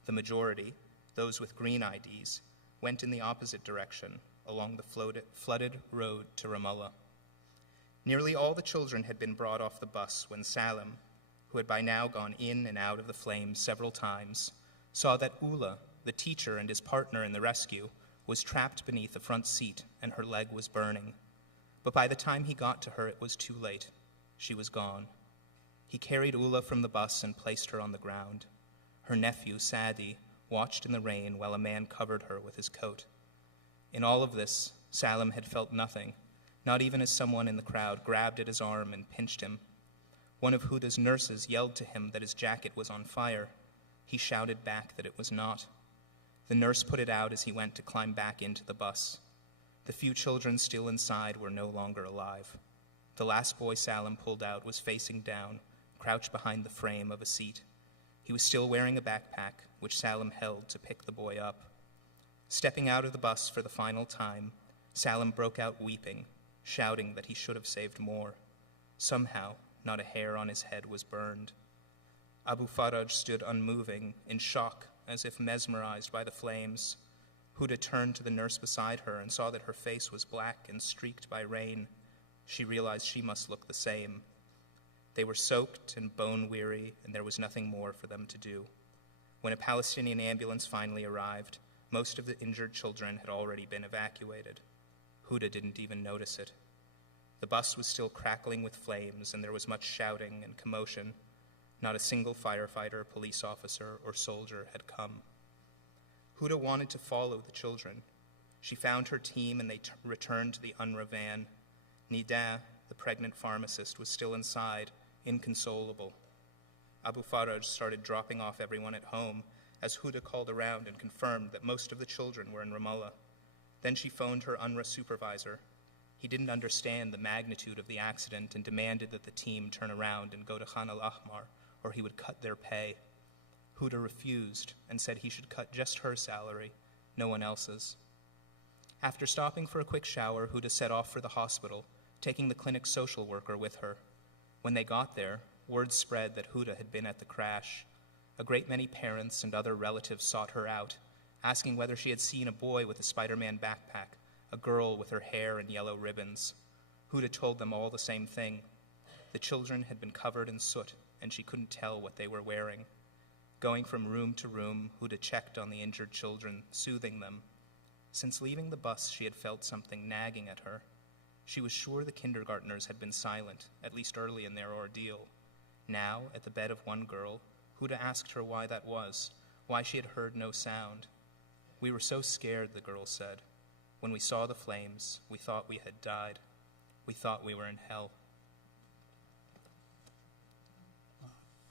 The majority, those with green IDs, went in the opposite direction, along the flooded road to Ramallah. Nearly all the children had been brought off the bus when Salim, who had by now gone in and out of the flames several times, saw that Ula, the teacher and his partner in the rescue, was trapped beneath the front seat and her leg was burning. But by the time he got to her, it was too late. She was gone. He carried Ula from the bus and placed her on the ground. Her nephew, Sadi, watched in the rain while a man covered her with his coat. In all of this, Salim had felt nothing, not even as someone in the crowd grabbed at his arm and pinched him. One of Huda's nurses yelled to him that his jacket was on fire. He shouted back that it was not. The nurse put it out as he went to climb back into the bus. The few children still inside were no longer alive. The last boy Salim pulled out was facing down, crouched behind the frame of a seat. He was still wearing a backpack, which Salim held to pick the boy up. Stepping out of the bus for the final time, Salim broke out weeping, shouting that he should have saved more. Somehow, not a hair on his head was burned. Abu Faraj stood unmoving, in shock, as if mesmerized by the flames. Huda turned to the nurse beside her and saw that her face was black and streaked by rain. She realized she must look the same. They were soaked and bone-weary, and there was nothing more for them to do. When a Palestinian ambulance finally arrived, most of the injured children had already been evacuated. Huda didn't even notice it. The bus was still crackling with flames, and there was much shouting and commotion. Not a single firefighter, police officer, or soldier had come. Huda wanted to follow the children. She found her team, and they returned to the UNRWA van. Nida, the pregnant pharmacist, was still inside, inconsolable. Abu Faraj started dropping off everyone at home as Huda called around and confirmed that most of the children were in Ramallah. Then she phoned her UNRWA supervisor. He didn't understand the magnitude of the accident and demanded that the team turn around and go to Khan al-Ahmar, or he would cut their pay. Huda refused and said he should cut just her salary, no one else's. After stopping for a quick shower, Huda set off for the hospital, taking the clinic's social worker with her. When they got there, word spread that Huda had been at the crash. A great many parents and other relatives sought her out, asking whether she had seen a boy with a Spider-Man backpack, a girl with her hair in yellow ribbons. Huda told them all the same thing. The children had been covered in soot, and she couldn't tell what they were wearing. Going from room to room, Huda checked on the injured children, soothing them. Since leaving the bus, she had felt something nagging at her. She was sure the kindergartners had been silent, at least early in their ordeal. Now, at the bed of one girl, Huda asked her why that was, why she had heard no sound. "We were so scared," the girl said. "When we saw the flames, we thought we had died. We thought we were in hell."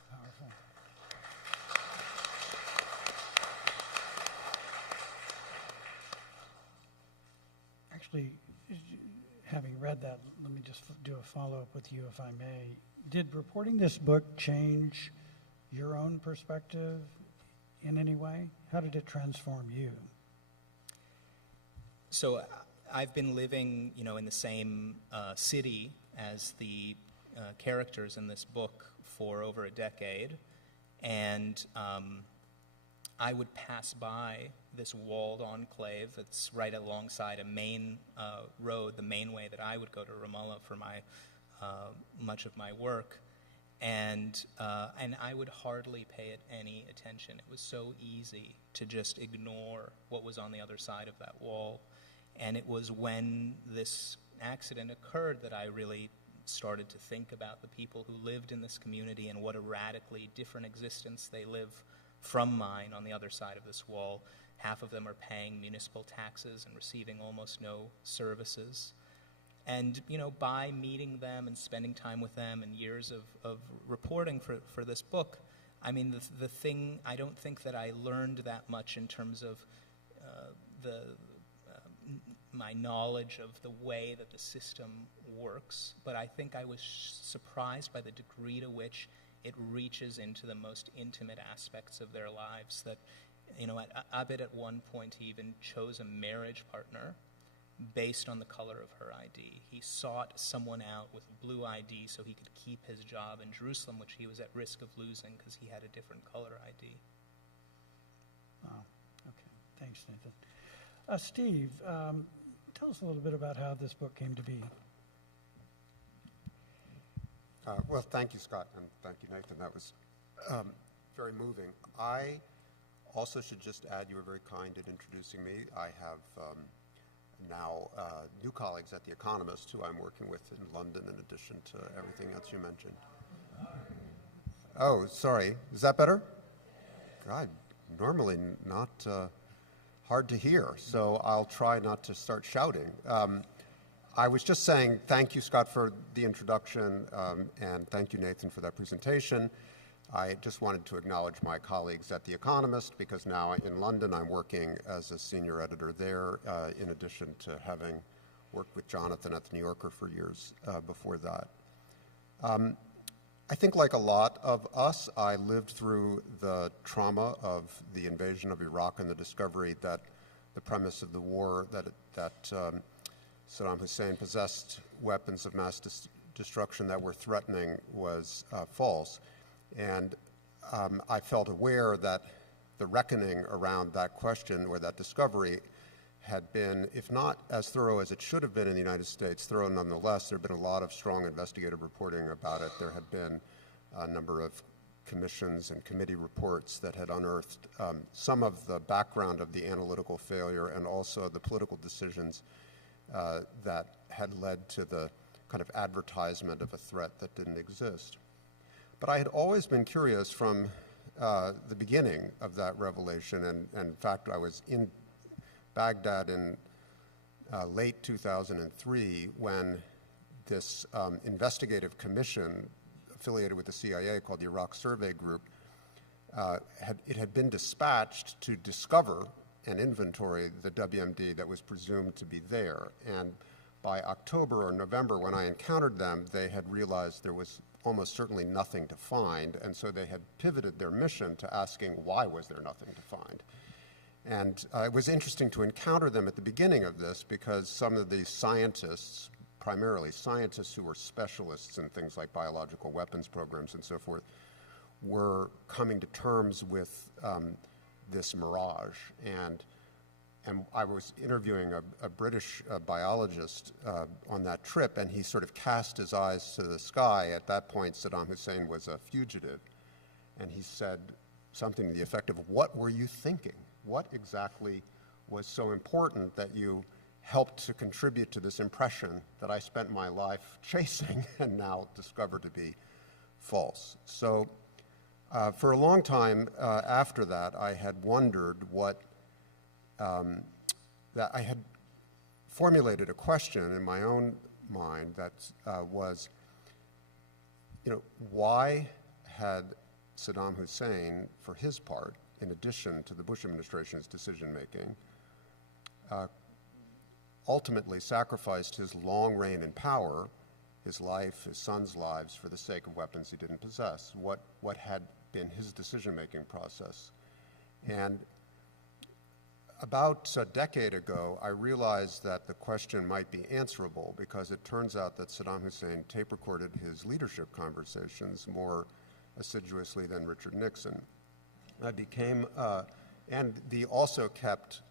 Powerful. Actually, having read that, let me just do a follow-up with you, if I may. Did reporting this book change your own perspective in any way? How did it transform you? So I've been living, in the same city as the characters in this book for over a decade, and I would pass by this walled enclave that's right alongside a main road, the main way that I would go to Ramallah for my much of my work, and I would hardly pay it any attention. It was so easy to just ignore what was on the other side of that wall. And it was when this accident occurred that I really started to think about the people who lived in this community and what a radically different existence they live from mine on the other side of this wall. Half of them are paying municipal taxes and receiving almost no services. And, by meeting them and spending time with them and years of reporting for this book, I mean, the thing, I don't think that I learned that much in terms of my knowledge of the way that the system works, but I think I was surprised by the degree to which it reaches into the most intimate aspects of their lives. That, Abid at one point he even chose a marriage partner based on the color of her ID. He sought someone out with a blue ID so he could keep his job in Jerusalem, which he was at risk of losing because he had a different color ID. Wow. Okay. Thanks, Nathan. Steve, tell us a little bit about how this book came to be. Well, thank you, Scott, and thank you, Nathan. That was very moving. I also should just add you were very kind in introducing me. I have now new colleagues at The Economist who I'm working with in London in addition to everything else you mentioned. Oh, sorry. Is that better? God, normally not hard to hear, so I'll try not to start shouting. I was just saying thank you, Scott, for the introduction, and thank you, Nathan, for that presentation. I just wanted to acknowledge my colleagues at The Economist, because now in London I'm working as a senior editor there, in addition to having worked with Jonathan at the New Yorker for years before that. I think like a lot of us, I lived through the trauma of the invasion of Iraq and the discovery that the premise of the war, that Saddam Hussein possessed weapons of mass destruction that were threatening, was false. And I felt aware that the reckoning around that question or that discovery had been, if not as thorough as it should have been in the United States, thorough nonetheless. There had been a lot of strong investigative reporting about it. There had been a number of commissions and committee reports that had unearthed some of the background of the analytical failure and also the political decisions that had led to the kind of advertisement of a threat that didn't exist. But I had always been curious from the beginning of that revelation, and in fact I was in Baghdad in late 2003 when this investigative commission affiliated with the CIA called the Iraq Survey Group, it had been dispatched to discover and inventory the WMD that was presumed to be there. And by October or November, when I encountered them, they had realized there was almost certainly nothing to find, and so they had pivoted their mission to asking why was there nothing to find. And it was interesting to encounter them at the beginning of this because some of these scientists, primarily scientists who were specialists in things like biological weapons programs and so forth, were coming to terms with this mirage. And I was interviewing a British biologist on that trip, and he sort of cast his eyes to the sky. At that point, Saddam Hussein was a fugitive, and he said something to the effect of, "What were you thinking? What exactly was so important that you helped to contribute to this impression that I spent my life chasing and now discovered to be false?" So for a long time after that, I had wondered what, that I had formulated a question in my own mind that was, why had Saddam Hussein, for his part, in addition to the Bush administration's decision-making, ultimately sacrificed his long reign in power, his life, his son's lives, for the sake of weapons he didn't possess? What had been his decision-making process? And about a decade ago, I realized that the question might be answerable because it turns out that Saddam Hussein tape-recorded his leadership conversations more assiduously than Richard Nixon. I became, and he also kept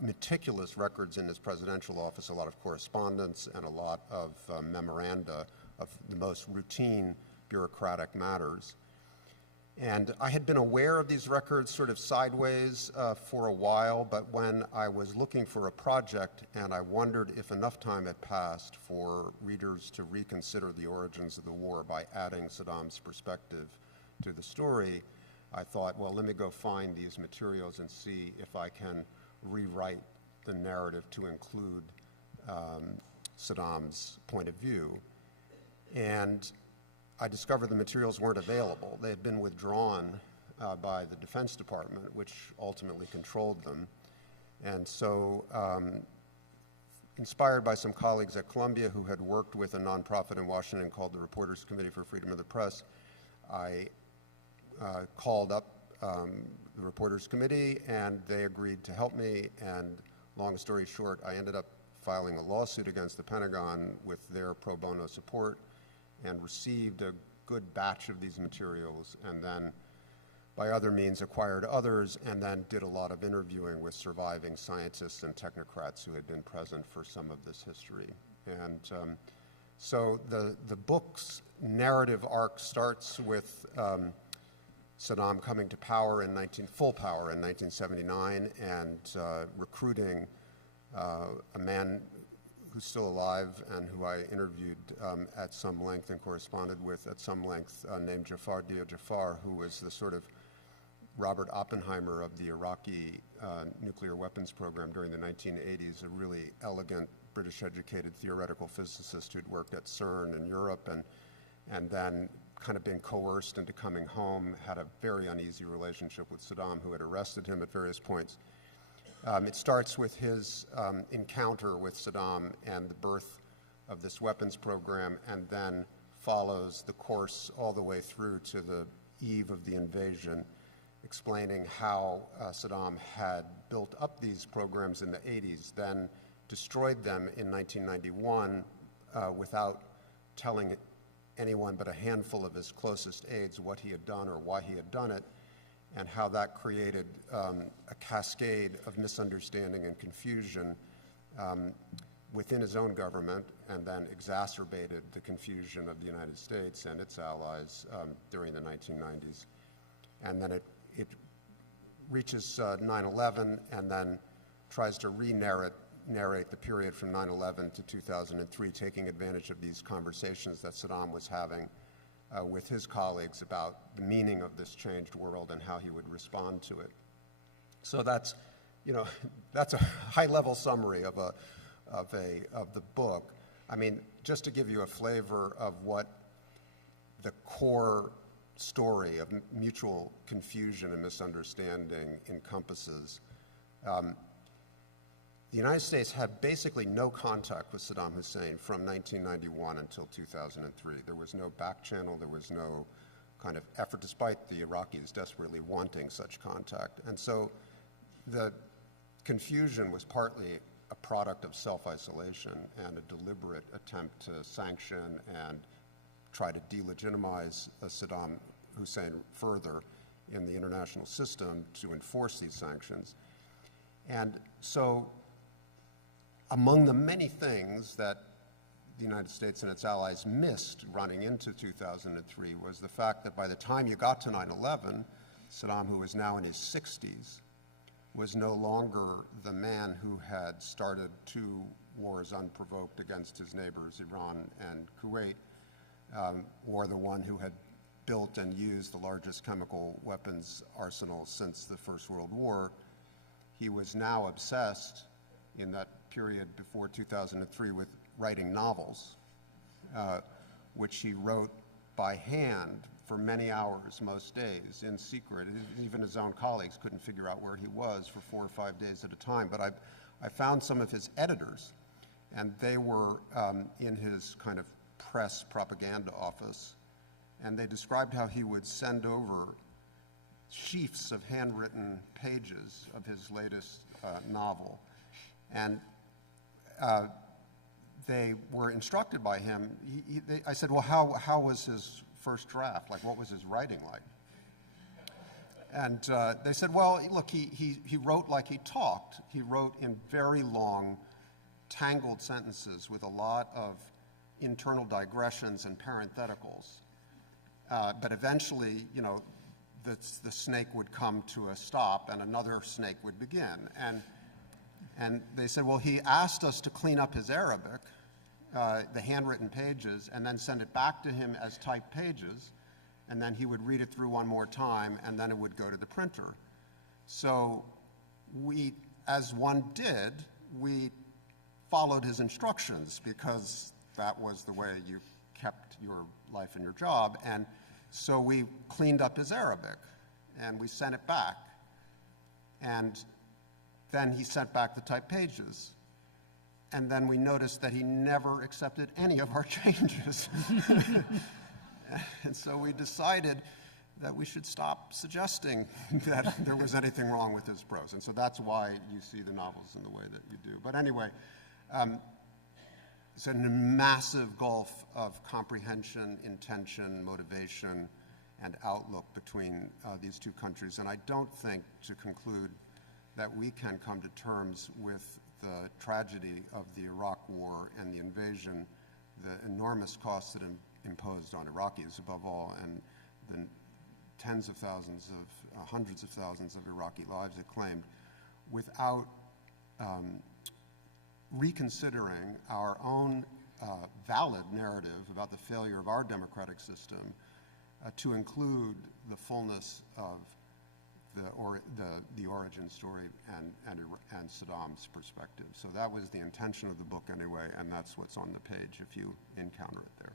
meticulous records in his presidential office, a lot of correspondence and a lot of memoranda of the most routine bureaucratic matters. And I had been aware of these records sort of sideways for a while, but when I was looking for a project and I wondered if enough time had passed for readers to reconsider the origins of the war by adding Saddam's perspective to the story, I thought, well, let me go find these materials and see if I can rewrite the narrative to include Saddam's point of view. And I discovered the materials weren't available. They had been withdrawn by the Defense Department, which ultimately controlled them. And so, inspired by some colleagues at Columbia who had worked with a nonprofit in Washington called the Reporters Committee for Freedom of the Press, I called up the Reporters Committee, and they agreed to help me. And long story short, I ended up filing a lawsuit against the Pentagon with their pro bono support, and received a good batch of these materials, and then by other means acquired others, and then did a lot of interviewing with surviving scientists and technocrats who had been present for some of this history. And so the book's narrative arc starts with Saddam coming to power full power in 1979, and recruiting a man who's still alive and who I interviewed at some length and corresponded with at some length, named Jafar Dia Jafar, who was the sort of Robert Oppenheimer of the Iraqi nuclear weapons program during the 1980s, a really elegant British-educated theoretical physicist who'd worked at CERN in Europe and then kind of been coerced into coming home, had a very uneasy relationship with Saddam, who had arrested him at various points. It starts with his encounter with Saddam and the birth of this weapons program, and then follows the course all the way through to the eve of the invasion, explaining how Saddam had built up these programs in the 80s, then destroyed them in 1991 without telling anyone but a handful of his closest aides what he had done or why he had done it, and how that created a cascade of misunderstanding and confusion within his own government, and then exacerbated the confusion of the United States and its allies during the 1990s. And then it reaches 9/11 and then tries to narrate the period from 9/11 to 2003, taking advantage of these conversations that Saddam was having with his colleagues about the meaning of this changed world and how he would respond to it. So that's a high-level summary of the book. I mean, just to give you a flavor of what the core story of mutual confusion and misunderstanding encompasses. The United States had basically no contact with Saddam Hussein from 1991 until 2003. There was no back channel, there was no kind of effort, despite the Iraqis desperately wanting such contact. And so the confusion was partly a product of self-isolation and a deliberate attempt to sanction and try to delegitimize Saddam Hussein further in the international system to enforce these sanctions. And so among the many things that the United States and its allies missed running into 2003 was the fact that by the time you got to 9/11, Saddam, who was now in his 60s, was no longer the man who had started 2 wars unprovoked against his neighbors, Iran and Kuwait, or the one who had built and used the largest chemical weapons arsenal since the First World War. He was now obsessed in that period before 2003 with writing novels, which he wrote by hand for many hours most days in secret. Even his own colleagues couldn't figure out where he was for 4 or 5 days at a time. But I found some of his editors, and they were in his kind of press propaganda office, and they described how he would send over sheafs of handwritten pages of his latest novel. And they were instructed by him. I said, well, how was his first draft? Like, what was his writing like? And they said, well, look, he wrote like he talked. He wrote in very long, tangled sentences with a lot of internal digressions and parentheticals. But eventually, the snake would come to a stop and another snake would begin. And they said, well, he asked us to clean up his Arabic, the handwritten pages, and then send it back to him as typed pages, and then he would read it through one more time, and then it would go to the printer. So we, as one did, we followed his instructions because that was the way you kept your life and your job. And so we cleaned up his Arabic, and we sent it back. And then he sent back the typed pages. And then we noticed that he never accepted any of our changes. And so we decided that we should stop suggesting that there was anything wrong with his prose. And so that's why you see the novels in the way that you do. But anyway, it's a massive gulf of comprehension, intention, motivation, and outlook between these two countries. And I don't think, to conclude, that we can come to terms with the tragedy of the Iraq War and the invasion, the enormous costs that imposed on Iraqis above all, and the tens of thousands of, hundreds of thousands of Iraqi lives it claimed, without reconsidering our own valid narrative about the failure of our democratic system to include the fullness of the origin story and Saddam's perspective. So that was the intention of the book anyway, and that's what's on the page if you encounter it there.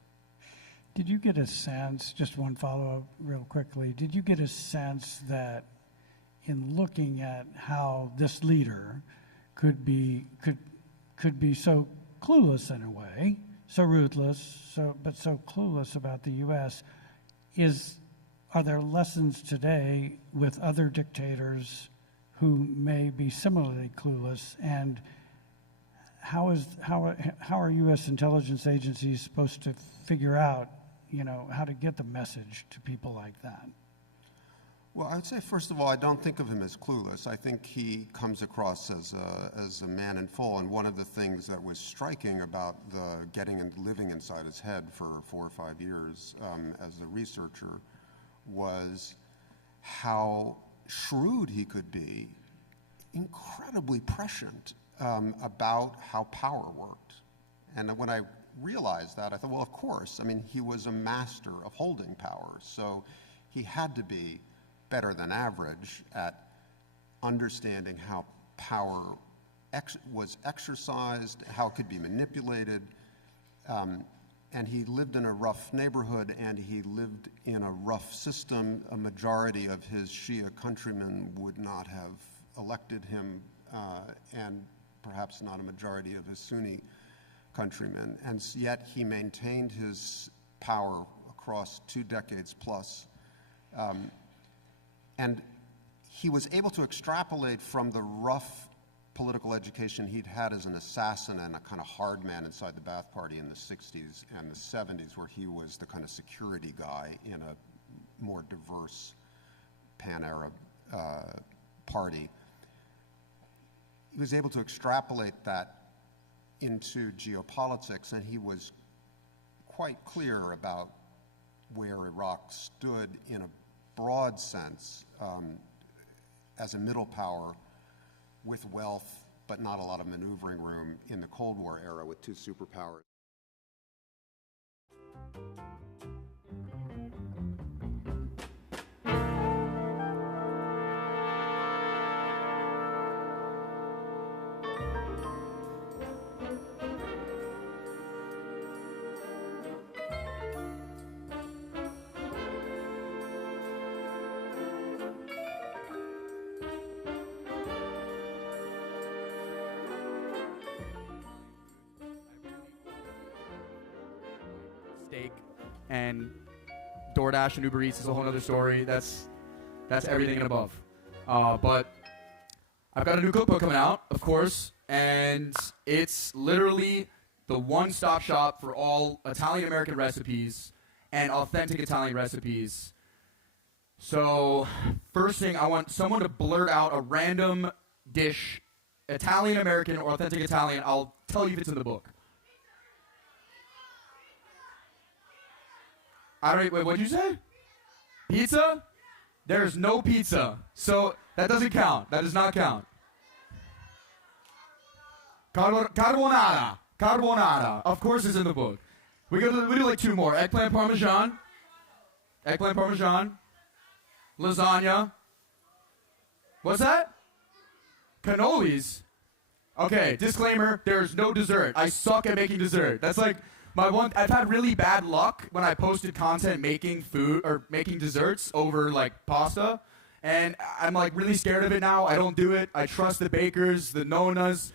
Did you get a sense, just one follow-up real quickly, did you get a sense that in looking at how this leader could be so clueless in a way, so ruthless, but so clueless about the U.S. Are there lessons today with other dictators who may be similarly clueless, and how are U.S. intelligence agencies supposed to figure out, how to get the message to people like that? Well, I would say, first of all, I don't think of him as clueless. I think he comes across as a man in full. And one of the things that was striking about the getting and living inside his head for 4 or 5 years as a researcher was how shrewd he could be, incredibly prescient about how power worked. And when I realized that, I thought, well, of course. I mean, he was a master of holding power. So he had to be better than average at understanding how power was exercised, how it could be manipulated. And he lived in a rough neighborhood, and he lived in a rough system. A majority of his Shia countrymen would not have elected him, and perhaps not a majority of his Sunni countrymen. And yet he maintained his power across 2 decades plus. And he was able to extrapolate from the rough political education he'd had as an assassin and a kind of hard man inside the Ba'ath Party in the 60s and the 70s, where he was the kind of security guy in a more diverse pan-Arab party. He was able to extrapolate that into geopolitics, and he was quite clear about where Iraq stood in a broad sense as a middle power with wealth, but not a lot of maneuvering room in the Cold War era with 2 superpowers. Steak and DoorDash and Uber Eats is a whole other story. That's everything and above. But I've got a new cookbook coming out, of course, and it's literally the one-stop shop for all Italian-American recipes and authentic Italian recipes. So first thing, I want someone to blurt out a random dish, Italian-American or authentic Italian. I'll tell you if it's in the book. Wait, what'd you say? Pizza? There's no pizza. So that doesn't count. That does not count. Carbonara. Carbonara. Of course it's in the book. We do like 2 more. Eggplant Parmesan. Eggplant Parmesan. Lasagna. What's that? Cannolis. Okay, disclaimer, there's no dessert. I suck at making dessert. That's like I've had really bad luck when I posted content making food or making desserts over like pasta, and I'm like really scared of it now. I don't do it. I trust the bakers, the nonas,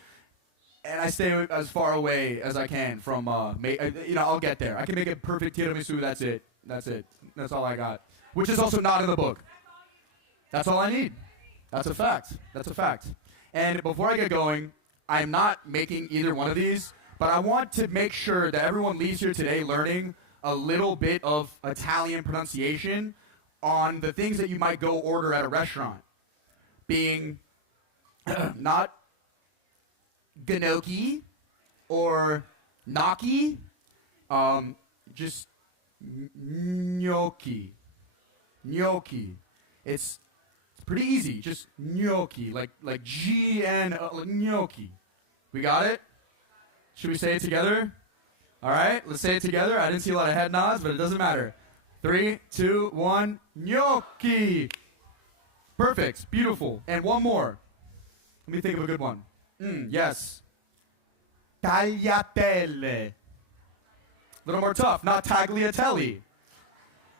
and I stay as far away as I can from I'll get there. I can make a perfect tiramisu. That's it. That's all I got. Which is also not in the book. That's all I need. That's a fact. And before I get going, I'm not making either one of these. But I want to make sure that everyone leaves here today learning a little bit of Italian pronunciation on the things that you might go order at a restaurant. Being not gnocchi or gnocchi, just gnocchi. Gnocchi. It's pretty easy, just gnocchi, like G-N, gnocchi. We got it? Should we say it together? All right, let's say it together. I didn't see a lot of head nods, but it doesn't matter. 3, 2, 1, gnocchi. Perfect, beautiful. And one more. Let me think of a good one. Yes. Tagliatelle. A little more tough, not tagliatelle.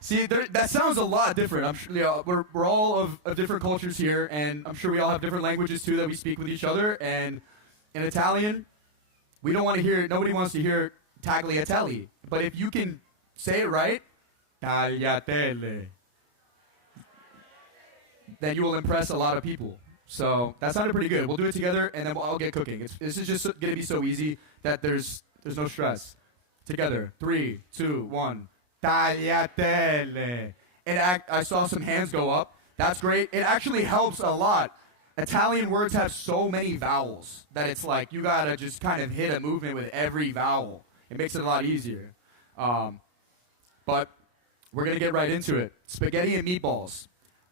See, that sounds a lot different. I'm sure we're all of different cultures here, and I'm sure we all have different languages too that we speak with each other. And in Italian, we don't want to hear. Nobody wants to hear tagliatelle. But if you can say it right, tagliatelle, then you will impress a lot of people. So that sounded pretty good. We'll do it together, and then we'll all get cooking. This is just going to be so easy that there's no stress. Together, 3, 2, 1. Tagliatelle. And I saw some hands go up. That's great. It actually helps a lot. Italian words have so many vowels that it's like you gotta just kind of hit a movement with every vowel. It makes it a lot easier. But we're gonna get right into it. Spaghetti and meatballs.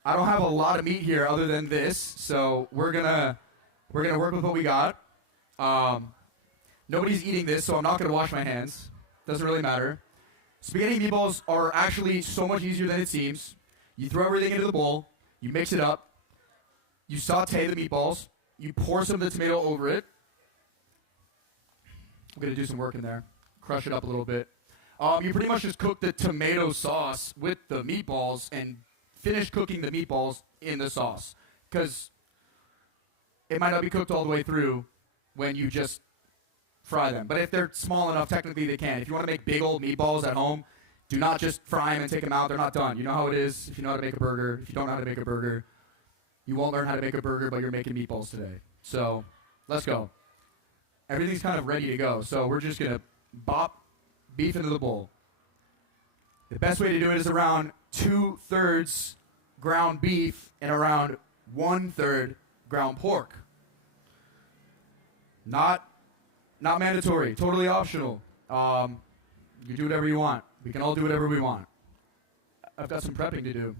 I don't have a lot of meat here other than this, so we're gonna work with what we got. Nobody's eating this, so I'm not gonna wash my hands. Doesn't really matter. Spaghetti and meatballs are actually so much easier than it seems. You throw everything into the bowl, you mix it up, you saute the meatballs, you pour some of the tomato over it. I'm gonna do some work in there, crush it up a little bit. You pretty much just cook the tomato sauce with the meatballs and finish cooking the meatballs in the sauce, because it might not be cooked all the way through when you just fry them. But if they're small enough, technically they can. If you want to make big old meatballs at home, do not just fry them and take them out. They're not done. You know how it is if you know how to make a burger. If you don't know how to make a burger, you won't learn how to make a burger, but you're making meatballs today. So let's go. Everything's kind of ready to go. So we're just going to bop beef into the bowl. The best way to do it is around 2/3 ground beef and around 1/3 ground pork. Not mandatory, totally optional. You do whatever you want. We can all do whatever we want. I've got some prepping to do.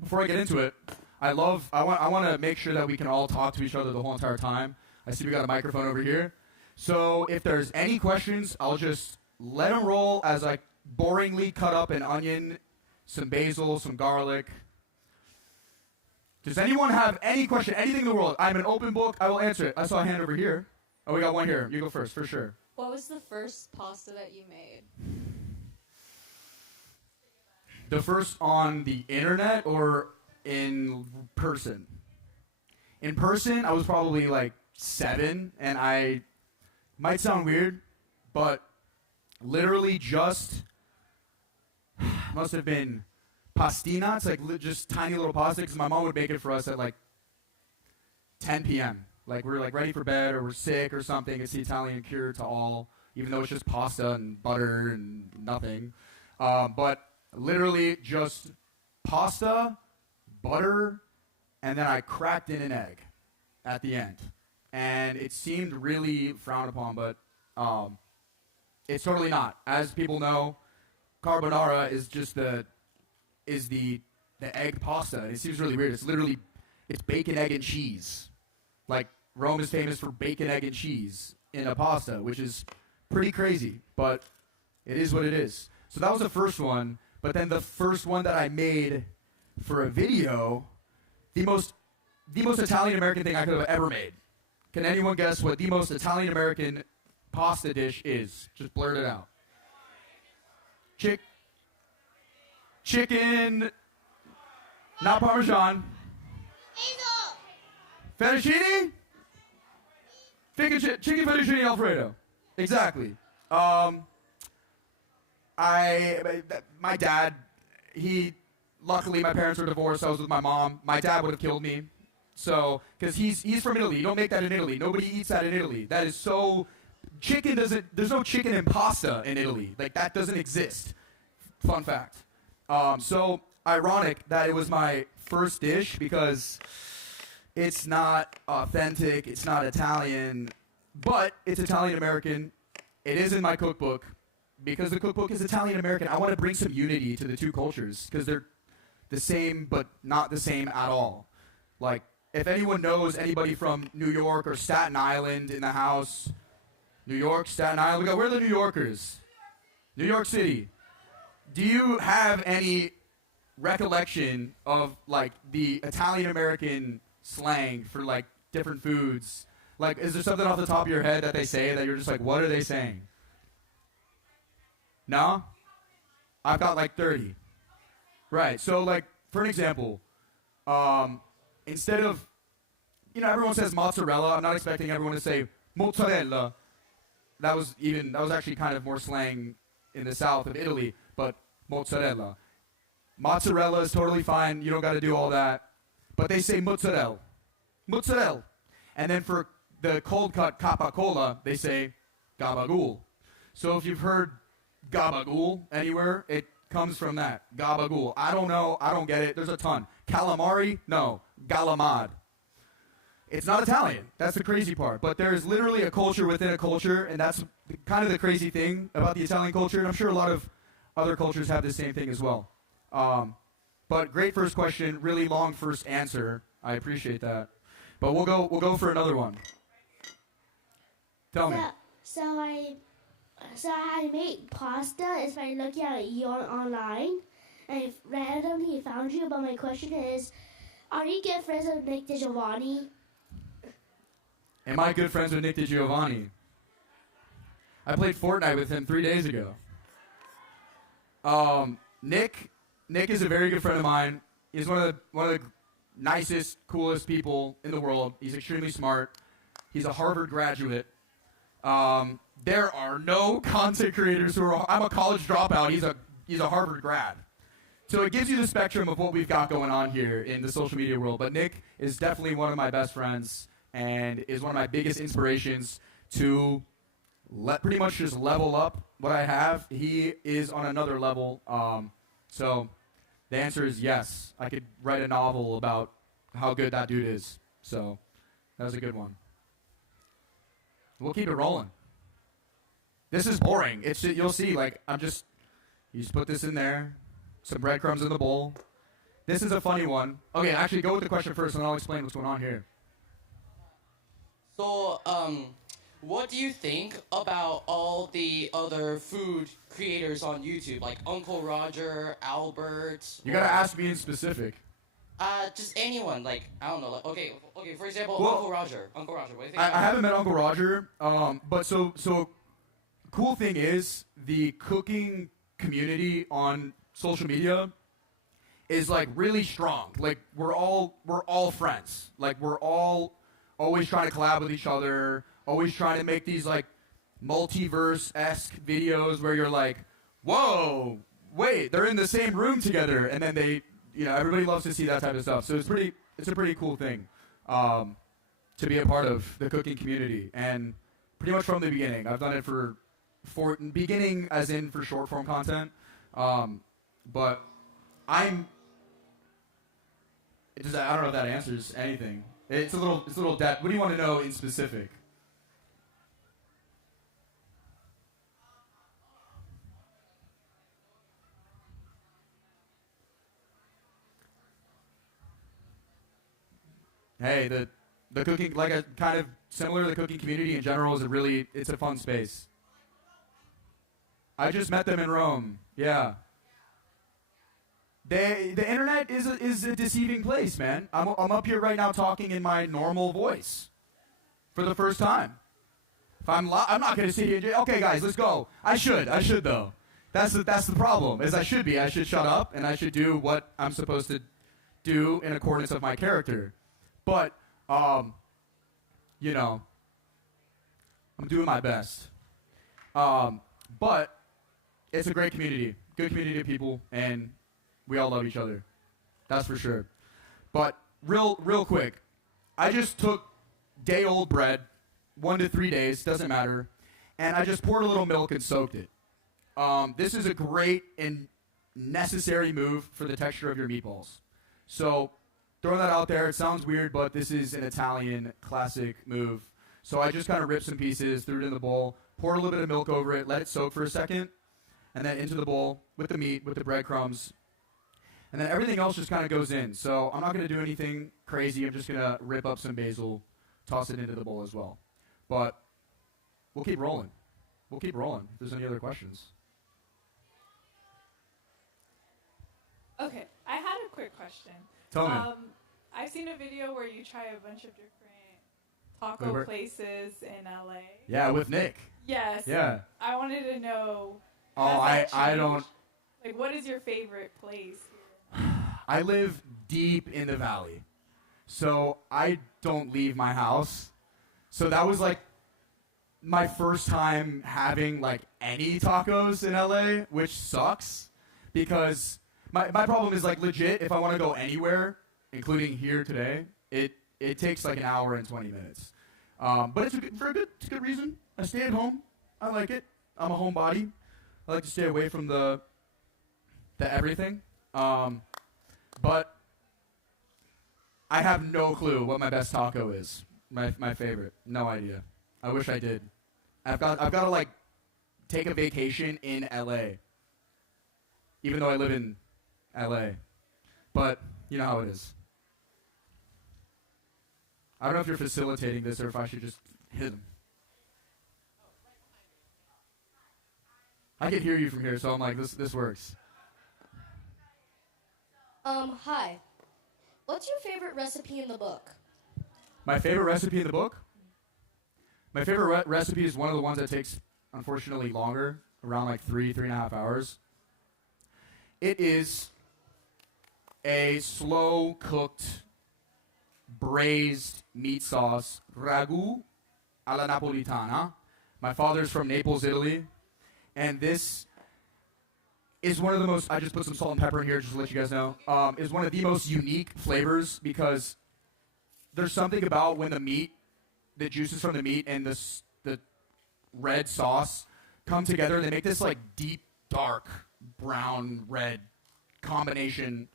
Before I get into it, I want to make sure that we can all talk to each other the whole entire time. I see we got a microphone over here. So if there's any questions, I'll just let them roll as I boringly cut up an onion, some basil, some garlic. Does anyone have any question, anything in the world? I'm an open book. I will answer it. I saw a hand over here. Oh, we got one here. You go first, for sure. What was the first pasta that you made? The first on the internet or in person? In person, I was probably like 7, and I might sound weird, but literally just must have been pastina. It's like just tiny little pasta, because my mom would make it for us at like 10 p.m. Like we're like ready for bed or we're sick or something. It's the Italian cure to all, even though it's just pasta and butter and nothing. But literally just pasta, butter, and then I cracked in an egg at the end. And it seemed really frowned upon, but it's totally not. As people know, carbonara is just the egg pasta. It seems really weird. It's bacon, egg, and cheese. Like Rome is famous for bacon, egg, and cheese in a pasta, which is pretty crazy, but it is what it is. So that was the first one. But then the first one that I made for a video, the most Italian-American thing I could have ever made. Can anyone guess what the most Italian-American pasta dish is? Just blurt it out. Chicken, not Parmesan. Fettuccine? Chicken fettuccine Alfredo. Exactly. My dad, luckily my parents were divorced, I was with my mom. My dad would have killed me. So, because he's from Italy. You don't make that in Italy. Nobody eats that in Italy. That is so, there's no chicken and pasta in Italy. Like, that doesn't exist. Fun fact. So, ironic that it was my first dish, because it's not authentic, it's not Italian, but it's Italian-American. It is in my cookbook. Because the cookbook is Italian-American, I want to bring some unity to the two cultures, because they're the same, but not the same at all. Like, if anyone knows anybody from New York or Staten Island in the house, New York, Staten Island, where are the New Yorkers? New York City. Do you have any recollection of, like, the Italian-American slang for, like, different foods? Like, is there something off the top of your head that they say that you're just like, what are they saying? No? I've got like 30. Right. So, like, for an example, instead of, everyone says mozzarella. I'm not expecting everyone to say mozzarella. That was actually kind of more slang in the south of Italy, but mozzarella. Mozzarella is totally fine. You don't got to do all that. But they say mozzarella. Mozzarella. And then for the cold cut capicola, they say gabagool. So if you've heard gabagool anywhere, it comes from that. Gabagool. I don't know. I don't get it. There's a ton. Calamari? No. Galamad. It's not Italian. That's the crazy part. But there is literally a culture within a culture, and that's kind of the crazy thing about the Italian culture. And I'm sure a lot of other cultures have the same thing as well. But great first question. Really long first answer. I appreciate that. But we'll go for another one. Tell me. So I make pasta is by looking at you online, and I randomly found you. But my question is, are you good friends with Nick DiGiovanni? Am I good friends with Nick DiGiovanni? I played Fortnite with him 3 days ago. Nick is a very good friend of mine. He's one of the nicest, coolest people in the world. He's extremely smart. He's a Harvard graduate. There are no content creators who are. I'm a college dropout. He's a Harvard grad. So it gives you the spectrum of what we've got going on here in the social media world. But Nick is definitely one of my best friends and is one of my biggest inspirations to pretty much just level up what I have. He is on another level. So the answer is yes. I could write a novel about how good that dude is. So that was a good one. We'll keep it rolling. This is boring. You'll see, you just put this in there, some breadcrumbs in the bowl. This is a funny one. Okay, actually, go with the question first, and I'll explain what's going on here. So, what do you think about all the other food creators on YouTube, like Uncle Roger, Albert? You gotta ask me in specific. Just anyone, I don't know. Okay, for example, Well, Uncle Roger. What do you think? I haven't met Uncle Roger, but so cool thing is the cooking community on social media is really strong. We're all friends. We're all always trying to collab with each other, always trying to make these multiverse-esque videos where you're like, whoa, wait, they're in the same room together, and then everybody loves to see that type of stuff. So it's a pretty cool thing to be a part of the cooking community, and pretty much from the beginning. I've done it for beginning as in for short form content, but I don't know if that answers anything. It's a little depth. What do you want to know in specific? Hey, the cooking, kind of similar to the cooking community in general, it's a fun space. I just met them in Rome. Yeah. The internet is a deceiving place, man. I'm up here right now talking in my normal voice for the first time. If I'm not going to sit here. Okay, guys, let's go. I should though. That's the problem. I should shut up and I should do what I'm supposed to do in accordance with my character. But I'm doing my best. But it's a great community, good community of people, and we all love each other. That's for sure. But real quick, I just took day-old bread, 1 to 3 days, doesn't matter, and I just poured a little milk and soaked it. This is a great and necessary move for the texture of your meatballs. So throwing that out there, it sounds weird, but this is an Italian classic move. So I just kind of ripped some pieces, threw it in the bowl, poured a little bit of milk over it, let it soak for a second, and then into the bowl with the meat, with the breadcrumbs. And then everything else just kind of goes in. So I'm not going to do anything crazy. I'm just going to rip up some basil, toss it into the bowl as well. But we'll keep rolling. If there's any other questions. Okay, I had a quick question. Tell me. I've seen a video where you try a bunch of different taco places in LA. Yeah, with Nick. Yes. Yeah. I wanted to know. Oh, I don't. What is your favorite place? I live deep in the valley, so I don't leave my house. So that was like my first time having like any tacos in LA, which sucks because my problem is like legit. If I want to go anywhere, including here today, it takes like an hour and 20 minutes. But it's a good reason. I stay at home. I like it. I'm a homebody. I like to stay away from the everything. But I have no clue what my best taco is. My favorite. No idea. I wish I did. I've got to like take a vacation in LA. Even though I live in LA. But you know how it is. I don't know if you're facilitating this or if I should just hit them. I can hear you from here, so I'm like, this works. Hi. What's your favorite recipe in the book? My favorite recipe in the book? My favorite recipe is one of the ones that takes, unfortunately, longer, around like 3.5 hours. It is a slow-cooked, braised meat sauce, ragu alla napolitana. My father's from Naples, Italy, and this is one of the most, I just put some salt and pepper in here just to let you guys know, is one of the most unique flavors because there's something about when the juices from the meat and the red sauce come together, they make this like deep, dark, brown, red combination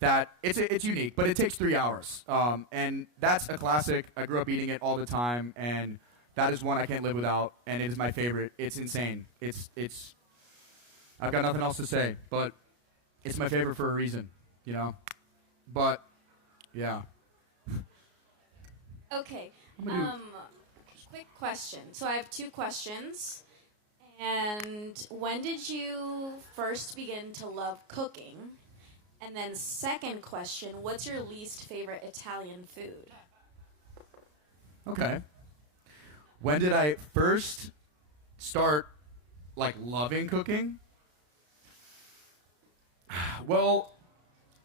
that it's unique, but it takes 3 hours. And that's a classic. I grew up eating it all the time, and that is one I can't live without, and it is my favorite. It's insane. It's I've got nothing else to say, but it's my favorite for a reason, you know? But, yeah. Okay. Quick question. So I have 2 questions. And when did you first begin to love cooking? And then second question, what's your least favorite Italian food? Okay. When did I first start, like, loving cooking? Well,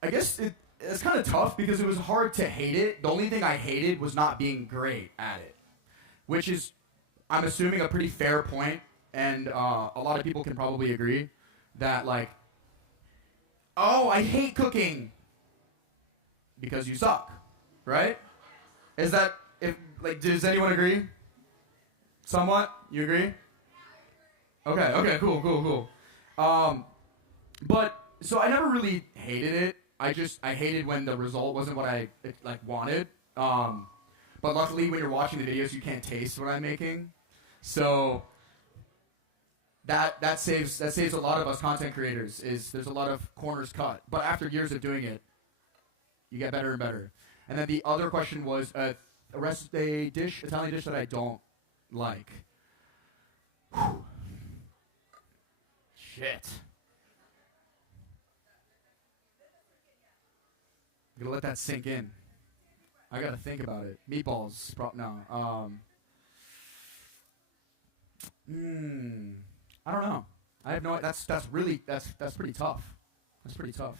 I guess it's kind of tough because it was hard to hate it. The only thing I hated was not being great at it, which is, I'm assuming, a pretty fair point, and a lot of people can probably agree that, like, oh, I hate cooking because you suck, right? Is that, does anyone agree? Somewhat? You agree? Okay, cool. But, so I never really hated it. I hated when the result wasn't what I, wanted. But luckily, when you're watching the videos, you can't taste what I'm making. So, that saves a lot of us content creators, there's a lot of corners cut. But after years of doing it, you get better and better. And then the other question was a Italian dish that I don't like. Whew. Shit. I'm gonna let that sink in. I gotta think about it. Meatballs, no. I don't know. I have no. That's pretty tough. That's pretty tough.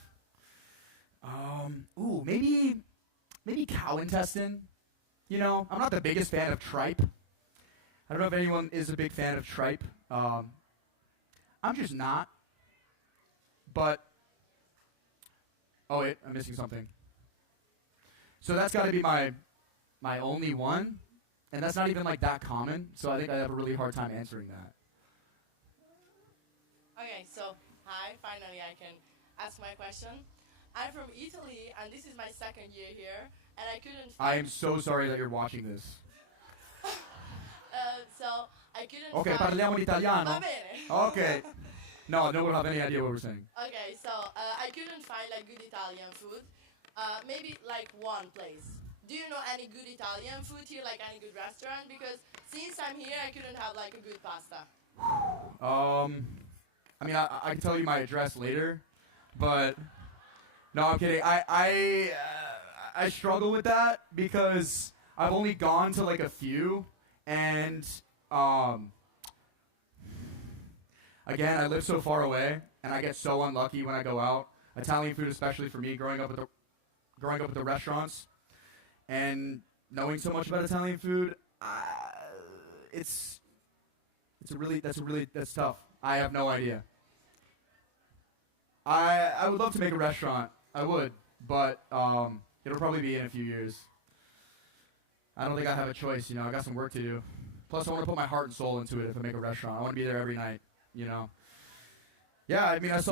Maybe cow intestine. You know, I'm not the biggest fan of tripe. I don't know if anyone is a big fan of tripe. I'm just not. But wait, I'm missing something. So that's got to be my only one, and that's not even like that common. So I think I have a really hard time answering that. Okay, so hi, finally I can ask my question. I'm from Italy, and this is my second year here, and I couldn't. I am so sorry that you're watching this. So I couldn't. Okay, parliamo di italiano. Va bene. Okay. No one will have any idea what we're saying. Okay, so I couldn't find like good Italian food. Maybe like one place. Do you know any good Italian food here, like any good restaurant? Because since I'm here, I couldn't have like a good pasta. I mean, I can tell you my address later, but no, I'm kidding. I struggle with that because I've only gone to like a few, and again, I live so far away, and I get so unlucky when I go out. Italian food, especially for me, growing up at the restaurants, and knowing so much about Italian food, that's tough. I have no idea. I would love to make a restaurant. I would, but it'll probably be in a few years. I don't think I have a choice. I got some work to do. Plus, I want to put my heart and soul into it. If I make a restaurant, I want to be there every night. Yeah, I mean, I've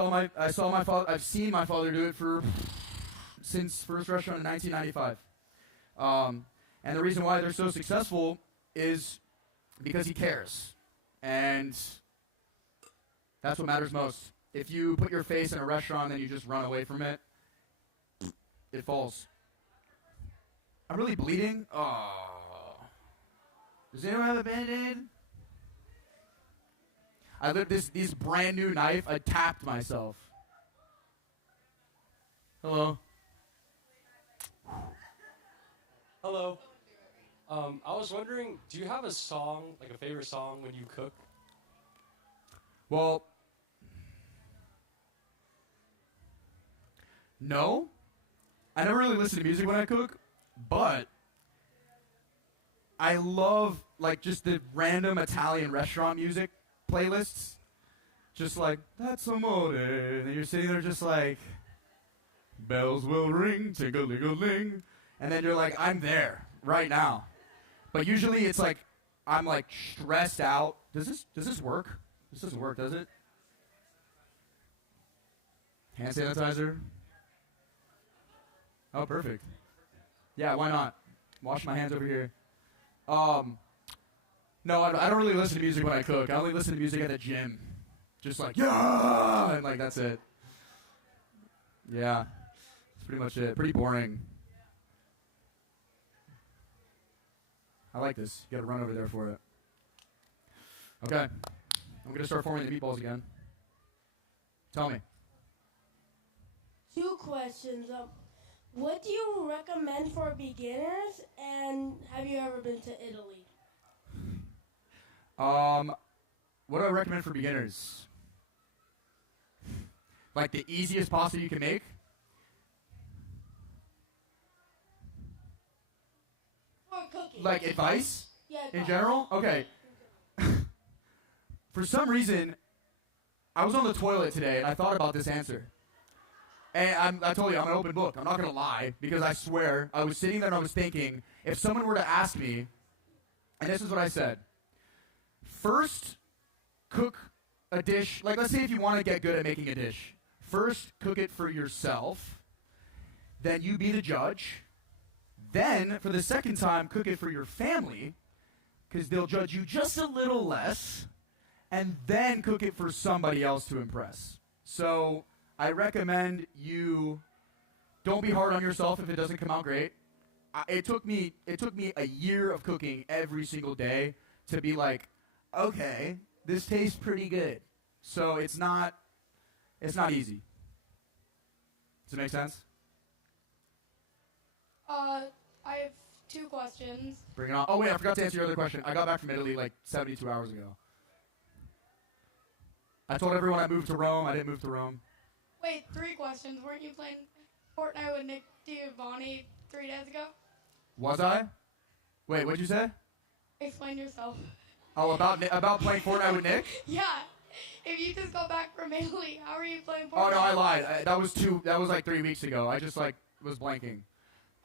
seen my father do it since first restaurant in 1995. And the reason why they're so successful is because he cares. And that's what matters most. If you put your face in a restaurant and then you just run away from it, it falls. I'm really bleeding. Oh. Does anyone have a Band-Aid? I lit this brand new knife. I tapped myself. Hello. Hello. I was wondering, do you have a song, like a favorite song when you cook? Well, no. I never really listen to music when I cook, but I love just the random Italian restaurant music playlists. Just like, that's amore. And you're sitting there just like, bells will ring, ting-a-ling-a-ling. And then you're like, I'm there right now. But usually it's like, I'm stressed out. Does this work? This doesn't work, does it? Hand sanitizer. Oh, perfect. Yeah, why not? Wash my hands over here. No, I don't really listen to music when I cook. I only listen to music at the gym. Just yeah! And that's it. Yeah. That's pretty much it. Pretty boring. I like this. You gotta run over there for it. Okay. I'm gonna start forming the meatballs again. Tell me. 2 questions. What do you recommend for beginners, and have you ever been to Italy? What do I recommend for beginners? The easiest pasta you can make? For cooking. Advice? Yeah, in general? Okay. For some reason, I was on the toilet today, and I thought about this answer. And I told you, I'm an open book. I'm not going to lie, because I swear, I was sitting there and I was thinking, if someone were to ask me, and this is what I said, first, cook a dish. Let's say if you want to get good at making a dish, first cook it for yourself, then you be the judge, then, for the second time, cook it for your family, because they'll judge you just a little less, and then cook it for somebody else to impress. So I recommend you don't be hard on yourself if it doesn't come out great. It took me a year of cooking every single day to be like, okay, this tastes pretty good. So it's not easy. Does it make sense? I have 2 questions. Bring it on. Oh wait, I forgot to answer your other question. I got back from Italy 72 hours ago. I told everyone I moved to Rome. I didn't move to Rome. Wait, 3 questions. Weren't you playing Fortnite with Nick Giovanni 3 days ago? Was I? Wait, what'd you say? Explain yourself. Oh, about playing Fortnite with Nick? Yeah. If you just got back from Italy, how are you playing Fortnite? Oh no, I lied. That was 3 weeks ago. I just was blanking.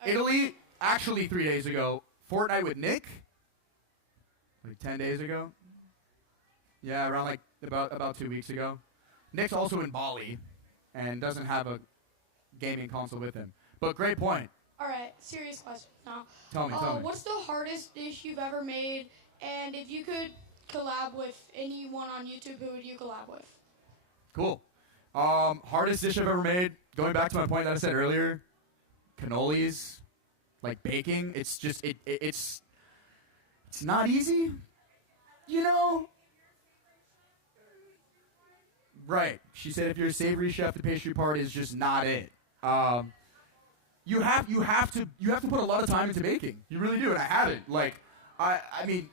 Okay. Italy, actually 3 days ago. Fortnite with Nick? 10 days ago? Yeah, around about 2 weeks ago. Nick's also in Bali and doesn't have a gaming console with him. But great point. All right, serious question now. Tell me. What's the hardest dish you've ever made? And if you could collab with anyone on YouTube, who would you collab with? Cool. Hardest dish I've ever made, going back to my point that I said earlier, cannolis, baking. It's just, it's not easy, Right. She said if you're a savory chef, the pastry part is just not it. You have to put a lot of time into baking. You really do, and I haven't. I mean,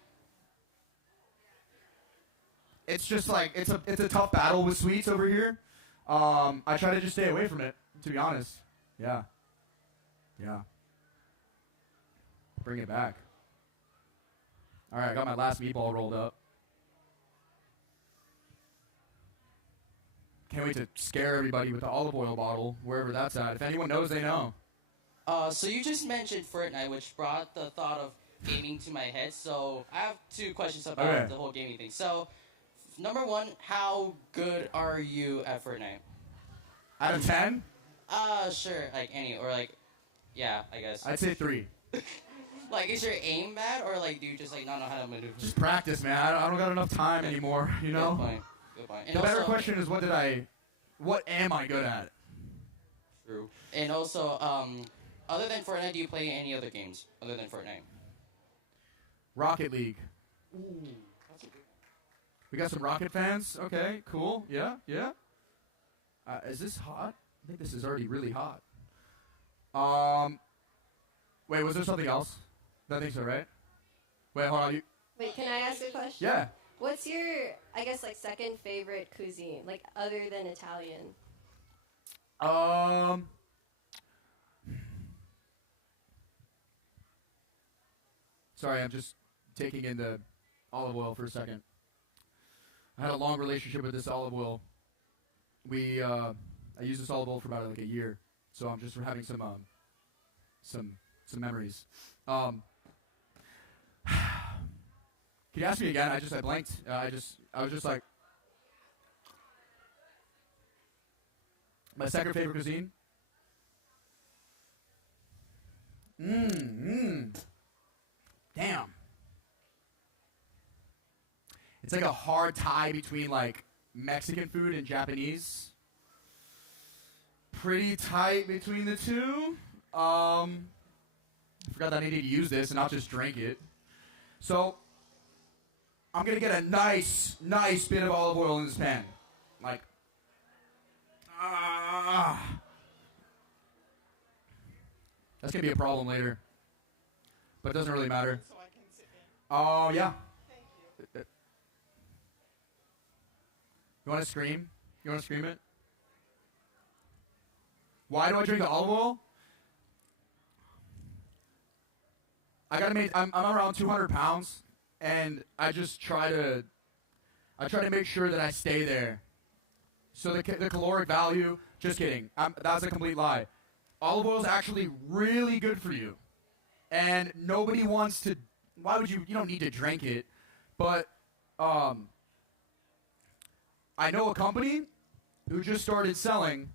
it's just it's a tough battle with sweets over here. I try to just stay away from it, to be honest. Yeah. Yeah. Bring it back. All right, I got my last meatball rolled up. Can't wait to scare everybody with the olive oil bottle, wherever that's at. If anyone knows, they know. So you just mentioned Fortnite, which brought the thought of gaming to my head. So I have 2 questions about the whole gaming thing. So, number 1, how good are you at Fortnite? Out of 10? Sure, like any, or like, yeah, I guess. I'd say 3. Like, is your aim bad, or like, do you just like not know how to maneuver? Just practice, man. I don't got enough time anymore, you know? Good point. Good point. And The better also, question is, what am I good at? True. And also, other than Fortnite, do you play any other games other than Fortnite? Rocket League. Ooh, that's a good one. We got some Rocket fans. Okay, cool. Yeah, yeah. Is this hot? I think this is already really hot. Wait, was there something else? I think so, right? Wait, hold on. Wait, can I ask a question? Yeah. What's your, I guess, like second favorite cuisine, like other than Italian? Sorry, I'm just taking in the olive oil for a second. I had a long relationship with this olive oil. I used this olive oil for about like a year, so I'm just having some memories. Can you ask me again? I blanked. I was just like, my second favorite cuisine. Damn. It's like a hard tie between like Mexican food and Japanese. Pretty tight between the two. I forgot that I needed to use this and not just drink it. So I'm gonna get a nice bit of olive oil in this pan. Like, that's gonna be a problem later. But it doesn't really matter. Oh, yeah. You want to scream? You want to scream it? Why do I drink the olive oil? I'm around 200 pounds, and I just try to make sure that I stay there. So the caloric value, just kidding. That's a complete lie. Olive oil is actually really good for you. And nobody wants to, you don't need to drink it, but I know a company who just started selling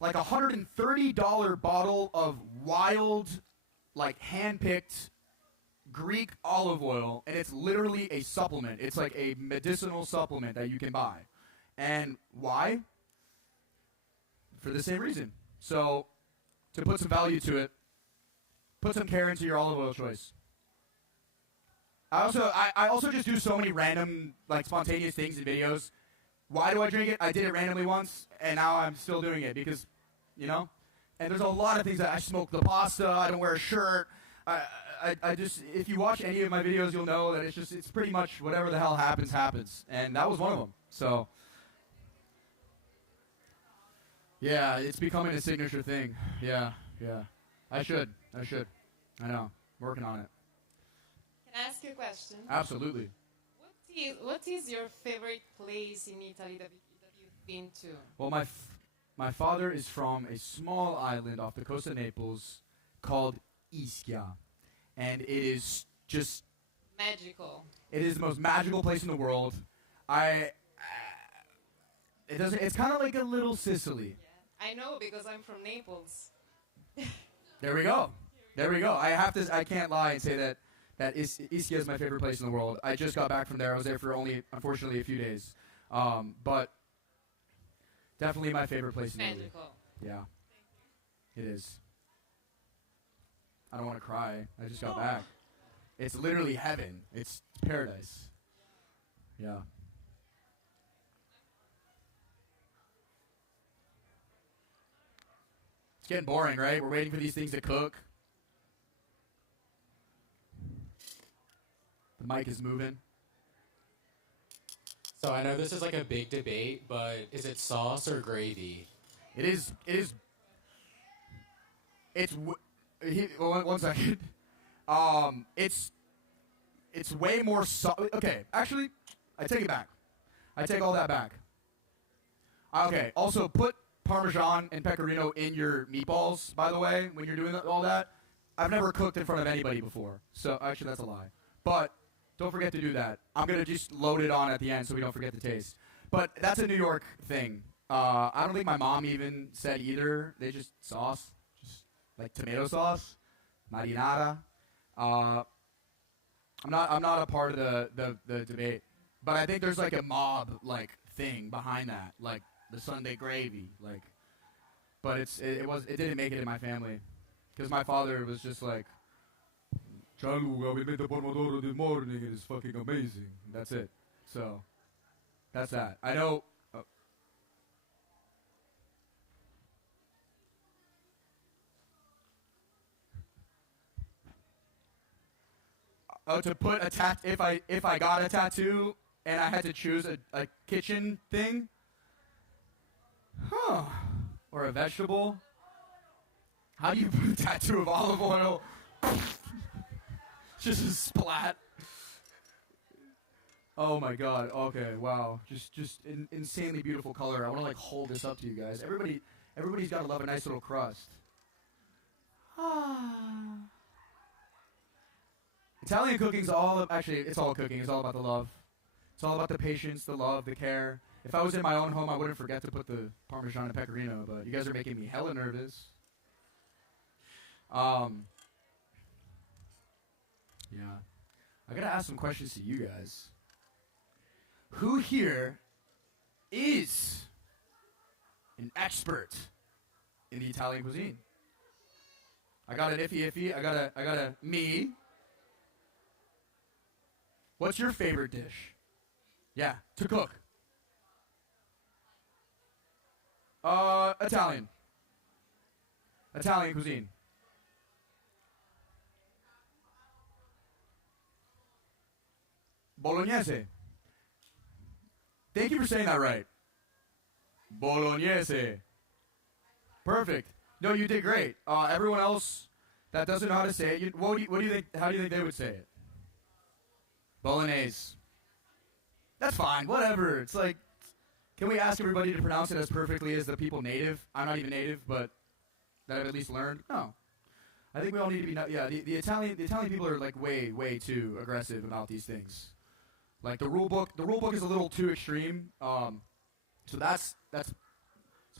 like $130 bottle of wild, like hand-picked Greek olive oil, and it's literally a supplement. It's like a medicinal supplement that you can buy. And why? For the same reason. So, to put some value to it, put some care into your olive oil choice. I also just do so many random, like, spontaneous things in videos. Why do I drink it? I did it randomly once, and now I'm still doing it because, you know? And there's a lot of things that I smoke the pasta, I don't wear a shirt. I just, if you watch any of my videos, you'll know that it's pretty much whatever the hell happens, happens. And that was one of them. So, yeah, it's becoming a signature thing. Yeah. I should. I know. Working on it. Can I ask you a question? Absolutely. What is your favorite place in Italy that you've been to? Well, my father is from a small island off the coast of Naples called Ischia. And it is just magical. It is the most magical place in the world. It's kind of like a little Sicily. Yeah. I know because I'm from Naples. There we go. I can't lie and say that Ischia is my favorite place in the world. I just got back from there. I was there for only, unfortunately, a few days. But definitely my favorite place in the world. Magical. Yeah. It is. I don't want to cry. I just got back. It's literally heaven. It's paradise. Yeah. It's getting boring, right? We're waiting for these things to cook. The mic is moving. So I know this is like a big debate, but is it sauce or gravy? It is. It's. One second. It's way more okay, actually, I take it back. I take all that back. Okay, also put Parmesan and Pecorino in your meatballs, by the way, when you're doing all that. I've never cooked in front of anybody before, so actually that's a lie. But don't forget to do that. I'm going to just load it on at the end so we don't forget the taste. But that's a New York thing. I don't think my mom even said either. They just sauce, just like tomato sauce, marinara. I'm not a part of the debate, but I think there's like a mob like thing behind that, like the Sunday gravy, like. But it didn't make it in my family, because my father was just like, Gianluca, we made the pomodoro this morning and it's fucking amazing. That's it. So, that's that. I know. To put a if I got a tattoo and I had to choose a kitchen thing, or a vegetable. How do you put a tattoo of olive oil? Just a splat. Oh my god. Okay. Wow. Just insanely beautiful color. I want to like hold this up to you guys. Everybody's got to love a nice little crust. Italian cooking's it's all cooking. It's all about the love. It's all about the patience, the love, the care. If I was in my own home, I wouldn't forget to put the Parmesan and Pecorino, but you guys are making me hella nervous. Yeah. I gotta ask some questions to you guys. Who here is an expert in the Italian cuisine? I got an iffy. I got a me. What's your favorite dish? Yeah, to cook. Italian. Italian cuisine. Bolognese. Thank you for saying that right. Bolognese. Perfect. No, you did great. Everyone else that doesn't know how to say it, what do you think? How do you think they would say it? Bolognese. That's fine. Whatever. It's like, can we ask everybody to pronounce it as perfectly as the people native? I'm not even native, but that I've at least learned. No. I think we all need to be. Yeah. The Italian people are like way too aggressive about these things. Like the rule book is a little too extreme. So that's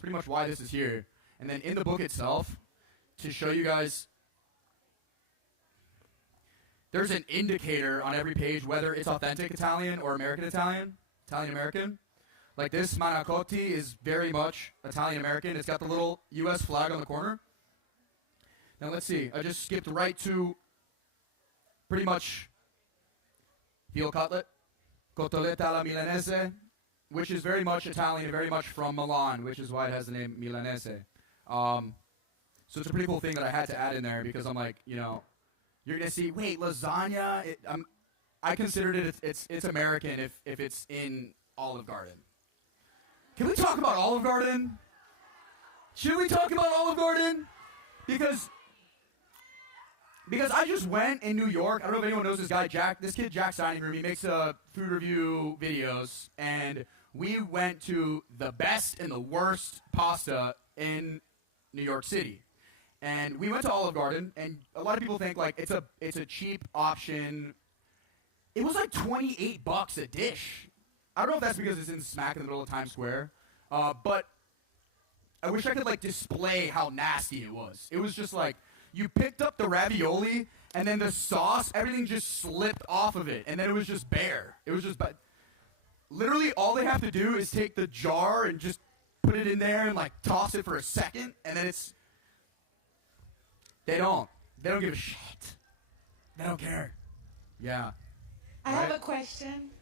pretty much why this is here. And then in the book itself, to show you guys, there's an indicator on every page whether it's authentic Italian or American Italian, Italian-American. Like this Manicotti is very much Italian-American. It's got the little U.S. flag on the corner. Now let's see. I just skipped right to pretty much veal cutlet, cotoletta alla milanese, which is very much Italian, very much from Milan, which is why it has the name Milanese. So it's a pretty cool thing that I had to add in there because I'm like, you're gonna see, wait, lasagna. I considered it's American if it's in Olive Garden. Can we talk about Olive Garden? Should we talk about Olive Garden? Because I just went in New York. I don't know if anyone knows this guy, Jack. This kid, Jack Signing Room. He makes food review videos, and we went to the best and the worst pasta in New York City. And we went to Olive Garden, and a lot of people think like it's a cheap option. It was like $28 a dish. I don't know if that's because it's in smack in the middle of Times Square, but I wish I could like display how nasty it was. It was just like you picked up the ravioli, and then the sauce, everything just slipped off of it, and then it was just bare. It was just literally all they have to do is take the jar and just put it in there and like toss it for a second, and then it's. They don't give a shit. They don't care. Yeah. I have a question.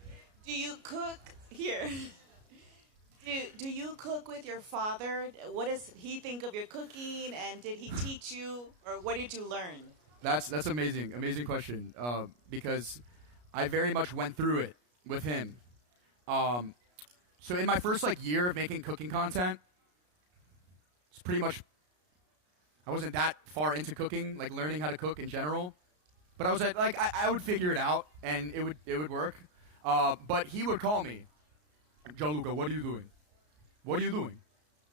Do you cook here? Do you cook with your father? What does he think of your cooking, and did he teach you, or what did you learn? That's amazing question. Because I very much went through it with him. So in my first like year of making cooking content, it's pretty much, I wasn't that far into cooking, like learning how to cook in general. But I was at, like, I would figure it out, and it would work. But he would call me, Gianluca, what are you doing? What are you doing?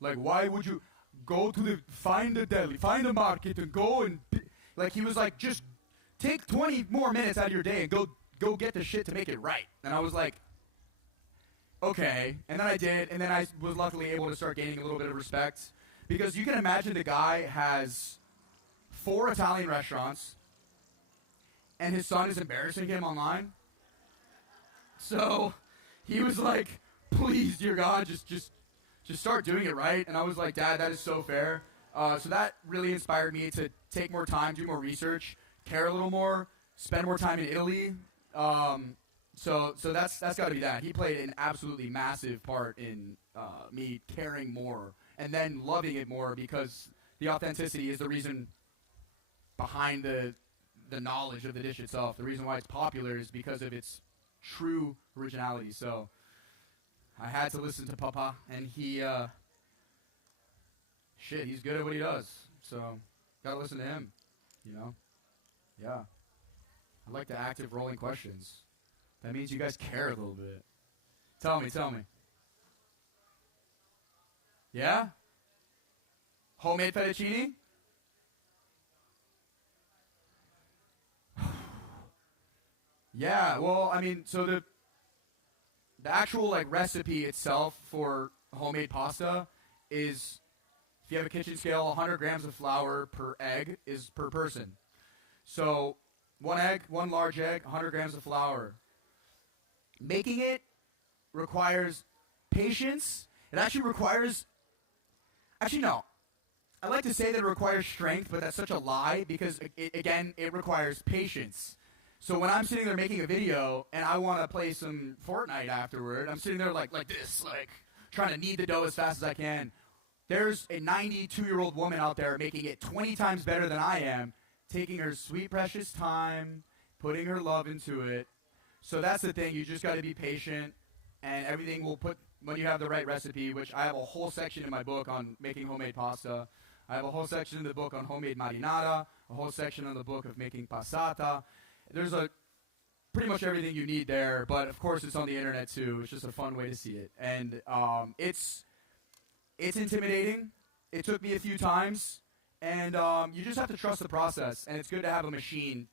Like, why would you go to find a deli, find a market, and go and, like, he was like, just take 20 more minutes out of your day and go get the shit to make it right. And I was like, okay. And then I did, and then I was luckily able to start gaining a little bit of respect. Because you can imagine the guy has 4 Italian restaurants, and his son is embarrassing him online. So he was like, please, dear God, just start doing it right. And I was like, Dad, that is so fair. So that really inspired me to take more time, do more research, care a little more, spend more time in Italy. So that's got to be that. He played an absolutely massive part in me caring more and then loving it more, because the authenticity is the reason behind the knowledge of the dish itself. The reason why it's popular is because of its true originality. So I had to listen to Papa, and he, he's good at what he does. So gotta listen to him, you know? Yeah. I like the active rolling questions. That means you guys care a little bit. Tell me. Yeah? Homemade fettuccine? Yeah, well, I mean, so the actual like recipe itself for homemade pasta is, if you have a kitchen scale, 100 grams of flour per egg is per person. So 1 egg, 1 large egg, 100 grams of flour. Making it requires patience. It actually requires, no. I like to say that it requires strength, but that's such a lie, because it requires patience. So when I'm sitting there making a video and I want to play some Fortnite afterward, I'm sitting there like this, like trying to knead the dough as fast as I can. There's a 92-year-old woman out there making it 20 times better than I am, taking her sweet, precious time, putting her love into it. So that's the thing. You just got to be patient, and everything will put, when you have the right recipe, which I have a whole section in my book on making homemade pasta. I have a whole section in the book on homemade marinara, a whole section in the book of making passata. There's pretty much everything you need there, but of course it's on the internet too. It's just a fun way to see it. And it's intimidating. It took me a few times, and you just have to trust the process, and it's good to have a machine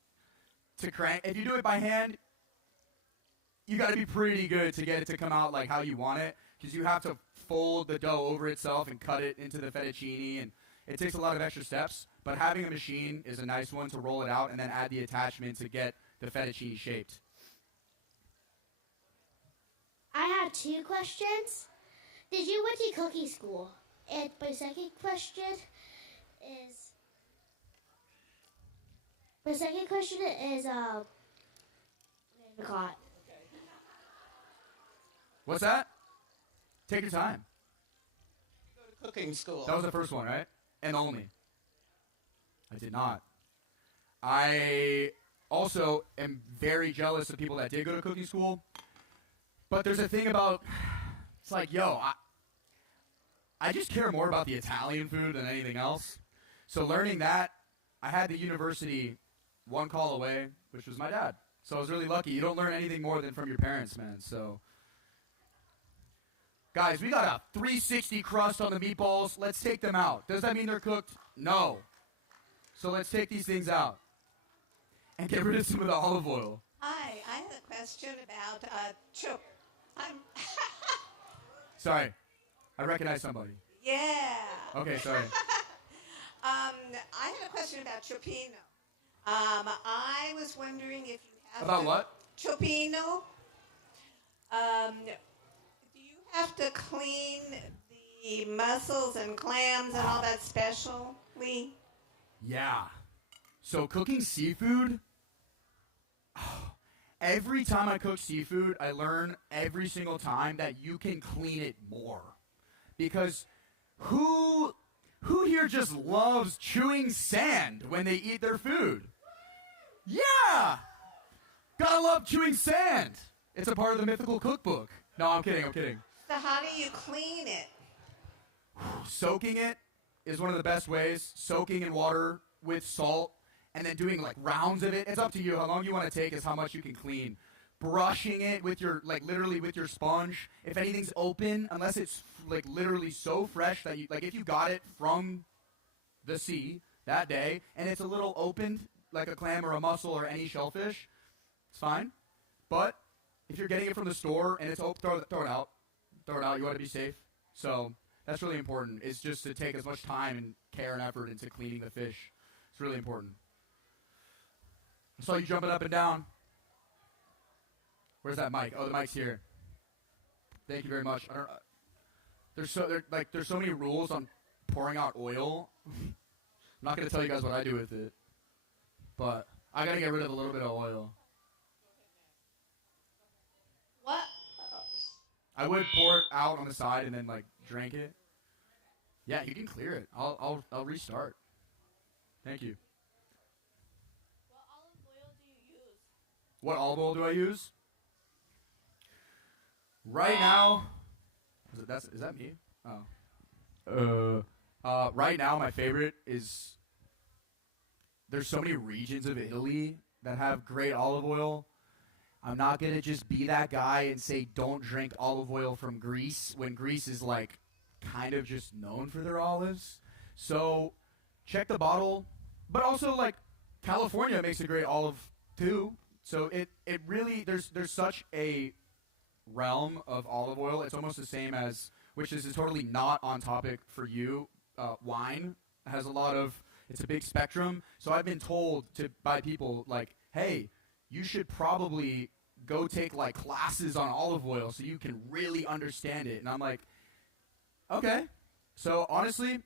to crank. If you do it by hand, you got to be pretty good to get it to come out like how you want it, because you have to fold the dough over itself and cut it into the fettuccine, and it takes a lot of extra steps. But having a machine is a nice one to roll it out and then add the attachment to get the fettuccine shaped. I have 2 questions. Did you went to cooking school? And my second question is, I forgot. What's that? Take your time. Go to cooking school. That was the first one, right? And only. I did not. I also am very jealous of people that did go to cooking school. But there's a thing about, it's like, I just care more about the Italian food than anything else. So learning that, I had the university 1 call away, which was my dad. So I was really lucky. You don't learn anything more than from your parents, man. So, guys, we got a 360 crust on the meatballs. Let's take them out. Does that mean they're cooked? No. So let's take these things out and get rid of some of the olive oil. Hi, I have a question about Sorry, I recognize somebody. Yeah. Okay, sorry. I have a question about Cioppino. I was wondering if you have About what? Cioppino. Do you have to clean the mussels and clams and all that specially? Yeah. So cooking seafood, every time I cook seafood, I learn every single time that you can clean it more. Because who here just loves chewing sand when they eat their food? Yeah! Gotta love chewing sand. It's a part of the mythical cookbook. No, I'm kidding. I'm kidding. So how do you clean it? Soaking it is one of the best ways. Soaking in water with salt and then doing like rounds of it. It's up to you. How long you want to take is how much you can clean. Brushing it with your, like literally with your sponge. If anything's open, unless it's like literally so fresh that you, like if you got it from the sea that day and it's a little opened, like a clam or a mussel or any shellfish, it's fine. But if you're getting it from the store and it's open, throw it out. Throw it out. You want to be safe. So that's really important. Is just to take as much time and care and effort into cleaning the fish. It's really important. I saw you jumping up and down. Where's that mic? Oh, the mic's here. Thank you very much. There's so many rules on pouring out oil. I'm not gonna tell you guys what I do with it, but I gotta get rid of a little bit of oil. What? I would pour it out on the side and then like drink it. Yeah, you can clear it. I'll restart. Thank you. What olive oil do I use? Right now, is that me? Oh. Right now, my favorite is. There's so many regions of Italy that have great olive oil. I'm not gonna just be that guy and say don't drink olive oil from Greece when Greece is like kind of just known for their olives. So check the bottle, but also like California makes a great olive too. So it really there's such a realm of olive oil. It's almost the same as, which is totally not on topic for you. Wine has a lot of, it's a big spectrum. So I've been told by people like, hey, you should probably go take like classes on olive oil so you can really understand it. And I'm like, okay. So honestly,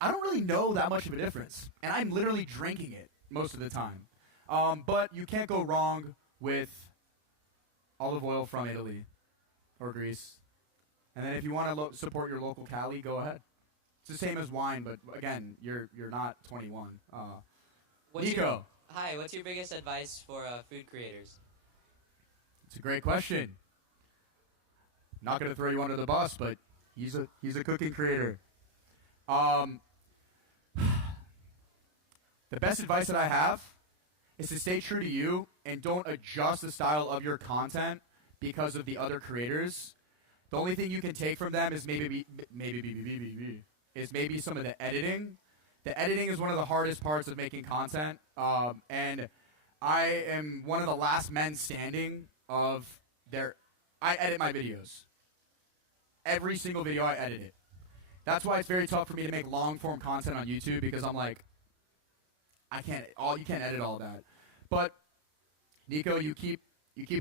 I don't really know that much of a difference. And I'm literally drinking it most of the time. But you can't go wrong with olive oil from Italy or Greece. And then if you want to support your local Cali, go ahead. It's the same as wine, but again, you're not 21. Nico. Hi, what's your biggest advice for food creators? It's a great question. Not going to throw you under the bus, but he's a cooking creator. The best advice that I have is to stay true to you and don't adjust the style of your content because of the other creators. The only thing you can take from them is maybe some of the editing. The editing is one of the hardest parts of making content, and I am one of the last men standing of their. I edit my videos. Every single video I edit it. That's why it's very tough for me to make long form content on YouTube because I'm like, you can't edit all that. But Nico, you keep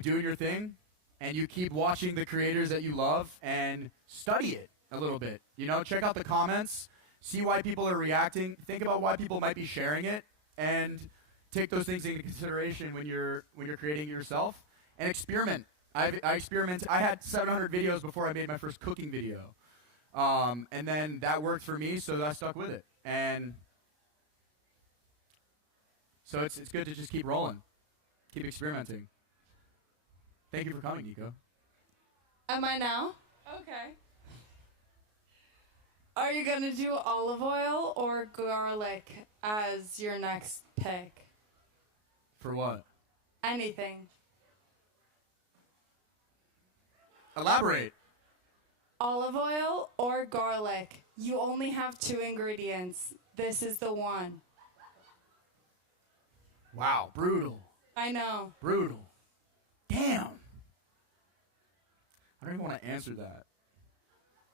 doing your thing, and you keep watching the creators that you love and study it a little bit. You know, check out the comments, see why people are reacting, think about why people might be sharing it, and take those things into consideration when you're creating it yourself, and experiment. I experiment. I had 700 videos before I made my first cooking video, and then that worked for me, so I stuck with it. And so it's good to just keep rolling, keep experimenting. Thank you for coming, Nico. Am I now? Okay. Are you going to do olive oil or garlic as your next pick? For what? Anything. Elaborate. Olive oil or garlic. You only have 2 ingredients. This is the one. Wow, brutal. I know. Brutal. Damn. I don't even want to answer that.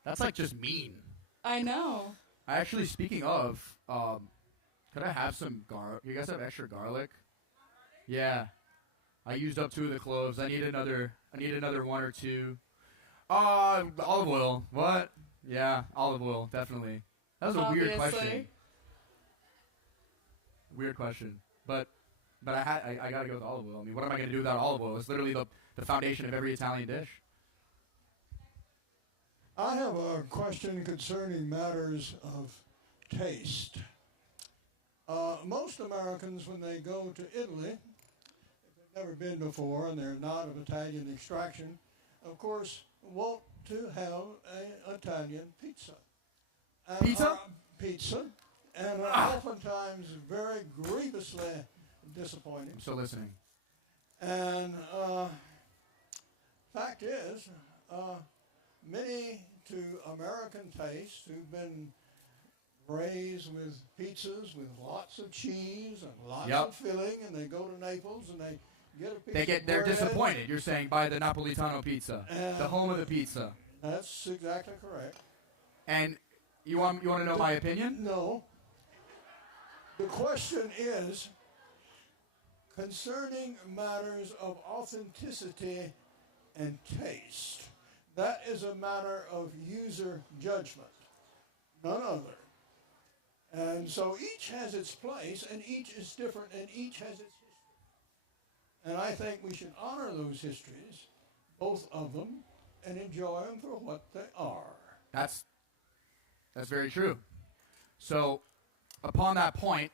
That's like just mean. I know. Actually, speaking of, could I have some garlic? You guys have extra garlic? Yeah. I used up 2 of the cloves. I need another 1 or 2. Olive oil. What? Yeah, olive oil, definitely. That was a weird question. Weird question. But I gotta go with olive oil. I mean, what am I gonna do without olive oil? It's literally the foundation of every Italian dish. I have a question concerning matters of taste. Most Americans, when they go to Italy, if they've never been before and they're not of Italian extraction, of course, want to have an Italian pizza. And Pizza? Pizza. And are oftentimes very grievously disappointed. I'm still listening. And fact is, many to American taste who've been raised with pizzas with lots of cheese and lots Yep. of filling, and they go to Naples and they get a piece of They're bread. disappointed. You're saying by the Napolitano pizza, the home of the pizza. That's exactly correct. And you want to know my opinion? No. The question is concerning matters of authenticity and taste. That is a matter of user judgment, none other. And so each has its place, and each is different, and each has its history. And I think we should honor those histories, both of them, and enjoy them for what they are. That's very true. So, upon that point,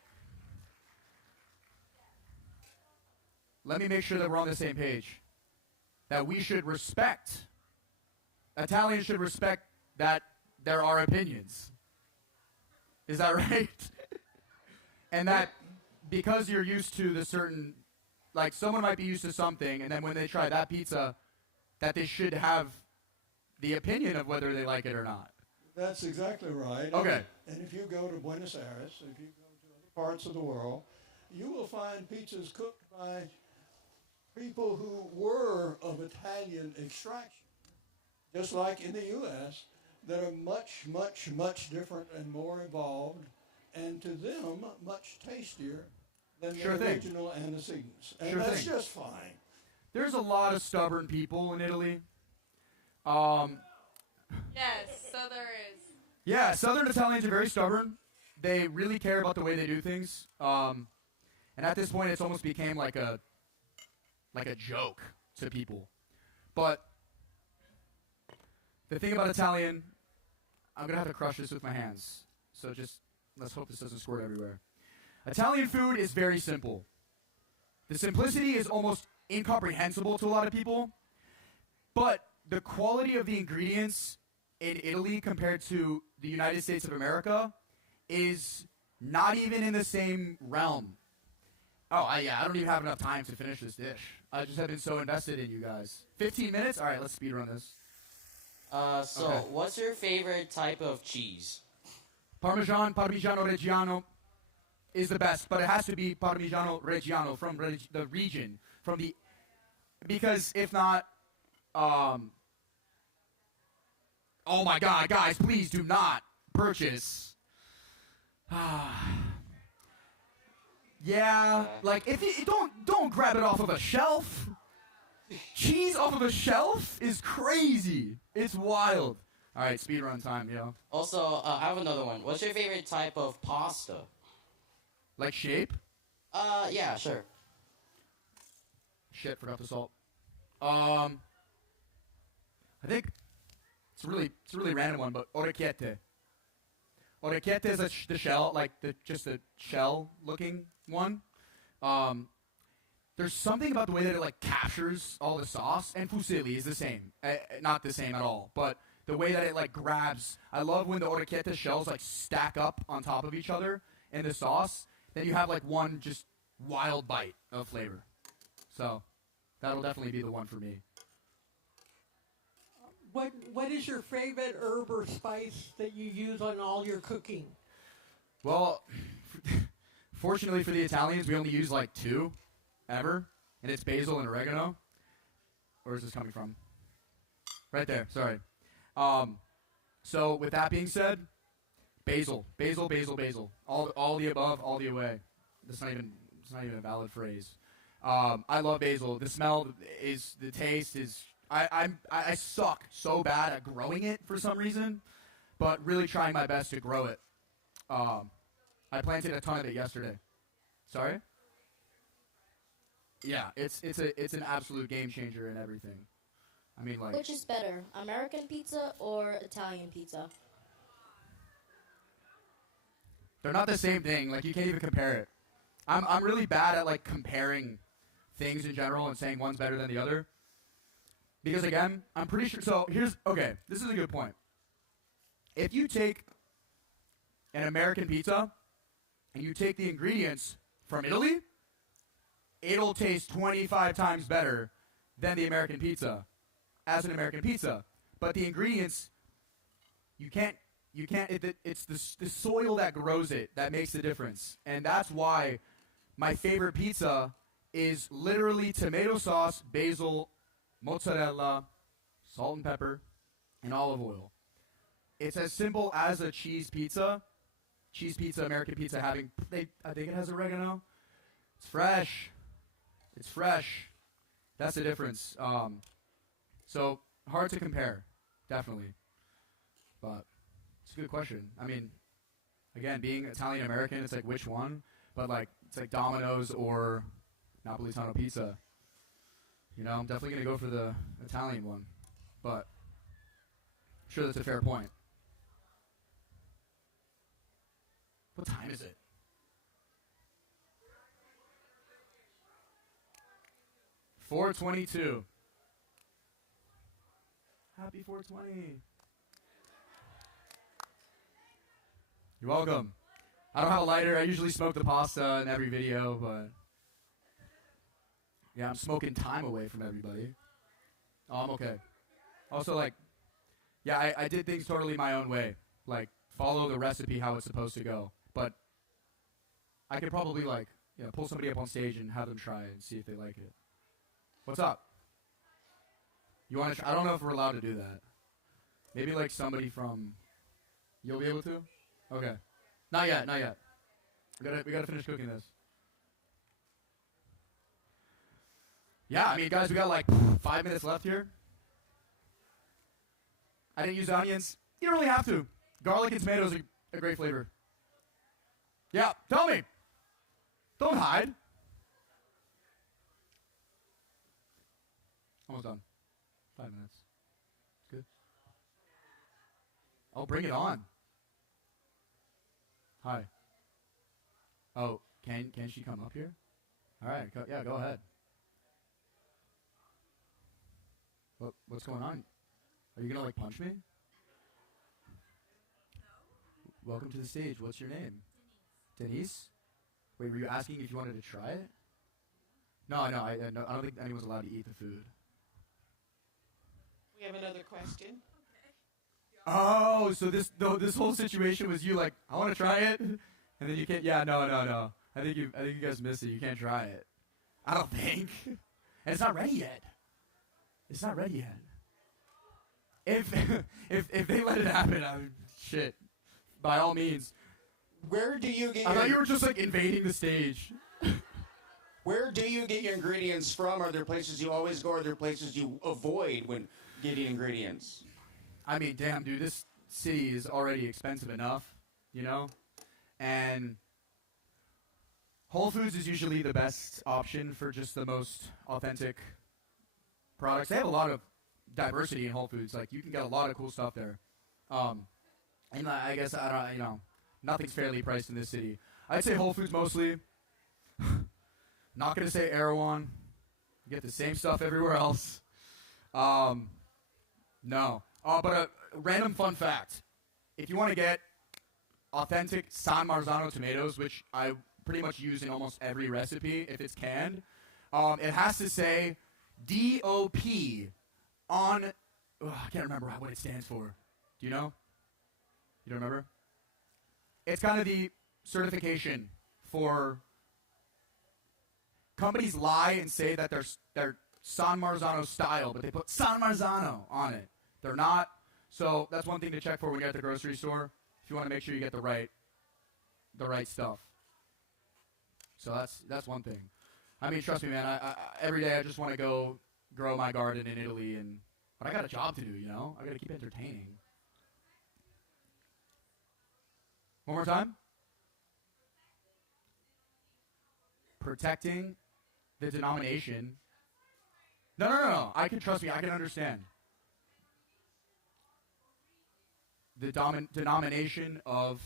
let me make sure that we're on the same page. That we should respect, Italians should respect that there are opinions. Is that right? And that because you're used to the certain, like someone might be used to something, and then when they try that pizza, that they should have the opinion of whether they like it or not. That's exactly right. Okay. And if you go to Buenos Aires, if you go to other parts of the world, you will find pizzas cooked by people who were of Italian extraction, just like in the U.S., that are much, much, much different and more evolved, and to them, much tastier than Sure the thing. original antecedents. And Sure that's thing. just fine. There's a lot of stubborn people in Italy. Yes, so there is. Yeah, Southern Italians are very stubborn. They really care about the way they do things. And at this point, it's almost became like a joke to people. But the thing about Italian, I'm going to have to crush this with my hands. So just let's hope this doesn't squirt everywhere. Italian food is very simple. The simplicity is almost incomprehensible to a lot of people. But the quality of the ingredients in Italy compared to the United States of America is not even in the same realm. Oh, I don't even have enough time to finish this dish. I just have been so invested in you guys. 15 minutes? All right, let's speed run this. Okay. What's your favorite type of cheese? Parmigiano Reggiano is the best, but it has to be Parmigiano Reggiano from the region, because if not, oh my God, guys, please do not purchase. Yeah, like if you don't grab it off of a shelf. Cheese off of a shelf is crazy. It's wild. All right, speed run time, yo. Also, I have another one. What's your favorite type of pasta? Like shape? Yeah, sure. Shit, forgot the salt. I think it's a really random one, but orecchiette. Orecchiette is the shell, like just a shell-looking one. There's something about the way that it like captures all the sauce, and fusilli is the same. Not the same at all, but the way that it like grabs. I love when the orecchiette shells like stack up on top of each other in the sauce. Then you have like one just wild bite of flavor. So that'll definitely be the one for me. What is your favorite herb or spice that you use on all your cooking? Well, fortunately for the Italians, we only use like 2 ever, and it's basil and oregano. Where is this coming from? Right there, sorry. So with that being said, basil. All the above, all the away. It's not even a valid phrase. I love basil. The smell is, the taste is, I suck so bad at growing it for some reason, but really trying my best to grow it. I planted a ton of it yesterday. Sorry? Yeah, it's an absolute game changer in everything. I mean, like, Which is better, American pizza or Italian pizza? they're not the same thing. Like, you can't even compare it. I'm really bad at like comparing things in general and saying one's better than the other. Because again, I'm pretty sure. So okay, this is a good point. If you take an American pizza and you take the ingredients from Italy, it'll taste 25 times better than the American pizza as an American pizza. But the ingredients, it's the soil that grows it that makes the difference. And that's why my favorite pizza is literally tomato sauce, basil, mozzarella, salt and pepper, and olive oil. It's as simple as a cheese pizza, American pizza I think it has oregano. It's fresh. It's fresh. That's the difference. So hard to compare, definitely. But it's a good question. I mean, again, being Italian American, it's like which one? But like it's like Domino's or Napolitano pizza. You know, I'm definitely gonna go for the Italian one. But I'm sure that's a fair point. What time is it? $4:22. Happy 420. You're welcome. I don't have a lighter. I usually smoke the pasta in every video, but yeah, I'm smoking time away from everybody. Oh, I'm okay. Also, like, yeah, I did things totally my own way. Like, follow the recipe how it's supposed to go. But I could probably, like, you know, pull somebody up on stage and have them try it and see if they like it. What's up? You want to? I don't know if we're allowed to do that. Maybe like somebody from. You'll be able to. Okay. Not yet. Not yet. We gotta finish cooking this. Yeah, I mean, guys, we got like 5 minutes left here. I didn't use onions. You don't really have to. Garlic and tomatoes are a great flavor. Yeah, tell me. Don't hide. Almost done. 5 minutes. Good. Oh, bring it on. Hi. Oh, can she come up here? All right. Yeah, go ahead. What's going on? Are you gonna like punch me? Welcome to the stage. What's your name? Denise. Wait, were you asking if you wanted to try it? No, I don't think anyone's allowed to eat the food. We have another question. Oh, so this whole situation was you like, I want to try it, and then you can't. Yeah, no. I think you guys missed it. You can't try it. I don't think. And it's not ready yet. It's not ready yet. If they let it happen, shit. By all means. Where do you get? I thought you were just like invading the stage. Where do you get your ingredients from? Are there places you always go? Or are there places you avoid when getting ingredients? I mean, damn, dude, this city is already expensive enough, you know? And Whole Foods is usually the best option for just the most authentic products. They have a lot of diversity in Whole Foods. Like, you can get a lot of cool stuff there. And I guess, nothing's fairly priced in this city. I'd say Whole Foods mostly. Not going to say Erewhon. You get the same stuff everywhere else. No. But a random fun fact. If you want to get authentic San Marzano tomatoes, which I pretty much use in almost every recipe if it's canned, it has to say DOP on... I can't remember what it stands for. Do you know? You don't remember? It's kind of the certification for... Companies lie and say that they're San Marzano style, but they put San Marzano on it. They're not. So that's one thing to check for when you're at the grocery store. If you want to make sure you get the right stuff. So that's one thing. I mean, trust me, man. I every day I just want to go grow my garden in Italy, but I got a job to do. You know, I got to keep entertaining. One more time. Protecting the denomination. No. Trust me, I can understand. The denomination of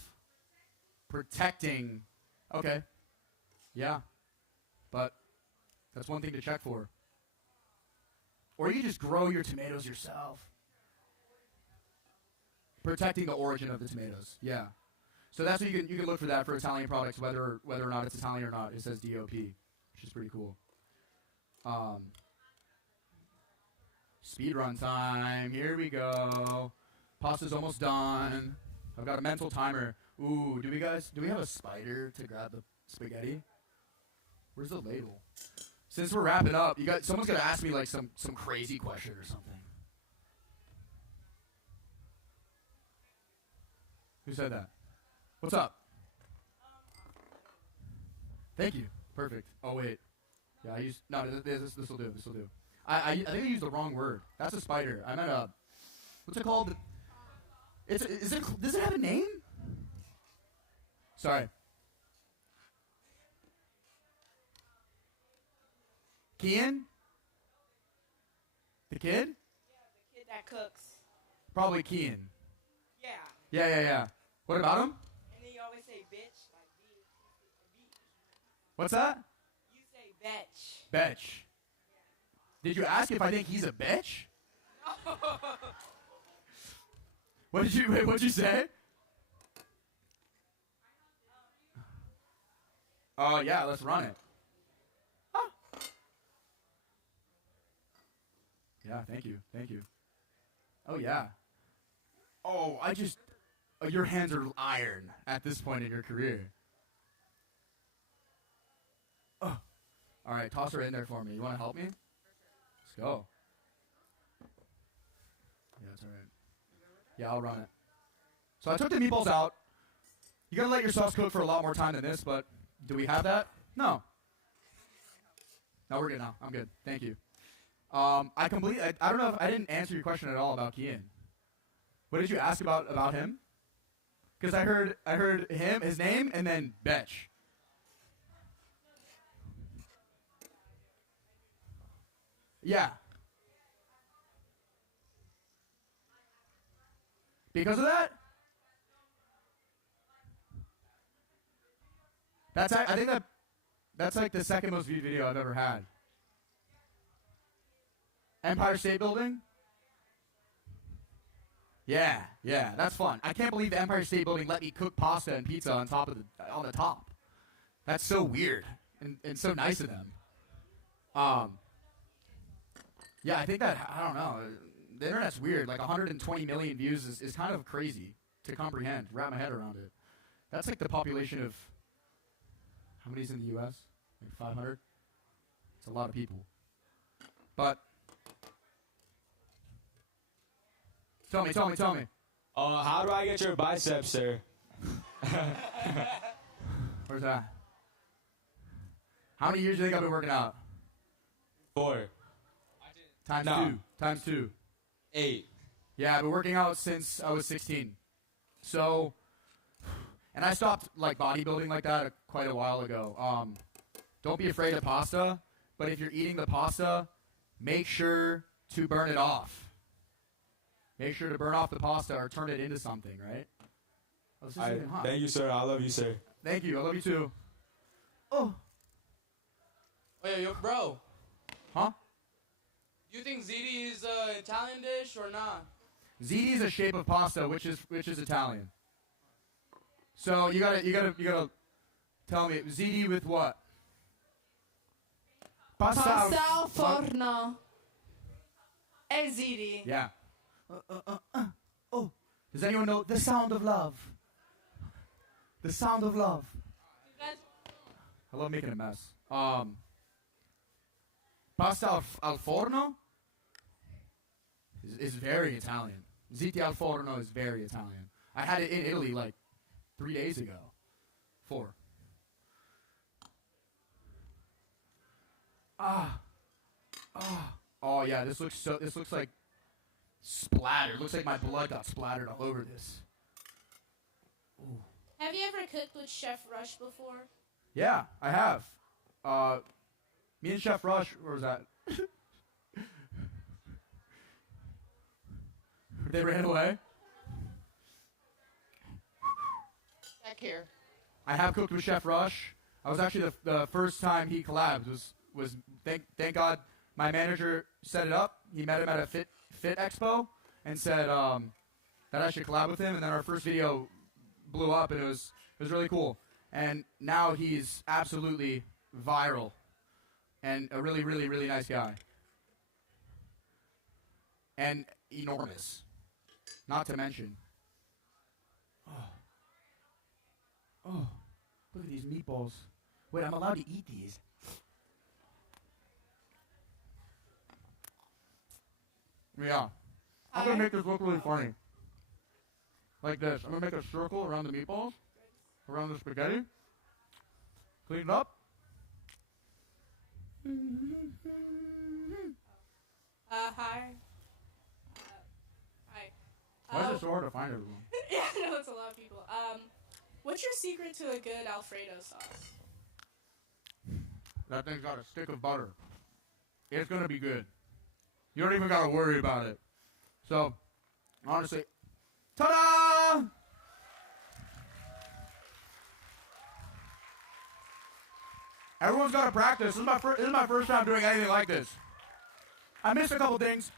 protecting. Okay. Yeah. But that's one thing to check for. Or you just grow your tomatoes yourself. Protecting the origin of the tomatoes. Yeah. So that's what you can look for that for Italian products, whether or not it's Italian or not. It says DOP, which is pretty cool. Speed run time. Here we go. Pasta's almost done. I've got a mental timer. Ooh, do we have a spider to grab the spaghetti? Where's the ladle? Since we're wrapping up, someone's gonna ask me like some crazy question or something. Who said that? What's up? Thank you. Perfect. Oh wait. Yeah, this will do. This will do. I think I used the wrong word. That's a spider. I meant a. What's it called? Does it have a name? Sorry. Kian? The kid? Yeah, the kid that cooks. Probably Kian. Yeah. Yeah. What about him? And then you always say bitch, like B. What's that? You say betch. Betch. Did you ask if I think he's a bitch? No. What'd you say? Oh yeah, let's run it. Ah. Yeah, thank you. Oh yeah. Oh, your hands are iron at this point in your career. Oh. All right, toss her in there for me. You want to help me? Let's go. Yeah, that's all right. Yeah, I'll run it. So I took the meatballs out. You gotta let your sauce cook for a lot more time than this, but do we have that? No. No, we're good now. I'm good. Thank you. I don't know if I didn't answer your question at all about Kian. What did you ask about him? Because I heard him, his name, and then Betch. Yeah. Because of that? I think that's like the second most viewed video I've ever had. Empire State Building? Yeah, that's fun. I can't believe the Empire State Building let me cook pasta and pizza on the top. That's so weird and so nice of them. Yeah, I think I don't know. The internet's weird. Like 120 million views is kind of crazy to comprehend, wrap my head around it. That's like the population of, how many's in the U.S.? Like 500? It's a lot of people. But, tell me. How do I get your biceps, sir? Where's that? How many years do you think I've been working out? 4. Times two. 8. Yeah, I've been working out since I was 16. So, and I stopped like bodybuilding like that quite a while ago. Don't be afraid of pasta, but if you're eating the pasta, make sure to burn it off. Make sure to burn off the pasta or turn it into something, right? Oh, this is even hot. Thank you, sir. I love you, sir. Thank you. I love you too. Oh. Wait, yo, bro. Huh? Do you think ziti is an Italian dish or not? Ziti is a shape of pasta, which is Italian. So you gotta tell me ziti with what? Pasta al forno. E ziti. Yeah. Oh, does anyone know the sound of love? The sound of love. I love making a mess. Pasta al forno is very Italian. Ziti al forno is very Italian. I had it in Italy like 3 days ago. 4. Oh yeah, this looks like splattered. Looks like my blood got splattered all over this. Ooh. Have you ever cooked with Chef Rush before? Yeah, I have. Me and Chef Rush, where was that? They ran away? Back here. I have cooked with Chef Rush. I was actually the first time he collabed was thank God My manager set it up. He met him at a Fit Expo and said that I should collab with him. And then our first video blew up, and it was really cool. And now he's absolutely viral and a really, really, really nice guy. And enormous. Not to mention. Oh, look at these meatballs. Wait, I'm allowed to eat these. Yeah. I'm going to make this look really funny. Like this. I'm going to make a circle around the meatballs, around the spaghetti. Clean it up. Hi. Why is it so hard to find everyone? Yeah, I know it's a lot of people. What's your secret to a good Alfredo sauce? That thing's got a stick of butter. It's going to be good. You don't even got to worry about it. So, honestly, ta-da! Everyone's got to practice. This is my first time doing anything like this. I missed a couple things,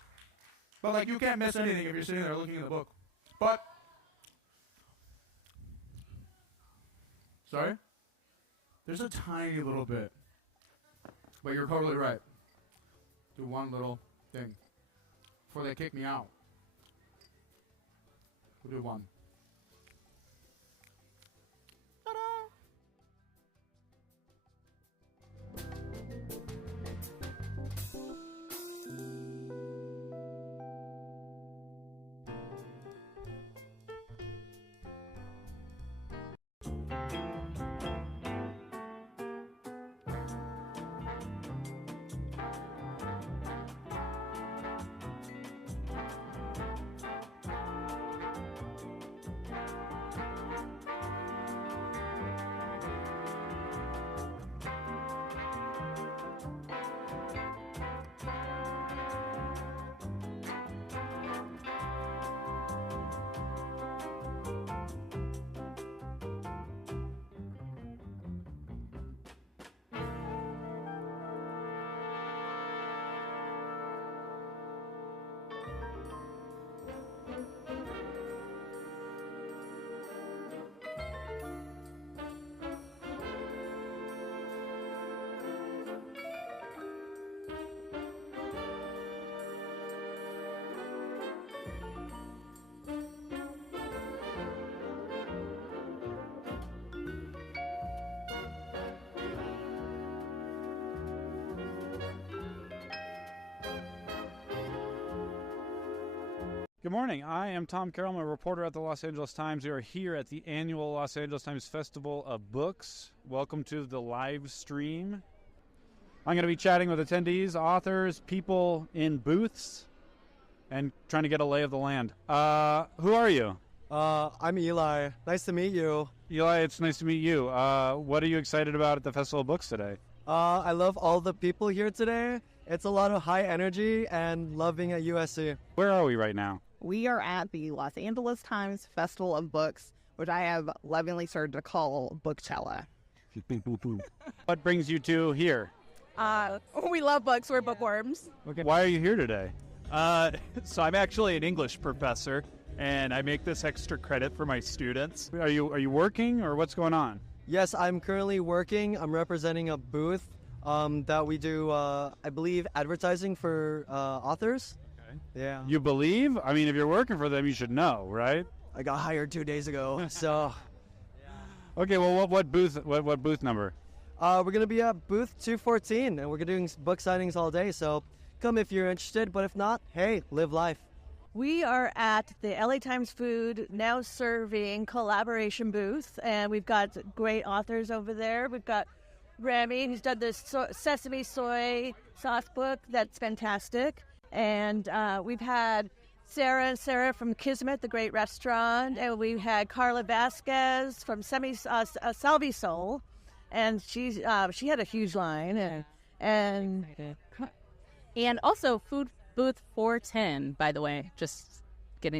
but like you can't miss anything if you're sitting there looking in the book. But, sorry? There's a tiny little bit. But you're totally right. Do one little thing before they kick me out. We'll do one. Good morning. I am Tom Carroll. I'm a reporter at the Los Angeles Times. We are here at the annual Los Angeles Times Festival of Books. Welcome to the live stream. I'm going to be chatting with attendees, authors, people in booths, and trying to get a lay of the land. Who are you? I'm Eli. Nice to meet you. Eli, it's nice to meet you. What are you excited about at the Festival of Books today? I love all the people here today. It's a lot of high energy and loving at USC. Where are we right now? We are at the Los Angeles Times Festival of Books, which I have lovingly started to call Bookchella. What brings you two here? We love books. We're bookworms. Okay. Why are you here today? So I'm actually an English professor, and I make this extra credit for my students. Are you working, or what's going on? Yes, I'm currently working. I'm representing a booth that we do, I believe, advertising for authors. Yeah. You believe? I mean, if you're working for them, you should know, right? I got hired 2 days ago, so. Okay, well, what booth number? We're going to be at booth 214, and we're doing book signings all day, so come if you're interested, but if not, hey, live life. We are at the LA Times Food Now Serving collaboration booth, and we've got great authors over there. We've got Remy, who's done this sesame soy sauce book. That's fantastic. And we've had Sarah from Kismet, the great restaurant, and we had Carla Vasquez from Salvi Soul, and she had a huge line, and also Food Booth 410, by the way, just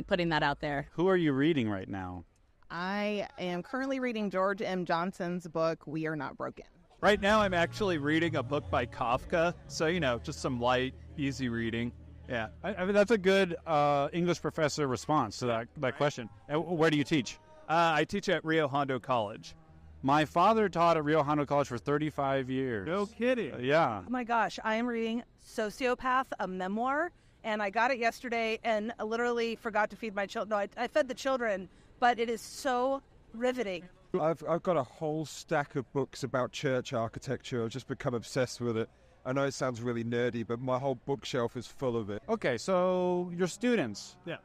putting that out there. Who are you reading right now? I am currently reading George M. Johnson's book, We Are Not Broken. Right now, I'm actually reading a book by Kafka, so, just some light, easy reading. Yeah. I mean, that's a good English professor response to that question. Where do you teach? I teach at Rio Hondo College. My father taught at Rio Hondo College for 35 years. No kidding. Yeah. Oh my gosh, I am reading Sociopath, a memoir, and I got it yesterday and I literally forgot to feed my children. No, I fed the children, but it is so riveting. I've got a whole stack of books about church architecture. I've just become obsessed with it. I know it sounds really nerdy, but my whole bookshelf is full of it. Okay, so your students. Yeah.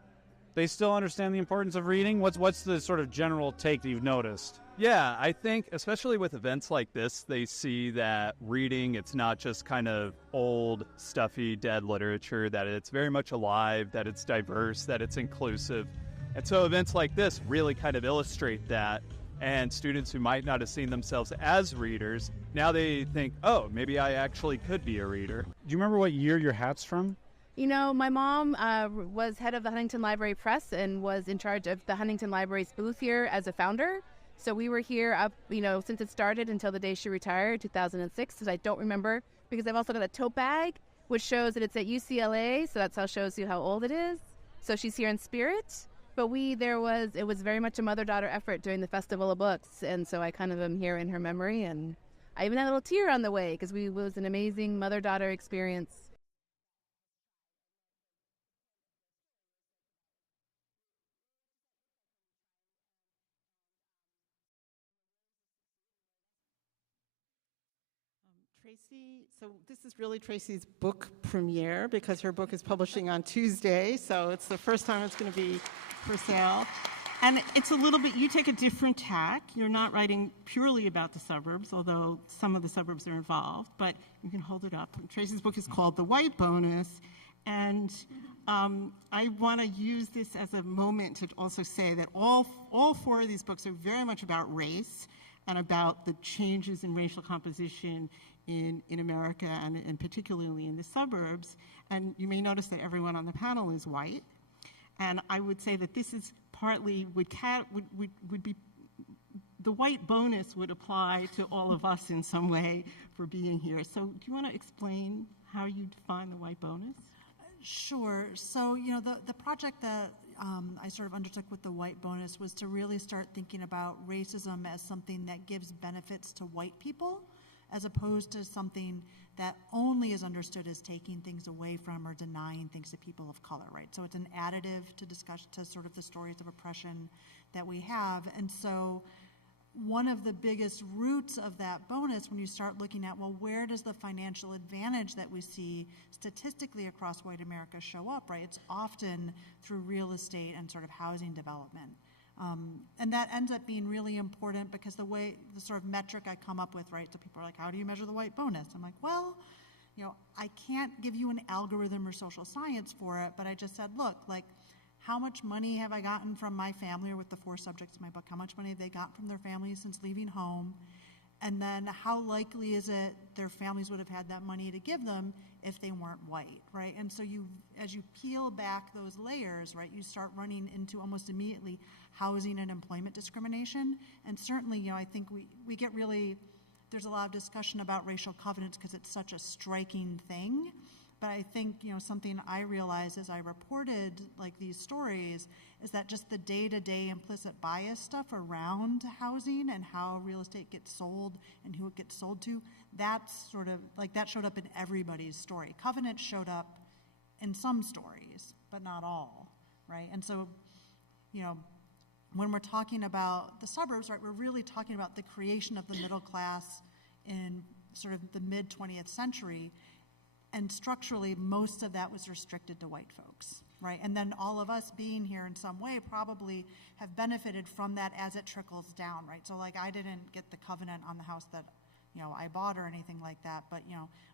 They still understand the importance of reading? What's the sort of general take that you've noticed? Yeah, I think especially with events like this, they see that reading, it's not just kind of old, stuffy, dead literature, that it's very much alive, that it's diverse, that it's inclusive. And so events like this really kind of illustrate that. And students who might not have seen themselves as readers, now they think, oh, maybe I actually could be a reader. Do you remember what year your hat's from? My mom was head of the Huntington Library Press and was in charge of the Huntington Library's booth here as a founder. So we were here up, since it started until the day she retired, 2006, because I don't remember, because I've also got a tote bag, which shows that it's at UCLA, so that's how shows you how old it is. So she's here in spirit. But it was very much a mother-daughter effort during the Festival of Books, and so I kind of am here in her memory, and I even had a little tear on the way, because it was an amazing mother-daughter experience. Tracy, so this is really Tracy's book premiere because her book is publishing on Tuesday, so it's the first time it's going to be for sale. And it's a little bit, you take a different tack. You're not writing purely about the suburbs, although some of the suburbs are involved, but you can hold it up. Tracy's book is called The White Bonus, and I want to use this as a moment to also say that all four of these books are very much about race and about the changes in racial composition in America and particularly in the suburbs. And you may notice that everyone on the panel is white. And I would say that this is partly would be the white bonus would apply to all of us in some way for being here. So do you want to explain how you define the white bonus? Sure. So, the project that I sort of undertook with the white bonus was to really start thinking about racism as something that gives benefits to white people as opposed to something that only is understood as taking things away from or denying things to people of color, right? So it's an additive to discuss to sort of the stories of oppression that we have. And so one of the biggest roots of that bonus, when you start looking at, well, where does the financial advantage that we see statistically across white America show up, right? It's often through real estate and sort of housing development. And that ends up being really important because the sort of metric I come up with, right? So people are like, how do you measure the white bonus? I'm like, well, I can't give you an algorithm or social science for it, but I just said, look, like, how much money have I gotten from my family, or with the 4 subjects in my book, how much money have they gotten from their families since leaving home? And then how likely is it their families would have had that money to give them if they weren't white, right? And so as you peel back those layers, right, you start running into almost immediately housing and employment discrimination. And certainly, I think we get really, there's a lot of discussion about racial covenants because it's such a striking thing. But I think, something I realized as I reported like these stories is that just the day-to-day implicit bias stuff around housing and how real estate gets sold and who it gets sold to, that's sort of like that showed up in everybody's story. Covenant showed up in some stories, but not all, right? And so, when we're talking about the suburbs, right, we're really talking about the creation of the middle class in sort of the mid-20th century. And structurally, most of that was restricted to white folks, right? And then all of us being here in some way probably have benefited from that as it trickles down, right? So like I didn't get the covenant on the house that, I bought or anything like that, but,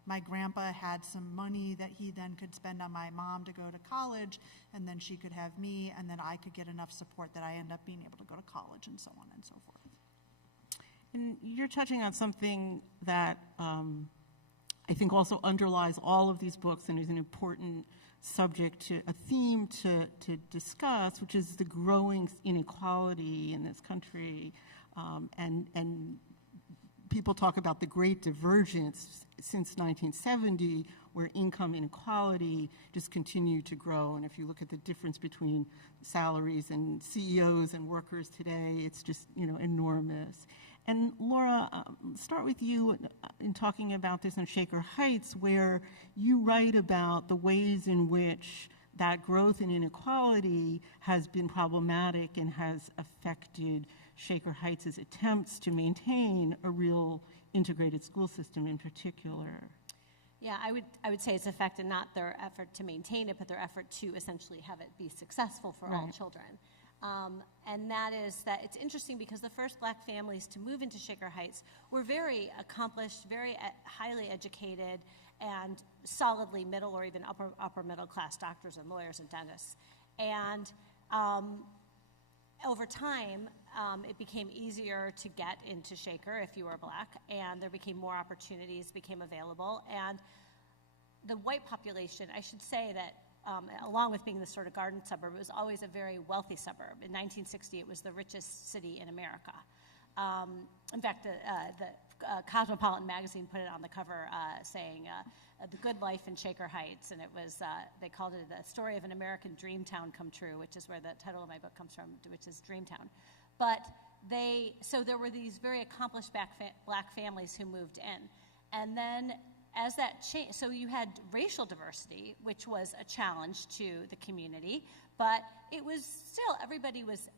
my grandpa had some money that he then could spend on my mom to go to college, and then she could have me, and then I could get enough support that I end up being able to go to college and so on and so forth. And you're touching on something that I think also underlies all of these books and is an important subject a theme to discuss, which is the growing inequality in this country and people talk about the great divergence since 1970, where income inequality just continued to grow. And if you look at the difference between salaries and CEOs and workers today, it's just, enormous. And Laura, start with you in talking about this in Shaker Heights, where you write about the ways in which that growth in inequality has been problematic and has affected Shaker Heights' attempts to maintain a real integrated school system in particular. Yeah, I would say it's affected not their effort to maintain it, but their effort to essentially have it be successful for all children. And that is that it's interesting because the first Black families to move into Shaker Heights were very accomplished, very highly educated, and solidly middle or even upper middle class doctors and lawyers and dentists. And over time, it became easier to get into Shaker if you were Black, and there became more opportunities became available. And the white population, I should say that along with being the sort of garden suburb, it was always a very wealthy suburb. In 1960, it was the richest city in America. In fact, the Cosmopolitan magazine put it on the cover saying, The Good Life in Shaker Heights, and it was, they called it the story of an American dream town come true, which is where the title of my book comes from, which is Dreamtown. But so there were these very accomplished Black families who moved in. And then as that changed, so you had racial diversity, which was a challenge to the community, but it was still, everybody was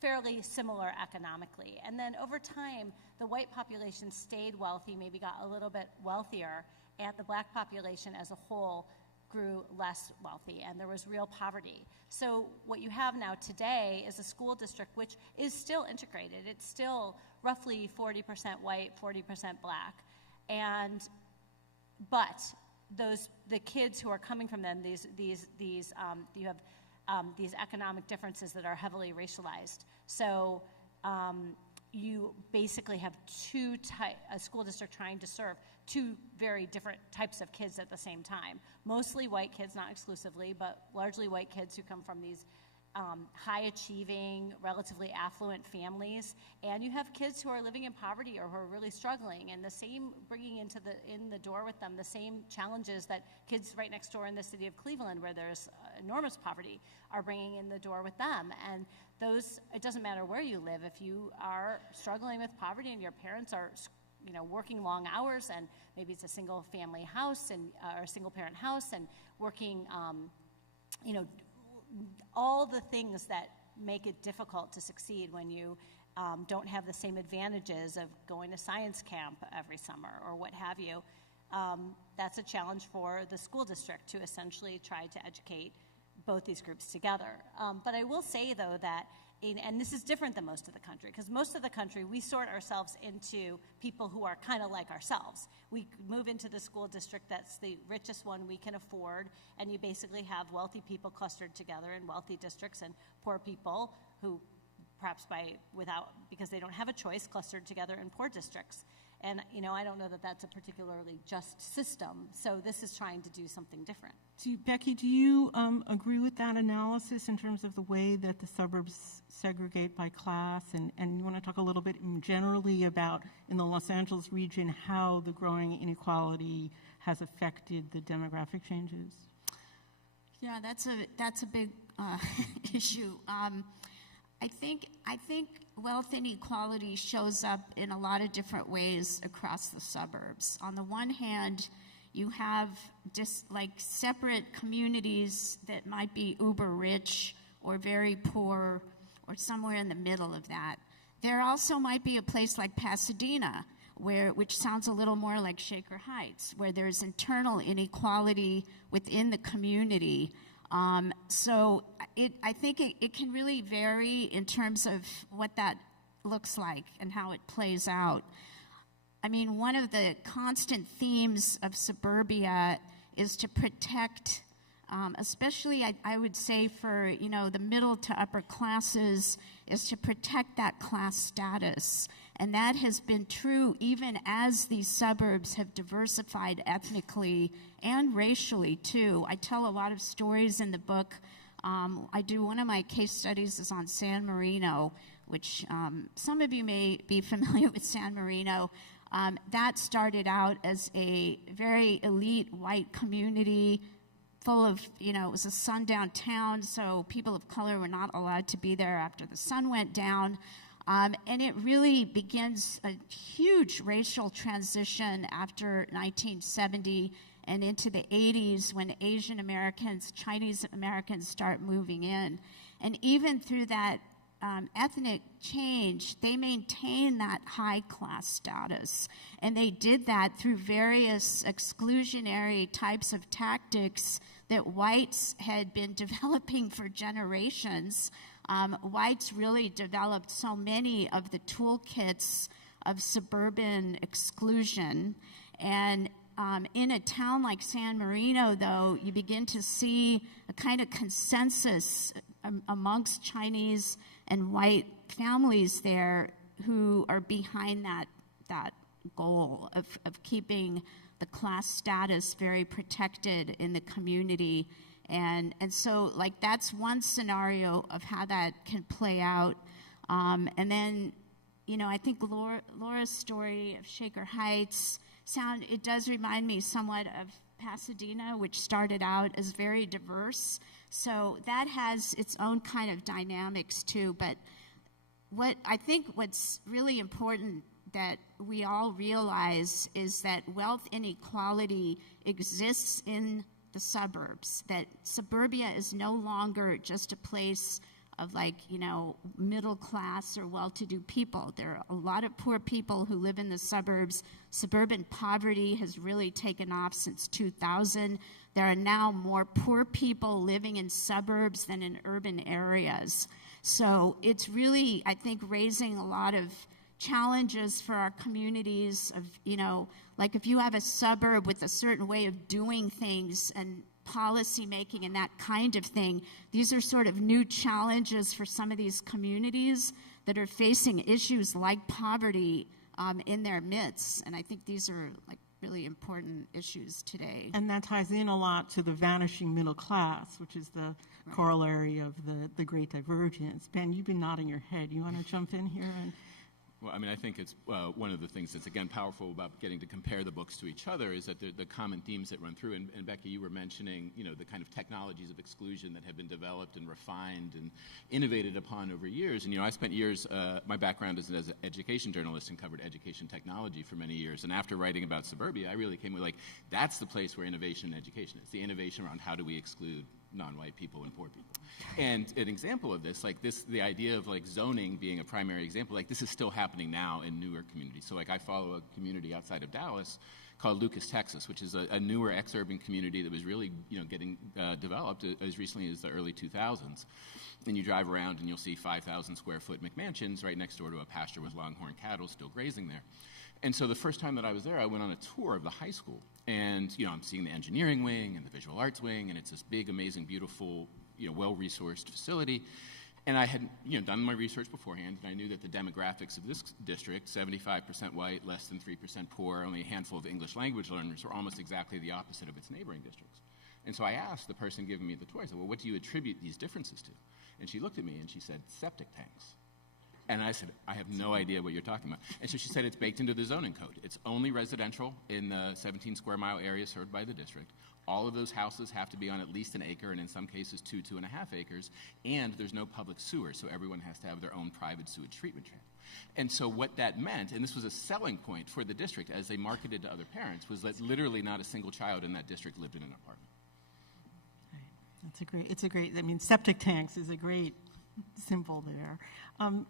fairly similar economically. And then over time, the white population stayed wealthy, maybe got a little bit wealthier, and the Black population as a whole grew less wealthy, and there was real poverty. So what you have now today is a school district which is still integrated. It's still roughly 40% white, 40% Black, but the kids who are coming from them, you have these economic differences that are heavily racialized. So you basically have a school district trying to serve two very different types of kids at the same time. Mostly white kids, not exclusively, but largely white kids who come from these high-achieving, relatively affluent families, and you have kids who are living in poverty or who are really struggling, and the same bringing in the door with them the same challenges that kids right next door in the city of Cleveland, where there's enormous poverty, are bringing in the door with them. And it doesn't matter where you live, if you are struggling with poverty and your parents are working long hours, and maybe it's a single-family house or a single-parent house, and working, all the things that make it difficult to succeed when you don't have the same advantages of going to science camp every summer or what have you. That's a challenge for the school district to essentially try to educate both these groups together. But I will say, though, that and this is different than most of the country, because most of the country, we sort ourselves into people who are kind of like ourselves. We move into the school district that's the richest one we can afford, and you basically have wealthy people clustered together in wealthy districts, and poor people who perhaps because they don't have a choice, clustered together in poor districts. And, I don't know that that's a particularly just system, so this is trying to do something different. Becky, do you agree with that analysis in terms of the way that the suburbs segregate by class? And you want to talk a little bit generally about, in the Los Angeles region, how the growing inequality has affected the demographic changes? Yeah, that's a big issue. I think wealth inequality shows up in a lot of different ways across the suburbs. On the one hand, you have just separate communities that might be uber rich or very poor or somewhere in the middle of that. There also might be a place like Pasadena, which sounds a little more like Shaker Heights, where there's internal inequality within the community. So I think it can really vary in terms of what that looks like and how it plays out. I mean, one of the constant themes of suburbia is to protect, especially I would say for the middle to upper classes, is to protect that class status. And that has been true even as these suburbs have diversified ethnically and racially, too. I tell a lot of stories in the book. One of my case studies is on San Marino, which some of you may be familiar with San Marino. That started out as a very elite white community full of, it was a sundown town, so people of color were not allowed to be there after the sun went down. And it really begins a huge racial transition after 1970 and into the 80s when Asian Americans, Chinese Americans start moving in. And even through that ethnic change, they maintain that high class status. And they did that through various exclusionary types of tactics that whites had been developing for generations. Whites really developed so many of the toolkits of suburban exclusion. And in a town like San Marino, though, you begin to see a kind of consensus amongst Chinese and white families there who are behind that goal of keeping the class status very protected in the community. And so, like, that's one scenario of how that can play out. And then, I think Laura's story of Shaker Heights, it does remind me somewhat of Pasadena, which started out as very diverse. So that has its own kind of dynamics too. But what's really important that we all realize is that wealth inequality exists in the suburbs, that suburbia is no longer just a place of middle class or well-to-do people. There are a lot of poor people who live in the suburbs. Suburban poverty has really taken off since 2000. There are now more poor people living in suburbs than in urban areas. So it's really, I think, raising a lot of challenges for our communities of, if you have a suburb with a certain way of doing things and policy making and that kind of thing, these are sort of new challenges for some of these communities that are facing issues like poverty in their midst. And I think these are really important issues today. And that ties in a lot to the vanishing middle class, which is the corollary of the Great Divergence. Ben, you've been nodding your head. You want to jump in here? Well, I think it's one of the things that's, again, powerful about getting to compare the books to each other is that the common themes that run through. And Becky, you were mentioning, the kind of technologies of exclusion that have been developed and refined and innovated upon over years. And, I spent years, my background is as an education journalist and covered education technology for many years. And after writing about suburbia, I really came with, that's the place where innovation in education is, the innovation around how do we exclude non-white people and poor people. And an example of this, the idea of zoning being a primary example, this is still happening now in newer communities. So I follow a community outside of Dallas called Lucas, Texas, which is a newer ex-urban community that was really, getting developed as recently as the early 2000s. And you drive around and you'll see 5,000 square foot McMansions right next door to a pasture with longhorn cattle still grazing there. And so the first time that I was there, I went on a tour of the high school. And, I'm seeing the engineering wing and the visual arts wing, and it's this big, amazing, beautiful, well-resourced facility. And I had, done my research beforehand, and I knew that the demographics of this district, 75% white, less than 3% poor, only a handful of English language learners, were almost exactly the opposite of its neighboring districts. And so I asked the person giving me the tour, I said, well, what do you attribute these differences to? And she looked at me and she said, septic tanks. And I said, I have no idea what you're talking about. And so she said, it's baked into the zoning code. It's only residential in the 17 square mile area served by the district. All of those houses have to be on at least an acre, and in some cases 2.5 acres, and there's no public sewer, so everyone has to have their own private sewage treatment plant. And so what that meant, and this was a selling point for the district as they marketed to other parents, was that literally not a single child in that district lived in an apartment. It's a great, septic tanks is a great symbol there.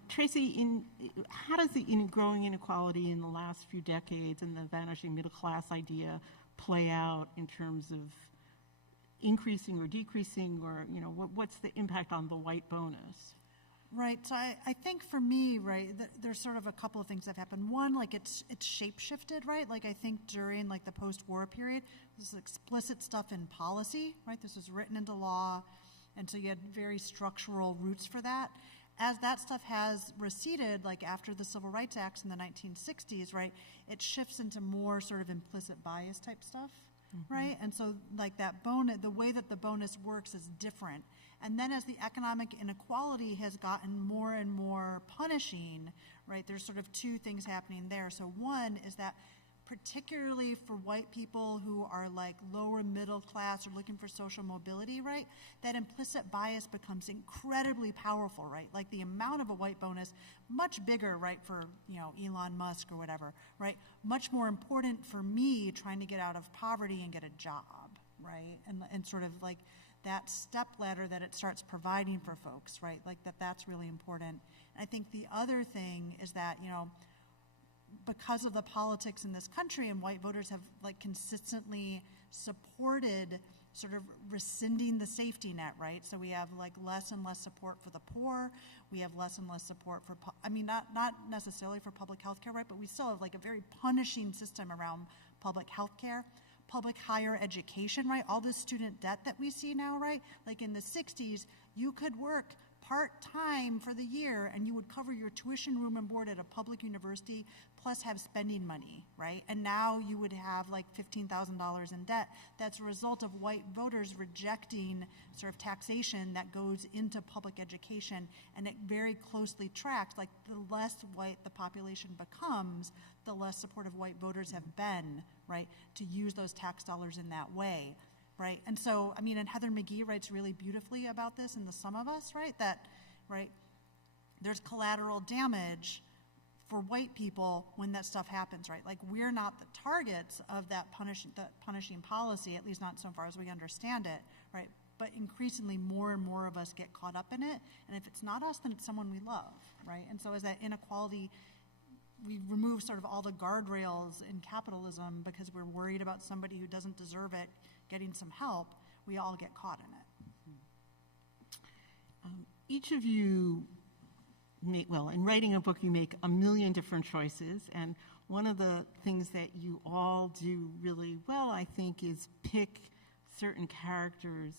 Tracy, how does the growing inequality in the last few decades and the vanishing middle class idea play out in terms of increasing or decreasing, or what's the impact on the white bonus? Right. So I think for me, right, there's sort of a couple of things that have happened. One, it's shape shifted, right? I think during the post-war period, this is explicit stuff in policy, right? This was written into law, and so you had very structural roots for that. As that stuff has receded, after the Civil Rights Acts in the 1960s, right, it shifts into more sort of implicit bias type stuff. right? And so like that bonus, the way that the bonus works is different. And then as the economic inequality has gotten more and more punishing, right, there's sort of two things happening there. So one is that particularly for white people who are like lower middle class or looking for social mobility, right, that implicit bias becomes incredibly powerful, right? Like the amount of a white bonus, much bigger, right, for, Elon Musk or whatever, right? Much more important for me trying to get out of poverty and get a job, right? And sort of like that step ladder that it starts providing for folks, right? Like that's really important. And I think the other thing is that, because of the politics in this country, and white voters have like consistently supported sort of rescinding the safety net, right? So we have like less and less support for the poor. We have less and less support for, not necessarily for public health care, right? But we still have like a very punishing system around public health care. Public higher education, right? All this student debt that we see now, right? Like in the 60s, you could work part-time for the year and you would cover your tuition, room, and board at a public university plus have spending money, right? And now you would have like $15,000 in debt. That's a result of white voters rejecting sort of taxation that goes into public education, and it very closely tracks, like the less white the population becomes, the less supportive white voters have been, right, to use those tax dollars in that way. Right, and so, and Heather McGhee writes really beautifully about this in The Sum of Us, right, that, right, there's collateral damage for white people when that stuff happens, right? Like, we're not the targets of that punishing policy, at least not so far as we understand it, right? But increasingly more and more of us get caught up in it, and if it's not us, then it's someone we love, right? And so as that inequality, we remove sort of all the guardrails in capitalism because we're worried about somebody who doesn't deserve it getting some help, we all get caught in it. Each of you, in writing a book, you make a million different choices, and one of the things that you all do really well, I think, is pick certain characters,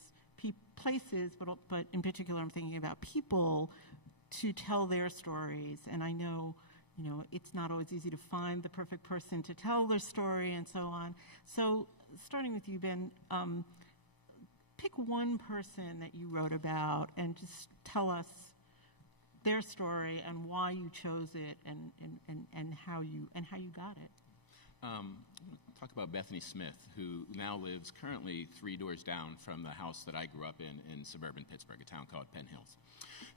places, but in particular I'm thinking about people, to tell their stories. And I know, it's not always easy to find the perfect person to tell their story and so on. So starting with you, Ben, pick one person that you wrote about and just tell us their story and why you chose it and how you got it. Talk about Bethany Smith, who now lives currently 3 doors down from the house that I grew up in suburban Pittsburgh, a town called Penn Hills.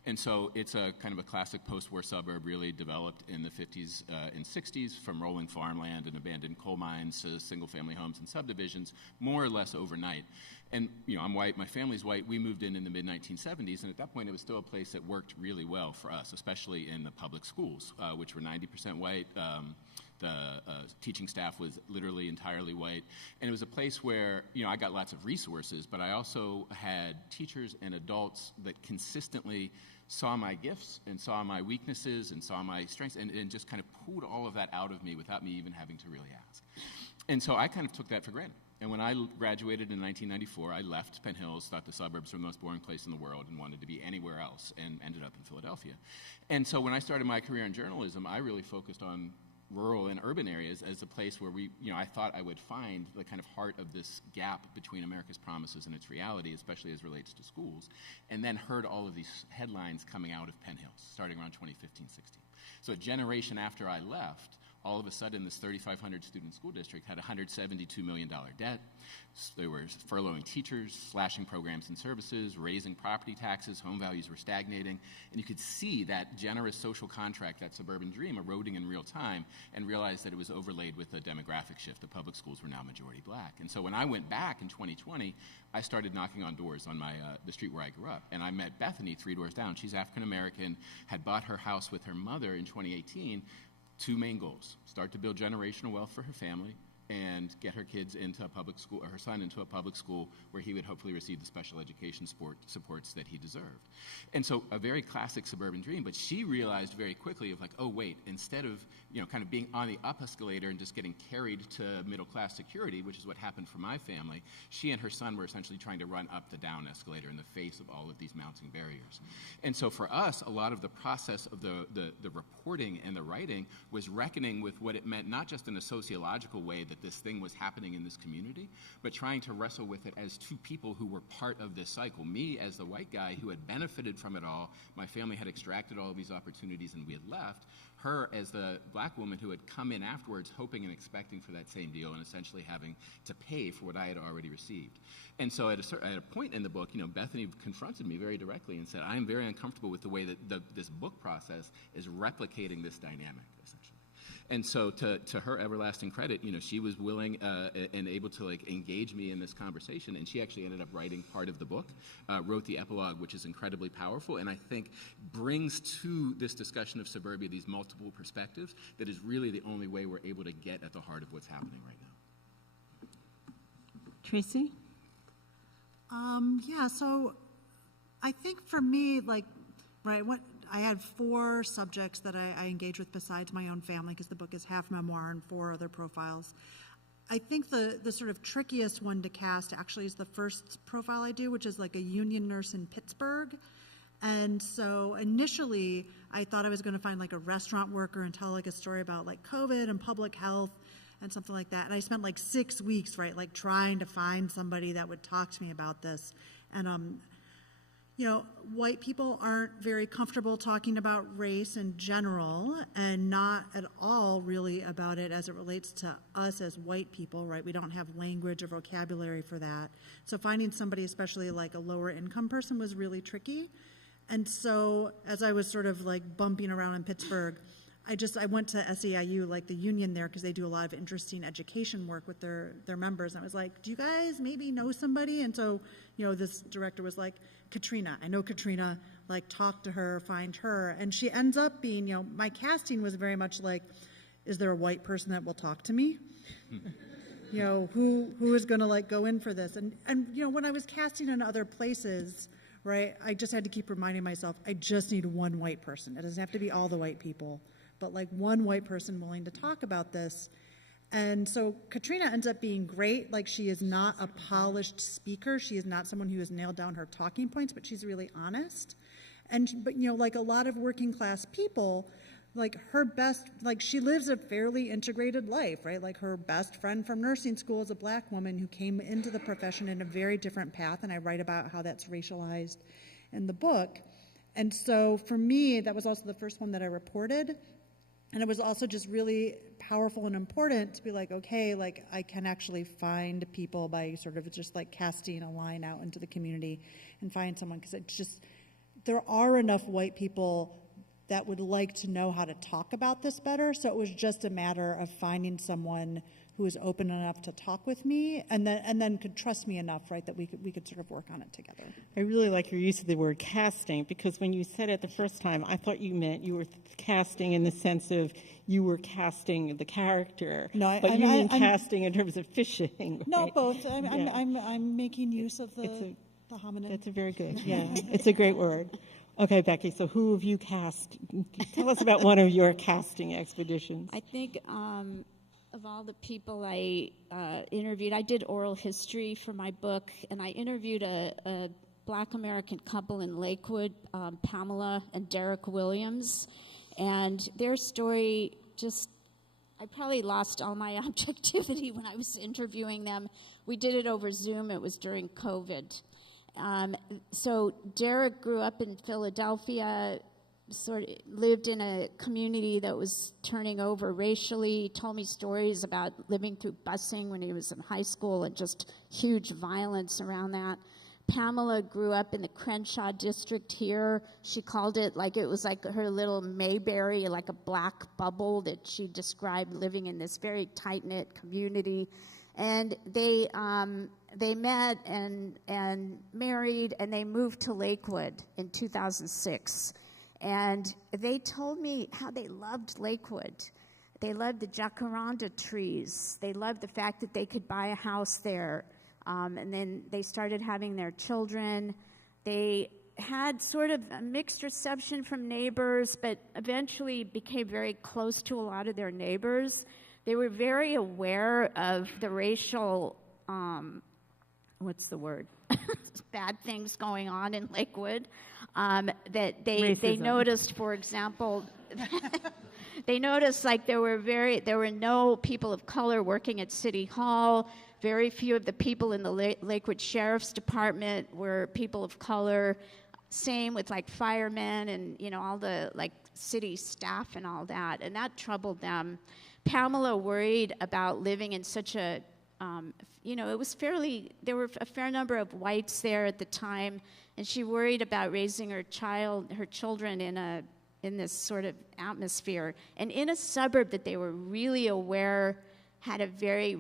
And so it's a kind of a classic post-war suburb, really developed in the 50s and 60s from rolling farmland and abandoned coal mines to single-family homes and subdivisions, more or less overnight. And, I'm white, my family's white. We moved in the mid-1970s, and at that point it was still a place that worked really well for us, especially in the public schools, which were 90% white. The teaching staff was literally entirely white. And it was a place where, I got lots of resources, but I also had teachers and adults that consistently saw my gifts and saw my weaknesses and saw my strengths and just kind of pulled all of that out of me without me even having to really ask. And so I kind of took that for granted. And when I graduated in 1994, I left Penn Hills, thought the suburbs were the most boring place in the world and wanted to be anywhere else, and ended up in Philadelphia. And so when I started my career in journalism, I really focused on rural and urban areas as a place where I thought I would find the kind of heart of this gap between America's promises and its reality, especially as relates to schools, and then heard all of these headlines coming out of Penn Hills, starting around 2015-16. So a generation after I left, all of a sudden this 3,500 student school district had a $172 million debt. They were furloughing teachers, slashing programs and services, raising property taxes, home values were stagnating, and you could see that generous social contract, that suburban dream, eroding in real time, and realized that it was overlaid with a demographic shift. The public schools were now majority black. And so when I went back in 2020, I started knocking on doors on the street where I grew up, and I met Bethany 3 doors down. She's African American, had bought her house with her mother in 2018. 2 main goals: start to build generational wealth for her family and get her kids into a public school, or her son into a public school where he would hopefully receive the special education supports that he deserved. And so a very classic suburban dream, but she realized very quickly of like, oh wait, instead of kind of being on the up escalator and just getting carried to middle class security, which is what happened for my family, she and her son were essentially trying to run up the down escalator in the face of all of these mounting barriers. And so for us, a lot of the process of the reporting and the writing was reckoning with what it meant, not just in a sociological way that this thing was happening in this community, but trying to wrestle with it as two people who were part of this cycle. Me as the white guy who had benefited from it all, my family had extracted all of these opportunities and we had left. Her as the black woman who had come in afterwards hoping and expecting for that same deal and essentially having to pay for what I had already received. And so at a point in the book, Bethany confronted me very directly and said, I am very uncomfortable with the way that this book process is replicating this dynamic, essentially. And so to her everlasting credit, she was willing and able to engage me in this conversation, and she actually ended up writing part of the book, wrote the epilogue, which is incredibly powerful, and I think brings to this discussion of suburbia these multiple perspectives that is really the only way we're able to get at the heart of what's happening right now. Tracy? Yeah, so I think for me, I had 4 subjects that I engage with besides my own family, because the book is half memoir and 4 other profiles. I think the sort of trickiest one to cast actually is the first profile I do, which is like a union nurse in Pittsburgh. And so initially I thought I was going to find like a restaurant worker and tell like a story about like COVID and public health and something like that. And I spent like 6 weeks, trying to find somebody that would talk to me about this. And white people aren't very comfortable talking about race in general, and not at all really about it as it relates to us as white people, right? We don't have language or vocabulary for that. So finding somebody, especially like a lower income person, was really tricky. And so as I was sort of like bumping around in Pittsburgh, I went to SEIU, like the union there, because they do a lot of interesting education work with their members. And I was like, do you guys maybe know somebody? And so, this director was like, Katrina. I know Katrina, talk to her, find her. And she ends up being, my casting was very much like, is there a white person that will talk to me? Who is going to go in for this? And when I was casting in other places, right, I just had to keep reminding myself, I just need one white person. It doesn't have to be all the white people, but one white person willing to talk about this. And so Katrina ends up being great. She is not a polished speaker. She is not someone who has nailed down her talking points, but she's really honest. But a lot of working class people, her best, she lives a fairly integrated life, right? Her best friend from nursing school is a black woman who came into the profession in a very different path, and I write about how that's racialized in the book. And so for me, that was also the first one that I reported. And it was also just really powerful and important to be okay, I can actually find people by sort of just casting a line out into the community and find someone, because it's just, there are enough white people that would like to know how to talk about this better. So it was just a matter of finding someone who was open enough to talk with me and then could trust me enough, right, that we could sort of work on it together. I really like your use of the word casting, because when you said it the first time, I thought you meant you were casting in the sense of you were casting the character. No, but you mean casting in terms of fishing. Right? No, both. I'm making use of the homonym. That's a very good. Yeah, it's a great word. Okay, Becky. So who have you cast? Tell us about one of your casting expeditions. I think. Of all the people I interviewed, I did oral history for my book, and I interviewed a Black American couple in Lakewood, Pamela and Derek Williams, and their story I probably lost all my objectivity when I was interviewing them. We did it over Zoom. It was during COVID. So Derek grew up in Philadelphia, sort of lived in a community that was turning over racially. He told me stories about living through busing when he was in high school and just huge violence around that. Pamela grew up in the Crenshaw district here. She called it it was like her little Mayberry, like a black bubble that she described, living in this very tight-knit community. And they met and married, and they moved to Lakewood in 2006. And they told me how they loved Lakewood. They loved the jacaranda trees. They loved the fact that they could buy a house there. And then they started having their children. They had sort of a mixed reception from neighbors, but eventually became very close to a lot of their neighbors. They were very aware of the racial, bad things going on in Lakewood. That they noticed, for example, They noticed like there were no people of color working at City Hall. Very few of the people in the Lakewood Sheriff's Department were people of color. Same with like firemen and, you know, all the like city staff and all that. And that troubled them. Pamela worried about living in such a, you know, there were a fair number of whites there at the time. And she worried about raising her children in this sort of atmosphere. And in a suburb that they were really aware had a very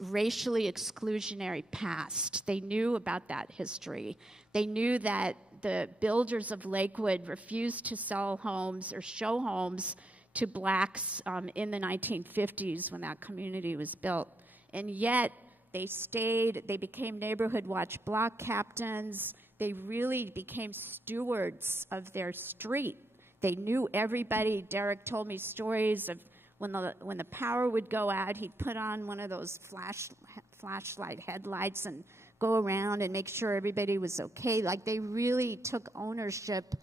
racially exclusionary past. They knew about that history. They knew that the builders of Lakewood refused to sell homes or show homes to blacks in the 1950s when that community was built. And yet they stayed, they became neighborhood watch block captains. They really became stewards of their street. They knew everybody. Derek told me stories of when the power would go out, he'd put on one of those flashlight headlights and go around and make sure everybody was okay. Like they really took ownership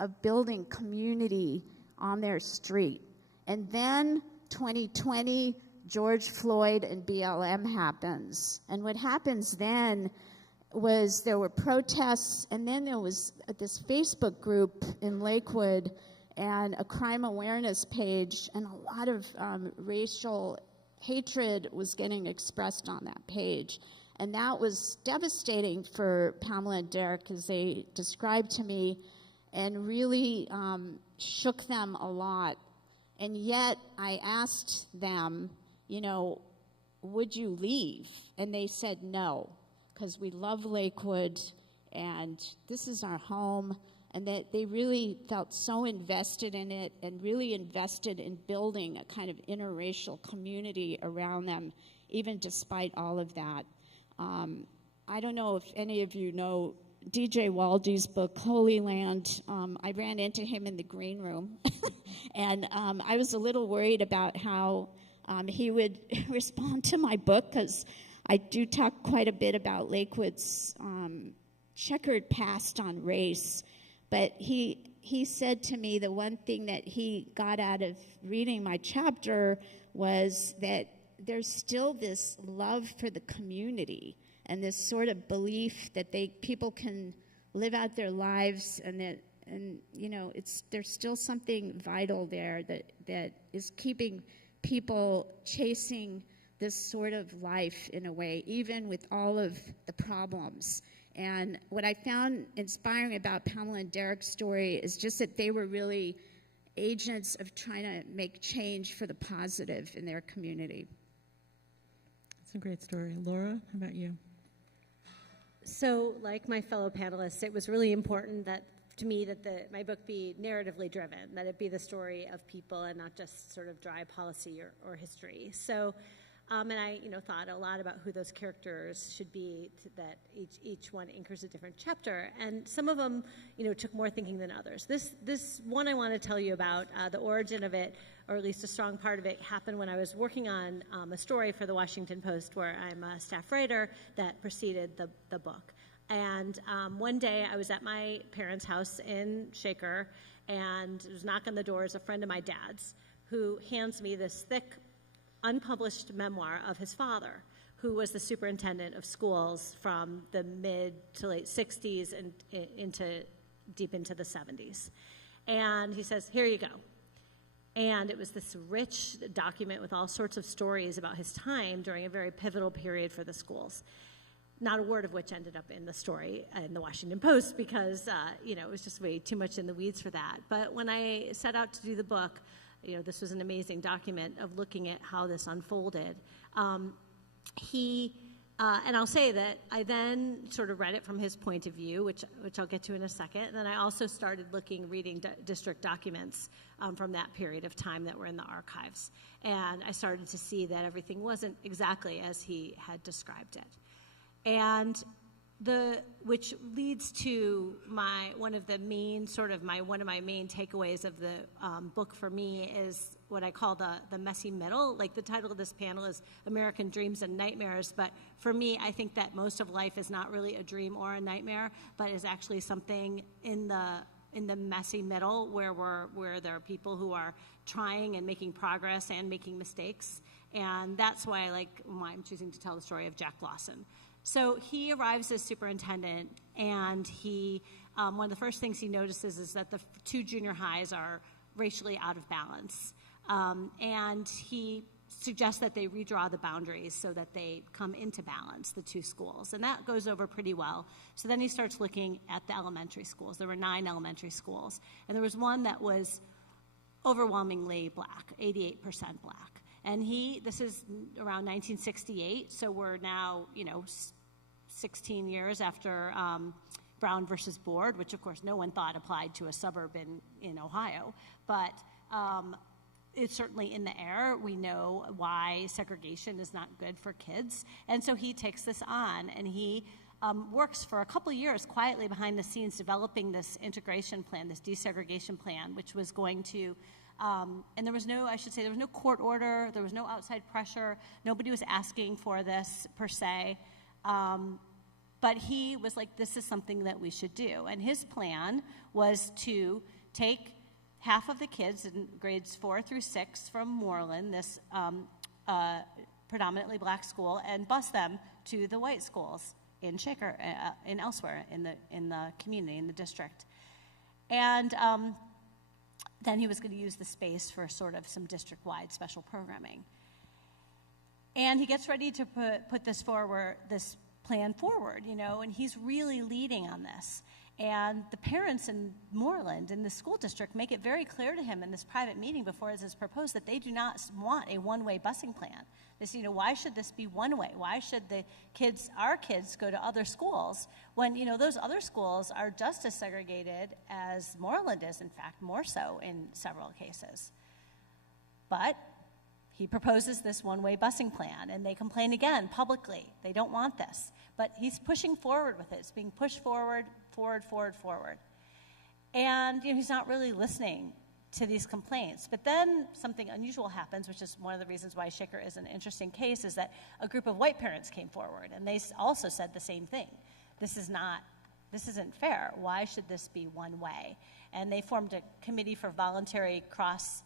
of building community on their street. And then 2020, George Floyd and BLM happens. And what happens then was there were protests, and then there was this Facebook group in Lakewood and a crime awareness page, and a lot of racial hatred was getting expressed on that page. And that was devastating for Pamela and Derek, as they described to me, and really shook them a lot. And yet I asked them, you know, would you leave? And they said no, because we love Lakewood, and this is our home, and that they really felt so invested in it and really invested in building a kind of interracial community around them, even despite all of that. I don't know if any of you know DJ Waldy's book, Holy Land. I ran into him in the green room, and I was a little worried about how he would respond to my book, because I do talk quite a bit about Lakewood's checkered past on race. But he said to me the one thing that he got out of reading my chapter was that there's still this love for the community and this sort of belief that people can live out their lives, and you know, there's still something vital there that is keeping people chasing this sort of life in a way, even with all of the problems. And what I found inspiring about Pamela and Derek's story is just that they were really agents of trying to make change for the positive in their community. That's a great story. Laura, how about you? So, like my fellow panelists, it was really important to me that my book be narratively driven, that it be the story of people and not just sort of dry policy or history. So, and I, thought a lot about who those characters should be, that each one anchors a different chapter. And some of them, took more thinking than others. This one I want to tell you about, the origin of it, or at least a strong part of it, happened when I was working on a story for the Washington Post, where I'm a staff writer, that preceded the book. And one day I was at my parents' house in Shaker, and it was knock on the door as a friend of my dad's, who hands me this thick, unpublished memoir of his father, who was the superintendent of schools from the mid to late 60s and deep into the 70s. And he says, "Here you go." And it was this rich document with all sorts of stories about his time during a very pivotal period for the schools. Not a word of which ended up in the story in the Washington Post, because it was just way too much in the weeds for that. But when I set out to do the book, this was an amazing document of looking at how this unfolded. And I'll say that I then sort of read it from his point of view, which I'll get to in a second. And then I also started reading district documents from that period of time that were in the archives. And I started to see that everything wasn't exactly as he had described it. And which leads to one of my main takeaways of the book for me is what I call the messy middle. Like, the title of this panel is American Dreams and Nightmares, but for me, I think that most of life is not really a dream or a nightmare, but is actually something in the messy middle where there are people who are trying and making progress and making mistakes. And that's why I'm choosing to tell the story of Jack Lawson. So he arrives as superintendent, and he one of the first things he notices is that the two junior highs are racially out of balance. And he suggests that they redraw the boundaries so that they come into balance, the two schools. And that goes over pretty well. So then he starts looking at the elementary schools. There were 9 elementary schools. And there was one that was overwhelmingly black, 88% black. And this is around 1968, so we're now, 16 years after Brown versus Board, which of course no one thought applied to a suburb in Ohio. But it's certainly in the air. We know why segregation is not good for kids. And so he takes this on, and he works for a couple years quietly behind the scenes developing this integration plan, this desegregation plan, which was going to, and there was no court order, there was no outside pressure, nobody was asking for this per se, but he was like, this is something that we should do. And his plan was to take half of the kids in grades 4 through 6 from Moreland, this predominantly black school, and bus them to the white schools in Shaker and elsewhere in the community, in the district. And then he was going to use the space for sort of some district-wide special programming. And he gets ready to put this plan forward, and he's really leading on this. And the parents in Moreland, in the school district, make it very clear to him in this private meeting before this is proposed that they do not want a one-way busing plan. They say, why should this be one way? Why should our kids go to other schools when, those other schools are just as segregated as Moreland is, in fact, more so in several cases. But he proposes this one-way busing plan, and they complain again publicly. They don't want this. But he's pushing forward with it. It's being pushed forward. And he's not really listening to these complaints. But then something unusual happens, which is one of the reasons why Shaker is an interesting case, is that a group of white parents came forward, and they also said the same thing. This isn't fair. Why should this be one way? And they formed a committee for voluntary cross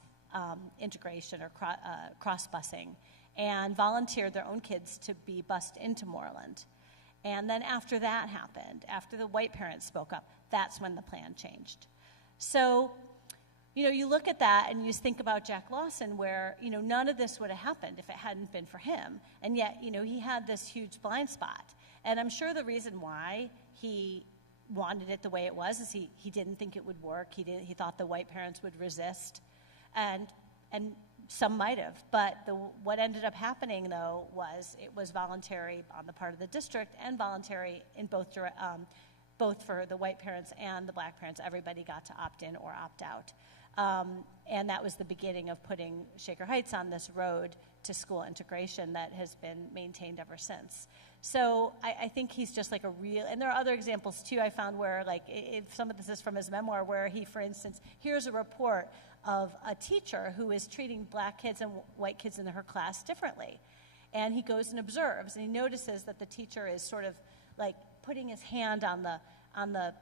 integration or cross-busing, and volunteered their own kids to be bused into Moreland. And then after that happened, after the white parents spoke up, that's when the plan changed. So, you look at that and you think about Jack Lawson, where, none of this would have happened if it hadn't been for him. And yet, he had this huge blind spot. And I'm sure the reason why he wanted it the way it was is he didn't think it would work. He thought the white parents would resist. And some might have, but what ended up happening, though, was it was voluntary on the part of the district and voluntary in both for the white parents and the black parents. Everybody got to opt in or opt out. And that was the beginning of putting Shaker Heights on this road to school integration that has been maintained ever since. So I think he's just like a real, and there are other examples too I found where, if some of this is from his memoir, where he, for instance, here's a report of a teacher who is treating black kids and white kids in her class differently. And he goes and observes, and he notices that the teacher is sort of like putting his hand on the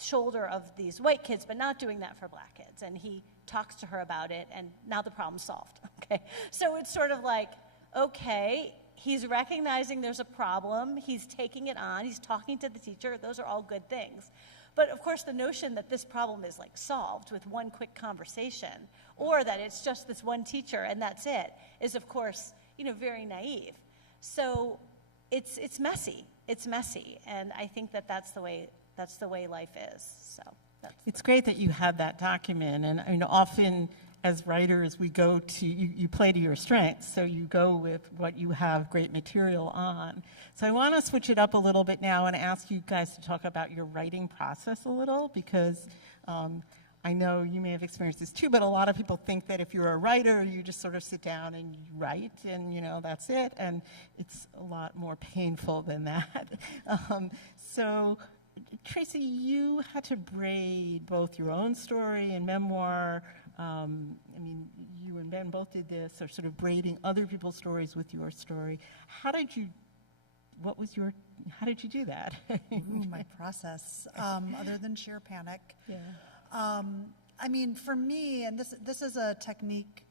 shoulder of these white kids, but not doing that for black kids. And he talks to her about it, and now the problem's solved, okay? So it's sort of like, okay, he's recognizing there's a problem, he's taking it on, he's talking to the teacher, those are all good things. But of course, the notion that this problem is solved with one quick conversation, or that it's just this one teacher and that's it, is of course, very naive. So it's messy. It's messy, and I think that's the way life is. So it's great that you had that document, and often as writers we go to you play to your strengths, so you go with what you have great material on. So I want to switch it up a little bit now and ask you guys to talk about your writing process a little, because I know you may have experienced this too, but a lot of people think that if you're a writer, you just sort of sit down and you write and that's it, and it's a lot more painful than that. So Tracy, you had to braid both your own story and memoir. You and Ben both did this, or sort of braiding other people's stories with your story. How did you do that? My process, other than sheer panic. Yeah. I mean, for me, and this is a technique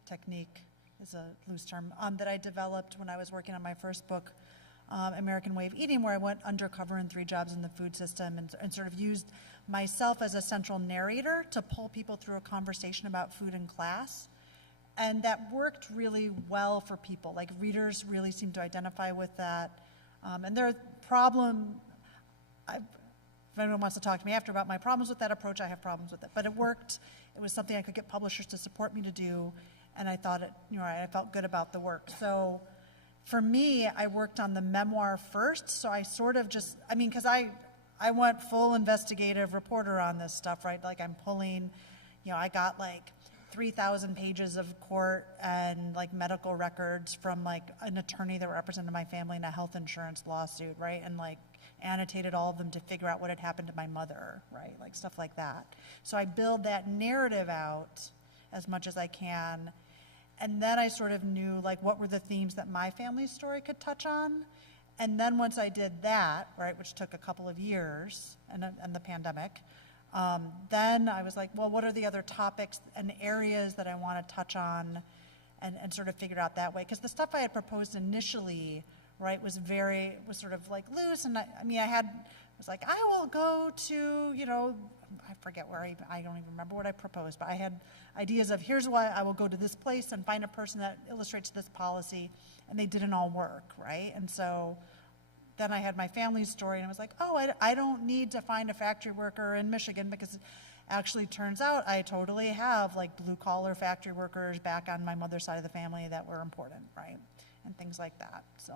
is a loose term, that I developed when I was working on my first book, American Way of Eating, where I went undercover in 3 jobs in the food system and sort of used myself as a central narrator to pull people through a conversation about food in class. And that worked really well for people. Like, readers really seemed to identify with that. And their problem, if anyone wants to talk to me after about my problems with that approach, I have problems with it. But it worked. It was something I could get publishers to support me to do. And I thought I felt good about the work. So for me, I worked on the memoir first. So I sort of just, because I went full investigative reporter on this stuff, right? Like, I'm pulling, I got like 3,000 pages of court and like medical records from like an attorney that represented my family in a health insurance lawsuit, right? And like annotated all of them to figure out what had happened to my mother, right? Like stuff like that. So I build that narrative out as much as I can. And then I sort of knew like what were the themes that my family's story could touch on. And then once I did that, right, which took a couple of years and the pandemic, then I was like, well, what are the other topics and areas that I want to touch on and sort of figure it out that way? Because the stuff I had proposed initially, right, was sort of like loose. And I was like, I will go to, I forget where I don't even remember what I proposed, but I had ideas of here's why I will go to this place and find a person that illustrates this policy, and they didn't all work, right? And so then I had my family's story, and I was like, oh, I don't need to find a factory worker in Michigan, because it actually turns out I totally have like blue-collar factory workers back on my mother's side of the family that were important, right? And things like that, so.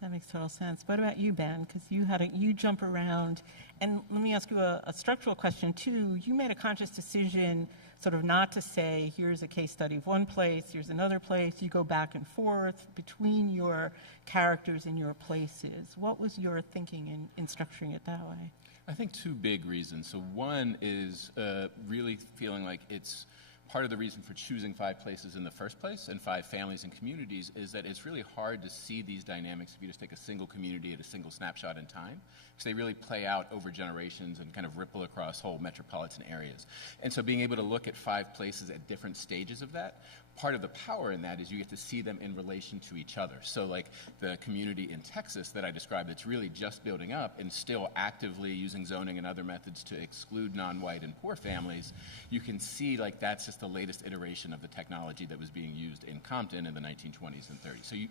That makes total sense. What about you, Ben? Because you jump around. And let me ask you a structural question, too. You made a conscious decision sort of not to say, here's a case study of one place, here's another place. You go back and forth between your characters and your places. What was your thinking in structuring it that way? I think 2 big reasons. So one is really feeling like it's part of the reason for choosing 5 places in the first place and 5 families and communities is that it's really hard to see these dynamics if you just take a single community at a single snapshot in time, because they really play out over generations and kind of ripple across whole metropolitan areas. And so being able to look at 5 places at different stages of that, part of the power in that is you get to see them in relation to each other. So like the community in Texas that I described that's really just building up and still actively using zoning and other methods to exclude non-white and poor families, you can see like that's just the latest iteration of the technology that was being used in Compton in the 1920s and 30s. So you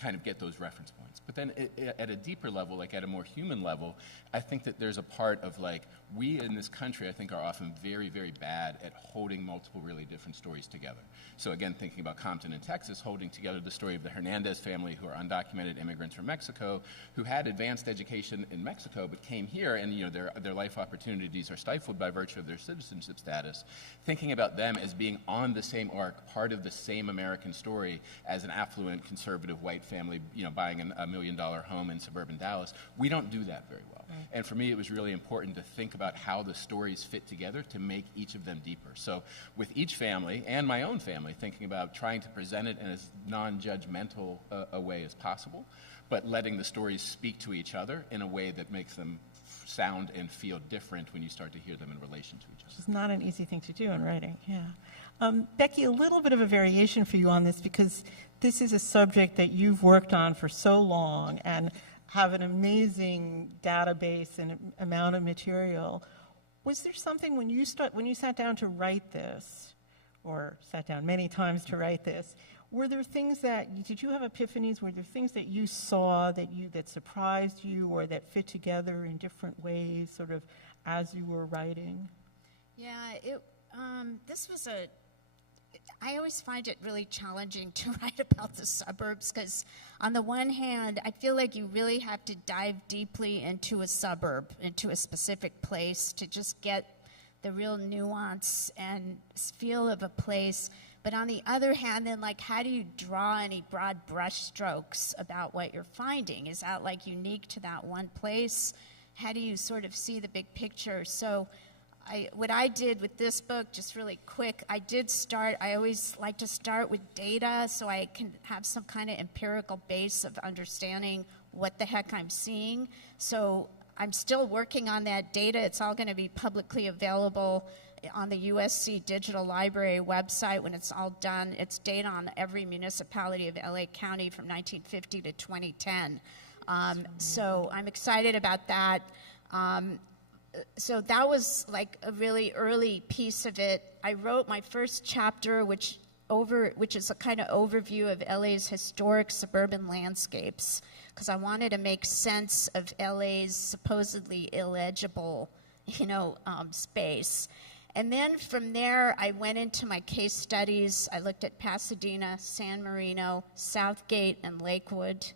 kind of get those reference points. But then at a deeper level, like at a more human level, I think that there's a part of like, we in this country, I think, are often very, very bad at holding multiple really different stories together. So again, thinking about Compton in Texas, holding together the story of the Hernandez family, who are undocumented immigrants from Mexico, who had advanced education in Mexico, but came here and their life opportunities are stifled by virtue of their citizenship status. Thinking about them as being on the same arc, part of the same American story as an affluent conservative white family, buying a $1 million home in suburban Dallas. We don't do that very well. Right. And for me, it was really important to think about how the stories fit together to make each of them deeper. So with each family, and my own family, thinking about trying to present it in as non-judgmental a way as possible, but letting the stories speak to each other in a way that makes them sound and feel different when you start to hear them in relation to each other. It's not an easy thing to do in writing, yeah. Becky, a little bit of a variation for you on this, because this is a subject that you've worked on for so long and have an amazing database and amount of material. Was there something when you sat down to write this, or sat down many times to write this, were there things did you have epiphanies? Were there things that you saw that surprised you or that fit together in different ways sort of as you were writing? Yeah, I always find it really challenging to write about the suburbs because on the one hand, I feel like you really have to dive deeply into a suburb, into a specific place to just get the real nuance and feel of a place. But on the other hand, then how do you draw any broad brush strokes about what you're finding? Is that unique to that one place? How do you sort of see the big picture? So what I did with this book, just really quick, I always like to start with data so I can have some kind of empirical base of understanding what the heck I'm seeing. So I'm still working on that data. It's all going to be publicly available on the USC Digital Library website when it's all done. It's data on every municipality of LA County from 1950 to 2010. So I'm excited about that. So that was like a really early piece of it. I wrote my first chapter, which is a kind of overview of LA's historic suburban landscapes, because I wanted to make sense of LA's supposedly illegible, space. And then from there, I went into my case studies. I looked at Pasadena, San Marino, Southgate, and Lakewood.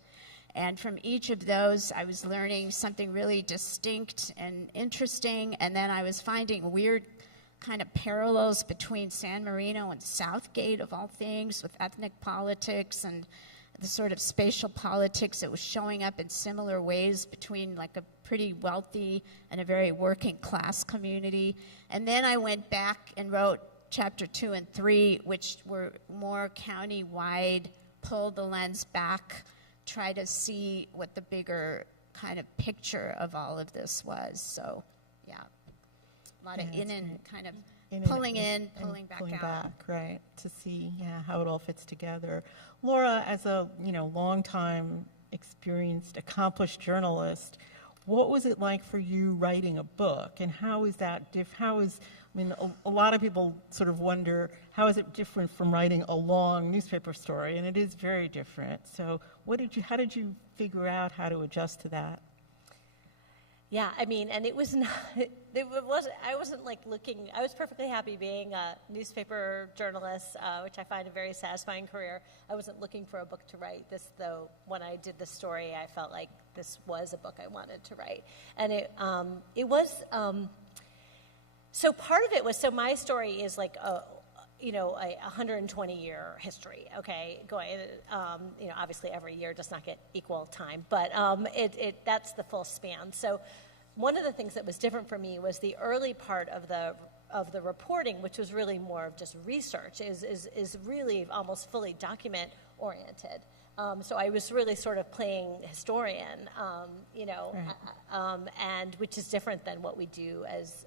And from each of those, I was learning something really distinct and interesting. And then I was finding weird kind of parallels between San Marino and Southgate, of all things, with ethnic politics and the sort of spatial politics that was showing up in similar ways between like a pretty wealthy and a very working class community. And then I went back and wrote chapter 2 and 3, which were more county-wide, pulled the lens back, try to see what the bigger kind of picture of all of this was. So, yeah, a lot of pulling back, right, to see how it all fits together. Laura, as a long-time experienced, accomplished journalist, what was it like for you writing a book, and how is that a lot of people sort of wonder, how is it different from writing a long newspaper story? And it is very different. So how did you figure out how to adjust to that? Yeah, and it was not, I wasn't like looking, I was perfectly happy being a newspaper journalist, which I find a very satisfying career. I wasn't looking for a book to write. This, though, when I did the story, I felt like this was a book I wanted to write. And it was, so part of it was, so my story is like a 120-year history, okay, going, obviously every year does not get equal time, but that's the full span. So one of the things that was different for me was the early part of the reporting, which was really more of just research, is really almost fully document oriented. So I was really sort of playing historian, and which is different than what we do as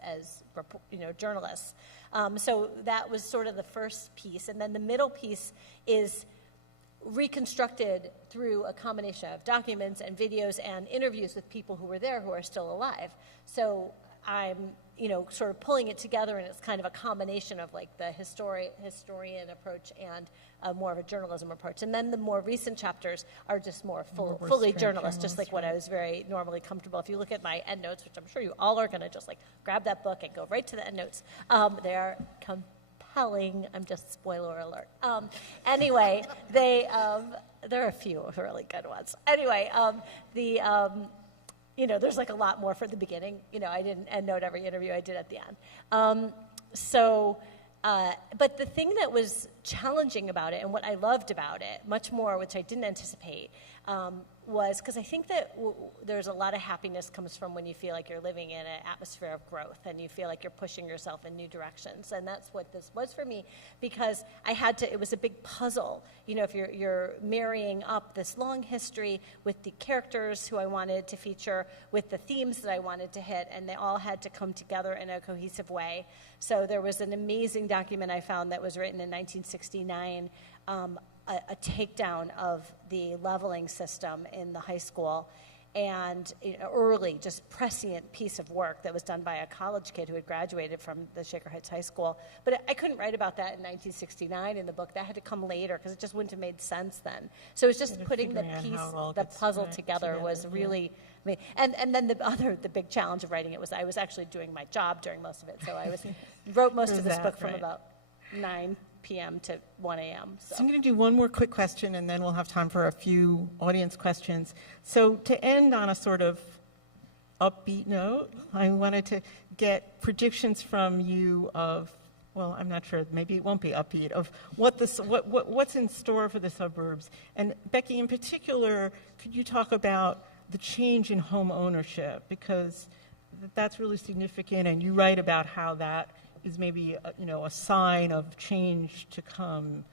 journalists. So that was sort of the first piece. And then the middle piece is reconstructed through a combination of documents and videos and interviews with people who were there who are still alive. So I'm, sort of pulling it together, and it's kind of a combination of like the historian approach and more of a journalism approach. And then the more recent chapters are just more fully journalist, just like what I was very normally comfortable. If you look at my endnotes, which I'm sure you all are going to just like grab that book and go right to the endnotes, they are compelling. I'm just spoiler alert. Anyway, there are a few really good ones. Anyway, there's like a lot more for the beginning. I didn't endnote every interview I did at the end. But the thing that was challenging about it, and what I loved about it, much more, which I didn't anticipate, was because I think that there's a lot of happiness comes from when you feel like you're living in an atmosphere of growth and you feel like you're pushing yourself in new directions. And that's what this was for me, because it was a big puzzle. If you're marrying up this long history with the characters who I wanted to feature, with the themes that I wanted to hit, and they all had to come together in a cohesive way. So there was an amazing document I found that was written in 1969, a takedown of the leveling system in the high school, and early, just prescient piece of work that was done by a college kid who had graduated from the Shaker Heights High School. But I couldn't write about that in 1969 in the book. That had to come later because it just wouldn't have made sense then. So it was just putting the puzzle together was really, and then the big challenge of writing it was I was actually doing my job during most of it. So I wrote most of this book from about 9 p.m. to 1 a.m. So I'm going to do one more quick question, and then we'll have time for a few audience questions. So to end on a sort of upbeat note, I wanted to get predictions from you of, well, I'm not sure, maybe it won't be upbeat, of what's in store for the suburbs. And Becky, in particular, could you talk about the change in home ownership? Because that's really significant, and you write about how that is maybe a sign of change to come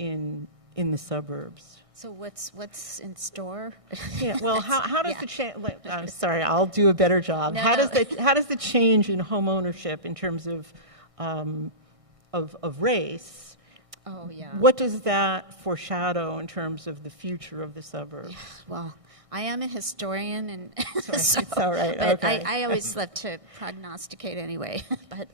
in the suburbs. So what's in store? Yeah. Well, how does the change? I'm sorry, I'll do a better job. No. How does the change in home ownership in terms of of race. Oh, yeah. What does that foreshadow in terms of the future of the suburbs? Well, I am a historian, and It's all right. But Okay. I always love to prognosticate anyway. But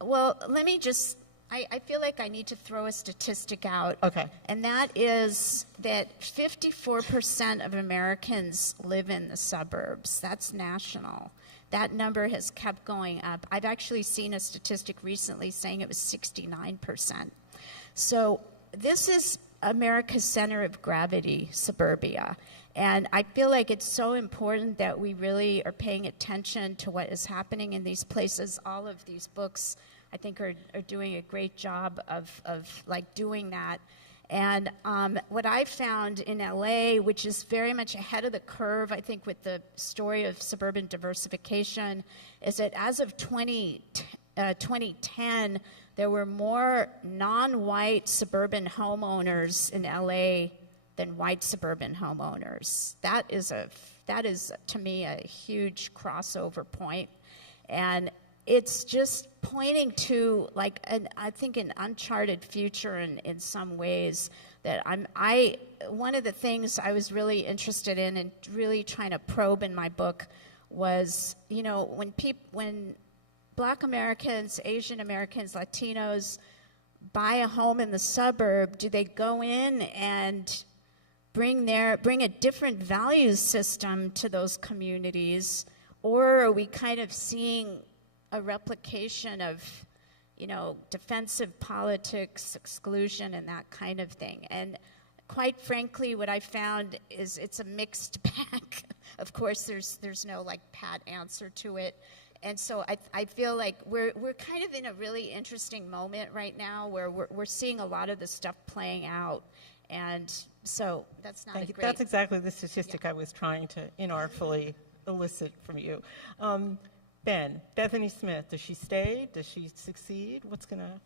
well, let me just. I feel like I need to throw a statistic out. Okay. And that is that 54% of Americans live in the suburbs. That's national. That number has kept going up. I've actually seen a statistic recently saying it was 69%. So this is America's center of gravity, suburbia. And I feel like it's so important that we really are paying attention to what is happening in these places. All of these books, I think, are doing a great job of like doing that. And what I found in LA, which is very much ahead of the curve, I think, with the story of suburban diversification, is that as of 2010, there were more non-white suburban homeowners in LA than white suburban homeowners. That is, to me, a huge crossover point. And it's just pointing to, like, I think an uncharted future in some ways that one of the things I was really interested in and really trying to probe in my book was, you know, when Black Americans, Asian Americans, Latinos buy a home in the suburb, do they go in and bring a different value system to those communities, or are we kind of seeing a replication of, you know, defensive politics, exclusion, and that kind of thing? And quite frankly, what I found is it's a mixed bag. Of course, there's no like pat answer to it. And so I feel like we're kind of in a really interesting moment right now where we're seeing a lot of the stuff playing out. And so that's not Thank you. great. That's exactly the statistic I was trying to inartfully elicit from you. Bethany Smith, does she stay? Does she succeed? What's going to...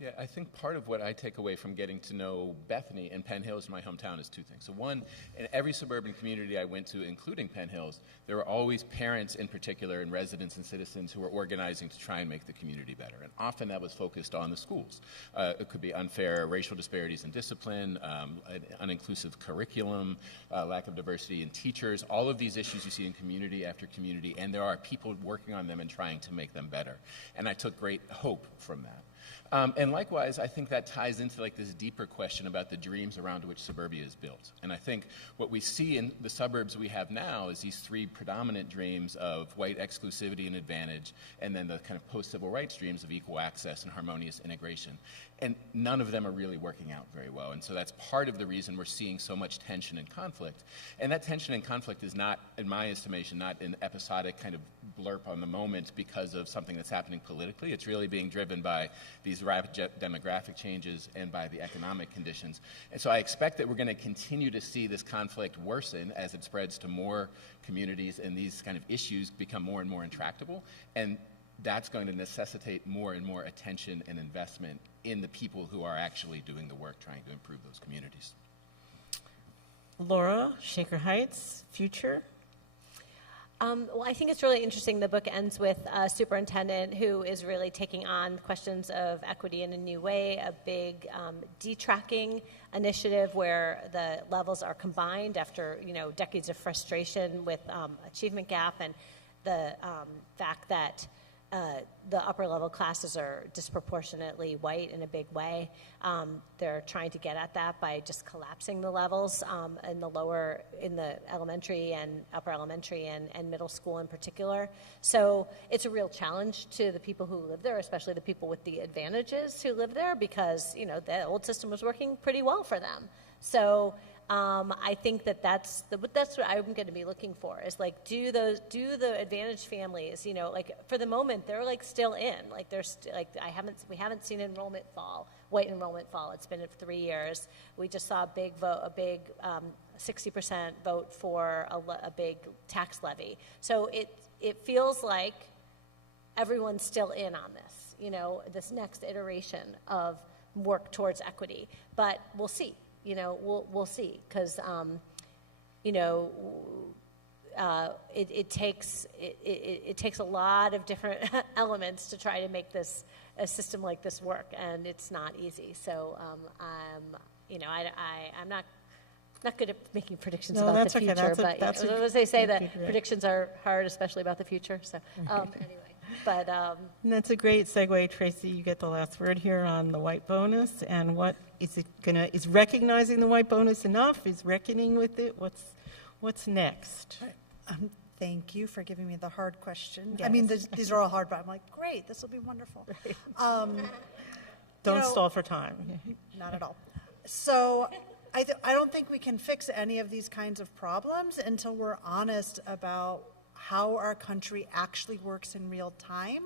Yeah, I think part of what I take away from getting to know Bethany and Penn Hills, my hometown, is two things. So one, in every suburban community I went to, including Penn Hills, there were always parents in particular and residents and citizens who were organizing to try and make the community better. And often that was focused on the schools. It could be unfair racial disparities in discipline, an uninclusive curriculum, lack of diversity in teachers, all of these issues you see in community after community, and there are people working on them and trying to make them better. And I took great hope from that. And likewise, I think that ties into like this deeper question about the dreams around which suburbia is built. And I think what we see in the suburbs we have now is these three predominant dreams of white exclusivity and advantage, and then the kind of post-civil rights dreams of equal access and harmonious integration. And none of them are really working out very well. And so that's part of the reason we're seeing so much tension and conflict. And that tension and conflict is not, in my estimation, not an episodic kind of blurb on the moment because of something that's happening politically. It's really being driven by these rapid demographic changes and by the economic conditions. And so I expect that we're going to continue to see this conflict worsen as it spreads to more communities and these kind of issues become more and more intractable. And that's going to necessitate more and more attention and investment in the people who are actually doing the work trying to improve those communities. Laura, Shaker Heights, future? Well, I think it's really interesting. The book ends with a superintendent who is really taking on questions of equity in a new way, a big detracking initiative where the levels are combined after, you know, decades of frustration with achievement gap and the fact that the upper level classes are disproportionately white in a big way. They're trying to get at that by just collapsing the levels in the elementary and upper elementary and middle school in particular. So it's a real challenge to the people who live there, especially the people with the advantages who live there, because, you know, the old system was working pretty well for them. So I think that's what I'm going to be looking for, is like, do the advantaged families, you know, like for the moment they're like still in, like there's like we haven't seen white enrollment fall. It's been 3 years. We just saw a big 60% vote for a big tax levy. So it feels like everyone's still in on this, you know, this next iteration of work towards equity. But we'll see. You know, we'll see, because, you know, it takes a lot of different elements to try to make a system like this work, and it's not easy. So I'm not good at making predictions about the future, but as they say, that predictions are hard, especially about the future. So anyway. But and that's a great segue, Tracy. You get the last word here on the white bonus, and what is it gonna? Is recognizing the white bonus enough? Is reckoning with it? What's next? Thank you for giving me the hard question. Yes. I mean, these are all hard, but I'm like, great, this will be wonderful. Don't stall for time. Not at all. So I don't think we can fix any of these kinds of problems until we're honest about how our country actually works in real time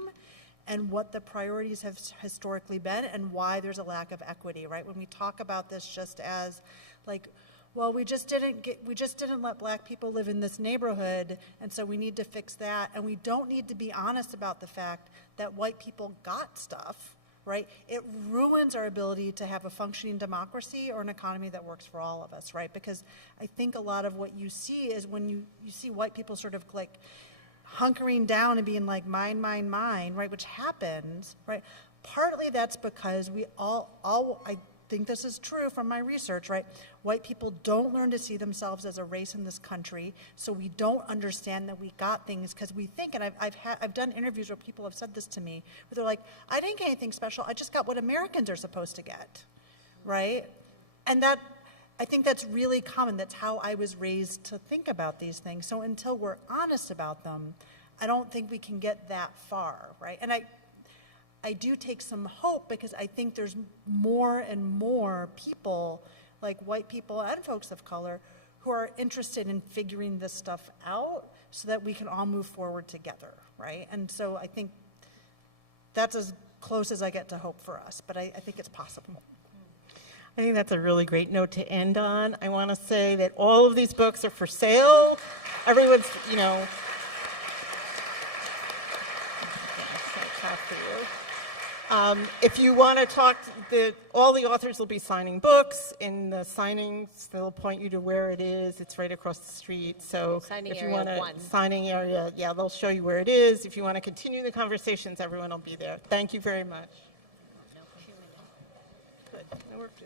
and what the priorities have historically been and why there's a lack of equity, right? When we talk about this just as like, well, we just didn't let black people live in this neighborhood, and so we need to fix that, and we don't need to be honest about the fact that white people got stuff, right? It ruins our ability to have a functioning democracy or an economy that works for all of us, right? Because I think a lot of what you see is when you see white people sort of like hunkering down and being like, mine, mine, mine, right? Which happens, right? Partly that's because we I think this is true from my research, right? White people don't learn to see themselves as a race in this country, so we don't understand that we got things because we think, and I've done interviews where people have said this to me, where they're like, I didn't get anything special, I just got what Americans are supposed to get, right? And that, I think that's really common. That's how I was raised to think about these things. So until we're honest about them, I don't think we can get that far, right? And I do take some hope because I think there's more and more people, like white people and folks of color, who are interested in figuring this stuff out so that we can all move forward together, right? And so I think that's as close as I get to hope for us, but I think it's possible. I think that's a really great note to end on. I want to say that all of these books are for sale. Everyone's, if you want to talk, all the authors will be signing books. In the signings, they'll point you to where it is. It's right across the street. So Signing if you area want to, 1. signing area, yeah, they'll show you where it is. If you want to continue the conversations, everyone will be there. Thank you very much. Good. It worked.